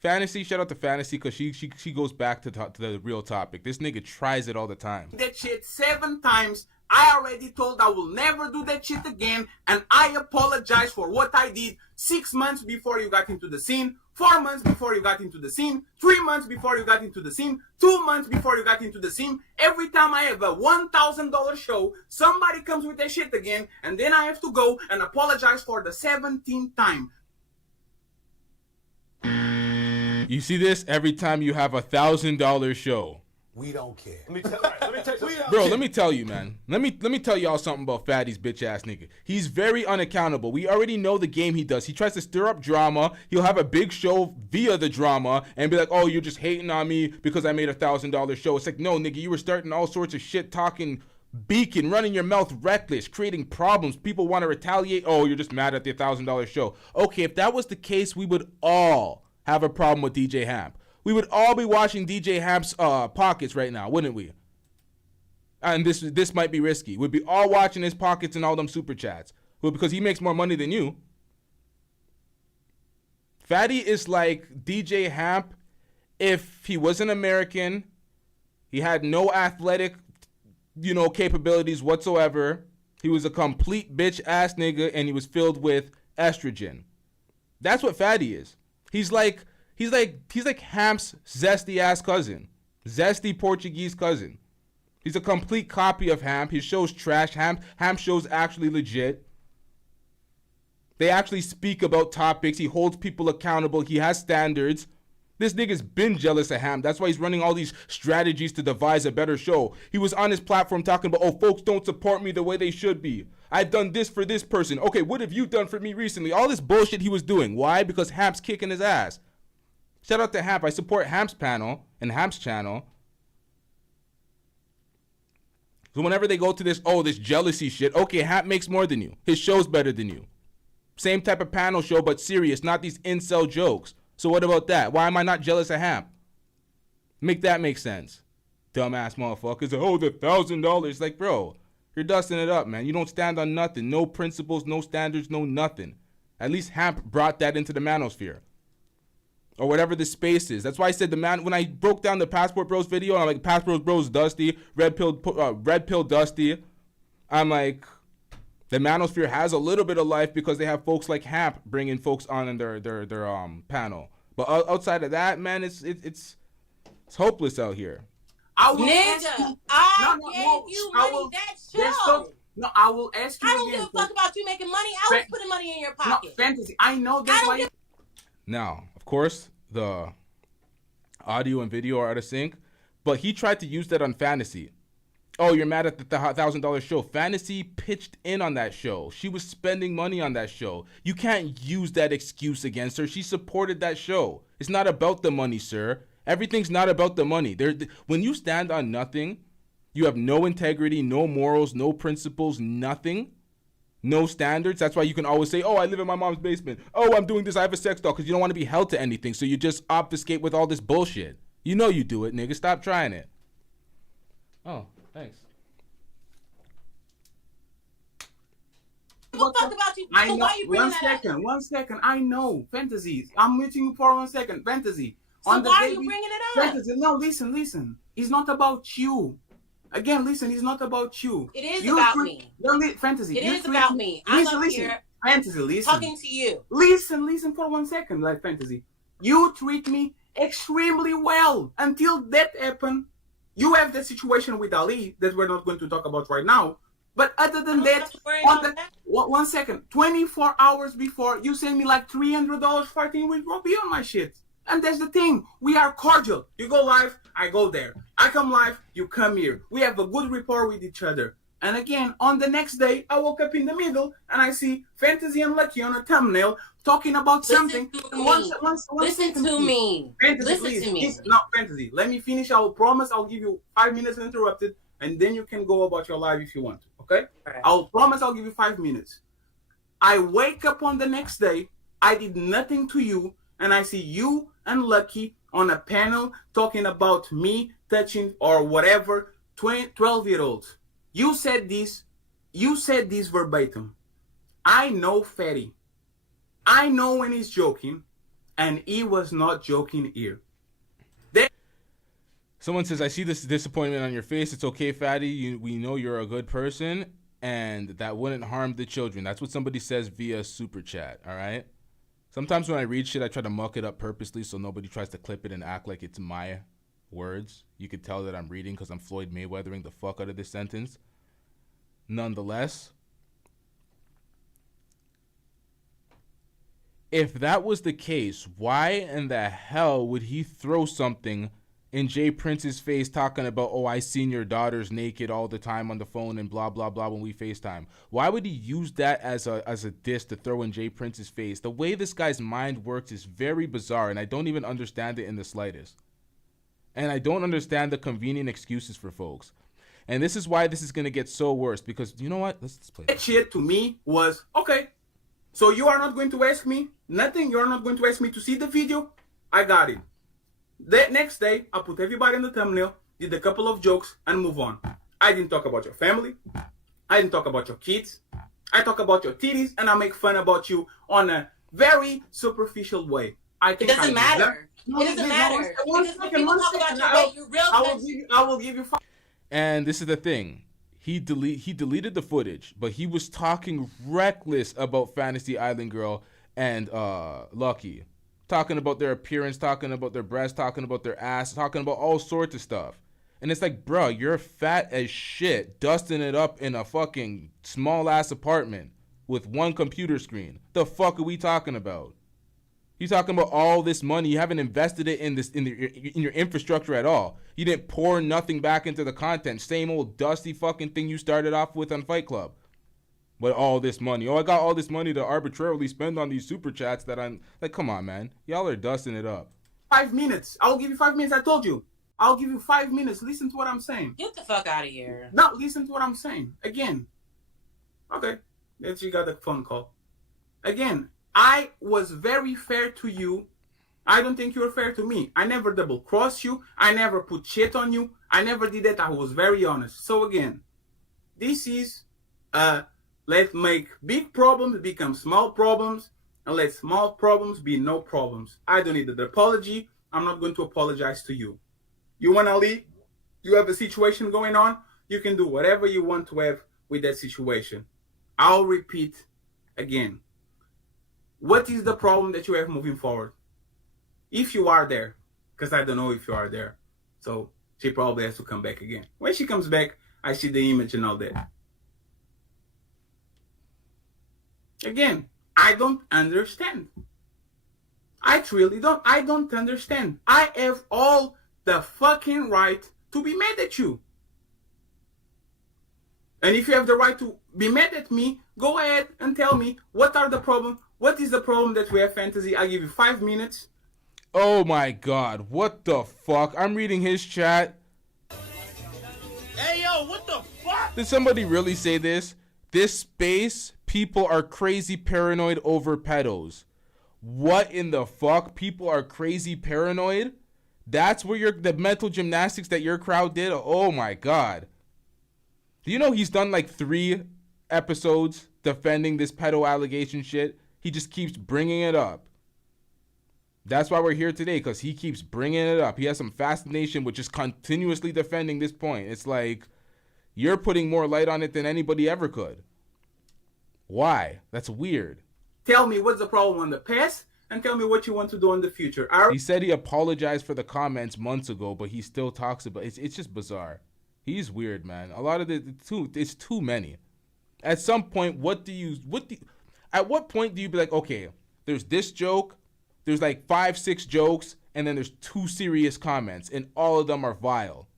Fantasy, shout out to Fantasy because she goes back to the real topic. This nigga tries it all the time. That shit 7 times. I already told I will never do that shit again, and I apologize for what I did 6 months before you got into the scene, 4 months before you got into the scene, 3 months before you got into the scene, 2 months before you got into the scene. Every time I have a $1,000 show, somebody comes with that shit again, and then I have to go and apologize for the 17th time. You see this every time you have a $1,000 show. We don't care. Bro, let me tell you, man. Let me tell y'all something about Fatty's bitch ass nigga. He's very unaccountable. We already know the game he does. He tries to stir up drama. He'll have a big show via the drama and be like, oh, you're just hating on me because I made a $1,000 show. It's like, no, nigga, you were starting all sorts of shit talking Beacon, running your mouth reckless, creating problems. People want to retaliate. Oh, you're just mad at the $1,000 show. Okay, if that was the case, we would all have a problem with DJ Hamp. We would all be watching DJ Hamp's pockets right now, wouldn't we? And this might be risky. We'd be all watching his pockets and all them super chats. Well, because he makes more money than you. Fatty is like DJ Hamp if he was an American, he had no athletic, capabilities whatsoever. He was a complete bitch ass nigga and he was filled with estrogen. That's what Fatty is. He's like Hamp's zesty ass cousin. Zesty Portuguese cousin. He's a complete copy of Hamp. His show's trash. Hamp show's actually legit. They actually speak about topics. He holds people accountable. He has standards. This nigga's been jealous of Hamp. That's why he's running all these strategies to devise a better show. He was on his platform talking about, oh, folks don't support me the way they should be. I've done this for this person. Okay, what have you done for me recently? All this bullshit he was doing. Why? Because Hamp's kicking his ass. Shout out to Hamp. I support Hamp's panel and Hamp's channel. So whenever they go to this jealousy shit, okay, Hamp makes more than you. His show's better than you. Same type of panel show, but serious, not these incel jokes. So what about that? Why am I not jealous of Hamp? Make that make sense. Dumbass motherfuckers. Oh, the $1,000. Like, bro, you're dusting it up, man. You don't stand on nothing. No principles, no standards, no nothing. At least Hamp brought that into the manosphere. Or whatever the space is. That's why I said when I broke down the Passport Bros video, and I'm like, Passport Bros Dusty, Red Pill Dusty. I'm like, the manosphere has a little bit of life because they have folks like Hamp bringing folks on in their panel. But outside of that, man, it's hopeless out here. I will Ninja, I gave you money that show. No, I will ask you I don't again. give a fuck about you making money. I was putting money in your pocket. No, Fantasy, I know that's why. Now, of course, the audio and video are out of sync, but he tried to use that on Fantasy. Oh, you're mad at the $1,000 show. Fantasy pitched in on that show. She was spending money on that show. You can't use that excuse against her. She supported that show. It's not about the money, sir. Everything's not about the money. When you stand on nothing, you have no integrity, no morals, no principles, nothing, no standards. That's why you can always say, oh, I live in my mom's basement. Oh, I'm doing this. I have a sex doll, because you don't want to be held to anything. So you just obfuscate with all this bullshit. You know you do it, nigga. Stop trying it. Oh. Thanks. We'll talk about you. I know. Why you bringing that up? 1 second. I know. Fantasies. I'm muting you for 1 second. Fantasy. So why are you bringing it up? Fantasy. No, listen. It's not about you. Again, listen. It's not about you. It is about me. Fantasy. It is about me. I'm up here. Fantasy. Listen. Talking to you. Listen for 1 second. Like Fantasy. You treat me extremely well until that happened. You have the situation with Ali that we're not going to talk about right now. But other than that, 1 second, 24 hours before, you send me like $300 fighting with Robbie on my shit. And that's the thing. We are cordial. You go live, I go there. I come live, you come here. We have a good rapport with each other. And again, on the next day, I woke up in the middle and I see Fantasy and Lucky on a thumbnail talking about something. Listen to me. Fantasy, listen please. to me. No, Fantasy. Let me finish. I will promise I'll give you 5 minutes uninterrupted, and then you can go about your life if you want to. Okay? Right. I'll promise I'll give you 5 minutes. I wake up on the next day. I did nothing to you, and I see you and Lucky on a panel talking about me touching or whatever 12-year-olds. You said this verbatim. I know Fatty. I know when he's joking, and he was not joking here. Someone says, I see this disappointment on your face. It's okay, Fatty. We know you're a good person, and that wouldn't harm the children. That's what somebody says via super chat, all right? Sometimes when I read shit, I try to muck it up purposely so nobody tries to clip it and act like it's my words. You could tell that I'm reading because I'm Floyd Mayweathering the fuck out of this sentence. Nonetheless, if that was the case, why in the hell would he throw something in Jay Prince's face talking about, oh, I seen your daughters naked all the time on the phone and blah, blah, blah when we FaceTime? Why would he use that as a diss to throw in Jay Prince's face? The way this guy's mind works is very bizarre, and I don't even understand it in the slightest. And I don't understand the convenient excuses for folks. And this is why this is going to get so worse, because you know what? Let's play that shit to me was, okay, so you are not going to ask me nothing? You're not going to ask me to see the video? I got it. The next day, I put everybody in the thumbnail, did a couple of jokes, and move on. I didn't talk about your family. I didn't talk about your kids. I talk about your titties, and I make fun about you on a very superficial way. I think it doesn't matter. It doesn't matter. Because when people talk about your weight, your real I will give you 5. And this is the thing. He deleted the footage, but he was talking reckless about Fantasy Island Girl and Lucky. Talking about their appearance, talking about their breasts, talking about their ass, talking about all sorts of stuff. And it's like, bro, you're fat as shit, dusting it up in a fucking small-ass apartment with one computer screen. The fuck are we talking about? You're talking about all this money. You haven't invested it in your infrastructure at all. You didn't pour nothing back into the content. Same old dusty fucking thing you started off with on Fight Club. But all this money. Oh, I got all this money to arbitrarily spend on these super chats that I'm... Like, come on, man. Y'all are dusting it up. 5 minutes. I'll give you 5 minutes. I told you. I'll give you 5 minutes. Listen to what I'm saying. Get the fuck out of here. No, listen to what I'm saying. Again. Okay. Let's you got the phone call. Again, I was very fair to you. I don't think you were fair to me. I never double crossed you. I never put shit on you. I never did that. I was very honest. So again, this is let's make big problems become small problems, and let small problems be no problems. I don't need an apology. I'm not going to apologize to you. UNLIKELEE, you have a situation going on. You can do whatever you want to have with that situation. I'll repeat again. What is the problem that you have moving forward? If you are there, because I don't know if you are there. So she probably has to come back again. When she comes back, I see the image and all that. Again, I don't understand. I truly don't. I don't understand. I have all the fucking right to be mad at you. And if you have the right to be mad at me, go ahead and tell me what are the problems. What is the problem that we have fantasy? I'll give you 5 minutes. Oh my god, what the fuck? I'm reading his chat. Hey yo, what the fuck? Did somebody really say this? This space, people are crazy paranoid over pedos. What in the fuck? People are crazy paranoid? That's where the mental gymnastics that your crowd did? Oh my god. Do you know he's done like 3 episodes defending this pedo allegation shit? He just keeps bringing it up. That's why we're here today, because he keeps bringing it up. He has some fascination with just continuously defending this point. It's like, you're putting more light on it than anybody ever could. Why? That's weird. Tell me what's the problem in the past, and tell me what you want to do in the future. He said he apologized for the comments months ago, but he still talks about it. It's just bizarre. He's weird, man. A lot of it's too many. At some point, at what point do you be like, okay, there's this joke, there's like 5-6 jokes, and then there's 2 serious comments, and all of them are vile.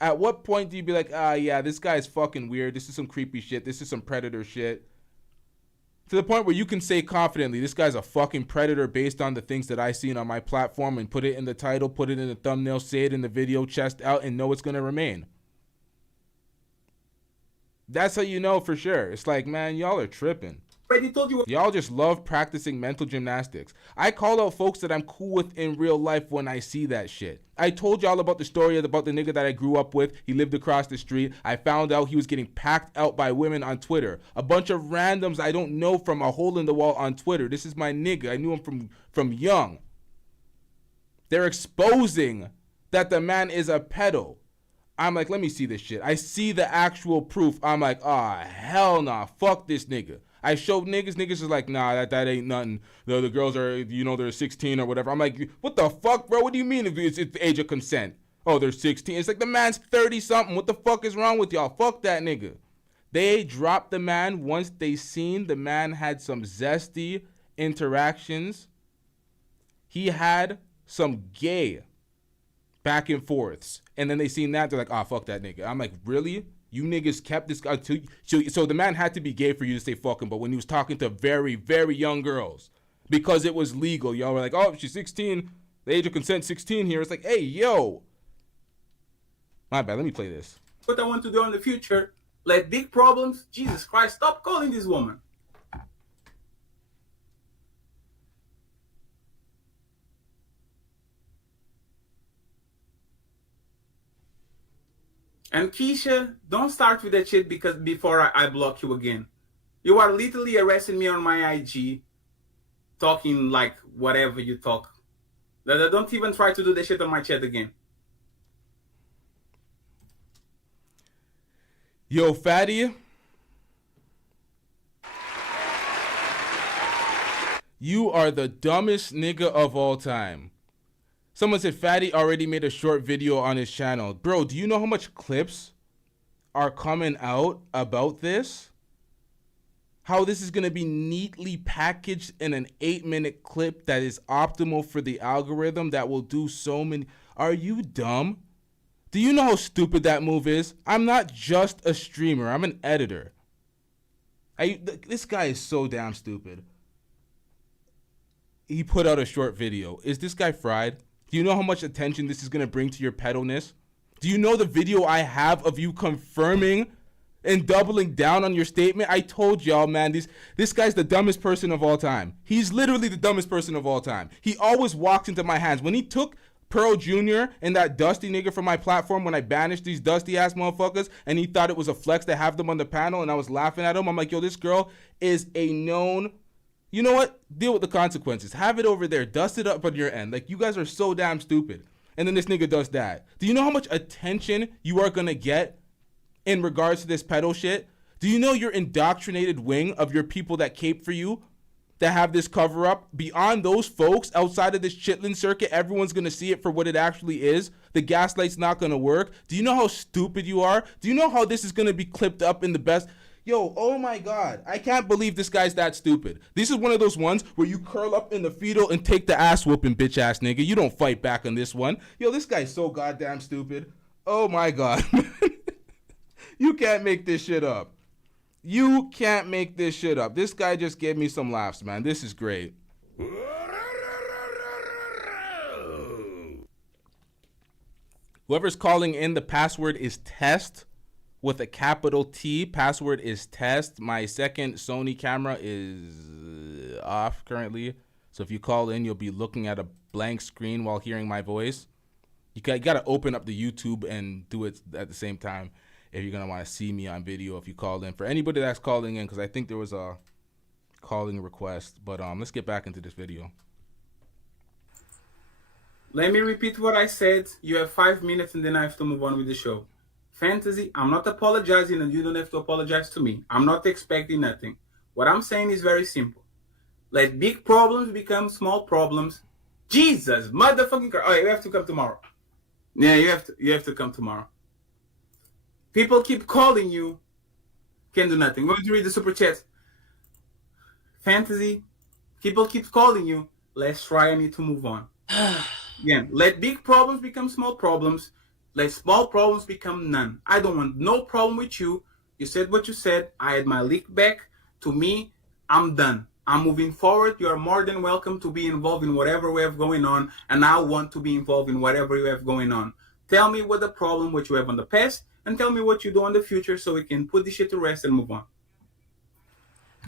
At what point do you be like, yeah, this guy's fucking weird, this is some creepy shit, this is some predator shit? To the point where you can say confidently, this guy's a fucking predator based on the things that I seen on my platform, and put it in the title, put it in the thumbnail, say it in the video, chest out, and know it's gonna remain. That's how you know for sure. It's like, man, y'all are tripping. Y'all just love practicing mental gymnastics. I call out folks that I'm cool with in real life when I see that shit. I told y'all about the story about the nigga that I grew up with. He lived across the street. I found out he was getting packed out by women on Twitter. A bunch of randoms I don't know from a hole in the wall on Twitter. This is my nigga. I knew him from young. They're exposing that the man is a pedo. I'm like, let me see this shit. I see the actual proof. I'm like, hell nah. Fuck this nigga. I showed niggas. Niggas is like, nah, that ain't nothing. The girls are, they're 16 or whatever. I'm like, what the fuck, bro? What do you mean if it's the age of consent? Oh, they're 16. It's like the man's 30-something. What the fuck is wrong with y'all? Fuck that nigga. They dropped the man once they seen the man had some zesty interactions. He had some gay back and forths. And then they seen that. They're like, fuck that nigga. I'm like, really? You niggas kept this guy too. So the man had to be gay for you to say fuck him. But when he was talking to very, very young girls, because it was legal, y'all were like, oh, she's 16. The age of consent, 16 here. It's like, hey, yo. My bad. Let me play this. what I want to do in the future. Like big problems, Jesus Christ, stop calling this woman. And Keisha, don't start with that shit because before I block you again. You are literally arresting me on my IG, talking like whatever you talk. Don't even try to do that shit on my chat again. Yo, Fatty. You are the dumbest nigga of all time. Someone said Fatty already made a short video on his channel. Bro, do you know how much clips are coming out about this? How this is going to be neatly packaged in an 8-minute clip that is optimal for the algorithm that will do so many. Are you dumb? Do you know how stupid that move is? I'm not just a streamer. I'm an editor. This guy is so damn stupid. He put out a short video. Is this guy fried? Do you know how much attention this is going to bring to your pedo-ness? Do you know the video I have of you confirming and doubling down on your statement? I told y'all, man, this guy's the dumbest person of all time. He's literally the dumbest person of all time. He always walks into my hands. When he took Pearl Jr. and that dusty nigga from my platform when I banished these dusty ass motherfuckers and he thought it was a flex to have them on the panel and I was laughing at him, I'm like, yo, this girl is a known... You know what? Deal with the consequences. Have it over there. Dust it up on your end. Like, you guys are so damn stupid. And then this nigga does that. Do you know how much attention you are going to get in regards to this pedo shit? Do you know your indoctrinated wing of your people that cape for you, that have this cover up? Beyond those folks, outside of this chitlin circuit, everyone's going to see it for what it actually is. The gaslight's not going to work. Do you know how stupid you are? Do you know how this is going to be clipped up in the best... Yo, oh my God. I can't believe this guy's that stupid. This is one of those ones where you curl up in the fetal and take the ass whooping, bitch ass nigga. You don't fight back on this one. Yo, this guy's so goddamn stupid. Oh my God. You can't make this shit up. You can't make this shit up. This guy just gave me some laughs, man. This is great. Whoever's calling in, the password is test. With a capital T, password is test. My second Sony camera is off currently. So if you call in, you'll be looking at a blank screen while hearing my voice. You got to open up the YouTube and do it at the same time if you're going to want to see me on video if you call in. For anybody that's calling in, because I think there was a calling request. But let's get back into this video. Let me repeat what I said. You have 5 minutes and then I have to move on with the show. Fantasy, I'm not apologizing and you don't have to apologize to me. I'm not expecting nothing. What I'm saying is very simple. Let big problems become small problems. Jesus, motherfucking Christ. Oh, you have to come tomorrow. Yeah, you have to come tomorrow. People keep calling you. Can't do nothing. We're going to read the super chat. Fantasy, people keep calling you. Let's try. I need to move on. Again, let big problems become small problems. Let small problems become none. I don't want no problem with you. You said what you said. I had my leak back. To me, I'm done. I'm moving forward. You are more than welcome to be involved in whatever we have going on. And I want to be involved in whatever you have going on. Tell me what the problem, what you have on the past, and tell me what you do in the future so we can put this shit to rest and move on.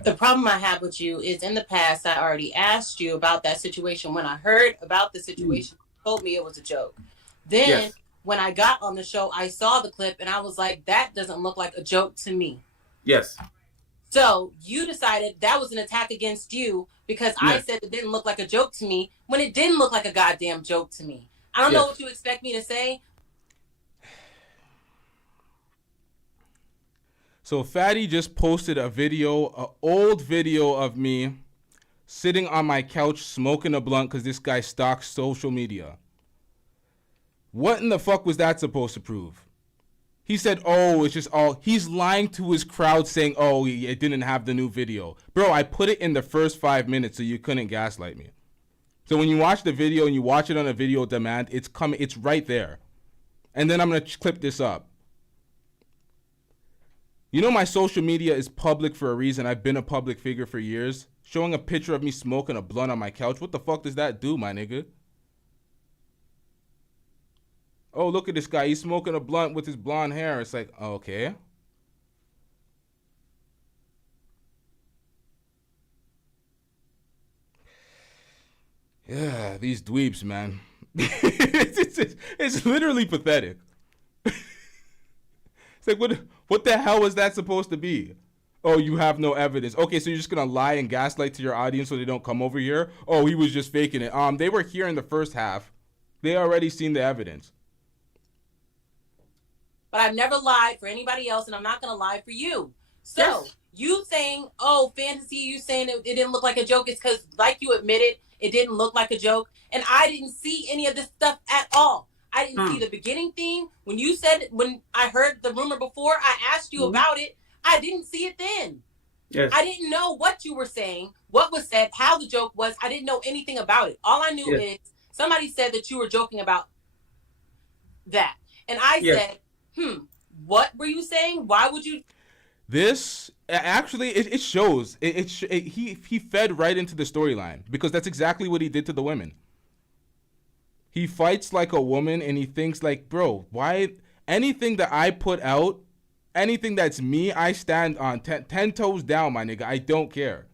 The problem I have with you is in the past, I already asked you about that situation. When I heard about the situation, you told me it was a joke. Then... Yes. When I got on the show, I saw the clip and I was like, that doesn't look like a joke to me. Yes. So you decided that was an attack against you because I said it didn't look like a joke to me when it didn't look like a goddamn joke to me. I don't know what you expect me to say. So Fatty just posted a video, an old video of me sitting on my couch smoking a blunt because this guy stalks social media. What in the fuck was that supposed to prove? He said, oh, it's just all... He's lying to his crowd saying, oh, it didn't have the new video. Bro, I put it in the first 5 minutes so you couldn't gaslight me. So when you watch the video and you watch it on a video demand, it's coming. It's right there. And then I'm going to clip this up. You know my social media is public for a reason. I've been a public figure for years. Showing a picture of me smoking a blunt on my couch. What the fuck does that do, my nigga? Oh, look at this guy. He's smoking a blunt with his blonde hair. It's like, okay. Yeah, these dweebs, man. It's literally pathetic. It's like, what the hell was that supposed to be? Oh, you have no evidence. Okay, so you're just gonna lie and gaslight to your audience so they don't come over here? Oh, he was just faking it. They were here in the first half. They already seen the evidence. But I've never lied for anybody else, and I'm not gonna lie for you. So yes. You saying, oh, fantasy, you saying it didn't look like a joke, is because, like you admitted, it didn't look like a joke, and I didn't see any of this stuff at all. I didn't see the beginning thing. When I heard the rumor before, I asked you about it. I didn't see it then. Yes. I didn't know what you were saying, what was said, how the joke was. I didn't know anything about it. All I knew is somebody said that you were joking about that. And I said, what were you saying? Why would you? This actually, it shows. He fed right into the storyline because that's exactly what he did to the women. He fights like a woman and he thinks like, bro, why anything that I put out, anything that's me, I stand on 10 toes down, my nigga. I don't care.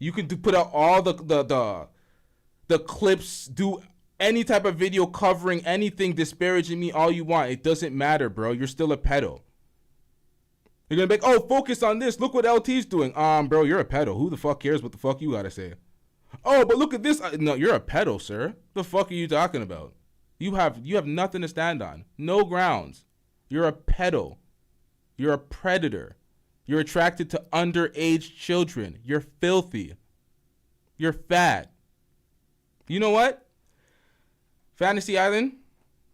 You can put out all the clips, do any type of video covering anything disparaging me all you want. It doesn't matter, bro. You're still a pedo. You're gonna be like, oh, focus on this. Look what LT's doing. Bro, you're a pedo. Who the fuck cares what the fuck you gotta say? Oh, but look at this. No, you're a pedo, sir. The fuck are you talking about? You have nothing to stand on. No grounds. You're a pedo. You're a predator. You're attracted to underage children. You're filthy. You're fat. You know what? Fantasy Island,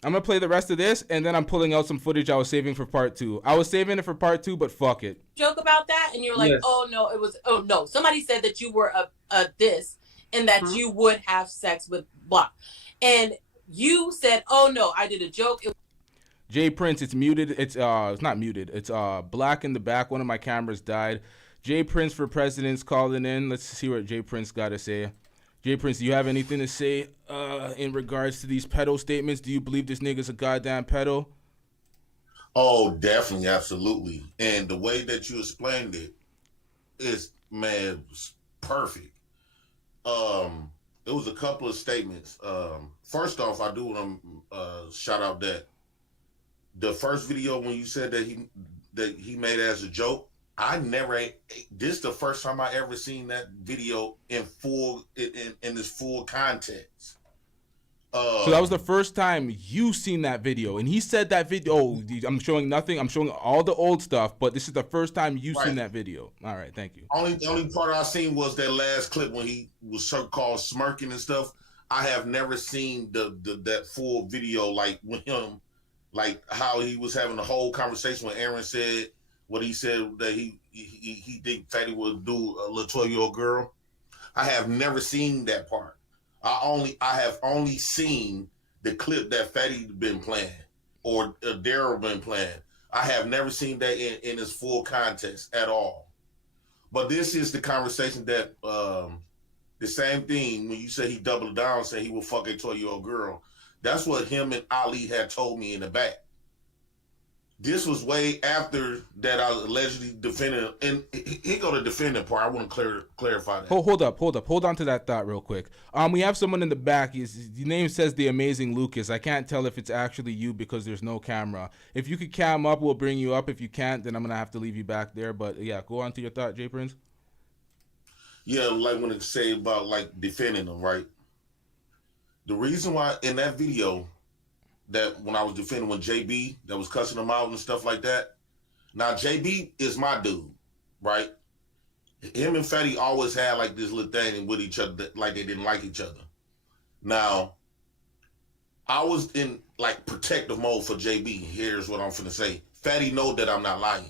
I'm going to play the rest of this, and then I'm pulling out some footage I was saving for part 2. I was saving it for part 2, but fuck it. Joke about that, and you're like, oh no. Somebody said that you were a this, and that you would have sex with blah. And you said, oh no, I did a joke. Jay Prince, it's muted. It's not muted. It's black in the back. One of my cameras died. Jay Prince for president's calling in. Let's see what Jay Prince got to say. Jay Prince, do you have anything to say in regards to these pedo statements? Do you believe this nigga's a goddamn pedo? Oh, definitely, absolutely. And the way that you explained it is, man, was perfect. There was a couple of statements. First off, I do want to shout out that the first video when you said that he made it as a joke, this is the first time I ever seen that video in this full context. So that was the first time you seen that video, and he said that video. Oh, I'm showing nothing. I'm showing all the old stuff, but this is the first time you seen that video. All right, thank you. The only part I seen was that last clip when he was so-called smirking and stuff. I have never seen that full video, like with him, like how he was having the whole conversation when Aaron said what he said, that he think Fatty would do a little 12-year-old girl. I have never seen that part. I have only seen the clip that Fatty been playing or Daryl been playing. I have never seen that in its full context at all. But this is the conversation that the same thing when you say he doubled down, saying he will fuck a 12-year-old girl. That's what him and Ali had told me in the back. This was way after that I allegedly defended, and he go to defendant part. I want to clarify that. Hold up. Hold on to that thought real quick. We have someone in the back. His name says The Amazing Lucas. I can't tell if it's actually you because there's no camera. If you could cam up, we'll bring you up. If you can't, then I'm going to have to leave you back there. But yeah, go on to your thought, Jay Prince. Yeah, like when it say about like defending them, right? The reason why in that video that when I was defending when JB that was cussing him out and stuff like that. Now JB is my dude, right? Him and Fatty always had like this little thing with each other, like they didn't like each other. Now, I was in like protective mode for JB. Here's what I'm finna say. Fatty know that I'm not lying.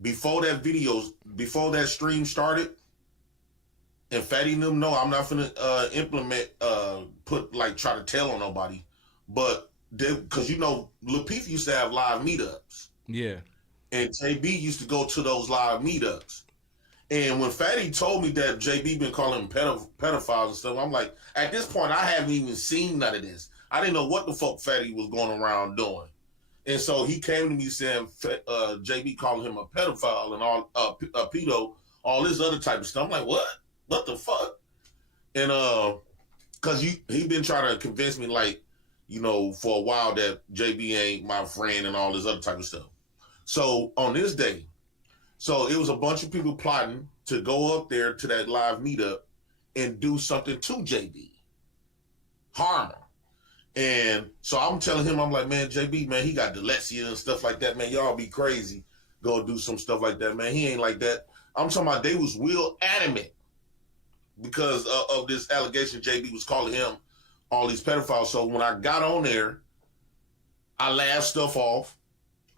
Before that stream started, and Fatty and them know I'm not finna try to tell on nobody, but because Lil Peep used to have live meetups. Yeah. And JB used to go to those live meetups. And when Fatty told me that JB been calling him pedophiles and stuff, I'm like, at this point, I haven't even seen none of this. I didn't know what the fuck Fatty was going around doing. And so he came to me saying, JB calling him a pedophile and all, a pedo, all this other type of stuff. I'm like, what? What the fuck? And cause he been trying to convince me, like, you know, for a while that JB ain't my friend and all this other type of stuff. So on this day, so it was a bunch of people plotting to go up there to that live meetup and do something to JB, harm him. And so I'm telling him, I'm like, man, JB, man, he got dyslexia and stuff like that, man. Y'all be crazy. Go do some stuff like that, man. He ain't like that. I'm talking about they was real adamant because of this allegation JB was calling him all these pedophiles. So when I got on there, I laughed stuff off.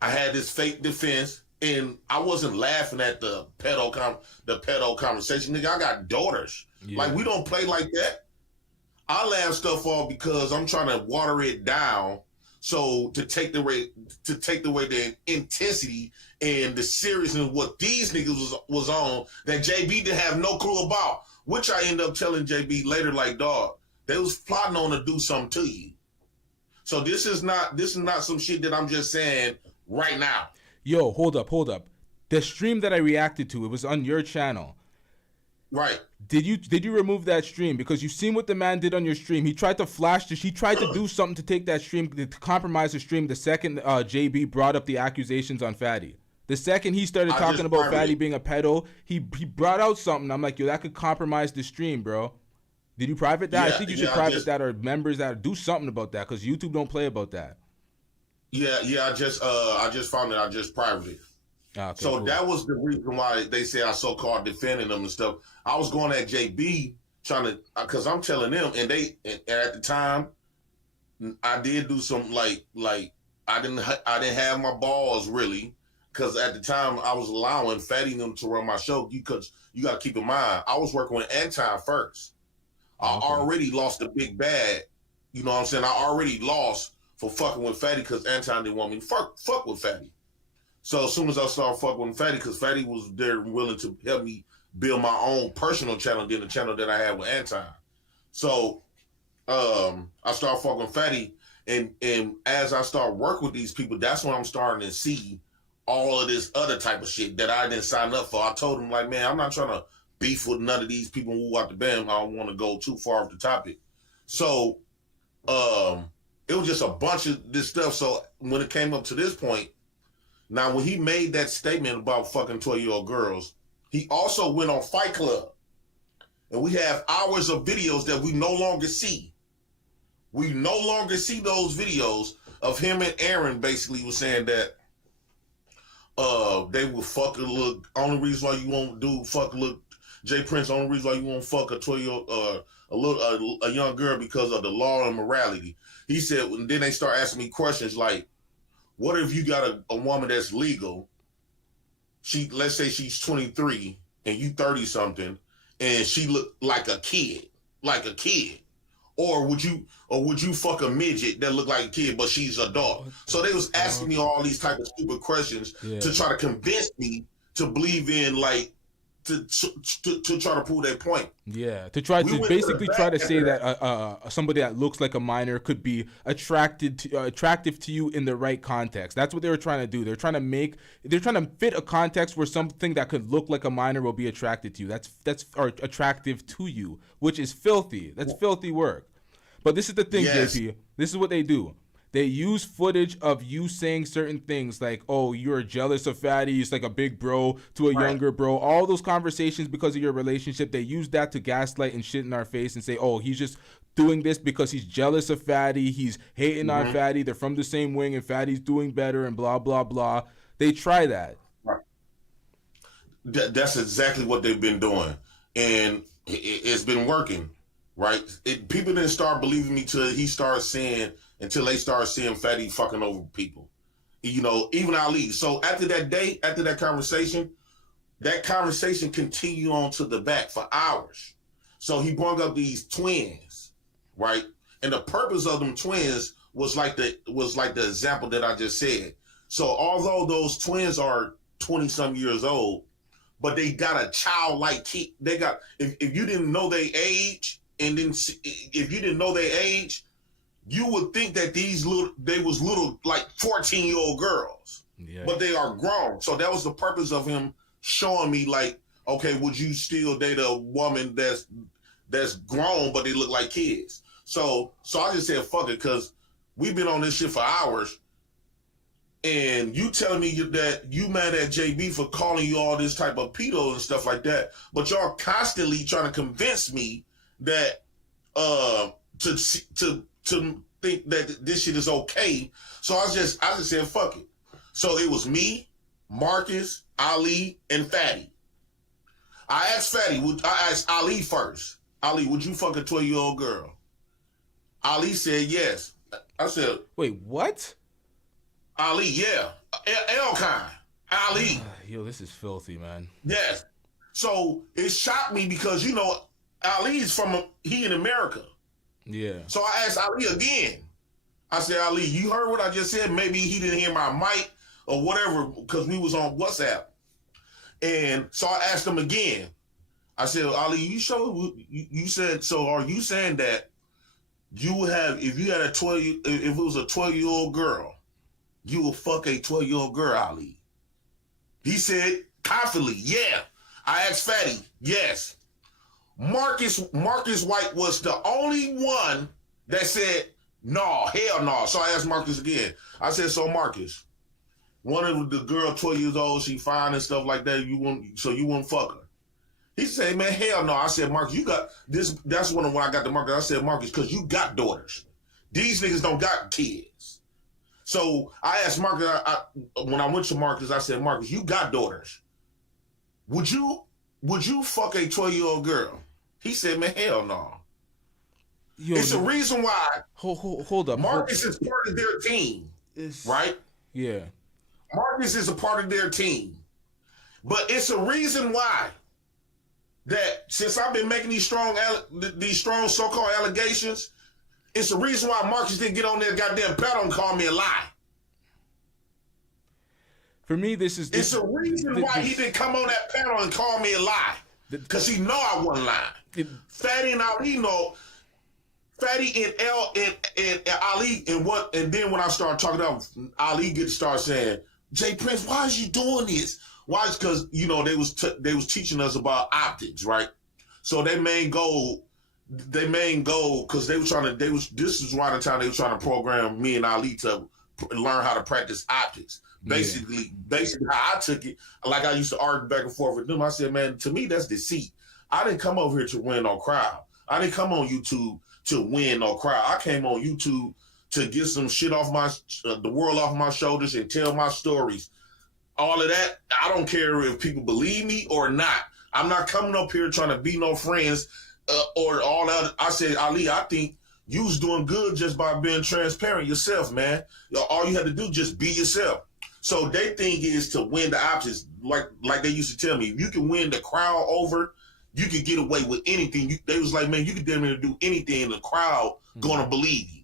I had this fake defense, and I wasn't laughing at the pedo conversation. Nigga, I got daughters. Yeah. Like, we don't play like that. I laugh stuff off because I'm trying to water it down, so to take the way the intensity and the seriousness of what these niggas was on that JB didn't have no clue about. Which I end up telling JB later, like, dog, they was plotting on to do something to you. So this is not some shit that I'm just saying right now. Yo, hold up. The stream that I reacted to, it was on your channel. Right. Did you remove that stream? Because you've seen what the man did on your stream. He tried to he tried to do something to take that stream, to compromise the stream the second JB brought up the accusations on Fatty. The second he started talking about Fatty being a pedo, he brought out something. I'm like, yo, that could compromise the stream, bro. Did you private that? Yeah, I think you should private that, or members that, do something about that, because YouTube don't play about that. Yeah, I just found it. I just privated it. Okay, so cool. That was the reason why they say I so-called defending them and stuff. I was going at JB trying to, because I'm telling them, and at the time, I did do some like I didn't have my balls really, because at the time I was allowing Fatty them to run my show. Because you got to keep in mind, I was working with Anton first. I already lost the big bad. You know what I'm saying? I already lost for fucking with Fatty because Anton didn't want me to fuck with Fatty. So as soon as I started fucking with Fatty, because Fatty was there willing to help me build my own personal channel than the channel that I had with Anton. So I started fucking with Fatty, and as I start working with these people, that's when I'm starting to see all of this other type of shit that I didn't sign up for. I told him, like, man, I'm not trying to beef with none of these people who out the band. I don't want to go too far off the topic. So it was just a bunch of this stuff. So when it came up to this point, now when he made that statement about fucking 12-year-old girls, he also went on Fight Club. And we have hours of videos that we no longer see. We no longer see those videos of him and Aaron basically was saying that they would fuck look. Only reason why you won't do fuck look Jay Prince. Only reason why you won't fuck a 12-year-old a young girl because of the law and morality. He said, and then they start asking me questions like, what if you got a woman that's legal? Let's say she's 23 and you 30 something, and she look like a kid. Or would you fuck a midget that look like a kid, but she's a dog? So they was asking me all these type of stupid questions to try to convince me to believe in, like, to try to prove their point. Yeah, to try to basically try to say that somebody that looks like a minor could be attractive to you in the right context. That's what they were trying to do. They're trying to fit a context where something that could look like a minor will be attracted to you. That's or attractive to you, which is filthy. That's filthy work. But this is the thing, JP. This is what they do. They use footage of you saying certain things like, oh, you're jealous of Fatty, it's like a big bro to a younger bro. All those conversations because of your relationship, they use that to gaslight and shit in our face and say, oh, he's just doing this because he's jealous of Fatty, he's hating on Fatty, they're from the same wing and Fatty's doing better and blah, blah, blah. They try that. Right. That's exactly what they've been doing. And it's been working, right? People didn't start believing me till until they started seeing Fatty fucking over people. You know, even Ali. So after that conversation continued on to the back for hours. So he brought up these twins, right? And the purpose of them twins was like the example that I just said. So although those twins are 20-some years old, but they got a childlike kid. They got, if you didn't know their age, and then if you didn't know their age, you would think that they was little like 14-year-old girls, but they are grown. So that was the purpose of him showing me like, okay, would you still date a woman that's grown but they look like kids? So I just said fuck it, because we've been on this shit for hours, and you telling me that you mad at JB for calling you all this type of pedo and stuff like that, but y'all constantly trying to convince me that to think that this shit is okay. So I just said fuck it. So it was me, Marcus, Ali, and Fatty. I asked Ali first. Ali, would you fuck a 12-year-old girl? Ali said yes. I said, wait, what? Ali, yeah. Elkine. Ali. Yo, this is filthy, man. Yes. So it shocked me because, you know, Ali is he in America. Yeah. So I asked Ali again. I said, Ali, you heard what I just said? Maybe he didn't hear my mic or whatever, because we was on WhatsApp. And so I asked him again. I said, Ali, you said, so are you saying that you would have, if it was a 12-year-old girl, you would fuck a 12-year-old girl, Ali? He said confidently, yeah. I asked Fatty, yes. Marcus White was the only one that said, no, hell no. So I asked Marcus again. I said, so Marcus, one of the girl, 12 years old, she fine and stuff like that, you wouldn't fuck her? He said, man, hell no. I said, Marcus, you got this. That's when I got to Marcus. I said, Marcus, because you got daughters. These niggas don't got kids. So I asked Marcus, when I went to Marcus, I said, Marcus, you got daughters. Would you fuck a 12-year-old girl? He said, man, hell no. Yo, it's a reason why. Hold up. Marcus is part of their team, right? Yeah. Marcus is a part of their team. But it's a reason why that since I've been making these strong so-called allegations, it's a reason why Marcus didn't get on there goddamn Pedo and call me a lie. For me, it's a reason why he didn't come on that panel and call me a lie. Because he know I wasn't lying. Fatty and Ali know. Fatty and Ali and then when I started talking about Ali, get to start saying, Jay Prince, why is you doing this? Why? Because you know they was teaching us about optics, right? So their main goal, because this is around the time they were trying to program me and Ali to learn how to practice optics. Basically how I took it, like I used to argue back and forth with them. I said, man, to me that's deceit. I didn't come over here to win no crowd. I didn't come on YouTube to win no crowd. I came on YouTube to get some shit off the world off my shoulders and tell my stories. All of that, I don't care if people believe me or not. I'm not coming up here trying to be no friends or all that. I said, Ali, I think you was doing good just by being transparent yourself, man. All you had to do just be yourself. So their thing is to win the options, like they used to tell me. If you can win the crowd over, you can get away with anything. They was like, man, you can damn near do anything, and the crowd gonna believe you.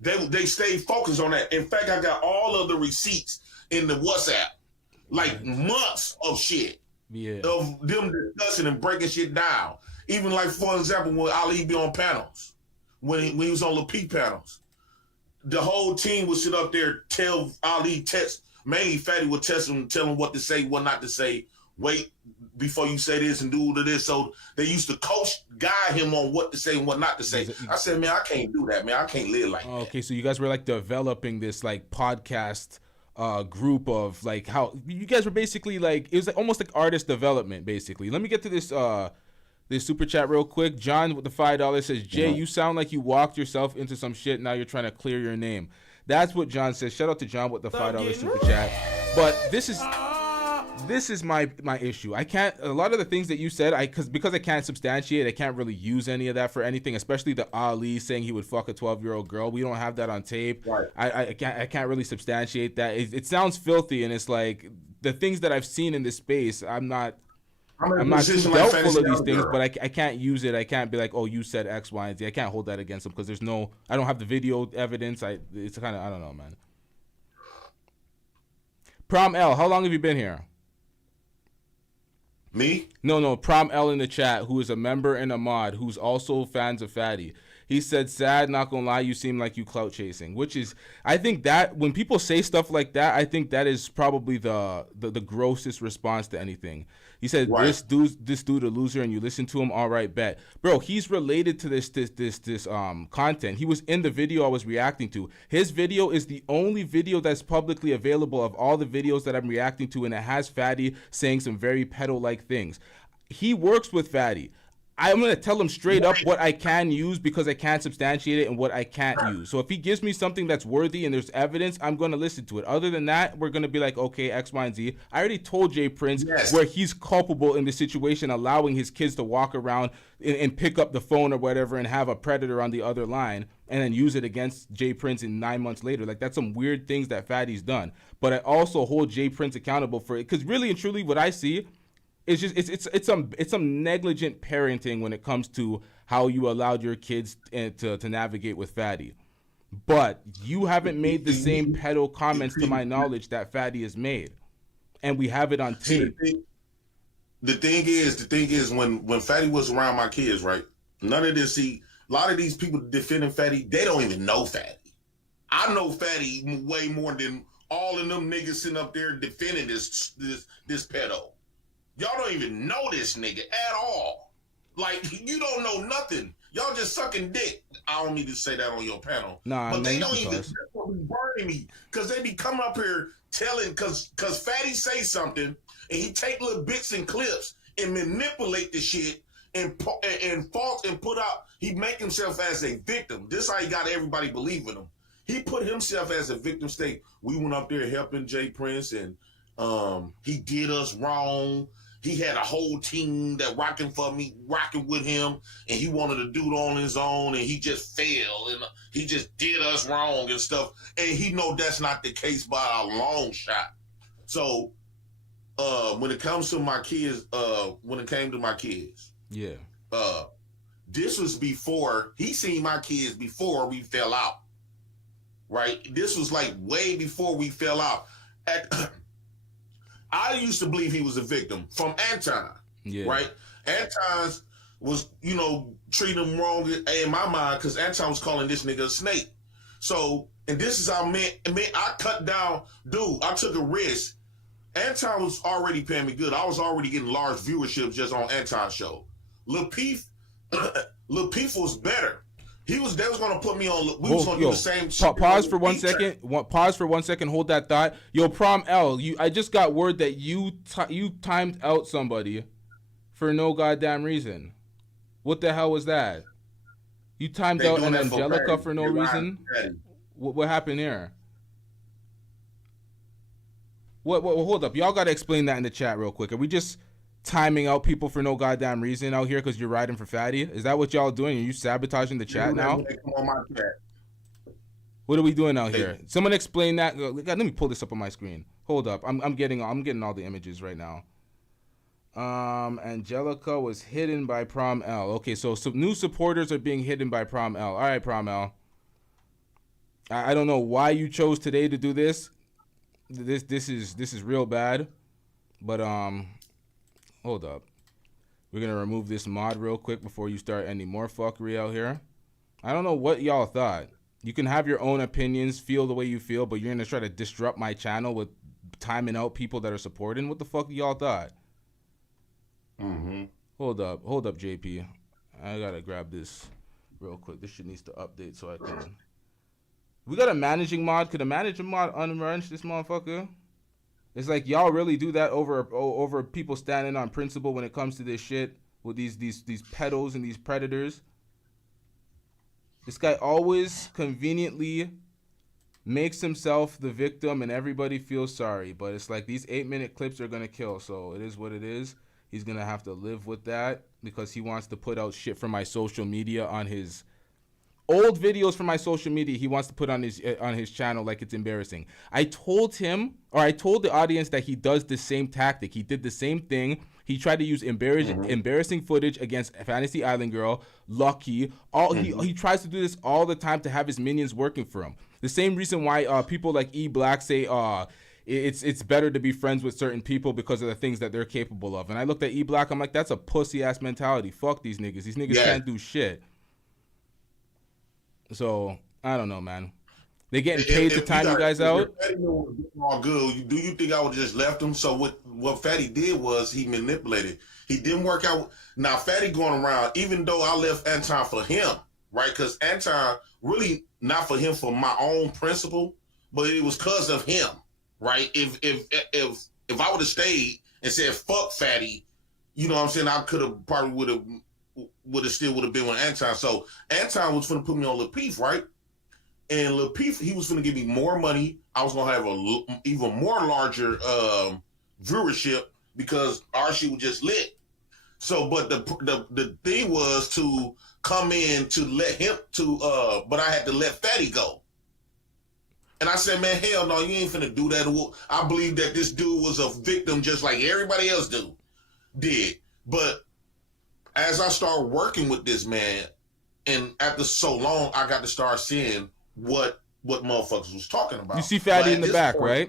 They stayed focused on that. In fact, I got all of the receipts in the WhatsApp, like months of shit, of them discussing and breaking shit down. Even like, for example, when Ali be on panels, when he was on Lil Peep panels, the whole team would sit up there, tell Ali, mainly Fatty would test him, tell him what to say, what not to say, wait before you say this and do this. So they used to guide him on what to say and what not to say. I said, man, I can't do that, man. I can't live like that. Okay, so you guys were like developing this like podcast group of like how you guys were basically like, it was like almost like artist development basically. Let me get to this super chat real quick. John with the $5 says, Jay, you sound like you walked yourself into some shit. Now you're trying to clear your name. That's what John says. Shout out to John with the $5 super chat. But this is my issue. I can't, a lot of the things that you said, because I can't substantiate, I can't really use any of that for anything, especially the Ali saying he would fuck a 12-year-old girl. We don't have that on tape. Right. I can't really substantiate that. It sounds filthy, and it's like the things that I've seen in this space, I'm not too doubtful of these things, but I can't use it. I can't be like, oh, you said X, Y, and Z. I can't hold that against them because I don't have the video evidence. It's kind of, I don't know, man. Prom L, how long have you been here? Me? No, Prom L in the chat, who is a member and a mod, who's also fans of Fatty. He said, sad, not gonna lie, you seem like you clout chasing, which is, I think that when people say stuff like that, I think that is probably the grossest response to anything. He said, this dude a loser and you listen to him, all right, bet. Bro, he's related to this content. He was in the video I was reacting to. His video is the only video that's publicly available of all the videos that I'm reacting to, and it has Fatty saying some very pedo-like things. He works with Fatty. I'm going to tell him straight up what I can use because I can't substantiate it and what I can't use. So if he gives me something that's worthy and there's evidence, I'm going to listen to it. Other than that, we're going to be like, okay, X, Y, and Z. I already told Jay Prince where he's culpable in the situation, allowing his kids to walk around and pick up the phone or whatever and have a predator on the other line and then use it against Jay Prince in 9 months later. Like, that's some weird things that Fatty's done. But I also hold Jay Prince accountable for it because really and truly what I see, it's some negligent parenting when it comes to how you allowed your kids to navigate with Fatty. But you haven't made the same pedo comments to my knowledge that Fatty has made. And we have it on tape. The thing is when Fatty was around my kids, right? None of this, a lot of these people defending Fatty, they don't even know Fatty. I know Fatty way more than all of them niggas sitting up there defending this pedo. Y'all don't even know this nigga at all. Like, you don't know nothing. Y'all just sucking dick. I don't need to say that on your panel. Nah, but they don't even be burning me. Because they be coming up here telling, because Fatty say something, and he take little bits and clips and manipulate the shit and false and put out, he make himself as a victim. This how he got everybody believing him. He put himself as a victim state. We went up there helping Jay Prince, and he did us wrong. He had a whole team that rocking with him, and he wanted to do it on his own, and he just failed, and he just did us wrong and stuff. And he know that's not the case by a long shot. So when it comes to my kids, yeah, this was before he seen my kids before we fell out. Right? This was like way before we fell out. I used to believe he was a victim from Anton, right? Anton was, treating him wrong in my mind because Anton was calling this nigga a snake. So, and this is how I cut down, dude, I took a risk. Anton was already paying me good. I was already getting large viewership just on Anton's show. Lil Peef was better. They was going to put me on. We was going to do the same shit. Pause for 1 second. Pause for 1 second. Hold that thought. Yo, Prom L, I just got word that you timed out somebody for no goddamn reason. What the hell was that? You timed out an Angelica for no reason? What happened here? What? Hold up. Y'all got to explain that in the chat real quick. Are we just timing out people for no goddamn reason out here because you're riding for Fatty? Is that what y'all doing? Are you sabotaging the chat now? What are we doing out here? Someone explain that. Let me pull this up on my screen. Hold up. I'm getting all the images right now. Angelica was hidden by Prom L. Okay, so some new supporters are being hidden by Prom L. All right, Prom L. I don't know why you chose today to do this. This is real bad, but hold up. We're going to remove this mod real quick before you start any more fuckery out here. I don't know what y'all thought. You can have your own opinions, feel the way you feel, but you're going to try to disrupt my channel with timing out people that are supporting? What the fuck y'all thought? Mm-hmm. Hold up, JP. I got to grab this real quick. This shit needs to update so I can... We got a managing mod. Could a managing mod unwrench this motherfucker? It's like y'all really do that over people standing on principle when it comes to this shit with these pedos and these predators. This guy always conveniently makes himself the victim and everybody feels sorry. But it's like these 8-minute clips are gonna kill, so it is what it is. He's gonna have to live with that because he wants to put out shit from my social media on his old videos from my social media. He wants to put on his channel like it's embarrassing. I told the audience that he does the same tactic. He did the same thing. He tried to use embarrassing footage against Fantasy Island Girl, Lucky. He tries to do this all the time to have his minions working for him. The same reason why people like E Black say it's better to be friends with certain people because of the things that they're capable of. And I looked at E Black, I'm like, that's a pussy ass mentality. Fuck these niggas. These niggas can't do shit. So I don't know, man. They getting paid to time you guys out. Fatty knew it was all good. Do you think I would just left him? So what Fatty did was he manipulated. He didn't work out. Now Fatty going around, even though I left Anton for him, right? Because Anton really not for him for my own principle, but it was because of him, right? If I would have stayed and said fuck Fatty, you know what I'm saying, I could have probably would have been with Anton. So Anton was going to put me on Lil Peep, right? And Lil Peep, he was going to give me more money. I was going to have a even more larger viewership because our shit was just lit. So, but the thing was to come in to let him but I had to let Fatty go. And I said, man, hell no, you ain't finna do that. I believe that this dude was a victim just like everybody else did. But as I started working with this man, and after so long, I got to start seeing what motherfuckers was talking about. You see Fatty in the back, right?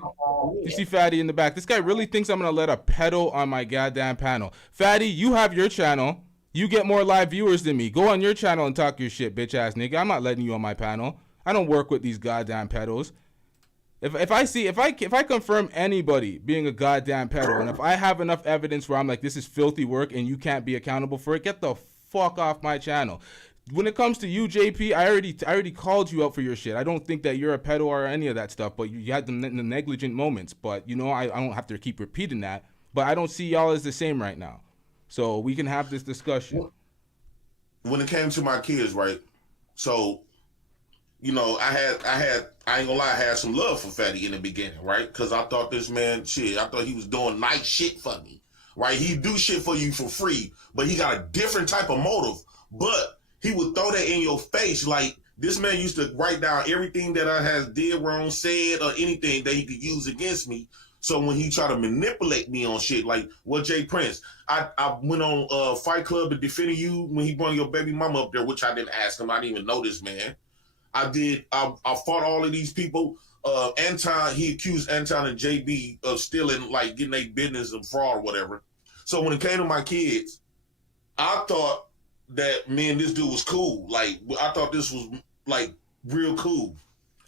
You see Fatty in the back. This guy really thinks I'm going to let a pedo on my goddamn panel. Fatty, you have your channel. You get more live viewers than me. Go on your channel and talk your shit, bitch ass nigga. I'm not letting you on my panel. I don't work with these goddamn pedos. If I confirm anybody being a goddamn pedo, and if I have enough evidence where I'm like, this is filthy work and you can't be accountable for it, get the fuck off my channel. When it comes to you, JP, I already called you out for your shit. I don't think that you're a pedo or any of that stuff, but you had the negligent moments. But, you know, I don't have to keep repeating that. But I don't see y'all as the same right now. So we can have this discussion. When it came to my kids, right? So, you know, I ain't gonna lie, I had some love for Fatty in the beginning, right? Because I thought this man, I thought he was doing nice shit for me, right? He do shit for you for free, but he got a different type of motive. But he would throw that in your face. Like, this man used to write down everything that I has did wrong, said, or anything that he could use against me. So when he tried to manipulate me on shit, like, well, Jay Prince, I went on Fight Club and defended you when he brought your baby mama up there, which I didn't ask him. I didn't even know this man. I fought all of these people. Anton, he accused Anton and JB of stealing, like, getting their business and fraud or whatever. So when it came to my kids, I thought that me and this dude was cool. Like, I thought this was, like, real cool.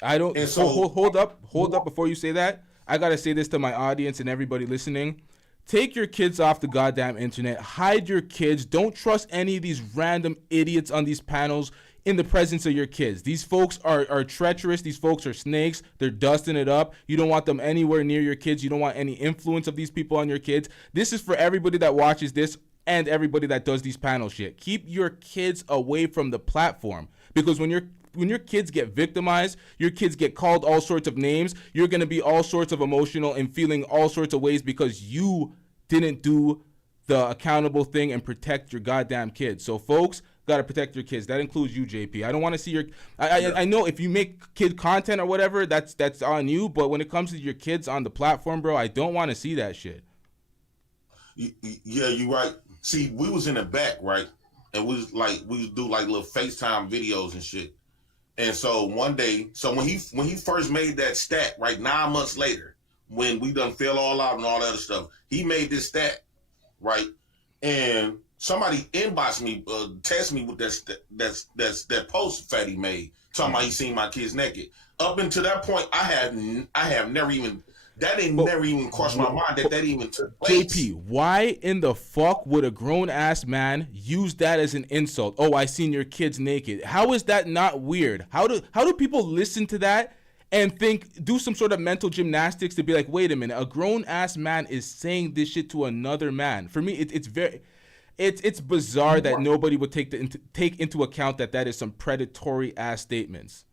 I don't. And so hold up before you say that. I gotta say this to my audience and everybody listening. Take your kids off the goddamn internet. Hide your kids. Don't trust any of these random idiots on these panels in the presence of your kids. These folks are treacherous. These folks are snakes. They're dusting it up. You don't want them anywhere near your kids. You don't want any influence of these people on your kids. This is for everybody that watches this and everybody that does these panel shit. Keep your kids away from the platform, because when your kids get victimized, your kids get called all sorts of names, you're going to be all sorts of emotional and feeling all sorts of ways because you didn't do the accountable thing and protect your goddamn kids. So folks, got to protect your kids. That includes you, JP. I don't want to see your I know if you make kid content or whatever, that's on you, but when it comes to your kids on the platform, bro, I don't want to see that shit. Yeah, you're right. See, we was in the back, right? And we would do like little FaceTime videos and shit. And so one day, so when he first made that stat, right, 9 months later, when we done fell all out and all that other stuff, he made this stat, right? And somebody inboxed me, text me with that post Fatty made, talking about he seen my kids naked. Up until that point, I have never even. That never even crossed my mind that even took place. JP, why in the fuck would a grown-ass man use that as an insult? Oh, I seen your kids naked. How is that not weird? How do people listen to that and do some sort of mental gymnastics to be like, wait a minute, a grown-ass man is saying this shit to another man? For me, it's bizarre that nobody would take into account that is some predatory-ass statements.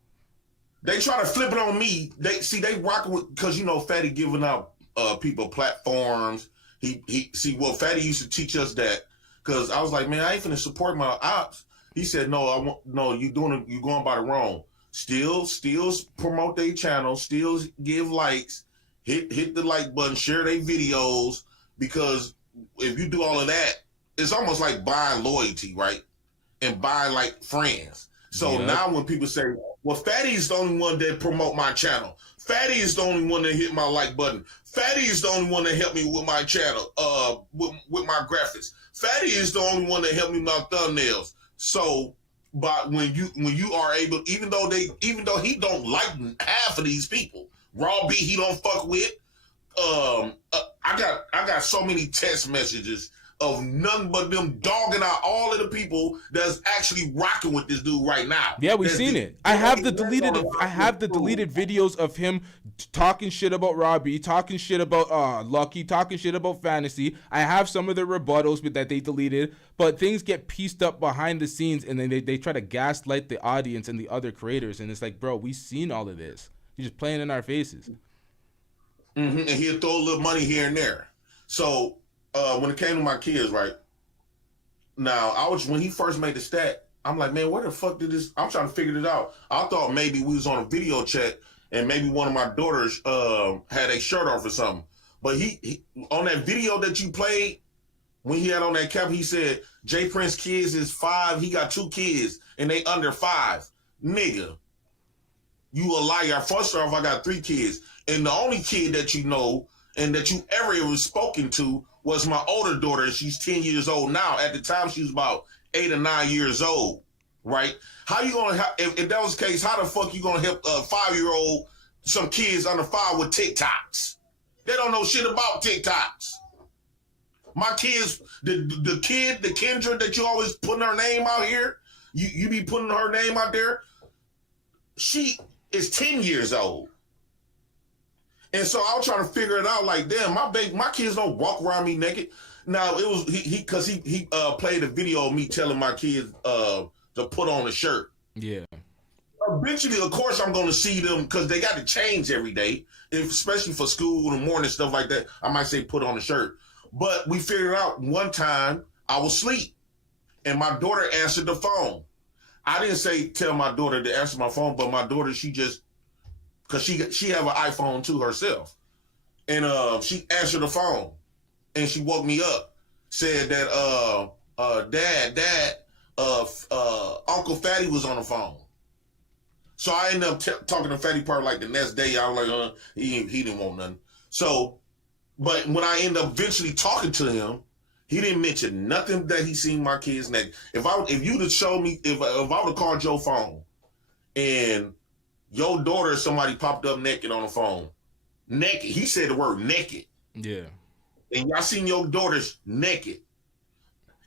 They try to flip it on me. They rocking with, because, you know, Fatty giving out people platforms. Fatty used to teach us that, because I was like, man, I ain't finna support my ops. He said, no, you going by the wrong. Still promote their channel, still give likes, hit the like button, share their videos, because if you do all of that, it's almost like buying loyalty, right? And buying like friends. So now when people say, well, Fatty is the only one that promote my channel. Fatty is the only one that hit my like button. Fatty is the only one that helped me with my channel, with my graphics. Fatty is the only one that helped me with my thumbnails. So But when you are able, even though he don't like half of these people, Raw B he don't fuck with. I got so many text messages of none but them dogging out all of the people that's actually rocking with this dude right now. Yeah, we've seen it. I have the deleted videos of him talking shit about Robbie, talking shit about Lucky, talking shit about Fantasy. I have some of the rebuttals that they deleted, but things get pieced up behind the scenes, and then they try to gaslight the audience and the other creators, and it's like, bro, we've seen all of this. You're just playing in our faces. Mm-hmm. And he'll throw a little money here and there. So when it came to my kids, right now, when he first made the stat, I'm like, man, where the fuck did this? I'm trying to figure this out. I thought maybe we was on a video chat and maybe one of my daughters had a shirt off or something. But he on that video that you played, when he had on that cap, he said J Prince kids is 5. He got 2 kids and they under 5. Nigga, you a liar. First off, I got 3 kids. And the only kid that you know and that you ever was spoken to was my older daughter. She's 10 years old now. At the time, she was about 8 or 9 years old, right? How you gonna if that was the case? How the fuck you gonna help a 5-year-old, some kids under 5 with TikToks? They don't know shit about TikToks. My kids, the Kendra that you always putting her name out here, you be putting her name out there. She is 10 years old. And so I was trying to figure it out like, damn, my kids don't walk around me naked. Now it was because he played a video of me telling my kids to put on a shirt. Yeah. Eventually, of course, I'm going to see them because they got to change every day, especially for school in the morning, stuff like that. I might say put on a shirt. But we figured out one time I was asleep and my daughter answered the phone. I didn't say tell my daughter to answer my phone, but my daughter, she just, because she have an iPhone too herself. And she answered the phone and she woke me up, said that Dad, Uncle Fatty was on the phone. So I ended up talking to Fatty Part like the next day. I was like, he didn't want nothing. So, but when I ended up eventually talking to him, he didn't mention nothing that he seen my kids naked. If you'd have showed me, if I would have called your phone and your daughter, somebody popped up naked on the phone, naked. He said the word naked. Yeah. And y'all seen your daughters naked.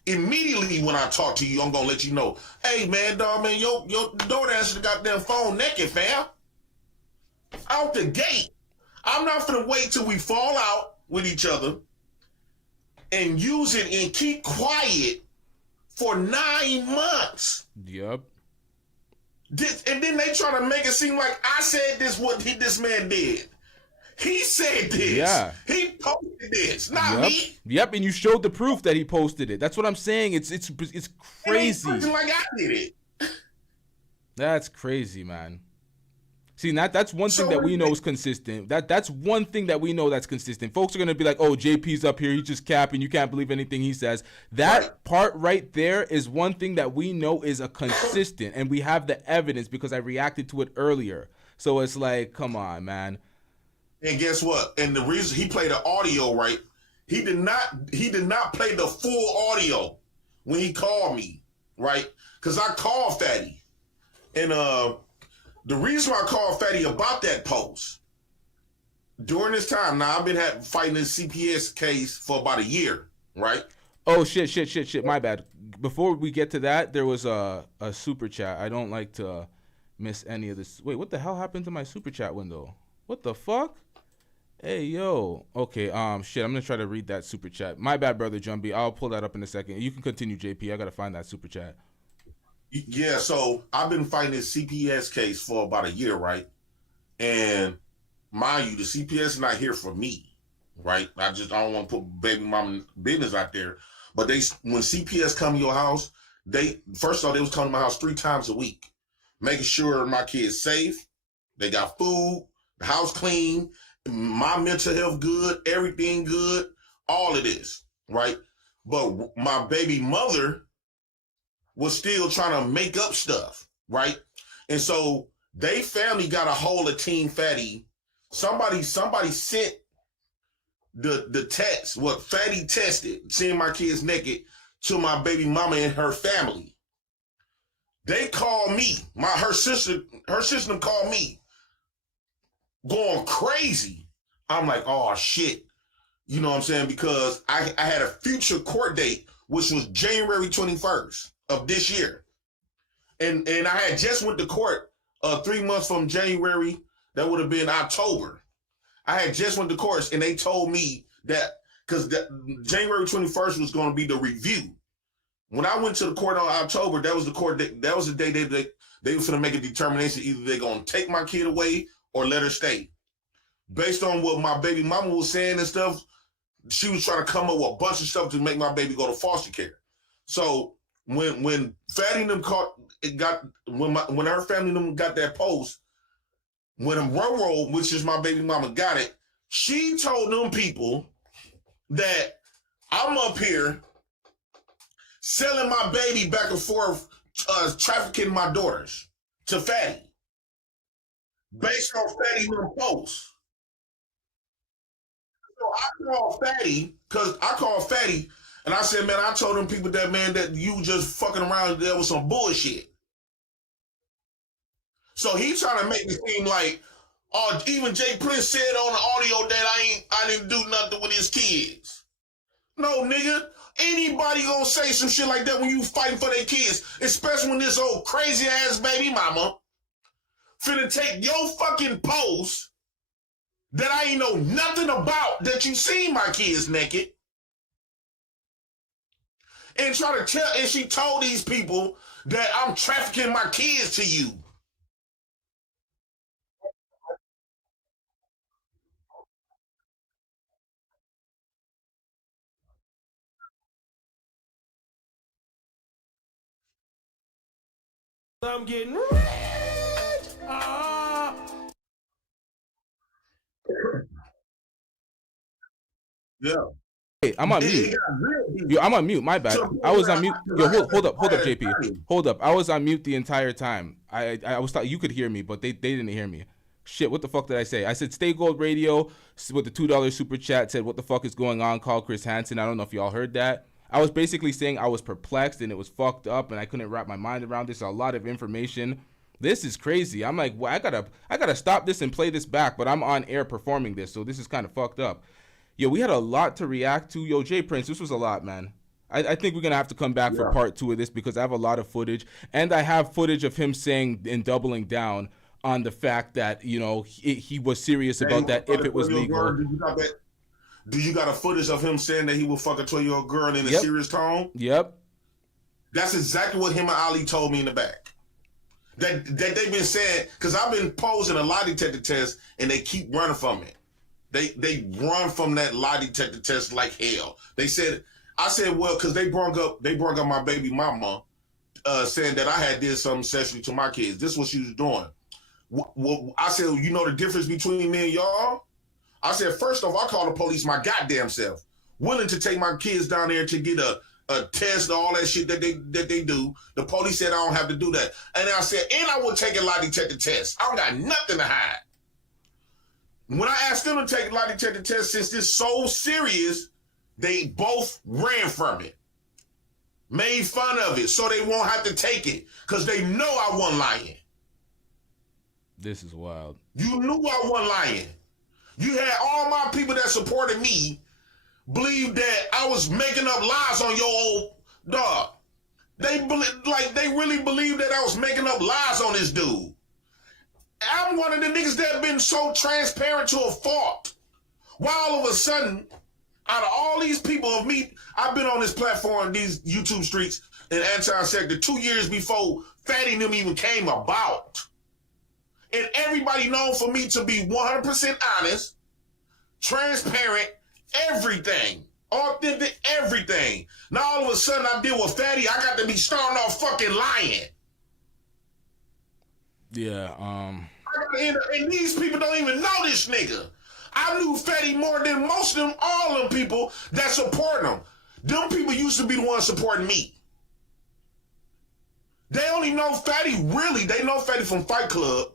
Immediately when I talk to you, I'm gonna let you know, hey man, dog, man, your daughter answered the goddamn phone naked, fam. Out the gate. I'm not gonna wait till we fall out with each other and use it and keep quiet for 9 months. Yep. And then they try to make it seem like I said this man did. He said this. Yeah. He posted this, not me. Yep, and you showed the proof that he posted it. That's what I'm saying. It's crazy. It ain't like I did it. That's crazy, man. See, that's one thing that we know is consistent. That's one thing that we know that's consistent. Folks are gonna be like, "Oh, JP's up here. He's just capping. You can't believe anything he says." That part right there is one thing that we know is a consistent, and we have the evidence because I reacted to it earlier. So it's like, come on, man. And guess what? And the reason he played the audio, right? He did not play the full audio when he called me, right? Because I called Fatty, and the reason why I called Fatty about that post, during this time, now I've been fighting this CPS case for about a year, right? Oh, shit. My bad. Before we get to that, there was a super chat. I don't like to miss any of this. Wait, what the hell happened to my super chat window? What the fuck? Hey, yo. Okay, shit, I'm going to try to read that super chat. My bad, brother Jumbee. I'll pull that up in a second. You can continue, JP. I got to find that super chat. Yeah, so I've been fighting this CPS case for about a year, right? And mind you, the CPS is not here for me, right? I don't want to put baby mama business out there. But when CPS come to your house, first of all, they was coming to my house 3 times a week, making sure my kids safe, they got food, the house clean, my mental health good, everything good, all of this, right? But my baby mother was still trying to make up stuff, right? And so they family got a hold of Team Fatty. Somebody sent the text, what Fatty tested, seeing my kids naked, to my baby mama and her family. They called me. Her sister called me, going crazy. I'm like, oh shit. You know what I'm saying? Because I had a future court date, which was January 21st of this year. And I had just went to court 3 months from January. That would have been October. I had just went to court, and they told me that because January 21st was going to be the review. When I went to the court on October, that was the court. That was the day they were going to make a determination. Either they're going to take my kid away or let her stay. Based on what my baby mama was saying and stuff, she was trying to come up with a bunch of stuff to make my baby go to foster care. So when Fatty and them when her family them got that post, when Roro, which is my baby mama, got it, she told them people that I'm up here selling my baby back and forth, trafficking my daughters to Fatty. Based on Fatty and them posts. So I called Fatty and I said, man, I told them people that, man, that you just fucking around there with some bullshit. So he trying to make me seem like, oh, even Jay Prince said on the audio that I didn't do nothing with his kids. No, nigga. Anybody gonna say some shit like that when you fighting for their kids, especially when this old crazy ass baby mama finna take your fucking post that I ain't know nothing about, that you seen my kids naked, and try to tell, and she told these people that I'm trafficking my kids to you. I'm getting rich. Ah. Yeah. Hey, I'm on mute. Yo, I'm on mute. My bad. I was on mute. Yo, hold up, JP. Hold up. I was on mute the entire time. I was thought you could hear me, but they didn't hear me. Shit, what the fuck did I say? I said Stay Gold Radio with the $2 super chat said, what the fuck is going on? Call Chris Hansen. I don't know if y'all heard that. I was basically saying I was perplexed and it was fucked up and I couldn't wrap my mind around this. A lot of information. This is crazy. I'm like, well, I gotta stop this and play this back, but I'm on air performing this, so this is kind of fucked up. Yo, we had a lot to react to. Yo, Jay Prince, this was a lot, man. I think we're gonna have to come back for part 2 of this because I have a lot of footage, and I have footage of him saying and doubling down on the fact that, you know, he was serious about that if it was legal. Do you got a footage of him saying that he will fuck a 12-year-old girl in a serious tone? Yep. That's exactly what him and Ali told me in the back. That they've been saying, because I've been posing a lie detector test and they keep running from it. They run from that lie detector test like hell. I said, well, because they brought up my baby mama, saying that I had did something sexually to my kids. This is what she was doing. I said, you know the difference between me and y'all? I said, first off, I call the police my goddamn self, willing to take my kids down there to get a test and all that shit that they do. The police said I don't have to do that. And I said, and I will take a lie detector test. I don't got nothing to hide. When I asked them to take a lie detector test, since it's so serious, they both ran from it. Made fun of it so they won't have to take it because they know I wasn't lying. This is wild. You knew I wasn't lying. You had all my people that supported me believe that I was making up lies on your old dog. They really believe that I was making up lies on this dude. I'm one of the niggas that have been so transparent to a fault. Why all of a sudden, out of all these people of me, I've been on this platform, these YouTube streets in anti-sector 2 years before Fatty and them even came about. And everybody known for me to be 100% honest, transparent, everything, authentic, everything. Now all of a sudden I deal with Fatty, I got to be starting off fucking lying. Yeah, and these people don't even know this nigga. I knew Fatty more than most of them, all them people that support him. Them people used to be the ones supporting me. They only know Fatty, really, they know Fatty from Fight Club.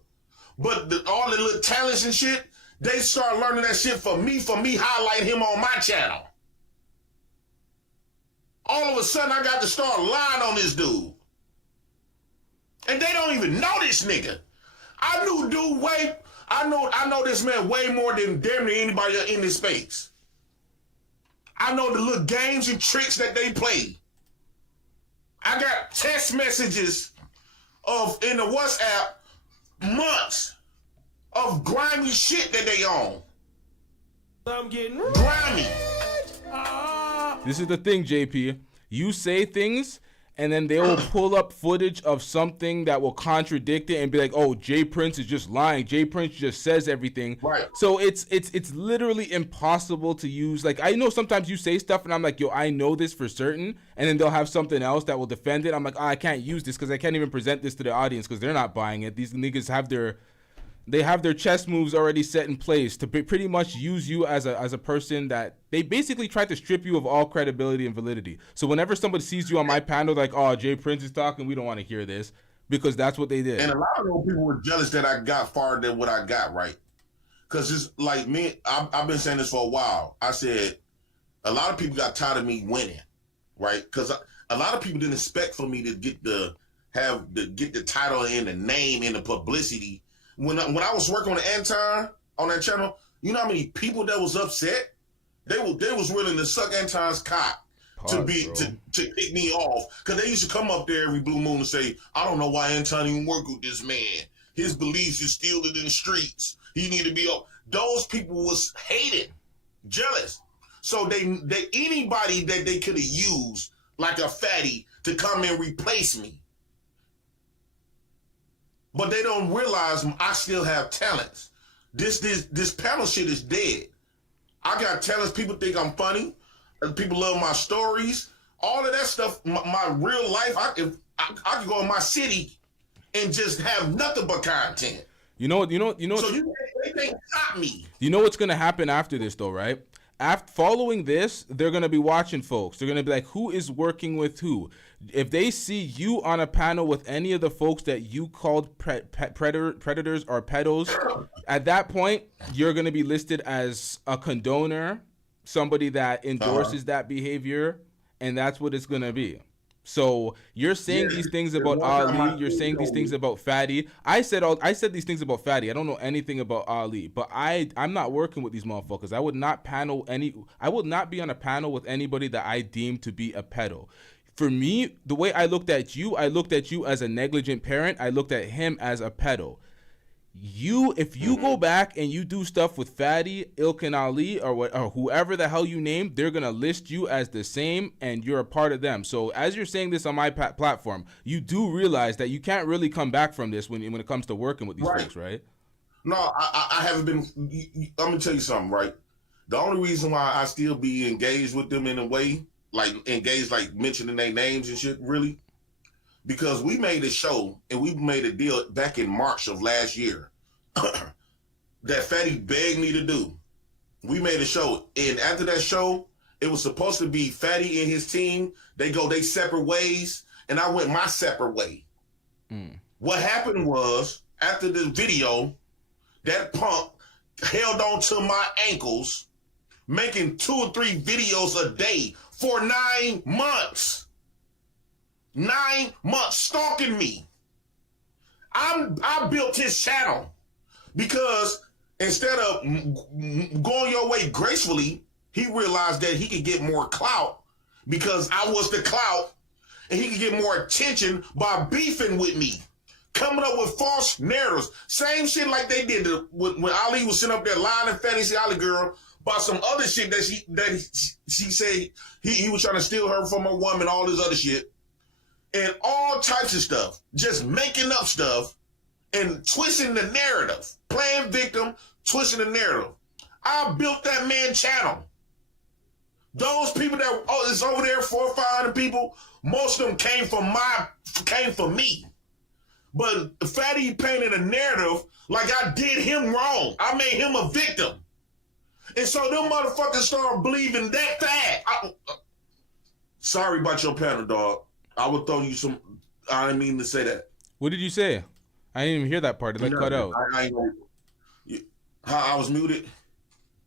But all the little talents and shit, they start learning that shit for me highlighting him on my channel. All of a sudden, I got to start lying on this dude. And they don't even know this nigga. I know this man way more than damn near anybody in this space. I know the little games and tricks that they play. I got text messages in the WhatsApp months of grimy shit that they own. I'm getting grimy. This is the thing, JP. You say things, and then they will pull up footage of something that will contradict it and be like, "Oh, Jay Prince is just lying. Jay Prince just says everything." Right. So it's literally impossible to use. Like, I know sometimes you say stuff, and I'm like, "Yo, I know this for certain," and then they'll have something else that will defend it. I'm like, "Oh, I can't use this because I can't even present this to the audience because they're not buying it." These niggas have their chess moves already set in place to pretty much use you as a person that they basically try to strip you of all credibility and validity. So whenever somebody sees you on my panel, like, "Oh, Jay Prince is talking, we don't want to hear this," because that's what they did. And a lot of those people were jealous that I got farther than what I got, right? Because it's like me, I've been saying this for a while. I said, a lot of people got tired of me winning, right? Because a lot of people didn't expect for me to get the title and the name and the publicity. When I was working on the Anton on that channel, you know how many people that was upset? They was willing to suck Anton's cock to pick me off, because they used to come up there every blue moon and say, "I don't know why Anton even work with this man. His beliefs is still in the streets. He need to be up." Those people was hated, jealous. So they anybody that they could have used like a fatty to come and replace me. But they don't realize I still have talents. This panel shit is dead. I got talents. People think I'm funny. People love my stories. All of that stuff, my real life, I could go in my city and just have nothing but content. You know. So they can't stop me. You know what's gonna happen after this, though, right? After following this, they're gonna be watching folks. They're gonna be like, who is working with who? If they see you on a panel with any of the folks that you called predators or pedos, at that point, you're gonna be listed as a condoner, somebody that endorses that behavior, and that's what it's gonna be. So you're saying these things about Ali. You're saying these things about Fatty. I said these things about Fatty. I don't know anything about Ali, but I'm not working with these motherfuckers. I would not be on a panel with anybody that I deem to be a pedo. For me, the way I looked at you as a negligent parent. I looked at him as a pedo. If you go back and you do stuff with Fatty, Ilkin Ali, or whoever the hell you name, they're gonna list you as the same, and you're a part of them. So as you're saying this on my platform, you do realize that you can't really come back from this when it comes to working with these folks, right? No, I haven't been. I'm gonna tell you something, right? The only reason why I still be engaged with them in a way, like engaged, like mentioning their names and shit, really, because we made a show and we made a deal back in March of last year that Fatty begged me to do. We made a show, and after that show, it was supposed to be Fatty and his team. They go their separate ways, and I went my separate way. What happened was, after the video, that punk held on to my ankles, making 2 or 3 videos a day for 9 months. 9 months stalking me. I built his channel because instead of going your way gracefully, he realized that he could get more clout because I was the clout, and he could get more attention by beefing with me, coming up with false narratives. Same shit like they did when Ali was sitting up there lying and fantasy Ali girl about some other shit that she said he was trying to steal her from a woman, all this other shit, and all types of stuff, just making up stuff and twisting the narrative, playing victim, twisting the narrative. I built that man channel. Those people that is over there, 400 or 500 people, most of them came from me. But Fatty painted a narrative like I did him wrong. I made him a victim. And so them motherfuckers started believing that fact. Sorry about your panel, dog. I would throw you some. I didn't mean to say that. What did you say? I didn't even hear that part. It cut out. I was muted.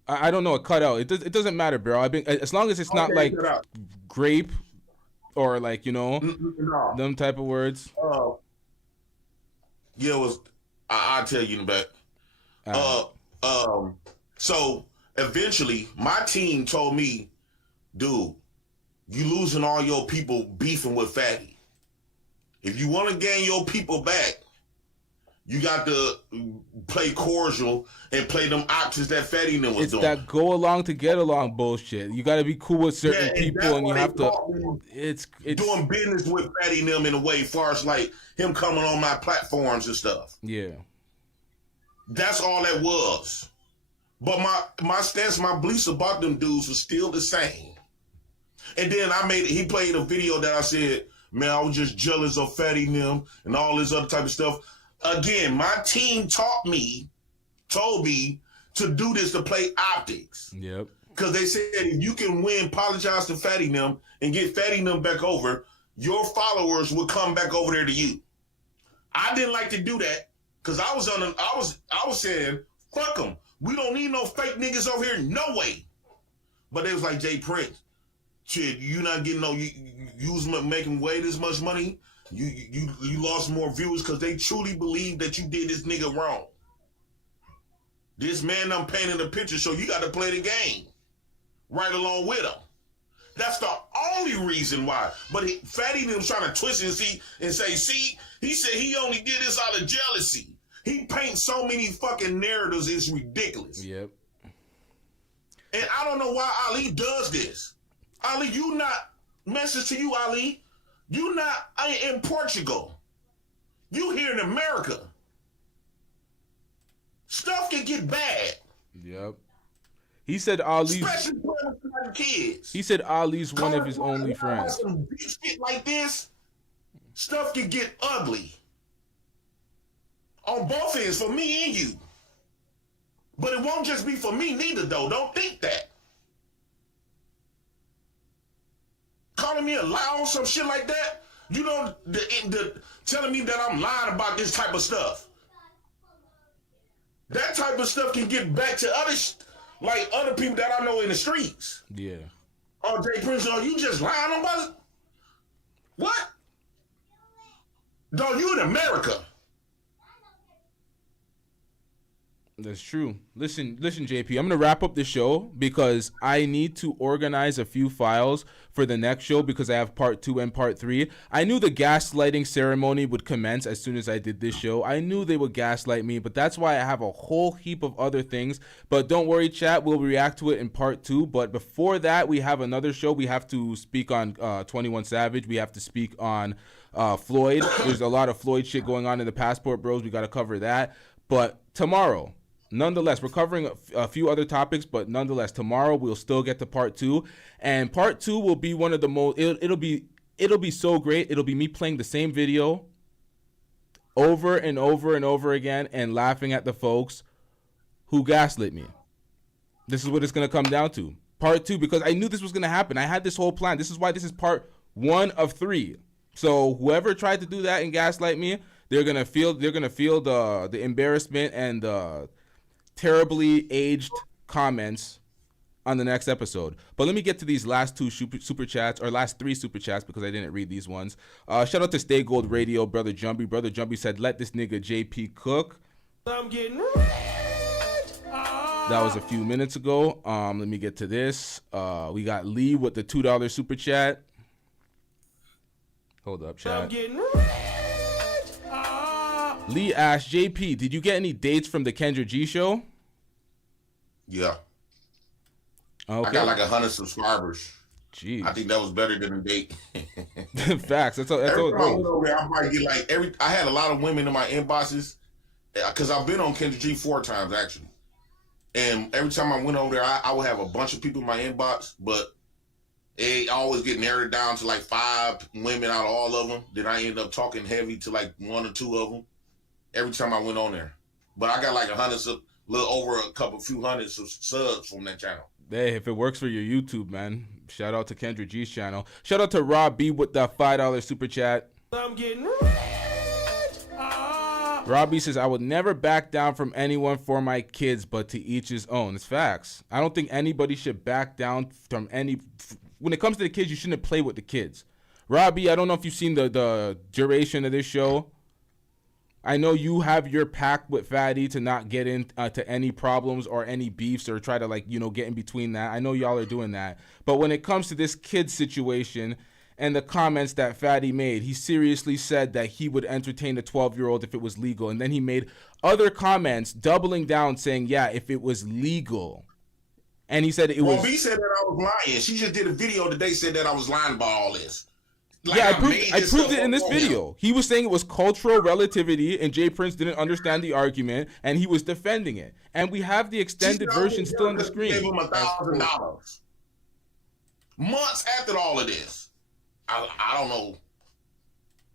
I don't know. It cut out. It doesn't matter, bro. As long as it's not like grape or like, you know, them type of words. Yeah, it was. I'll tell you in the back. So eventually, my team told me, dude, you losing all your people beefing with Fatty. If you want to gain your people back, you got to play cordial and play them options that Fatty and them was doing. It's that go along to get along bullshit. You got to be cool with certain people, and you have to. It's doing business with Fatty and them in a way, far as like him coming on my platforms and stuff. Yeah, that's all that was. But my stance, my beliefs about them dudes was still the same. And then he played a video that I said, man, I was just jealous of Fatty and them and all this other type of stuff. Again, my team told me to do this, to play optics. Yep. Because they said if you can win, apologize to Fatty and them and get Fatty and them back over, your followers will come back over there to you. I didn't like to do that because I was saying, fuck them. We don't need no fake niggas over here, no way. But they was like, Jay Prince, shit, you not getting you was making way this much money. You lost more viewers because they truly believe that you did this nigga wrong. This man I'm painting a picture, so you got to play the game right along with him. That's the only reason why. But Fatty them trying to twist and say, he said he only did this out of jealousy. He paints so many fucking narratives, it's ridiculous. Yep. And I don't know why Ali does this. Ali, you not, message to you, Ali, you not in Portugal. You here in America. Stuff can get bad. Yep. He said Ali's. Especially with kids. He said Ali's one of his only friends. Some shit like this, stuff can get ugly. On both ends, for me and you. But it won't just be for me neither, though. Don't think that. Calling me a lie on some shit like that, you know, telling me that I'm lying about this type of stuff. That type of stuff can get back to other people that I know in the streets. Yeah. Oh, Jay Prince, you just lying about it? What? Dog, you in America. That's true. Listen, JP, I'm going to wrap up the show because I need to organize a few files for the next show because I have part 2 and part 3. I knew the gaslighting ceremony would commence as soon as I did this show. I knew they would gaslight me, but that's why I have a whole heap of other things. But don't worry, chat, we'll react to it in part 2. But before that, we have another show. We have to speak on 21 Savage. We have to speak on Floyd. There's a lot of Floyd shit going on in the Passport Bros. We got to cover that. But tomorrow, nonetheless, we're covering a few other topics, but nonetheless, tomorrow we'll still get to part 2, and part 2 will be one of the most. It'll be so great. It'll be me playing the same video over and over and over again and laughing at the folks who gaslit me. This is what it's gonna come down to. Part 2, because I knew this was gonna happen. I had this whole plan. This is why this is part 1 of 3. So whoever tried to do that and gaslight me, they're gonna feel the embarrassment and the terribly aged comments on the next episode. But let me get to these last 2 super chats, or last 3 super chats, because I didn't read these ones. Shout out to Stay Gold Radio, Brother Jumbee. Brother Jumbee said, let this nigga JP cook. I'm getting That was a few minutes ago. Let me get to this. We got Lee with the $2 super chat. Hold up, chat. I'm getting Lee asked, JP, did you get any dates from the Kendra G show? Yeah. Okay. I got like 100 subscribers. Jeez. I think that was better than a date. Facts. That's all. Every time I went over there, I might get like I had a lot of women in my inboxes because I've been on Kendra G 4 times actually. And every time I went over there, I would have a bunch of people in my inbox, but it always get narrowed down to like 5 women out of all of them. Then I end up talking heavy to like 1 or 2 of them every time I went on there. But I got like 100, a little over a few hundred subs from that channel. Hey, if it works for your YouTube, man. Shout out to Kendra G's channel. Shout out to Rob B with the $5 super chat. I'm getting Robbie says, I would never back down from anyone for my kids, but to each his own. It's facts. I don't think anybody should back down from any. When it comes to the kids, you shouldn't play with the kids. Robbie, I don't know if you've seen the duration of this show, I know you have your pact with Fatty to not get into any problems or any beefs or try to, like, you know, get in between that. I know y'all are doing that. But when it comes to this kid situation and the comments that Fatty made, he seriously said that he would entertain a 12-year-old if it was legal. And then he made other comments doubling down saying, yeah, if it was legal. And he said it was... Well, he said that I was lying. She just did a video today said that I was lying about all this. Like, yeah, I proved it in this video. He was saying it was cultural relativity, and Jay Prince didn't understand the argument, and he was defending it. And we have the extended version still on the screen. Gave him $1,000 months after all of this. I don't know.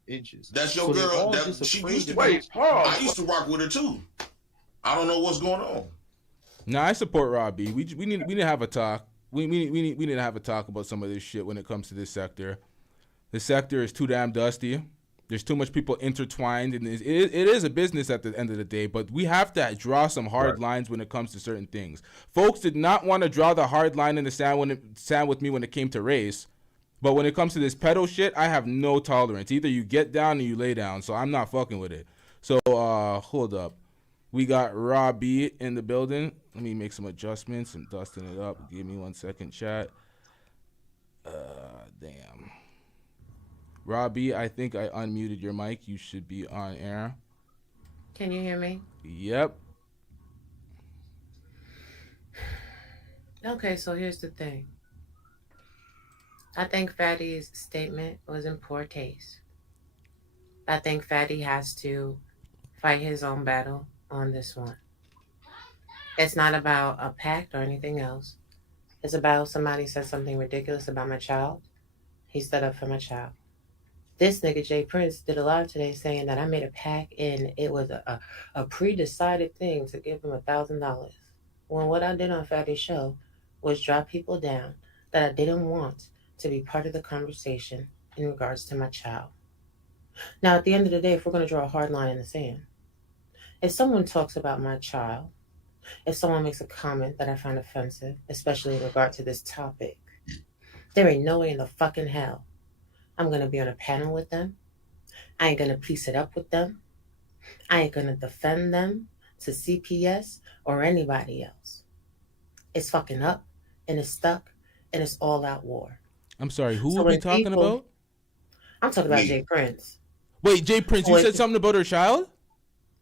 Inches. That's your girl. She used to. Wait, I used to rock with her too. I don't know what's going on. No, I support Robbie. We need to have a talk. We need to have a talk about some of this shit when it comes to this sector. The sector is too damn dusty. There's too much people intertwined, and it is a business at the end of the day, but we have to draw some hard lines when it comes to certain things. Folks did not want to draw the hard line in the sand with me when it came to race, but when it comes to this pedo shit, I have no tolerance. Either you get down or you lay down, so I'm not fucking with it. So, hold up. We got Robbie in the building. Let me make some adjustments. I'm dusting it up. Give me 1 second, chat. Damn. Robbie, I think I unmuted your mic. You should be on air. Can you hear me? Yep. Okay, so here's the thing. I think Fatty's statement was in poor taste. I think Fatty has to fight his own battle on this one. It's not about a pact or anything else. It's about somebody said something ridiculous about my child. He stood up for my child. This nigga, Jay Prince, did a live today saying that I made a pact and it was a pre-decided thing to give him $1,000. When what I did on Fatty's show was drop people down that I didn't want to be part of the conversation in regards to my child. Now, at the end of the day, if we're going to draw a hard line in the sand, if someone talks about my child, if someone makes a comment that I find offensive, especially in regard to this topic, there ain't no way in the fucking hell I'm going to be on a panel with them. I ain't going to piece it up with them. I ain't going to defend them to CPS or anybody else. It's fucking up and it's stuck and it's all out war. I'm sorry, who are we talking about? I'm talking about Jay Prince. Wait, Jay Prince, you said something about her child?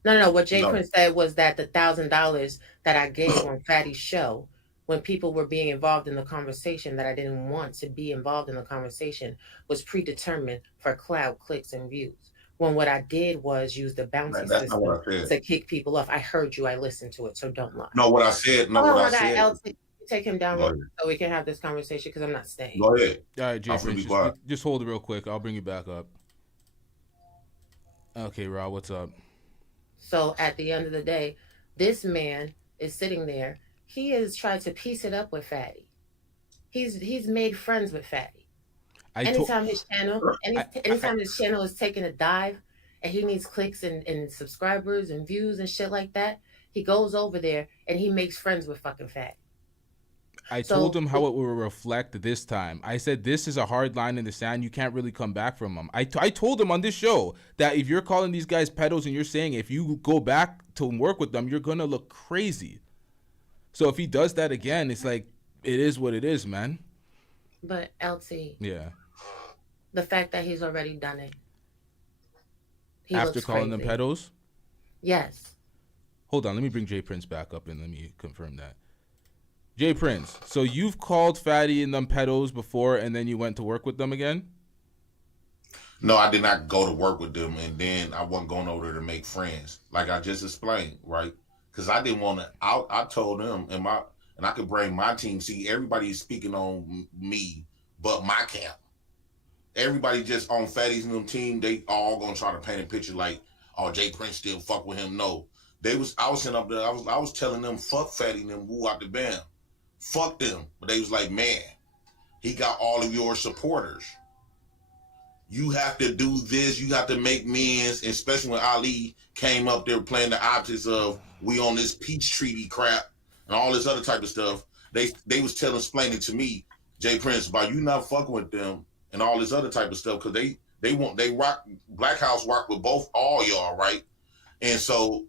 No. What Jay Prince said was that the $1,000 that I gave on Fatty's show, when people were being involved in the conversation that I didn't want to be involved in the conversation, was predetermined for clout, clicks, and views. When what I did was use the bounty system to kick people off. I heard you. I listened to it, so don't lie. No, what I said. No, what I said. Take him down so we can have this conversation because I'm not staying. Go ahead. All right, Jay Prince, just hold it real quick. I'll bring you back up. Okay, Rob, what's up? So at the end of the day, this man is sitting there. He has tried to piece it up with Fatty. He's made friends with Fatty. Anytime his channel is taking a dive and he needs clicks and subscribers and views and shit like that, he goes over there and he makes friends with fucking Fatty. I told him how it will reflect this time. I said, this is a hard line in the sand. You can't really come back from them. I told him on this show that if you're calling these guys pedos and you're saying if you go back to work with them, you're going to look crazy. So if he does that again, it's like, it is what it is, man. But LT. Yeah. The fact that he's already done it. After calling them pedos? Yes. Hold on. Let me bring Jay Prince back up and let me confirm that. Jay Prince, so you've called Fatty and them pedos before and then you went to work with them again? No, I did not go to work with them and then I wasn't going over there to make friends. Like I just explained, right? Because I didn't want to, I told them and I could bring my team. See, everybody is speaking on me, but my camp. Everybody just on Fatty's new team, they all gonna try to paint a picture like, oh, Jay Prince still fuck with him. No. I was sitting up there, I was telling them, fuck Fatty and them, woo out the band. Fuck them. But they was like, man, he got all of your supporters. You have to do this. You have to make amends, especially when Ali came up there playing the optics of we on this peace treaty crap and all this other type of stuff. They was explaining to me, Jay Prince, about you not fucking with them and all this other type of stuff because they rock Black House rock with all y'all, right? And so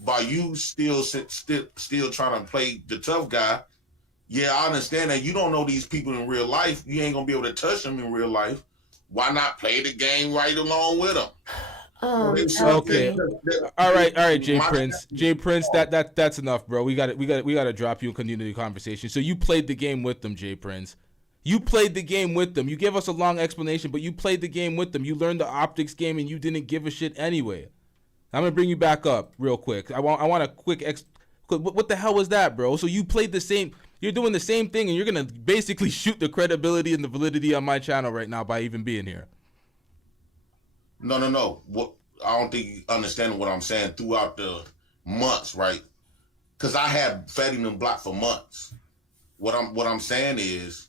by you still trying to play the tough guy, yeah, I understand that you don't know these people in real life. You ain't gonna be able to touch them in real life. Why not play the game right along with them? Okay. All right, Jay Prince. Jay Prince, that's enough, bro. We got to drop you and continue the conversation. So you played the game with them, Jay Prince. You played the game with them. You gave us a long explanation, but you played the game with them. You learned the optics game, and you didn't give a shit anyway. I'm gonna bring you back up real quick. I want a quick what the hell was that, bro? So you played the same. You're doing the same thing, and you're gonna basically shoot the credibility and the validity on my channel right now by even being here. No. What I don't think you understand what I'm saying throughout the months, right? Because I had Fatty them blocked for months. What I'm saying is,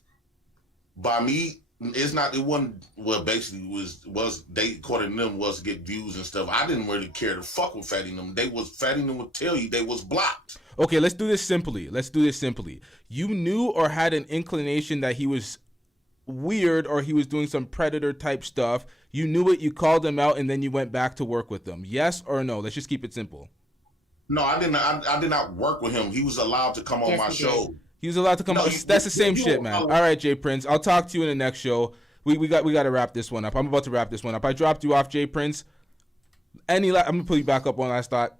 by me, it wasn't what basically was they according to them was to get views and stuff. I didn't really care to fuck with Fatty them. Fatty them would tell you they was blocked. Okay, let's do this simply. You knew or had an inclination that he was weird or he was doing some predator type stuff. You knew it, you called him out, and then you went back to work with them. Yes or no? Let's just keep it simple. No, I did not work with him. He was allowed to come on my show. He was allowed to come on. That's the same shit, man. All right, Jay Prince. I'll talk to you in the next show. We got to wrap this one up. I'm about to wrap this one up. I dropped you off, Jay Prince. I'm going to put you back up one last thought.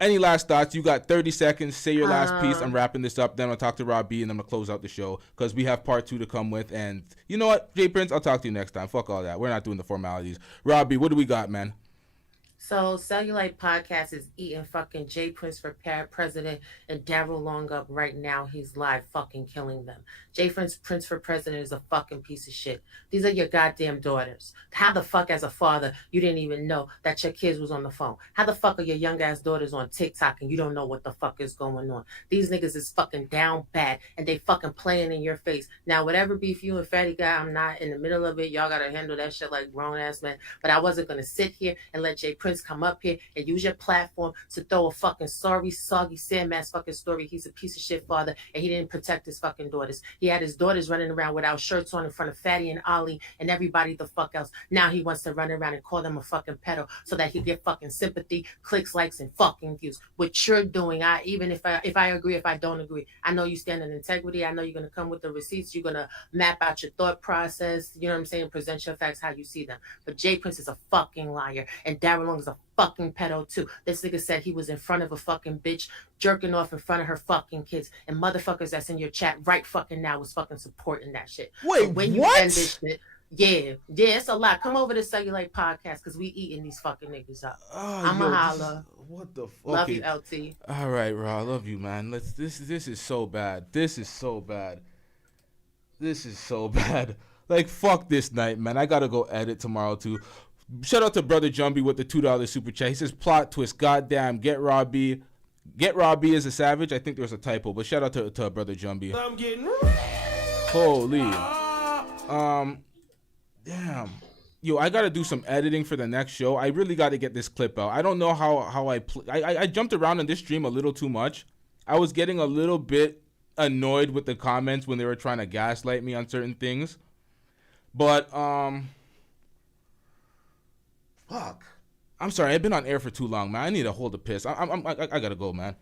Any last thoughts? You got 30 seconds. Say your last piece. I'm wrapping this up. Then I'll talk to Rob B, and I'm going to close out the show because we have part 2 to come with. And you know what, Jay Prince? I'll talk to you next time. Fuck all that. We're not doing the formalities. Rob B, what do we got, man? So Cellulite Podcast is eating fucking Jay Prince for president and Daryl Long up right now. He's live fucking killing them. Jay Prince for president is a fucking piece of shit. These are your goddamn daughters. How the fuck as a father you didn't even know that your kids was on the phone? How the fuck are your young ass daughters on TikTok and you don't know what the fuck is going on? These niggas is fucking down bad and they fucking playing in your face. Now whatever beef you and Fatty got, I'm not in the middle of it. Y'all gotta handle that shit like grown ass men. But I wasn't gonna sit here and let Jay Prince come up here and use your platform to throw a fucking sorry, soggy, sandmass fucking story. He's a piece of shit father and he didn't protect his fucking daughters. He had his daughters running around without shirts on in front of Fatty and Ollie and everybody the fuck else. Now he wants to run around and call them a fucking pedo so that he get fucking sympathy, clicks, likes, and fucking views. What you're doing, even if I agree, if I don't agree, I know you stand in integrity. I know you're gonna come with the receipts. You're gonna map out your thought process. You know what I'm saying? Present your facts how you see them. But Jay Prince is a fucking liar and Daryl Long is a fucking pedo too. This nigga said he was in front of a fucking bitch jerking off in front of her fucking kids, and motherfuckers that's in your chat right fucking now was fucking supporting that shit. Wait, so when what? You end this shit, yeah, it's a lot. Come over to Cellulite Podcast because we eating these fucking niggas up. I'ma holla. What the fuck? Love you, LT. All right, Ra, I love you, man. This is so bad. This is so bad. Like, fuck this night, man. I gotta go edit tomorrow too. Shout out to brother Jumbee with the $2 super chat. He says plot twist. Goddamn, get Robbie as a savage. I think there was a typo, but shout out to brother Jumbee. I'm getting holy. Damn. Yo, I gotta do some editing for the next show. I really gotta get this clip out. I don't know how I jumped around in this stream a little too much. I was getting a little bit annoyed with the comments when they were trying to gaslight me on certain things. But fuck. I'm sorry. I've been on air for too long, man. I need to hold a piss. I gotta go, man.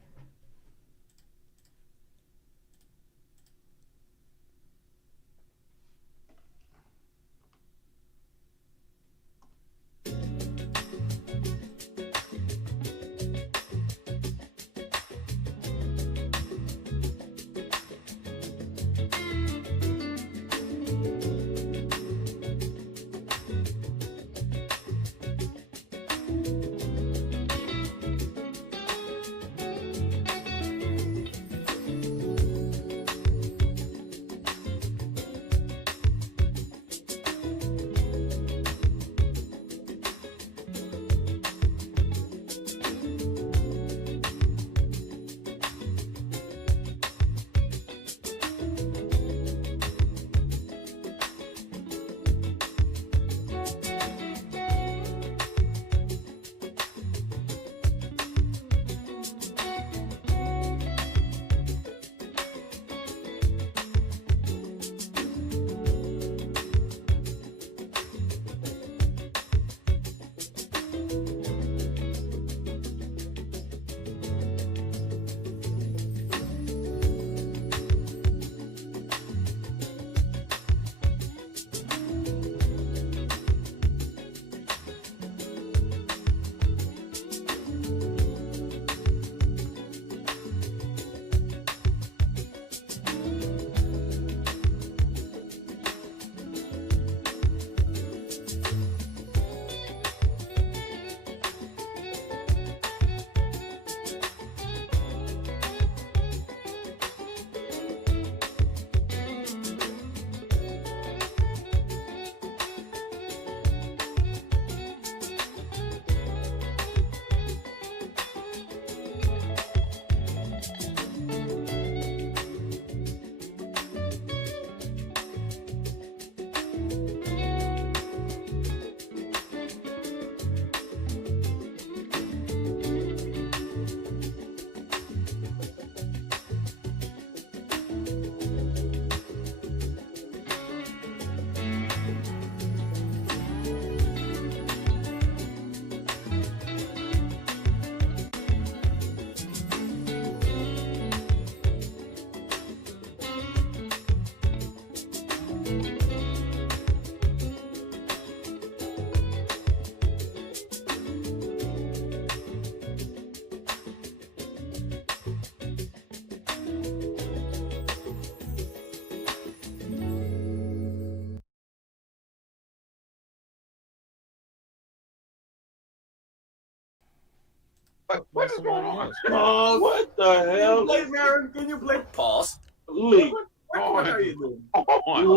What is going on? Pause. What the hell? Play, Marin. Can you play? Pause. Lee. What are you doing?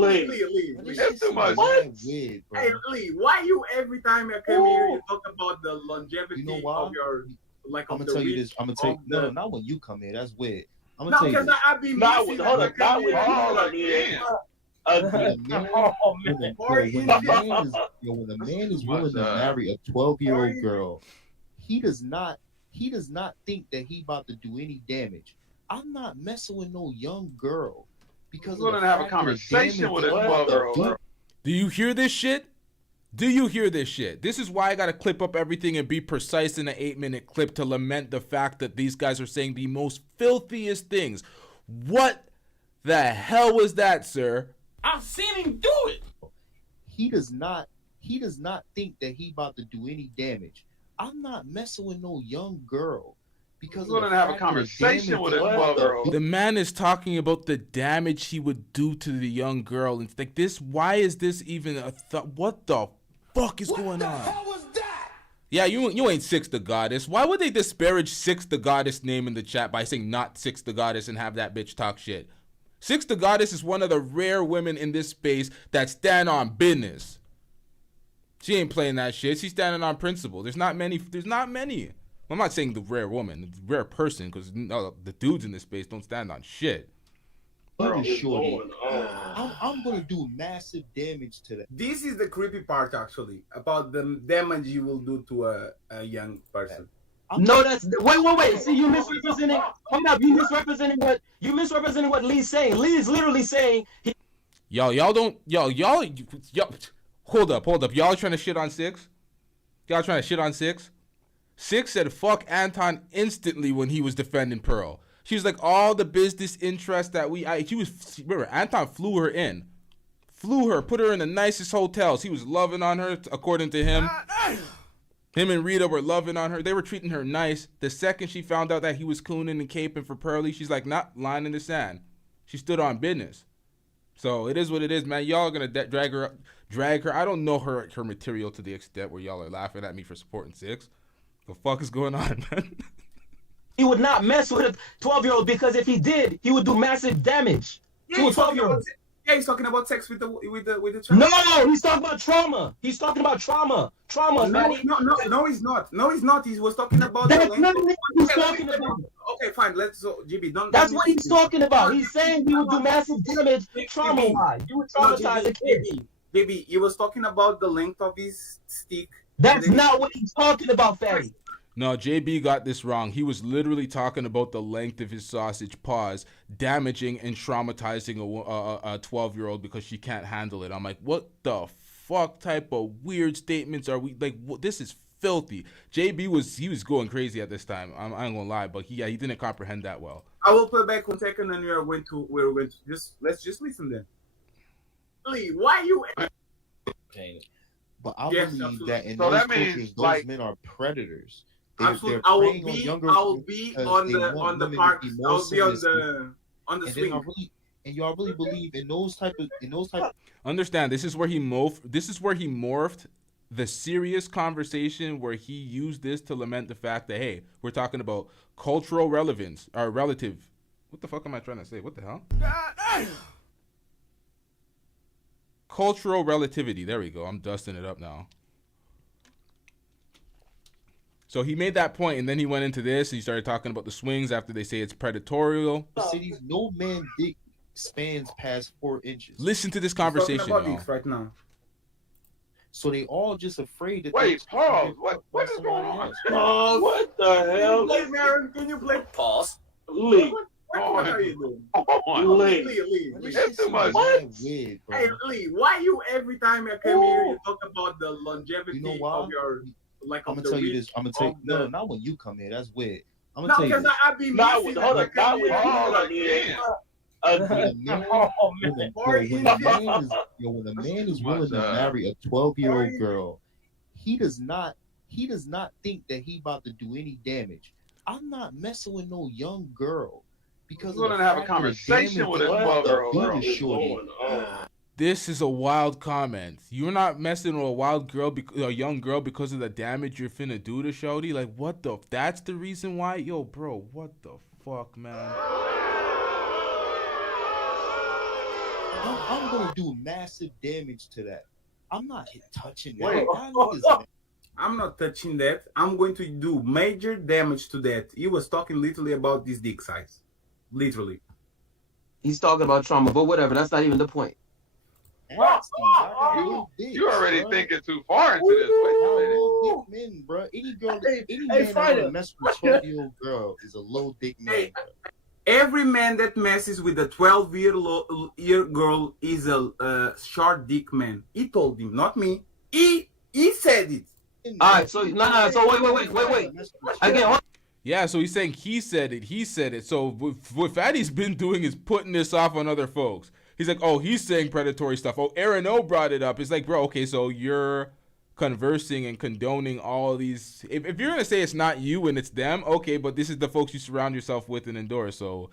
Lee. That's too much. Hey, Lee, why you every time I come here you talk about the longevity of your I'm gonna tell you this. I'm gonna tell you no, not when you come here. That's weird. I'm no, gonna tell you. because I've been missing. Hold on, not with when a man is willing to marry a 12-year-old girl, he does not think that he about to do any damage. I'm not messing with no young girl because we're gonna have a conversation with a 12-year-old. Do you hear this shit? Do you hear this shit? This is why I gotta clip up everything and be precise in an 8-minute clip to lament the fact that these guys are saying the most filthiest things. What the hell was that, sir? I've seen him do it. He does not think that he about to do any damage. I'm not messing with no young girl because we're gonna have a conversation with a 12-year-old. The man is talking about the damage he would do to the young girl. It's like this. Why is this even a thought? What the fuck is going on? What the hell was that? Yeah, you ain't Six the Goddess. Why would they disparage Six the Goddess name in the chat by saying not Six the Goddess and have that bitch talk shit? Six the Goddess is one of the rare women in this space that stand on business. She ain't playing that shit. She's standing on principle. There's not many. I'm not saying the rare woman, the rare person, because the dudes in this space don't stand on shit. I'm gonna do massive damage to that. This is the creepy part, actually, about the damage you will do to a young person. No, that's wait. See, you misrepresenting. Hold up, you misrepresenting what Lee's saying. Lee is literally saying. Y'all. Hold up. Y'all trying to shit on Six? Y'all trying to shit on Six? Six said fuck Anton instantly when he was defending Pearl. She was like, all the business interests that remember, Anton flew her, put her in the nicest hotels. He was loving on her, according to him. Him and Rita were loving on her. They were treating her nice. The second she found out that he was cooning and caping for Pearly, she's like, not lying in the sand. She stood on business. So it is what it is, man. Y'all are gonna drag her. I don't know her material to the extent where y'all are laughing at me for supporting Six. The fuck is going on, man? He would not mess with a 12-year-old because if he did, he would do massive damage to a 12-year-old. Yeah, he's talking about sex with the child. No, he's talking about trauma. He's talking about trauma. Trauma. No, he's not. No, he's not. He was talking about. That's not what he's talking about. Okay, fine. Let's GB. That's what he's talking about. He's saying he would do massive damage trauma-wise. You would traumatize a kid. GB, he was talking about the length of his stick. That's not what he's talking about, Fatty. No, JB got this wrong. He was literally talking about the length of his sausage, damaging and traumatizing a 12-year-old because she can't handle it. I'm like, what the fuck type of weird statements are we like? This is filthy. JB was going crazy at this time. I ain't gonna lie, but he didn't comprehend that well. I will play back 1 second, and we're going to let's just listen then. Lee, why you? But I believe absolutely. that in those cultures, those men are predators. Absolutely, I will be on the park. I will be on the swing. And y'all really believe in those type of. Understand, this is where he morphed the serious conversation where he used this to lament the fact that, hey, we're talking about cultural relevance or relative. What the fuck am I trying to say? What the hell? Cultural relativity. There we go. I'm dusting it up now. So he made that point, and then he went into this, and he started talking about the swings after they say it's predatorial. Cities, no man dick spans past 4 inches. Listen to this conversation, y'all. Right now. So they all just afraid that. Wait, pause. What is going on? Pause. What the hell? Can you play? Pause. Lee. What are you doing? Lee. That's too much. Hey, Lee, why you every time I come here you talk about the longevity of your I'm gonna tell you this. I'm gonna tell you no, not when you come here. That's weird. I'm gonna no, tell you. because I've been missing. Hold on. When a man is willing to marry a 12-year-old girl, he does not think that he about to do any damage. I'm not messing with no young girl because we're gonna have a conversation with a 12-year-old girl. This is a wild comment. You're not messing with a young girl because of the damage you're finna do to shorty. Like, what the? That's the reason why? Yo, bro, what the fuck, man? I'm gonna do massive damage to that. I'm not touching that. I'm not touching that. I'm going to do major damage to that. He was talking literally about this dick size. Literally. He's talking about trauma, but whatever. That's not even the point. You already thinking too far into this. Wait a minute. Men, bro. Any man that mess with a 12-year-old girl is a low dick man. Every man that messes with a 12-year girl is a short dick man. He told him, not me. He said it. All right, so no. So wait. Again. Yeah, so he's saying he said it. So what Fatty's been doing is putting this off on other folks. He's like, oh, he's saying predatory stuff. Oh, Aaron O brought it up. It's like, bro, okay, so you're conversing and condoning all these. If you're going to say it's not you and it's them, okay, but this is the folks you surround yourself with and endorse. So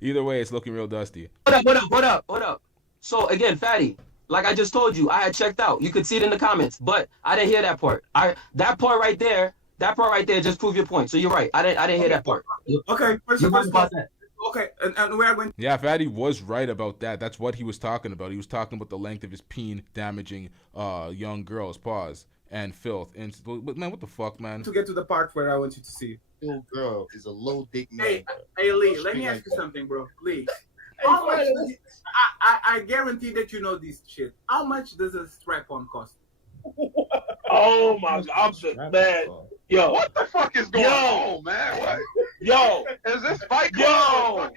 either way, it's looking real dusty. Hold up. So again, Fatty, like I just told you, I had checked out. You could see it in the comments, but I didn't hear that part. That part right there just proved your point. So you're right. I didn't hear that part. Okay, first okay, and we are going. Yeah, Fatty was right about that. That's what he was talking about. He was talking about the length of his peen damaging young girls. Pause and filth. And but man, what the fuck, man? To get to the part where I want you to see. Little girl is a low dick man. Hey, Lee, let me ask you something, bro. Lee, I guarantee that you know this shit. How much does a strap-on cost? Oh my God, man. Yo, what the fuck is going on, man? What? Yo, is this Fight Club?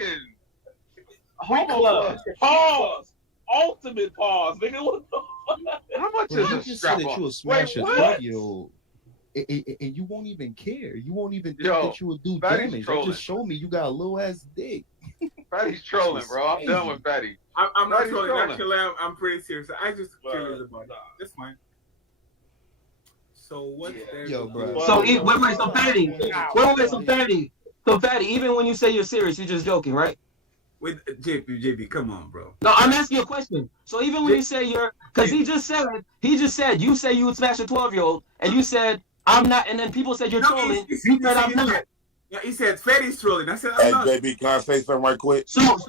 Fucking Club. Pause. Ultimate pause, nigga. What the fuck? How much Bro, is you a just strap said that on? you will smash a Wait, 12-year-old, and you won't even care. You won't even think that you will do Fatty's damage. trolling. You just show me you got a little ass dick. Fatty's trolling, bro. I'm done with Fatty. I'm not Fatty's trolling. Actually, I'm pretty serious. I just curious about it. That's fine. So what's there? Yo, bro. So Fatty, even when you say you're serious, you're just joking, right? With JB, come on, bro. No, I'm asking you a question. So even when you say because he just said you say you would smash a 12-year-old, and you said I'm not, and then people said you're trolling. You said I'm not. Yeah, he said Fatty's trolling. I said I'm not. JB, can I say something right quick? So no. So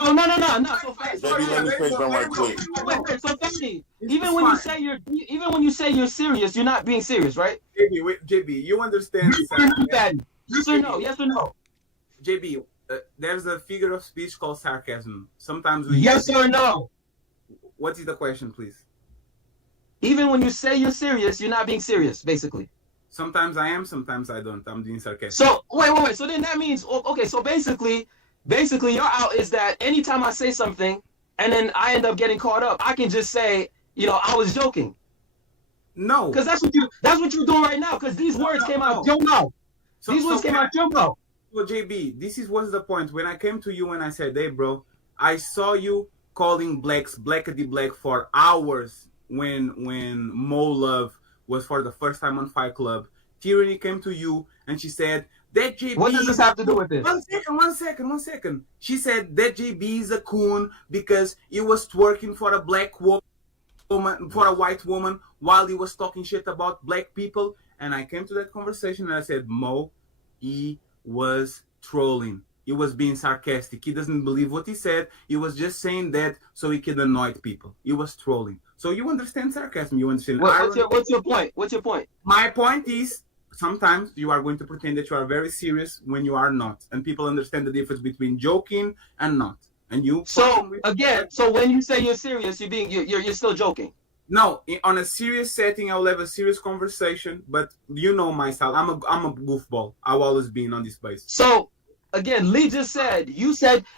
Fatty, JB, let me say something right quick. Wait. So Fatty, even when you say you're serious, you're not being serious, right? JB, you understand? Yes or no? Yes or no? JB, there's a figure of speech called sarcasm. Sometimes we. Yes or no? What is the question, please? Even when you say you're serious, you're not being serious, basically. Sometimes I am, sometimes I don't. I'm being sarcastic. So wait. So then that means okay. So basically, your out is that anytime I say something and then I end up getting caught up, I can just say, I was joking. No, because that's what you're doing right now. Because these words came out your mouth. These words came out your mouth. Well, JB, this was the point. When I came to you and I said, hey, bro, I saw you calling blacks blackity black for hours when Mo Love was for the first time on Fight Club. Tyranny came to you and she said, that JB... What does this have to do with this? One second. She said that JB is a coon because he was twerking for a black woman, for a white woman, while he was talking shit about black people. And I came to that conversation and I said, Mo, he was trolling. He was being sarcastic. He doesn't believe what he said. He was just saying that so he could annoy people. He was trolling. So you understand sarcasm. You understand. What's your point? What's your point? My point is sometimes you are going to pretend that you are very serious when you are not. And people understand the difference between joking and not. And you. So again, so when you say you're serious, you're still joking. No, on a serious setting, I'll have a serious conversation. But you know my style. I'm a goofball. I've always been on this base. So again, Lee just said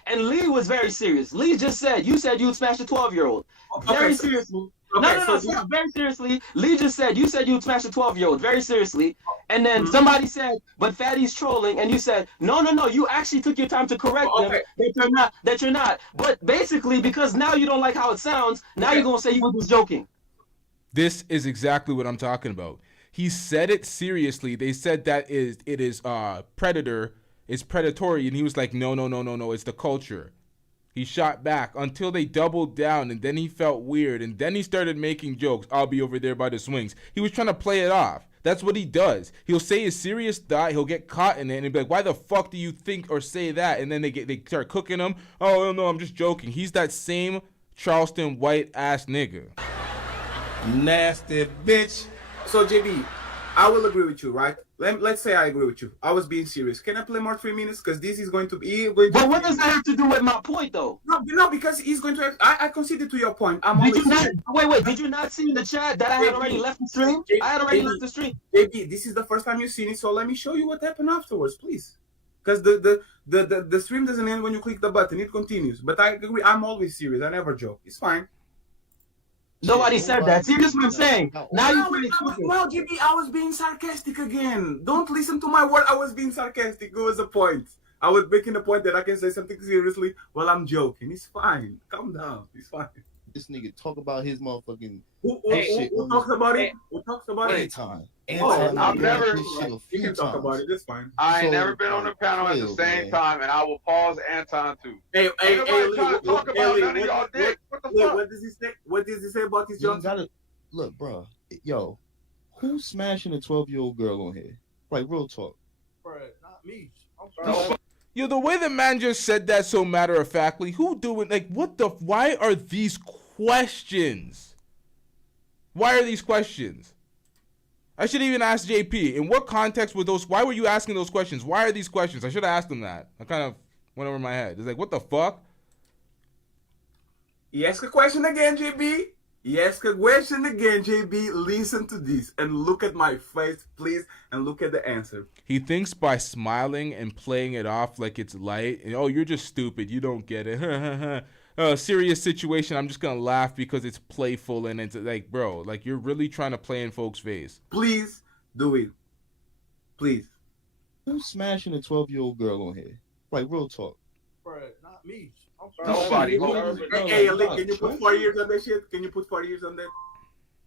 and Lee was very serious. Lee just said you you'd smash a 12-year-old. Very seriously. No, very seriously. Lee just said you you'd smash a 12-year-old. Very seriously. And then somebody said, but Fatty's trolling, and you said, no. You actually took your time to correct them that you're not. But basically, because now you don't like how it sounds, now you're gonna say you were just joking. This is exactly what I'm talking about. He said it seriously. They said that it is predator. It's predatory, and he was like, no, it's the culture. He shot back until they doubled down, and then he felt weird, and then he started making jokes. I'll be over there by the swings. He was trying to play it off. That's what he does. He'll say a serious thought. He'll get caught in it, and he'll be like, why the fuck do you think or say that? And then they start cooking him. Oh, no, I'm just joking. He's that same Charleston white-ass nigga. Nasty bitch. So, JB, I will agree with you, right? Let's say I agree with you. I was being serious. Can I play more 3 minutes? Because this is going to be... But what does that have to do with my point, though? No, because he's going to... I conceded to your point. Wait, did you not see in the chat that I had already left the stream? I had already left the stream. JB, this is the first time you've seen it, so let me show you what happened afterwards, please. Because the stream doesn't end when you click the button. It continues. But I agree. I'm always serious. I never joke. It's fine. Nobody said that. See, this is what I'm saying. Now you put it No, JB, I was being sarcastic again. Don't listen to my word. I was being sarcastic. It was a point. I was making a point that I can say something seriously while I'm joking. It's fine. Calm down. It's fine. This nigga talk about his motherfucking Who talks about it? Who talks about it? Anytime. I've never. You can talk about it. It's fine. I ain't never been on the panel at the same time, and I will pause Anton too. Hey, nobody trying to talk about none of y'all dick. What the fuck? What does he say? What does he say about this Johnson? Look, bro. Yo, who's smashing a 12-year-old girl on here? Like, real talk. Bro, not me. I'm sorry. Yo, the way the man just said that so matter-of-factly, who doing, like, what the, why are these questions? Why are these questions? I should even ask JP, in what context were those, why were you asking those questions? Why are these questions? I should have asked him that. I kind of went over my head. It's like, what the fuck? He asked a question again, JB. He asked a question again, JB. Listen to this and look at my face, please, and look at the answer. He thinks by smiling and playing it off like it's light, and, oh, you're just stupid. You don't get it. Serious situation. I'm just going to laugh because it's playful and it's like, bro, like you're really trying to play in folks' face. Please do it. Please. Who's smashing a 12-year-old girl on here? Like, real talk. Bro, not me. Nobody. Hey, can you put 4 years on that shit? Can you put 4 years on that?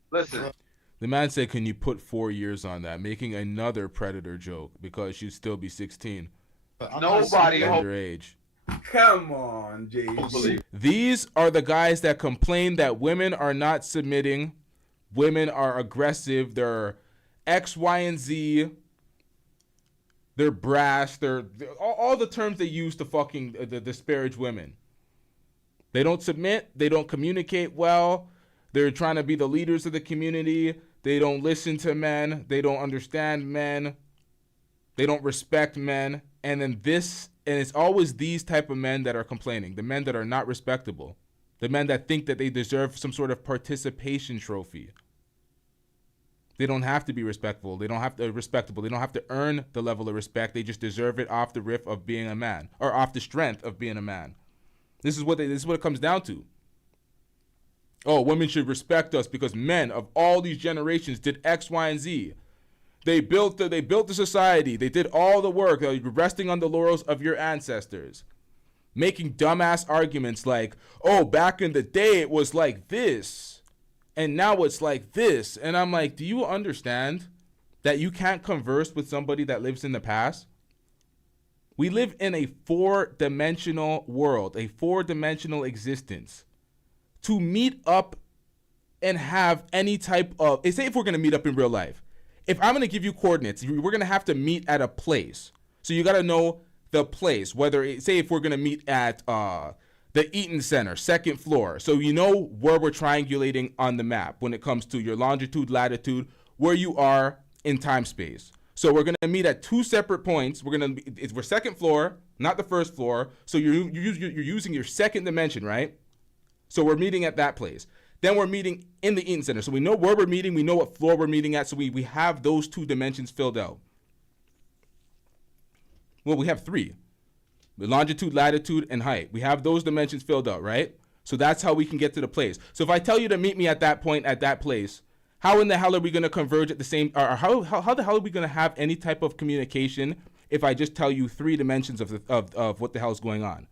Listen. The man said, can you put 4 years on that? Making another predator joke because she'd still be 16. Nobody. Underage. Come on, JB. These are the guys that complain that women are not submitting. Women are aggressive. They're X, Y, and Z. They're brash. They're all the terms they use to fucking disparage women. They don't submit. They don't communicate well. They're trying to be the leaders of the community. They don't listen to men. They don't understand men. They don't respect men. And then it's always these type of men that are complaining. The men that are not respectable. The men that think that they deserve some sort of participation trophy. They don't have to be respectful. They don't have to respectable. They don't have to earn the level of respect. They just deserve it off the riff of being a man, or off the strength of being a man. This is what it comes down to. Oh, women should respect us because men of all these generations did X, Y, and Z. They built the society. They did all the work. Resting on the laurels of your ancestors. Making dumbass arguments like, oh, back in the day it was like this. And now it's like this. And I'm like, do you understand that you can't converse with somebody that lives in the past? We live in a 4-dimensional world, a 4-dimensional existence. To meet up and have any type of, say if we're going to meet up in real life, if I'm going to give you coordinates, we're going to have to meet at a place. So you got to know the place, say if we're going to meet at the Eaton Center, 2nd floor. So you know where we're triangulating on the map when it comes to your longitude, latitude, where you are in time space. So we're going to meet at 2 separate points. We're 2nd floor, not the 1st floor. So you're using your 2nd dimension, right? So we're meeting at that place. Then we're meeting in the Eaton Center. So we know where we're meeting. We know what floor we're meeting at. So we have those 2 dimensions filled out. Well, we have 3. The longitude, latitude, and height. We have those dimensions filled out, right? So that's how we can get to the place. So if I tell you to meet me at that point, at that place, how in the hell are we going to converge at the same, or how the hell are we going to have any type of communication if I just tell you 3 dimensions of what the hell is going on?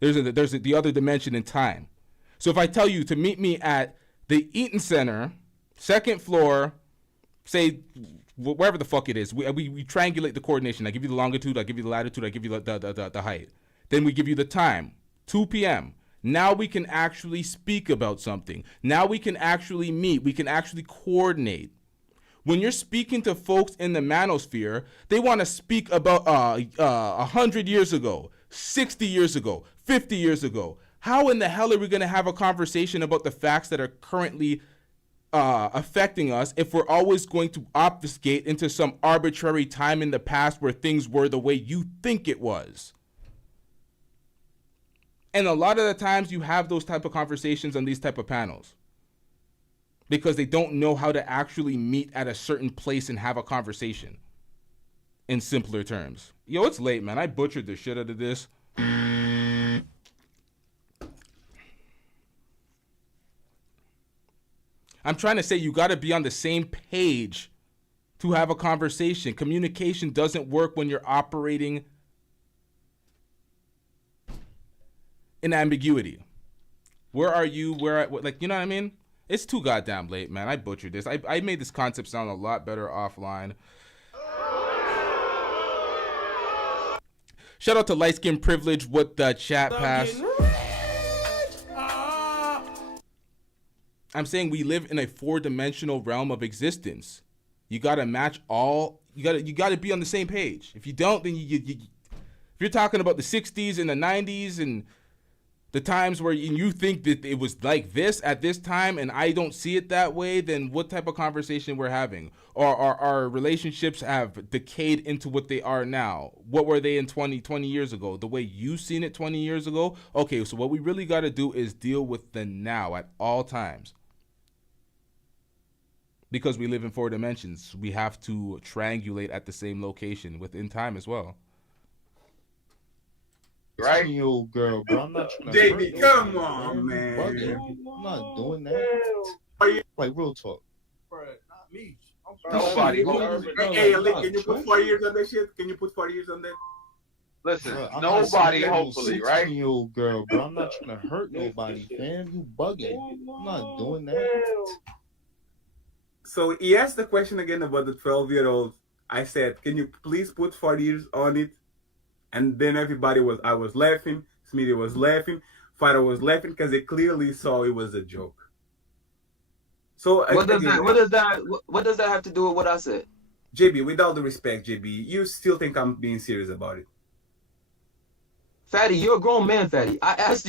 There's the other dimension in time. So if I tell you to meet me at the Eaton Center, 2nd floor, say wherever the fuck it is, we triangulate the coordination. I give you the longitude, I give you the latitude, I give you the height. Then we give you the time. 2 p.m. Now we can actually speak about something. Now we can actually meet. We can actually coordinate. When you're speaking to folks in the manosphere, they want to speak about 100 years ago, 60 years ago, 50 years ago. How in the hell are we going to have a conversation about the facts that are currently affecting us if we're always going to obfuscate into some arbitrary time in the past where things were the way you think it was? And a lot of the times you have those type of conversations on these type of panels because they don't know how to actually meet at a certain place and have a conversation in simpler terms. Yo, it's late, man. I butchered the shit out of this. I'm trying to say you got to be on the same page to have a conversation. Communication doesn't work when you're operating in ambiguity. Where are you? Like, you know what I mean? It's too goddamn late, man. I butchered this. I made this concept sound a lot better offline. Shout out to Light Skin Privilege with the chat pass. I'm saying we live in a 4-dimensional realm of existence. You gotta match all. You gotta be on the same page. If you don't, then if you're talking about the 60s and the 90s and the times where you think that it was like this at this time and I don't see it that way, then what type of conversation we're having? Or our relationships have decayed into what they are now. What were they in 20 years ago? The way you seen it 20 years ago? Okay, so what we really got to do is deal with the now at all times. Because we live in 4 dimensions, we have to triangulate at the same location within time as well. Right, you old girl, bro. I'm not trying to JB, come on, man. I'm not doing that. Like, real talk. Bro, not me. Nobody. Hey, can you put 4 years on that shit? Can you put 4 years on that? Listen, Bro, nobody, hopefully, right? You old girl, bro. I'm not trying to hurt nobody, fam. You bugging. I'm not doing that. So he asked the question again about the 12-year-old. I said, can you please put 4 years on it? And then I was laughing. Smitty was laughing. Fido was laughing because they clearly saw it was a joke. So what does that have to do with what I said? JB, with all the respect, JB, you still think I'm being serious about it? Fatty, you're a grown man, Fatty. I asked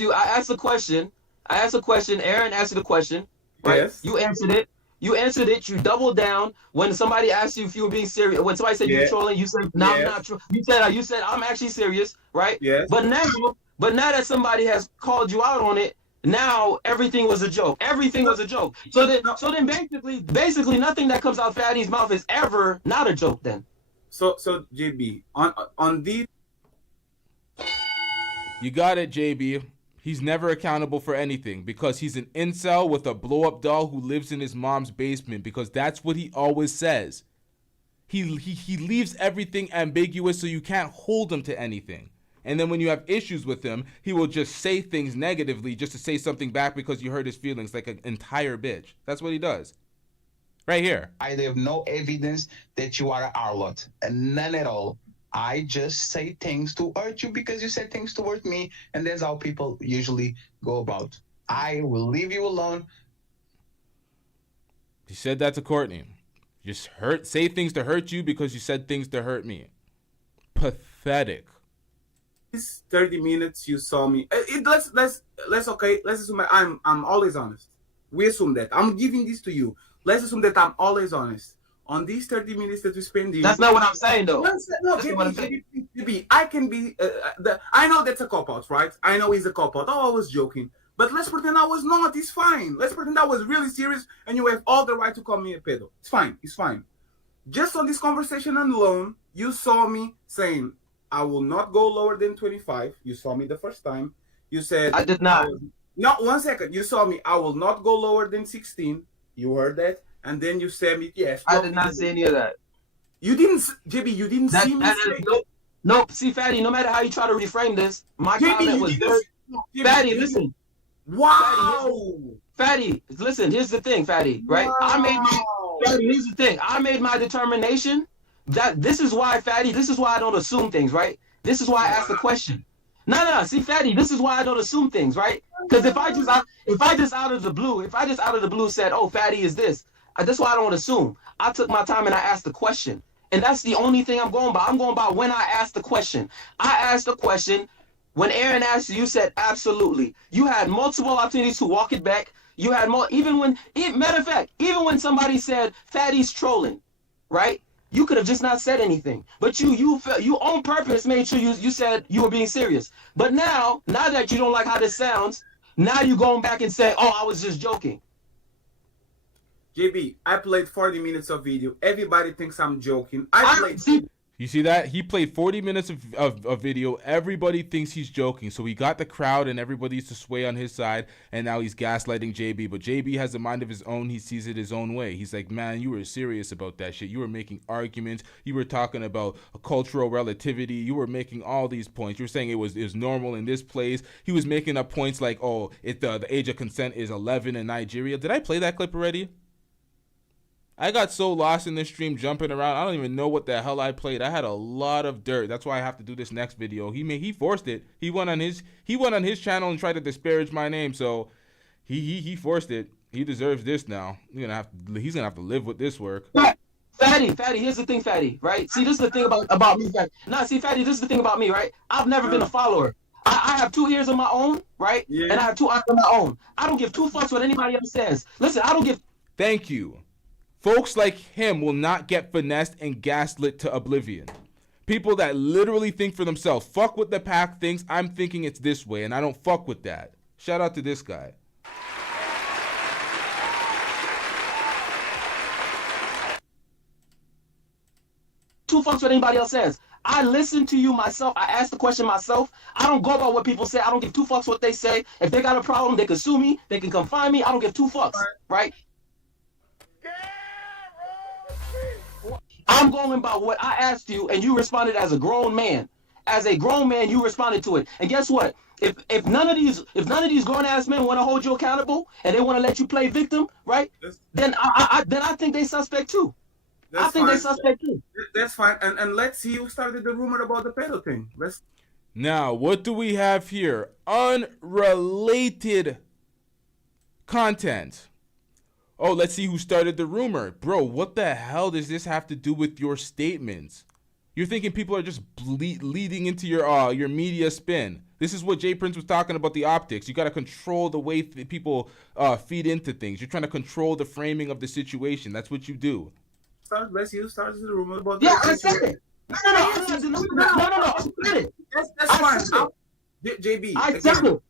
the question. Aaron asked you the question. Right? Yes. You answered it. You doubled down when somebody asked you if you were being serious. When somebody said you were trolling, you said, no, I'm not trolling. You said, I'm actually serious, right? Yes. But now that somebody has called you out on it, now everything was a joke. Everything was a joke. So then basically nothing that comes out Fatty's mouth is ever not a joke then. So JB, on these. You got it, JB. He's never accountable for anything because he's an incel with a blow-up doll who lives in his mom's basement because that's what he always says. He leaves everything ambiguous so you can't hold him to anything. And then when you have issues with him, he will just say things negatively just to say something back because you hurt his feelings like an entire bitch. That's what he does. Right here. I have no evidence that you are a harlot. And none at all. I just say things to hurt you because you said things to hurt me, and that's how people usually go about. I will leave you alone. He said that to Courtney. Just say things to hurt you because you said things to hurt me. Pathetic. These 30 minutes you saw me. Let's assume I'm always honest. We assume that. I'm giving this to you. Let's assume that I'm always honest. On these 30 minutes that we spend here. That's not what I'm saying, though. No, JB, I can be. I know that's a cop-out, right? I know he's a cop-out. Oh, I was joking. But let's pretend I was not. It's fine. Let's pretend I was really serious and you have all the right to call me a pedo. It's fine. It's fine. Just on this conversation alone, you saw me saying, I will not go lower than 25. You saw me the first time. You said. I did not. No, 1 second. You saw me. I will not go lower than 16. You heard that? And then you said me, yes. I did not say any of that. You didn't, JB, you didn't see me say No, see, Fatty, no matter how you try to reframe this, my comment was very... Fatty, listen. Wow. Fatty, listen, here's the thing, Fatty, right? Wow. Here's the thing. I made my determination that this is why, Fatty, this is why I don't assume things, right? This is why I asked the question. No. See, Fatty, this is why I don't assume things, right? Because if I just out of the blue said, "Oh, Fatty is this," that's why I don't assume. I took my time and I asked the question, and that's the only thing I'm going by. I'm going by when I asked the question. I asked the question when Aaron asked you. You said absolutely. You had multiple opportunities to walk it back. You had more. Matter of fact, even when somebody said Fatty's trolling, right? You could have just not said anything, but you on purpose made sure you said you were being serious. But now that you don't like how this sounds, now you going back and say, "Oh, I was just joking." JB, I played 40 minutes of video. Everybody thinks I'm joking. You see that? He played 40 minutes of video. Everybody thinks he's joking. So he got the crowd and everybody used to sway on his side. And now he's gaslighting JB. But JB has a mind of his own. He sees it his own way. He's like, man, you were serious about that shit. You were making arguments. You were talking about a cultural relativity. You were making all these points. You were saying it was normal in this place. He was making up points like, oh, the age of consent is 11 in Nigeria. Did I play that clip already? I got so lost in this stream jumping around. I don't even know what the hell I played. I had a lot of dirt. That's why I have to do this next video. He forced it. He went on his channel and tried to disparage my name. So he forced it. He deserves this now. He's gonna have to live with this work. Fatty, here's the thing, Fatty, right? See, this is the thing about me, Fatty. See, Fatty, this is the thing about me, right? I've never been a follower. I have 2 ears of my own, right? Yeah. And I have 2 eyes of my own. I don't give 2 fucks what anybody else says. Listen, I don't give. Thank you. Folks like him will not get finessed and gaslit to oblivion. People that literally think for themselves. Fuck what the pack thinks. I'm thinking it's this way, and I don't fuck with that. Shout out to this guy. Two fucks what anybody else says. I listen to you myself. I ask the question myself. I don't go by what people say. I don't give 2 fucks what they say. If they got a problem, they can sue me. They can come find me. I don't give 2 fucks, right? I'm going by what I asked you, and you responded as a grown man. As a grown man, you responded to it. And guess what? If none of these grown ass men want to hold you accountable and they want to let you play victim, right? Then I think they suspect too. I think they suspect too. That's fine. And let's see who started the rumor about the pedo thing. Now, what do we have here? Unrelated content. Oh, let's see who started the rumor. Bro, what the hell does this have to do with your statements? You're thinking people are just leading into your media spin. This is what Jay Prince was talking about, the optics. You got to control the way people feed into things. You're trying to control the framing of the situation. That's what you do. Let's see who started the rumor about that. Yeah, I said it. No. That's fine. JB, I said it.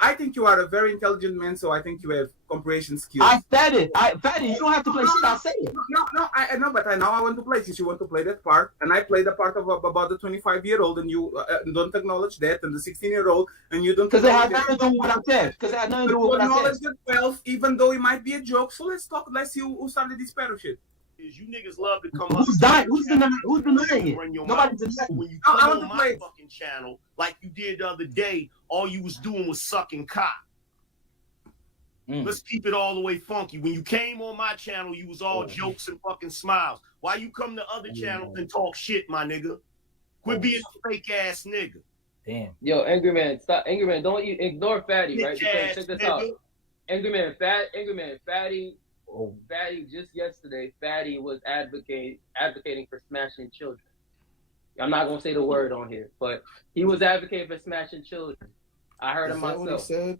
I think you are a very intelligent man, so I think you have comprehension skills. I said it. Fatty, you don't have to play shit. I say it. No, I know, but now I want to play since you want to play that part, and I play the part of about the 25-year-old, and you don't acknowledge that, and the 16-year-old, and you don't. Because it had nothing to do with what I said. Because it had nothing to do with what I said. You acknowledge the 12, even though it might be a joke. So let's talk. Let's see who started this pedo shit. You niggas love to come up. Who's denying it? Nobody's denying when you come on my fucking channel like you did the other day, all you was doing was sucking cock. Let's keep it all the way funky. When you came on my channel, you was all jokes and fucking smiles. Why you come to other channels and talk shit, my nigga? Quit being a fake ass nigga. Damn. Yo, Angry Man, stop. Angry Man, don't you ignore Fatty, right? Because check this out. Angry Man, Fatty. Fatty, just yesterday, Fatty was advocating for smashing children. I'm not gonna say the word on here, but he was advocating for smashing children. I heard him myself. What he said?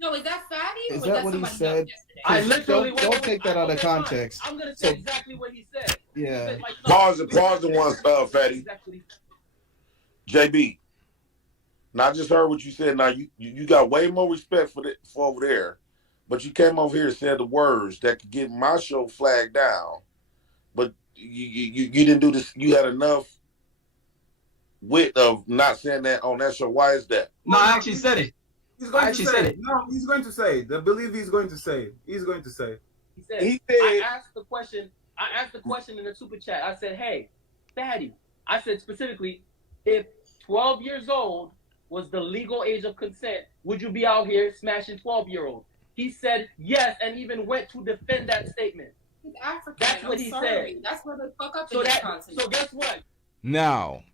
No, is that Fatty? Is that what he said? I literally don't take that out of context. I'm gonna say exactly what he said. Yeah. Said, like, pause the one, Fatty. Exactly. JB. Now I just heard what you said. Now you got way more respect for over there. But you came over here and said the words that could get my show flagged down. But you didn't do this. You had enough wit of not saying that on that show. Why is that? No, I actually said it. He's going to say it. No, he's going to say it. I believe he's going to say it. He's going to say it. He said, I asked the question in the super chat. I said, hey, Fatty. I said specifically, if 12 years old was the legal age of consent, would you be out here smashing 12-year-olds? He said yes, and even went to defend that statement. He's African. That's what he said. That's where the fuck up So guess what? Now,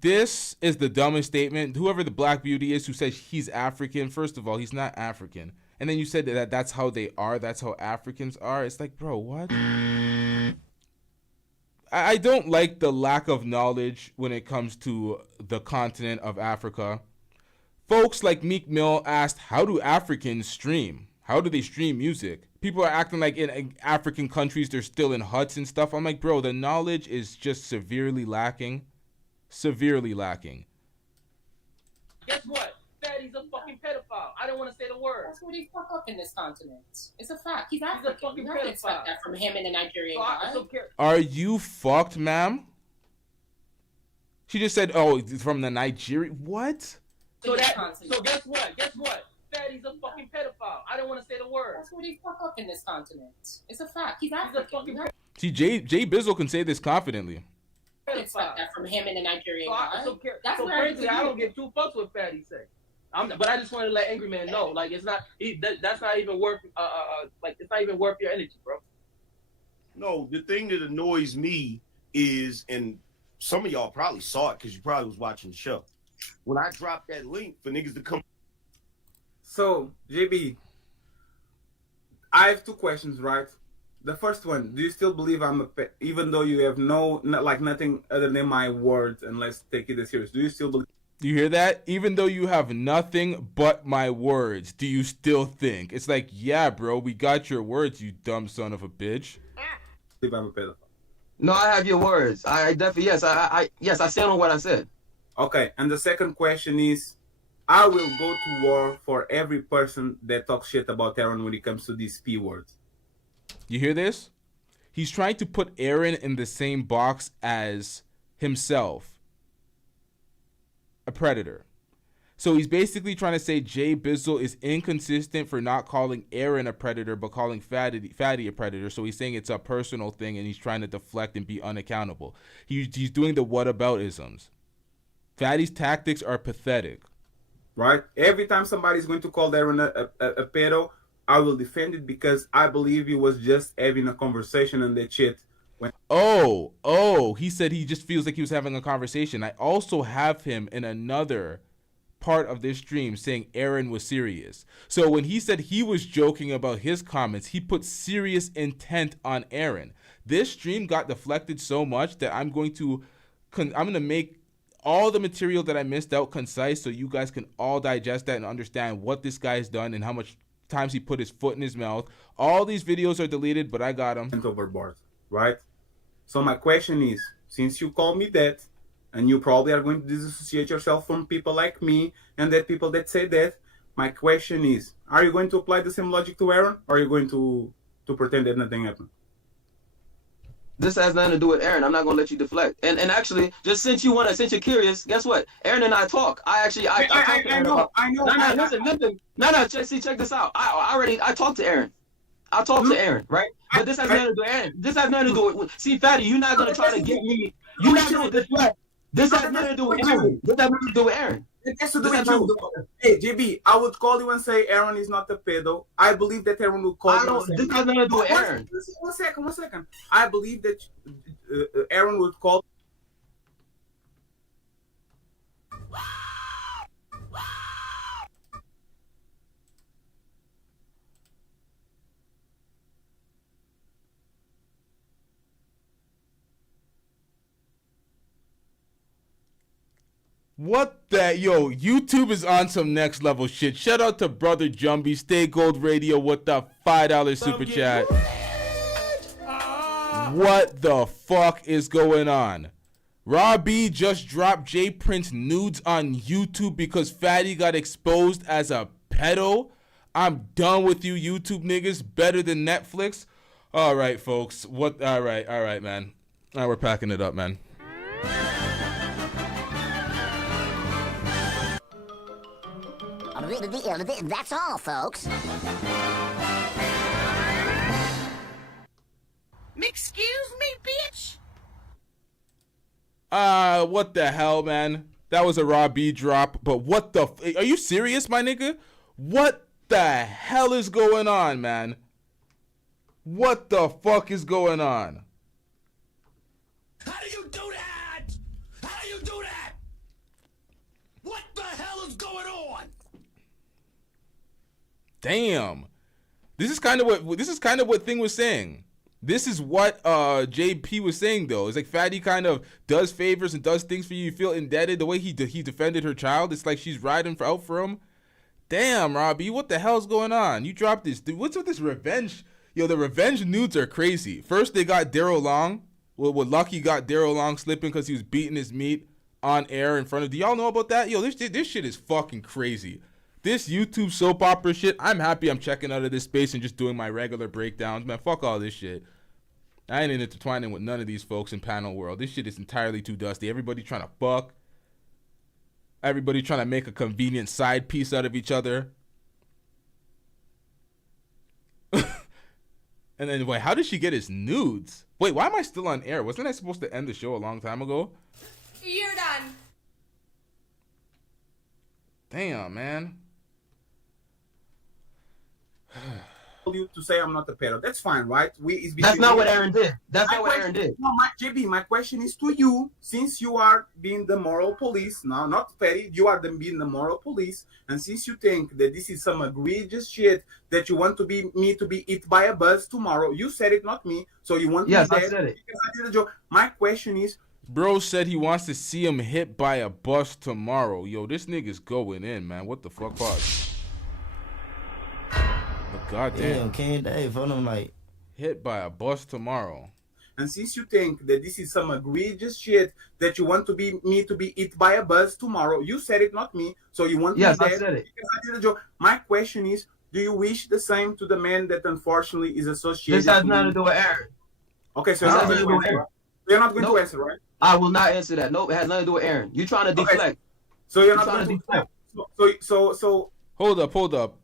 This is the dumbest statement. Whoever the black beauty is who says he's African, first of all, he's not African. And then you said that that's how they are. That's how Africans are. It's like, bro, what? I don't like the lack of knowledge when it comes to the continent of Africa. Folks like Meek Mill asked, how do Africans stream? How do they stream music? People are acting like in African countries they're still in huts and stuff. I'm like, bro, the knowledge is just severely lacking. Severely lacking. Guess what? Fatty's a fucking pedophile. I don't want to say the word. That's what he fuck up in this continent. It's a fact. He's African. He's a fucking You have to expect pedophile. that from him and the Nigerian guy. Are you fucked, ma'am? She just said, oh, from the Nigeria. What? So guess what? Guess what? Fatty's a fucking pedophile. I don't want to say the word. That's what he fuck up in this continent. It's a fact. He's African. See, Jay Bizzle can say this confidently. You have to expect that from him and the Nigerian guy. That's so crazy. I don't give two fucks what Fatty say. But I just wanted to let Angry Man know, like, it's not. That's not even worth. Like, it's not even worth your energy, bro. No, the thing that annoys me is, and some of y'all probably saw it because you probably was watching the show. When I dropped that link for niggas to come. So, JB, I have two questions, right? The first one, do you still believe I'm a pet, even though you have nothing other than my words, and let's take it as serious? Do you still believe? Do you hear that? Even though you have nothing but my words, do you still think? It's like, yeah, bro, we got your words, you dumb son of a bitch. I'm a pedophile. No, I have your words. I definitely, yes, I stand on what I said. Okay, and the second question is, I will go to war for every person that talks shit about Aaron when it comes to these P words. You hear this? He's trying to put Aaron in the same box as himself. A predator. So he's basically trying to say Jay Bizzle is inconsistent for not calling Aaron a predator, but calling Fatty a predator. So he's saying it's a personal thing, and he's trying to deflect and be unaccountable. He's doing the whataboutisms. Fatty's tactics are pathetic. Right? Every time somebody's going to call Aaron a pedo, I will defend it because I believe he was just having a conversation and that shit. He said he just feels like he was having a conversation. I also have him in another part of this stream saying Aaron was serious. So when he said he was joking about his comments, he put serious intent on Aaron. This stream got deflected so much that I'm going to make all the material that I missed out concise so you guys can all digest that and understand what this guy's done and how much times he put his foot in his mouth. All these videos are deleted, but I got him. Overboard, right? So my question is, since you call me that, and you probably are going to disassociate yourself from people like me and that people that say that, my question is, are you going to apply the same logic to Aaron, or are you going to pretend that nothing happened? This has nothing to do with Aaron. I'm not gonna let you deflect. And actually, just since you're curious, guess what? Aaron and I talk. I know. No. Check this out. I talked to Aaron. I talked to Aaron, right? But this has nothing to do with Aaron. This has nothing to do with. See, Fatty, you're not gonna try to get me. You're not gonna deflect. This has nothing to do with Aaron. This has nothing to do with Aaron. It has to do with you. Hey, JB, I would call you and say Aaron is not a pedo. I believe that Aaron would call you. This has nothing to do with Aaron. One second. I believe that Aaron would call. What the yo, YouTube is on some next level shit. Shout out to brother Jumbee, Stay Gold Radio with the $5 super chat. What the fuck is going on? Robbie just dropped J Prince nudes on YouTube because Fatty got exposed as a pedo. I'm done with you YouTube niggas, better than Netflix. All right, folks. All right, man. All right, we're packing it up, man. That's all, folks. Excuse me, bitch. What the hell, man? That was a raw B drop, but what the are you serious, my nigga? What the hell is going on, man? What the fuck is going on? How do you do that? How do you do that? Damn. This is kind of what Thing was saying. This is what JP was saying though. It's like Fatty kind of does favors and does things for you. You feel indebted. The way he defended her child, it's like she's riding out for him. Damn, Robbie, what the hell's going on? You dropped this. Dude, what's with this revenge? Yo, the revenge nudes are crazy. First they got Daryl Long. Well, Lucky got Daryl Long slipping because he was beating his meat on air in front of. Do y'all know about that? Yo, this shit is fucking crazy. This YouTube soap opera shit, I'm happy I'm checking out of this space and just doing my regular breakdowns. Man, fuck all this shit. I ain't intertwining with none of these folks in panel world. This shit is entirely too dusty. Everybody trying to fuck. Everybody trying to make a convenient side piece out of each other. And then, wait, how did she get his nudes? Wait, why am I still on air? Wasn't I supposed to end the show a long time ago? You're done. Damn, man. You to say I'm not a pedo. That's fine, right? That's not what Aaron did. That's not what Aaron did. No, JB, my question is to you. Since you are being the moral police, no, not petty, you are being the moral police, and since you think that this is some egregious shit that you want me to be eaten by a bus tomorrow, you said it, not me. So you want me dead I said it. because I did a joke. My question is, bro said he wants to see him hit by a bus tomorrow. Yo, this nigga's going in, man. What the fuck, pause? But goddamn, King Dave, for them like hit by a bus tomorrow. and since you think that this is some egregious shit that you want me to be eaten by a bus tomorrow, you said it, not me. So you want me dead I said it. because I did a joke. My question is, do you wish the same to the man that unfortunately is associated? This has nothing to do with Aaron. Okay, so you're not going to answer, right? I will not answer that. Nope, it has nothing to do with Aaron. You're trying to deflect. Okay. So you're not going to deflect. So Hold up.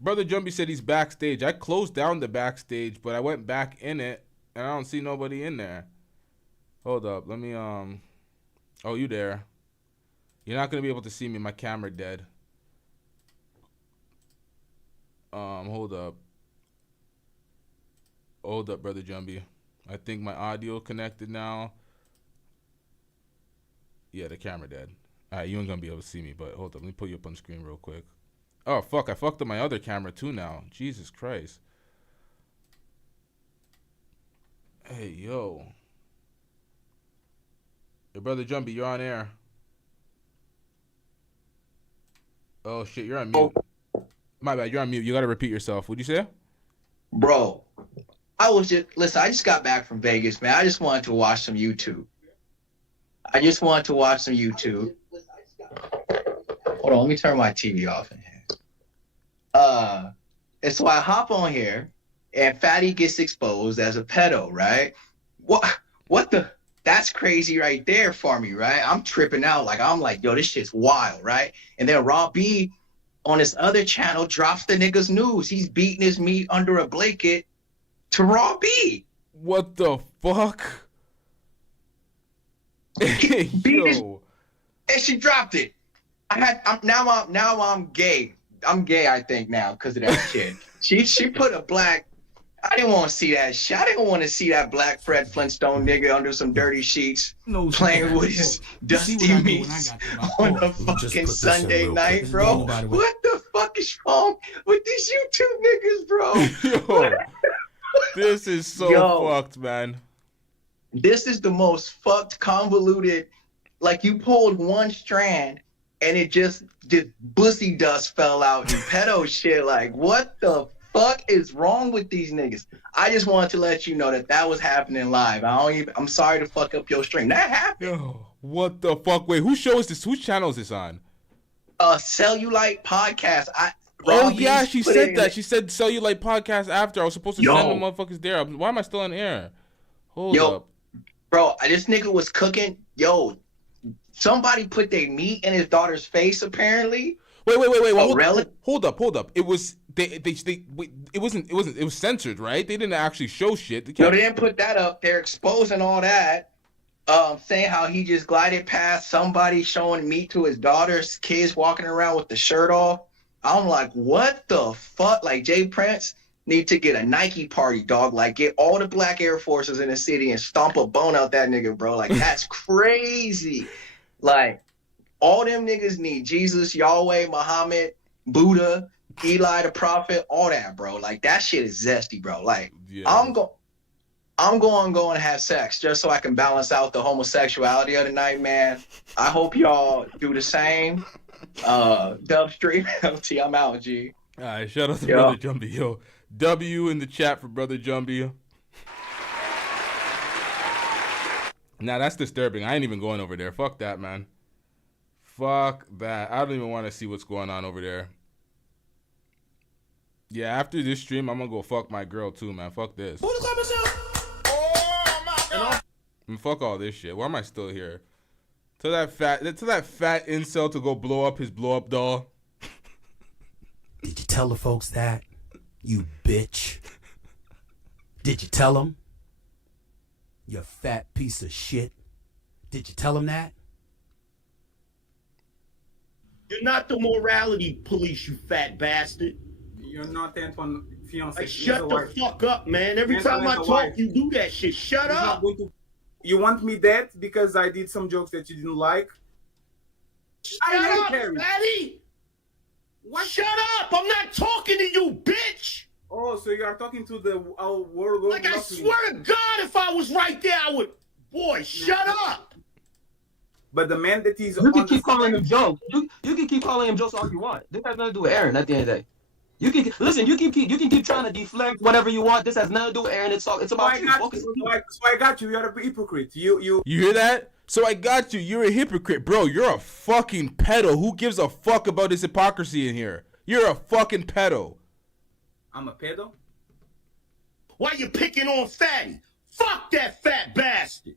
Brother Jumbee said he's backstage. I closed down the backstage, but I went back in it, and I don't see nobody in there. Hold up. Let me, Oh, you there. You're not going to be able to see me. My camera dead. Hold up. Hold up, Brother Jumbee. I think my audio connected now. Yeah, the camera dead. All right, you ain't going to be able to see me, but hold up. Let me put you up on the screen real quick. Oh, fuck. I fucked up my other camera, too, now. Jesus Christ. Hey, yo. Hey, Brother Jumbee, you're on air. Oh, shit, you're on mute. My bad, you're on mute. You got to repeat yourself. What'd you say? Bro, I just got back from Vegas, man. I just wanted to watch some YouTube. Hold on, let me turn my TV off in here. And so I hop on here, and Fatty gets exposed as a pedo, right? What the? That's crazy right there for me, right? I'm tripping out. I'm like, yo, this shit's wild, right? And then Raw B on his other channel drops the nigga's news. He's beating his meat under a blanket to Raw B. What the fuck? Yo. And she dropped it. Now I'm gay. I'm gay, I think, now because of that shit. She put a black. I didn't want to see that shit. I didn't want to see that black Fred Flintstone nigga under some dirty sheets playing with his dusty meats on a fucking Sunday night, bro. What the fuck is wrong with these YouTube niggas, bro? Yo, this is so fucked, man. This is the most fucked, convoluted. Like you pulled one strand and it just bussy dust fell out and pedo shit. Like, what the fuck is wrong with these niggas? I just wanted to let you know that was happening live. I'm sorry to fuck up your stream. That happened. Yo, what the fuck? Wait, whose show is this? Whose channel is this on? Cellulite Podcast. Yeah, she said that. She said Cellulite Podcast after. I was supposed to send the motherfuckers there. Why am I still on air? Hold up. Bro, this nigga was cooking. Yo, somebody put their meat in his daughter's face, apparently. Wait. Hold up. It was it was censored, right? They didn't actually show shit. No, they didn't put that up. They're exposing all that. Saying how he just glided past somebody showing meat to his daughter's kids walking around with the shirt off. I'm like, what the fuck? Like, Jay Prince need to get a Nike party, dog. Like, get all the black Air Forces in the city and stomp a bone out that nigga, bro. Like, that's crazy. Like, all them niggas need Jesus, Yahweh, Muhammad, Buddha, Eli the Prophet, all that, bro. Like that shit is zesty, bro. Like I'm going to have sex just so I can balance out the homosexuality of the night, man. I hope y'all do the same. Dub Stream LT, I'm out, G. All right, shout out to Brother Jumbee. Yo, W in the chat for Brother Jumbee. Nah, that's disturbing. I ain't even going over there. Fuck that, man. Fuck that. I don't even want to see what's going on over there. Yeah, after this stream, I'm gonna go fuck my girl too, man. Fuck this. And fuck all this shit. Why am I still here? Tell that fat incel to go blow up his blow up doll. Did you tell the folks that? You bitch. Did you tell them? You fat piece of shit. Did you tell them that? You're not the morality police, you fat bastard. You're not Antoine fiance. Like, shut the fuck up, man. Every time I talk, you do that shit. Shut up. You want me dead because I did some jokes that you didn't like? Shut up, Fatty. What? Shut up. I'm not talking to you, bitch. Oh, so you are talking to the world. Like, I swear to God, if I was right there, I would. Boy, shut up. But the man that he's you can keep calling him jokes. You can keep calling him jokes all you want. This has nothing to do with Aaron at the end of the day. You can listen. You can keep trying to deflect whatever you want. This has nothing to do with Aaron. It's about you. Focus. So I got you. You're a hypocrite. You hear that? So I got you. You're a hypocrite, bro. You're a fucking pedo. Who gives a fuck about this hypocrisy in here? You're a fucking pedo. I'm a pedo. Why you picking on Fatty? Fuck that fat bastard.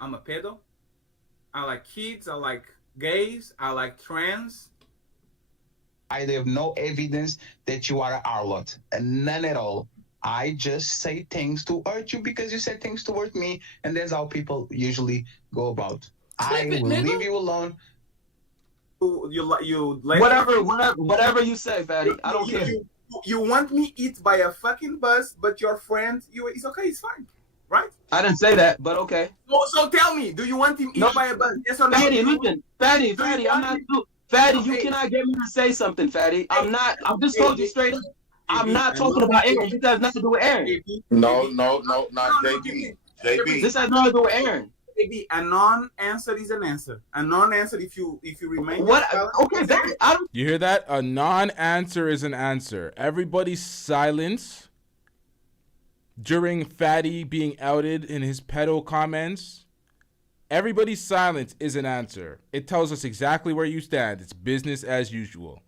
I'm a pedo. I like kids. I like gays. I like trans. I have no evidence that you are a harlot, and none at all. I just say things to hurt you because you said things to hurt me, and that's how people usually go about. I will leave you alone. Whatever you say, Fatty. I don't care. You want me eat by a fucking bus, but your friend, it's okay, it's fine, right? I didn't say that, but okay. So tell me, do you want him eat by a bus? Yes or no? Fatty, listen, Fatty, I'm not. Fatty, you cannot get me to say something, Fatty. I'm not. I just told you straight up. I'm not talking about Aaron. This has nothing to do with Aaron. No, not JB. JB. This has nothing to do with Aaron. Maybe a non-answer is an answer. A non-answer, if you remain. What? Okay, I don't. You hear that? A non-answer is an answer. Everybody's silence during Fatty being outed in his pedo comments. Everybody's silence is an answer. It tells us exactly where you stand. It's business as usual.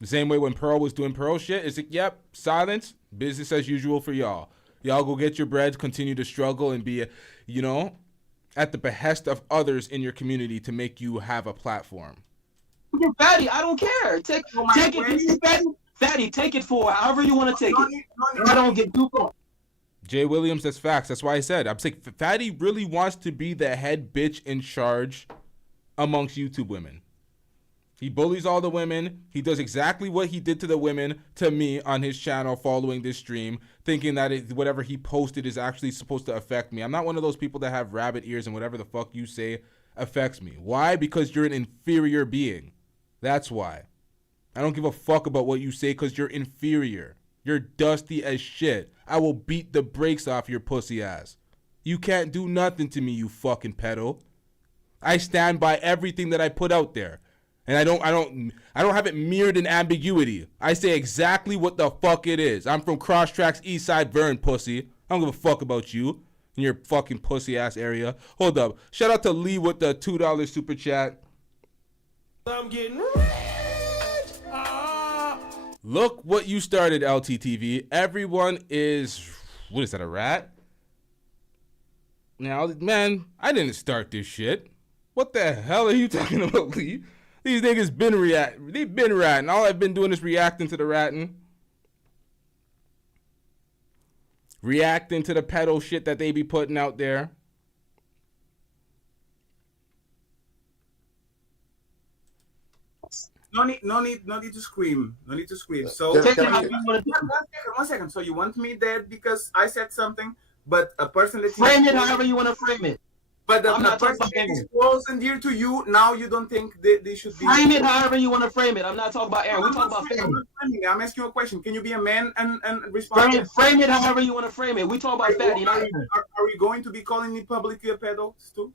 The same way when Pearl was doing Pearl shit, it's like, yep, silence, business as usual for y'all. Y'all go get your bread, continue to struggle, and be, at the behest of others in your community to make you have a platform. Fatty, I don't care. Take it, Fatty, take it for however you want to take it. I don't get too far. Jay Williams, that's facts. That's why I said, I'm saying Fatty really wants to be the head bitch in charge amongst YouTube women. He bullies all the women. He does exactly what he did to the women to me on his channel following this stream, thinking that whatever he posted is actually supposed to affect me. I'm not one of those people that have rabbit ears and whatever the fuck you say affects me. Why? Because you're an inferior being. That's why. I don't give a fuck about what you say because you're inferior. You're dusty as shit. I will beat the brakes off your pussy ass. You can't do nothing to me, you fucking pedo. I stand by everything that I put out there. And I don't have it mirrored in ambiguity. I say exactly what the fuck it is. I'm from Cross Tracks Eastside Vern, pussy. I don't give a fuck about you in your fucking pussy ass area. Hold up. Shout out to Lee with the $2 super chat. I'm getting rich. Look what you started, LTTV. Everyone is, what is that, a rat? Now, man, I didn't start this shit. What the hell are you talking about, Lee? These niggas they've been ratting. All I've been doing is reacting to the ratting. Reacting to the pedo shit that they be putting out there. No need to scream. No need to scream. So one second. So you want me dead because I said something, but a person that frame it however you want to frame it. But I'm the not talking person about that is Aaron. close and dear to you, now you don't think they should be. Frame it however you want to frame it. I'm not talking about Aaron. We're talking about I'm family. not framing it. I'm asking you a question. Can you be a man and respond? Frame it however you want to frame it. We talk about fatty, not Aaron. Are we going to be calling it publicly a pedo too?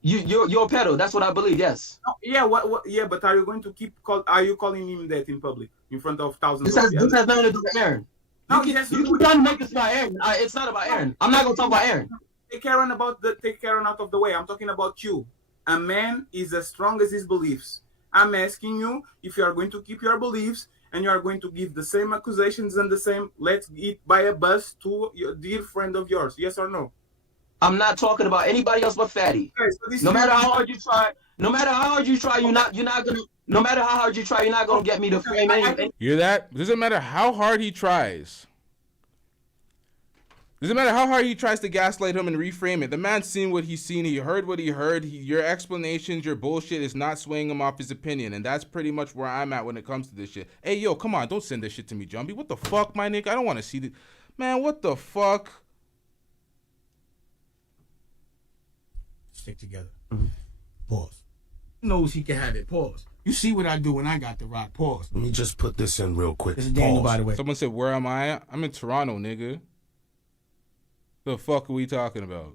You're a pedo. That's what I believe. Yes. No, yeah. What? Yeah. But are you going to Are you calling him that in public, in front of thousands? This has nothing to do with Aaron. No, you keep trying to make this about Aaron. It's not about Aaron. I'm not gonna talk about Aaron. Take Aaron out of the way. I'm talking about you. A man is as strong as his beliefs. I'm asking you if you are going to keep your beliefs and you are going to give the same accusations and the same let's eat by a bus to your dear friend of yours. Yes or no? I'm not talking about anybody else but fatty. Okay, so no matter how hard you try, you're not gonna. No matter how hard you try, you're not gonna get me to frame anything. You hear that? Doesn't matter how hard he tries. Doesn't matter how hard he tries to gaslight him and reframe it. The man's seen what he's seen. He heard what he heard. Your explanations, your bullshit is not swaying him off his opinion. And that's pretty much where I'm at when it comes to this shit. Hey, yo, come on. Don't send this shit to me, Jumbee. What the fuck, my nigga? I don't want to see this. Man, what the fuck? Stick together. Pause. Knows he can have it. Pause. You see what I do when I got the rock. Pause. Let me just put this in real quick. This is Daniel, by the way. Someone said, where am I? I'm in Toronto, nigga. The fuck are we talking about?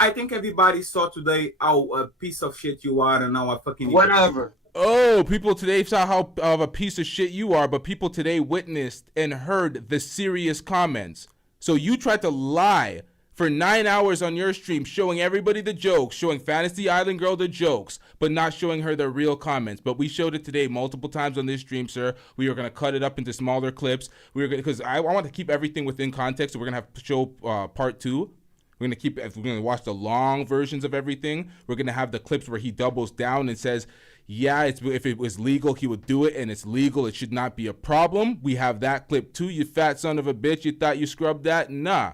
I think everybody saw today how a piece of shit you are and how a fucking whatever. Oh, people today saw how of a piece of shit you are, but people today witnessed and heard the serious comments. So you tried to lie for 9 hours on your stream, showing everybody the jokes, showing Fantasy Island Girl the jokes, but not showing her the real comments. But we showed it today multiple times on this stream, sir. We are going to cut it up into smaller clips. We are going because I want to keep everything within context. So we're going to have show part 2. We're going to watch the long versions of everything. We're going to have the clips where he doubles down and says, yeah, if it was legal, he would do it, and it's legal. It should not be a problem. We have that clip too, you fat son of a bitch. You thought you scrubbed that? Nah.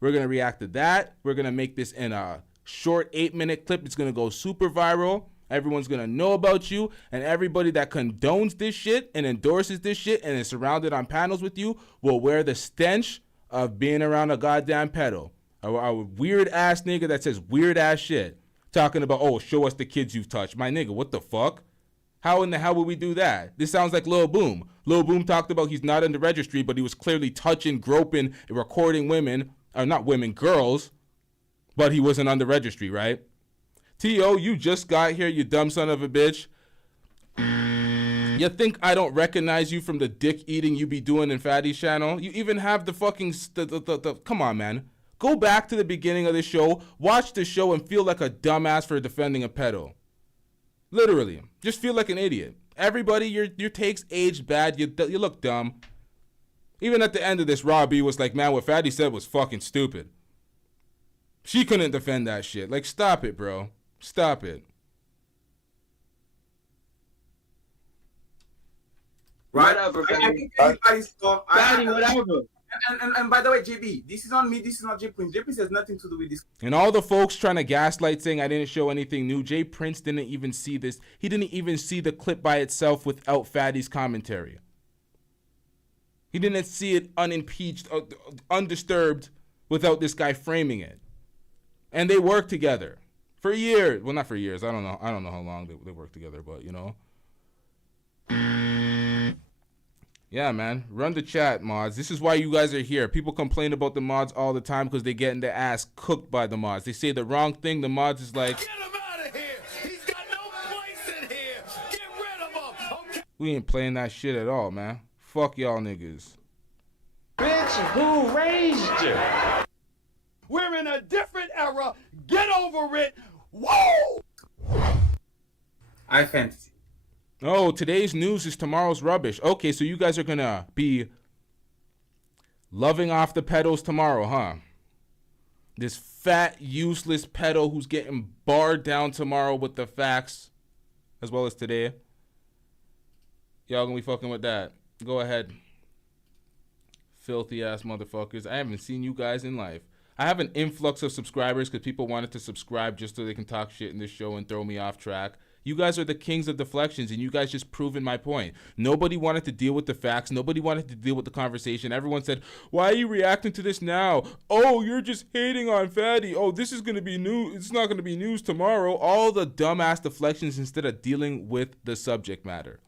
We're going to react to that. We're going to make this in a short 8-minute clip. It's going to go super viral. Everyone's going to know about you. And everybody that condones this shit and endorses this shit and is surrounded on panels with you will wear the stench of being around a goddamn pedo. A weird-ass nigga that says weird-ass shit. Talking about, oh, show us the kids you've touched. My nigga, what the fuck? How in the hell would we do that? This sounds like Lil Boom. Lil Boom talked about he's not in the registry, but he was clearly touching, groping, and recording women. Not women, girls, but he wasn't on the registry, right? T.O., you just got here, you dumb son of a bitch. You think I don't recognize you from the dick eating you be doing in Fatty's channel? You even have the fucking, come on, man. Go back to the beginning of the show, watch the show, and feel like a dumbass for defending a pedo. Literally, just feel like an idiot. Everybody, your takes aged bad, you look dumb. Even at the end of this, Robbie was like, man, what Fatty said was fucking stupid. She couldn't defend that shit. Like, stop it, bro. Stop it. Right? Whatever, I think everybody's thought. Fatty, whatever. And by the way, JB, this is on me. This is not J Prince. J Prince has nothing to do with this. And all the folks trying to gaslight saying I didn't show anything new. J Prince didn't even see this. He didn't even see the clip by itself without Fatty's commentary. He didn't see it unimpeached, undisturbed, without this guy framing it. And they worked together for years. Well, not for years. I don't know how long they worked together, but you know. Yeah, man. Run the chat, mods. This is why you guys are here. People complain about the mods all the time because they get their ass cooked by the mods. They say the wrong thing. The mods is like, Get him out of here. He's got no place in here. Get rid of him. Okay. we ain't playing that shit at all, man. Fuck y'all niggas. Bitch, who raised you? We're in a different era. Get over it. Whoa! I fantasy. Oh, today's news is tomorrow's rubbish. Okay, so you guys are gonna be loving off the pedos tomorrow, huh? This fat, useless pedo who's getting barred down tomorrow with the facts, as well as today. Y'all gonna be fucking with that. Go ahead. Filthy ass motherfuckers. I haven't seen you guys in life. I have an influx of subscribers because people wanted to subscribe just so they can talk shit in this show and throw me off track. You guys are the kings of deflections, and you guys just proven my point. Nobody wanted to deal with the facts. Nobody wanted to deal with the conversation. Everyone said, why are you reacting to this now? Oh, you're just hating on Fatty. Oh, this is going to be news. It's not going to be news tomorrow. All the dumbass deflections instead of dealing with the subject matter.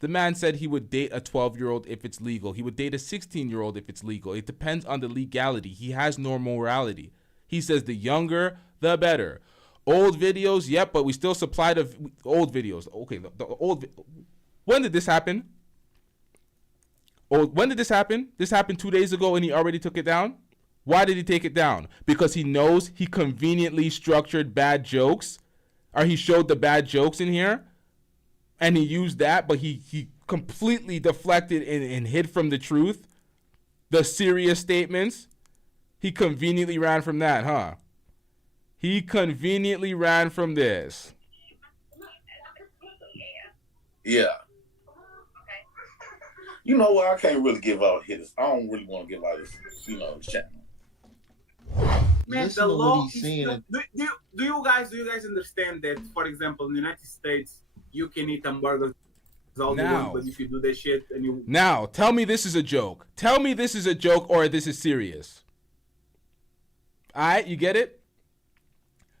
The man said he would date a 12-year-old if it's legal. He would date a 16-year-old if it's legal. It depends on the legality. He has no morality. He says the younger, the better. Old videos, yep, but we still supply the old videos. Okay, the old. When did this happen? When did this happen? This happened 2 days ago and he already took it down? Why did he take it down? Because he knows he conveniently structured bad jokes, or he showed the bad jokes in here, and he used that, but he completely deflected and hid from the truth, the serious statements. He conveniently ran from that, huh? He conveniently ran from this. Yeah. You know what? I can't really give out his. I don't really want to give out his, his channel. Man, the law is still, do you guys understand that, for example, in the United States, you can eat hamburgers all the way, but if you do that shit and you... Now, tell me this is a joke. Tell me this is a joke or this is serious. All right, you get it?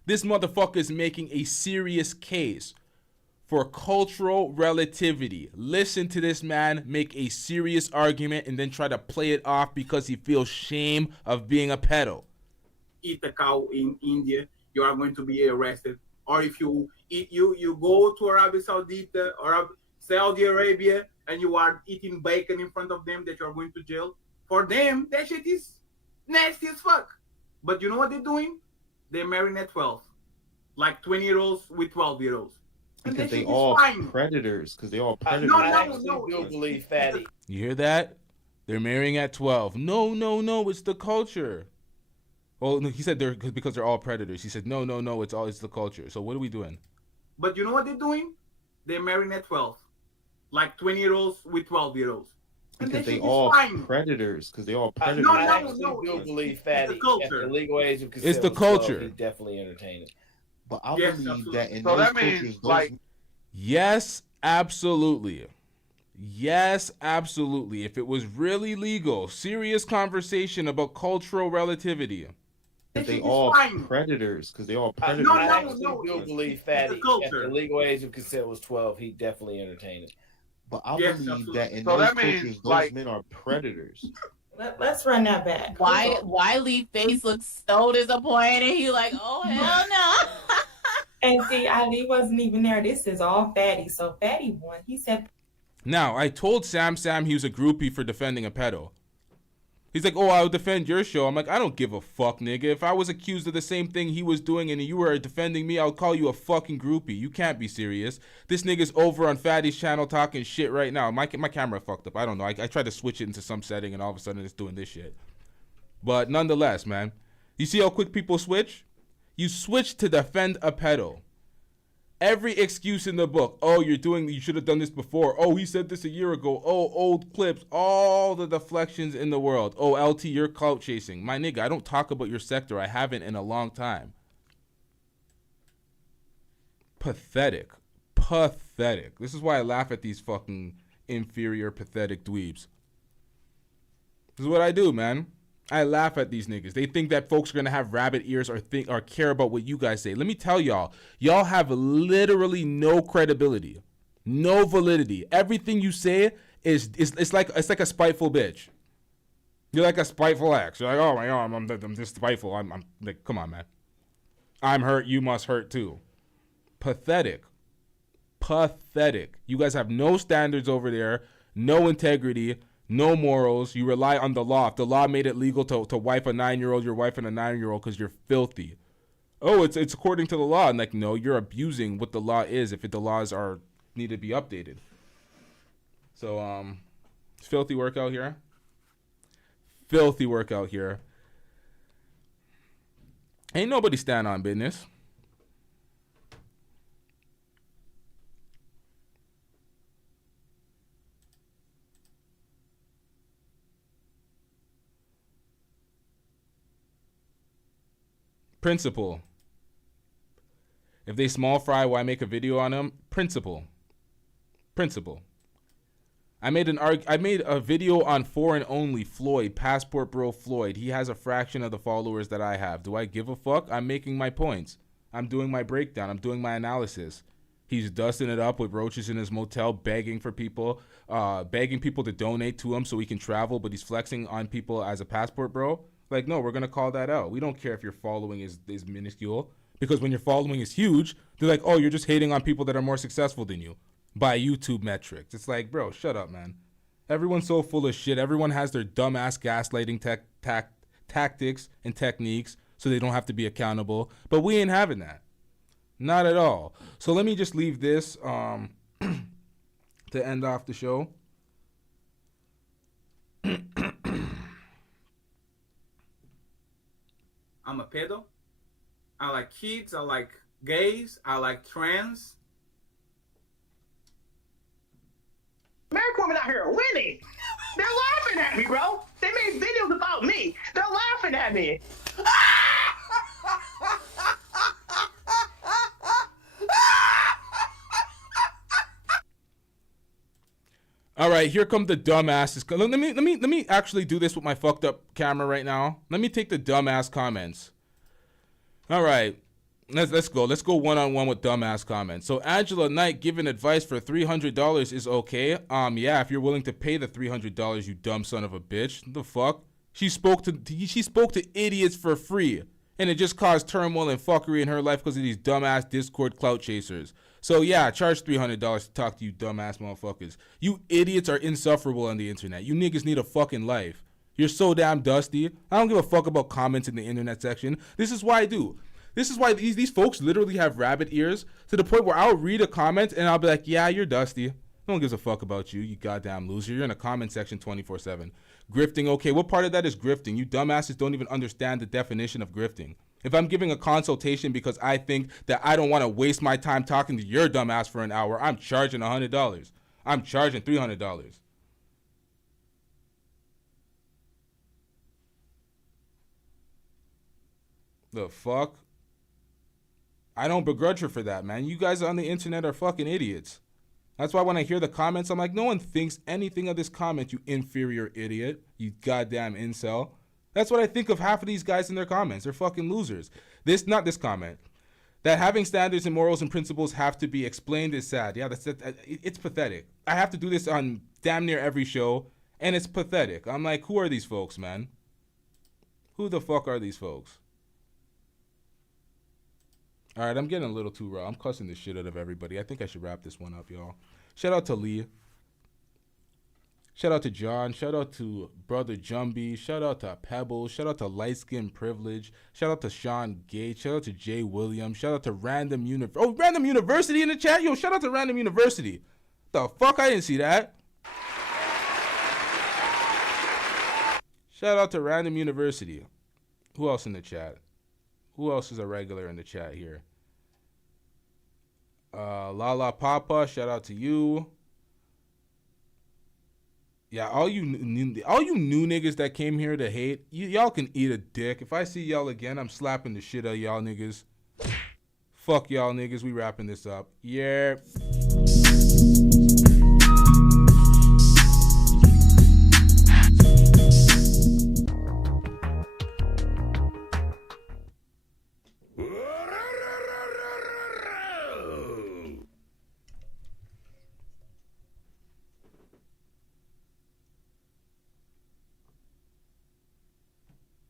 This motherfucker is making a serious case for cultural relativity. Listen to this man make a serious argument and then try to play it off because he feels shame of being a pedo. Eat a cow in India, you are going to be arrested. Or if you eat, you go to Arabia Saudita or Saudi Arabia and you are eating bacon in front of them, that you are going to jail. For them, that shit is nasty as fuck. But you know what they're doing? They're marrying at 12. Like 20-year-olds with 12-year-olds. Because they all predators. Because they all predators. I do believe Fatty. You hear that? They're marrying at 12. No, it's the culture. Well, no, he said because they're all predators. He said, no, it's the culture. So what are we doing? But you know what they're doing? They're marrying at 12. Like 20-year-olds with 12-year-olds. Because they all predators. Because they all predators. I do believe Fatty. It's the culture. At the legal age of consent It's the was 12, culture. he definitely entertained it. But I believe that in so those that means cultures, like Yes, absolutely. Yes, absolutely. If it was really legal, serious conversation about cultural relativity. But they all predators. Because they all predators. I do believe Fatty. At the legal age of consent was 12, he definitely entertained it. But I believe that in so those that means, cultures, those like, men are predators. Let's run that back. Why Lee face looks so disappointed? He like, oh hell no. And see, Ali wasn't even there. This is all Fatty. So Fatty won. He said. Now, I told Sam he was a groupie for defending a pedo. He's like, oh, I'll defend your show. I'm like, I don't give a fuck, nigga. If I was accused of the same thing he was doing and you were defending me, I'll call you a fucking groupie. You can't be serious. This nigga's over on Fatty's channel talking shit right now. My camera fucked up. I don't know. I tried to switch it into some setting and all of a sudden it's doing this shit. But nonetheless, man. You see how quick people switch? You switch to defend a pedo. Every excuse in the book. Oh, you should have done this before. Oh, he said this a year ago. Oh, old clips. All the deflections in the world. Oh, LT, you're clout chasing. My nigga, I don't talk about your sector. I haven't in a long time. Pathetic. This is why I laugh at these fucking inferior, pathetic dweebs. This is what I do, man. I laugh at these niggas. They think that folks are gonna have rabbit ears or care about what you guys say. Let me tell y'all have literally no credibility, no validity. Everything you say is like a spiteful bitch. You're like a spiteful ex. You're like, oh my god, I'm just spiteful. I'm like, come on, man. I'm hurt. You must hurt too. Pathetic. You guys have no standards over there, no integrity. No morals. You rely on the law. If the law made it legal to wife a 9-year-old, you're wifing a 9-year-old because you're filthy. Oh, it's according to the law. And like, no, you're abusing what the law is if the laws need to be updated. So, filthy work out here. Ain't nobody stand on business. Principle. If they small fry, why make a video on them? Principle. I made a video on foreign only Floyd, passport bro Floyd. He has a fraction of the followers that I have. Do I give a fuck? I'm making my points. I'm doing my breakdown. I'm doing my analysis. He's dusting it up with roaches in his motel, begging people to donate to him so he can travel, but he's flexing on people as a passport bro. Like, no, we're going to call that out. We don't care if your following is minuscule, because when your following is huge, they're like, oh, you're just hating on people that are more successful than you by YouTube metrics. It's like, bro, shut up, man. Everyone's so full of shit. Everyone has their dumbass gaslighting tactics and techniques so they don't have to be accountable. But we ain't having that. Not at all. So let me just leave this to end off the show. I'm a pedo. I like kids. I like gays. I like trans. American women out here are winning. They're laughing at me, bro. They made videos about me. They're laughing at me. All right, here come the dumbasses. Let me actually do this with my fucked up camera right now. Let me take the dumbass comments. All right, let's go. Let's go one-on-one with dumbass comments. So Angela Knight giving advice for $300 is okay. Yeah, if you're willing to pay the $300, you dumb son of a bitch. The fuck? She spoke to idiots for free, and it just caused turmoil and fuckery in her life because of these dumbass Discord clout chasers. So yeah, charge $300 to talk to you dumbass motherfuckers. You idiots are insufferable on the internet. You niggas need a fucking life. You're so damn dusty. I don't give a fuck about comments in the internet section. This is why I do. This is why these folks literally have rabbit ears to the point where I'll read a comment and I'll be like, yeah, you're dusty. No one gives a fuck about you, you goddamn loser. You're in a comment section 24/7. Grifting, okay, what part of that is grifting? You dumbasses don't even understand the definition of grifting. If I'm giving a consultation because I think that I don't want to waste my time talking to your dumbass for an hour, I'm charging $100. I'm charging $300. The fuck? I don't begrudge her for that, man. You guys on the internet are fucking idiots. That's why when I hear the comments, I'm like, no one thinks anything of this comment, you inferior idiot. You goddamn incel. That's what I think of half of these guys in their comments. They're fucking losers. Not this comment. That having standards and morals and principles have to be explained is sad. Yeah, it's pathetic. I have to do this on damn near every show, and it's pathetic. I'm like, who are these folks, man? Who the fuck are these folks? All right, I'm getting a little too raw. I'm cussing the shit out of everybody. I think I should wrap this one up, y'all. Shout out to Lee. Shout out to John. Shout out to brother Jumbee. Shout out to Pebbles. Shout out to Light Skin Privilege. Shout out to Sean Gates. Shout out to Jay Williams. Shout out to Random University in the chat. Yo, shout out to Random University. The fuck? I didn't see that. Shout out to Random University. Who else in the chat? Who else is a regular in the chat here? Lala Papa, shout out to you. Yeah, all you new niggas that came here to hate, y'all can eat a dick. If I see y'all again, I'm slapping the shit out of y'all niggas. Fuck y'all niggas, we wrapping this up. Yeah.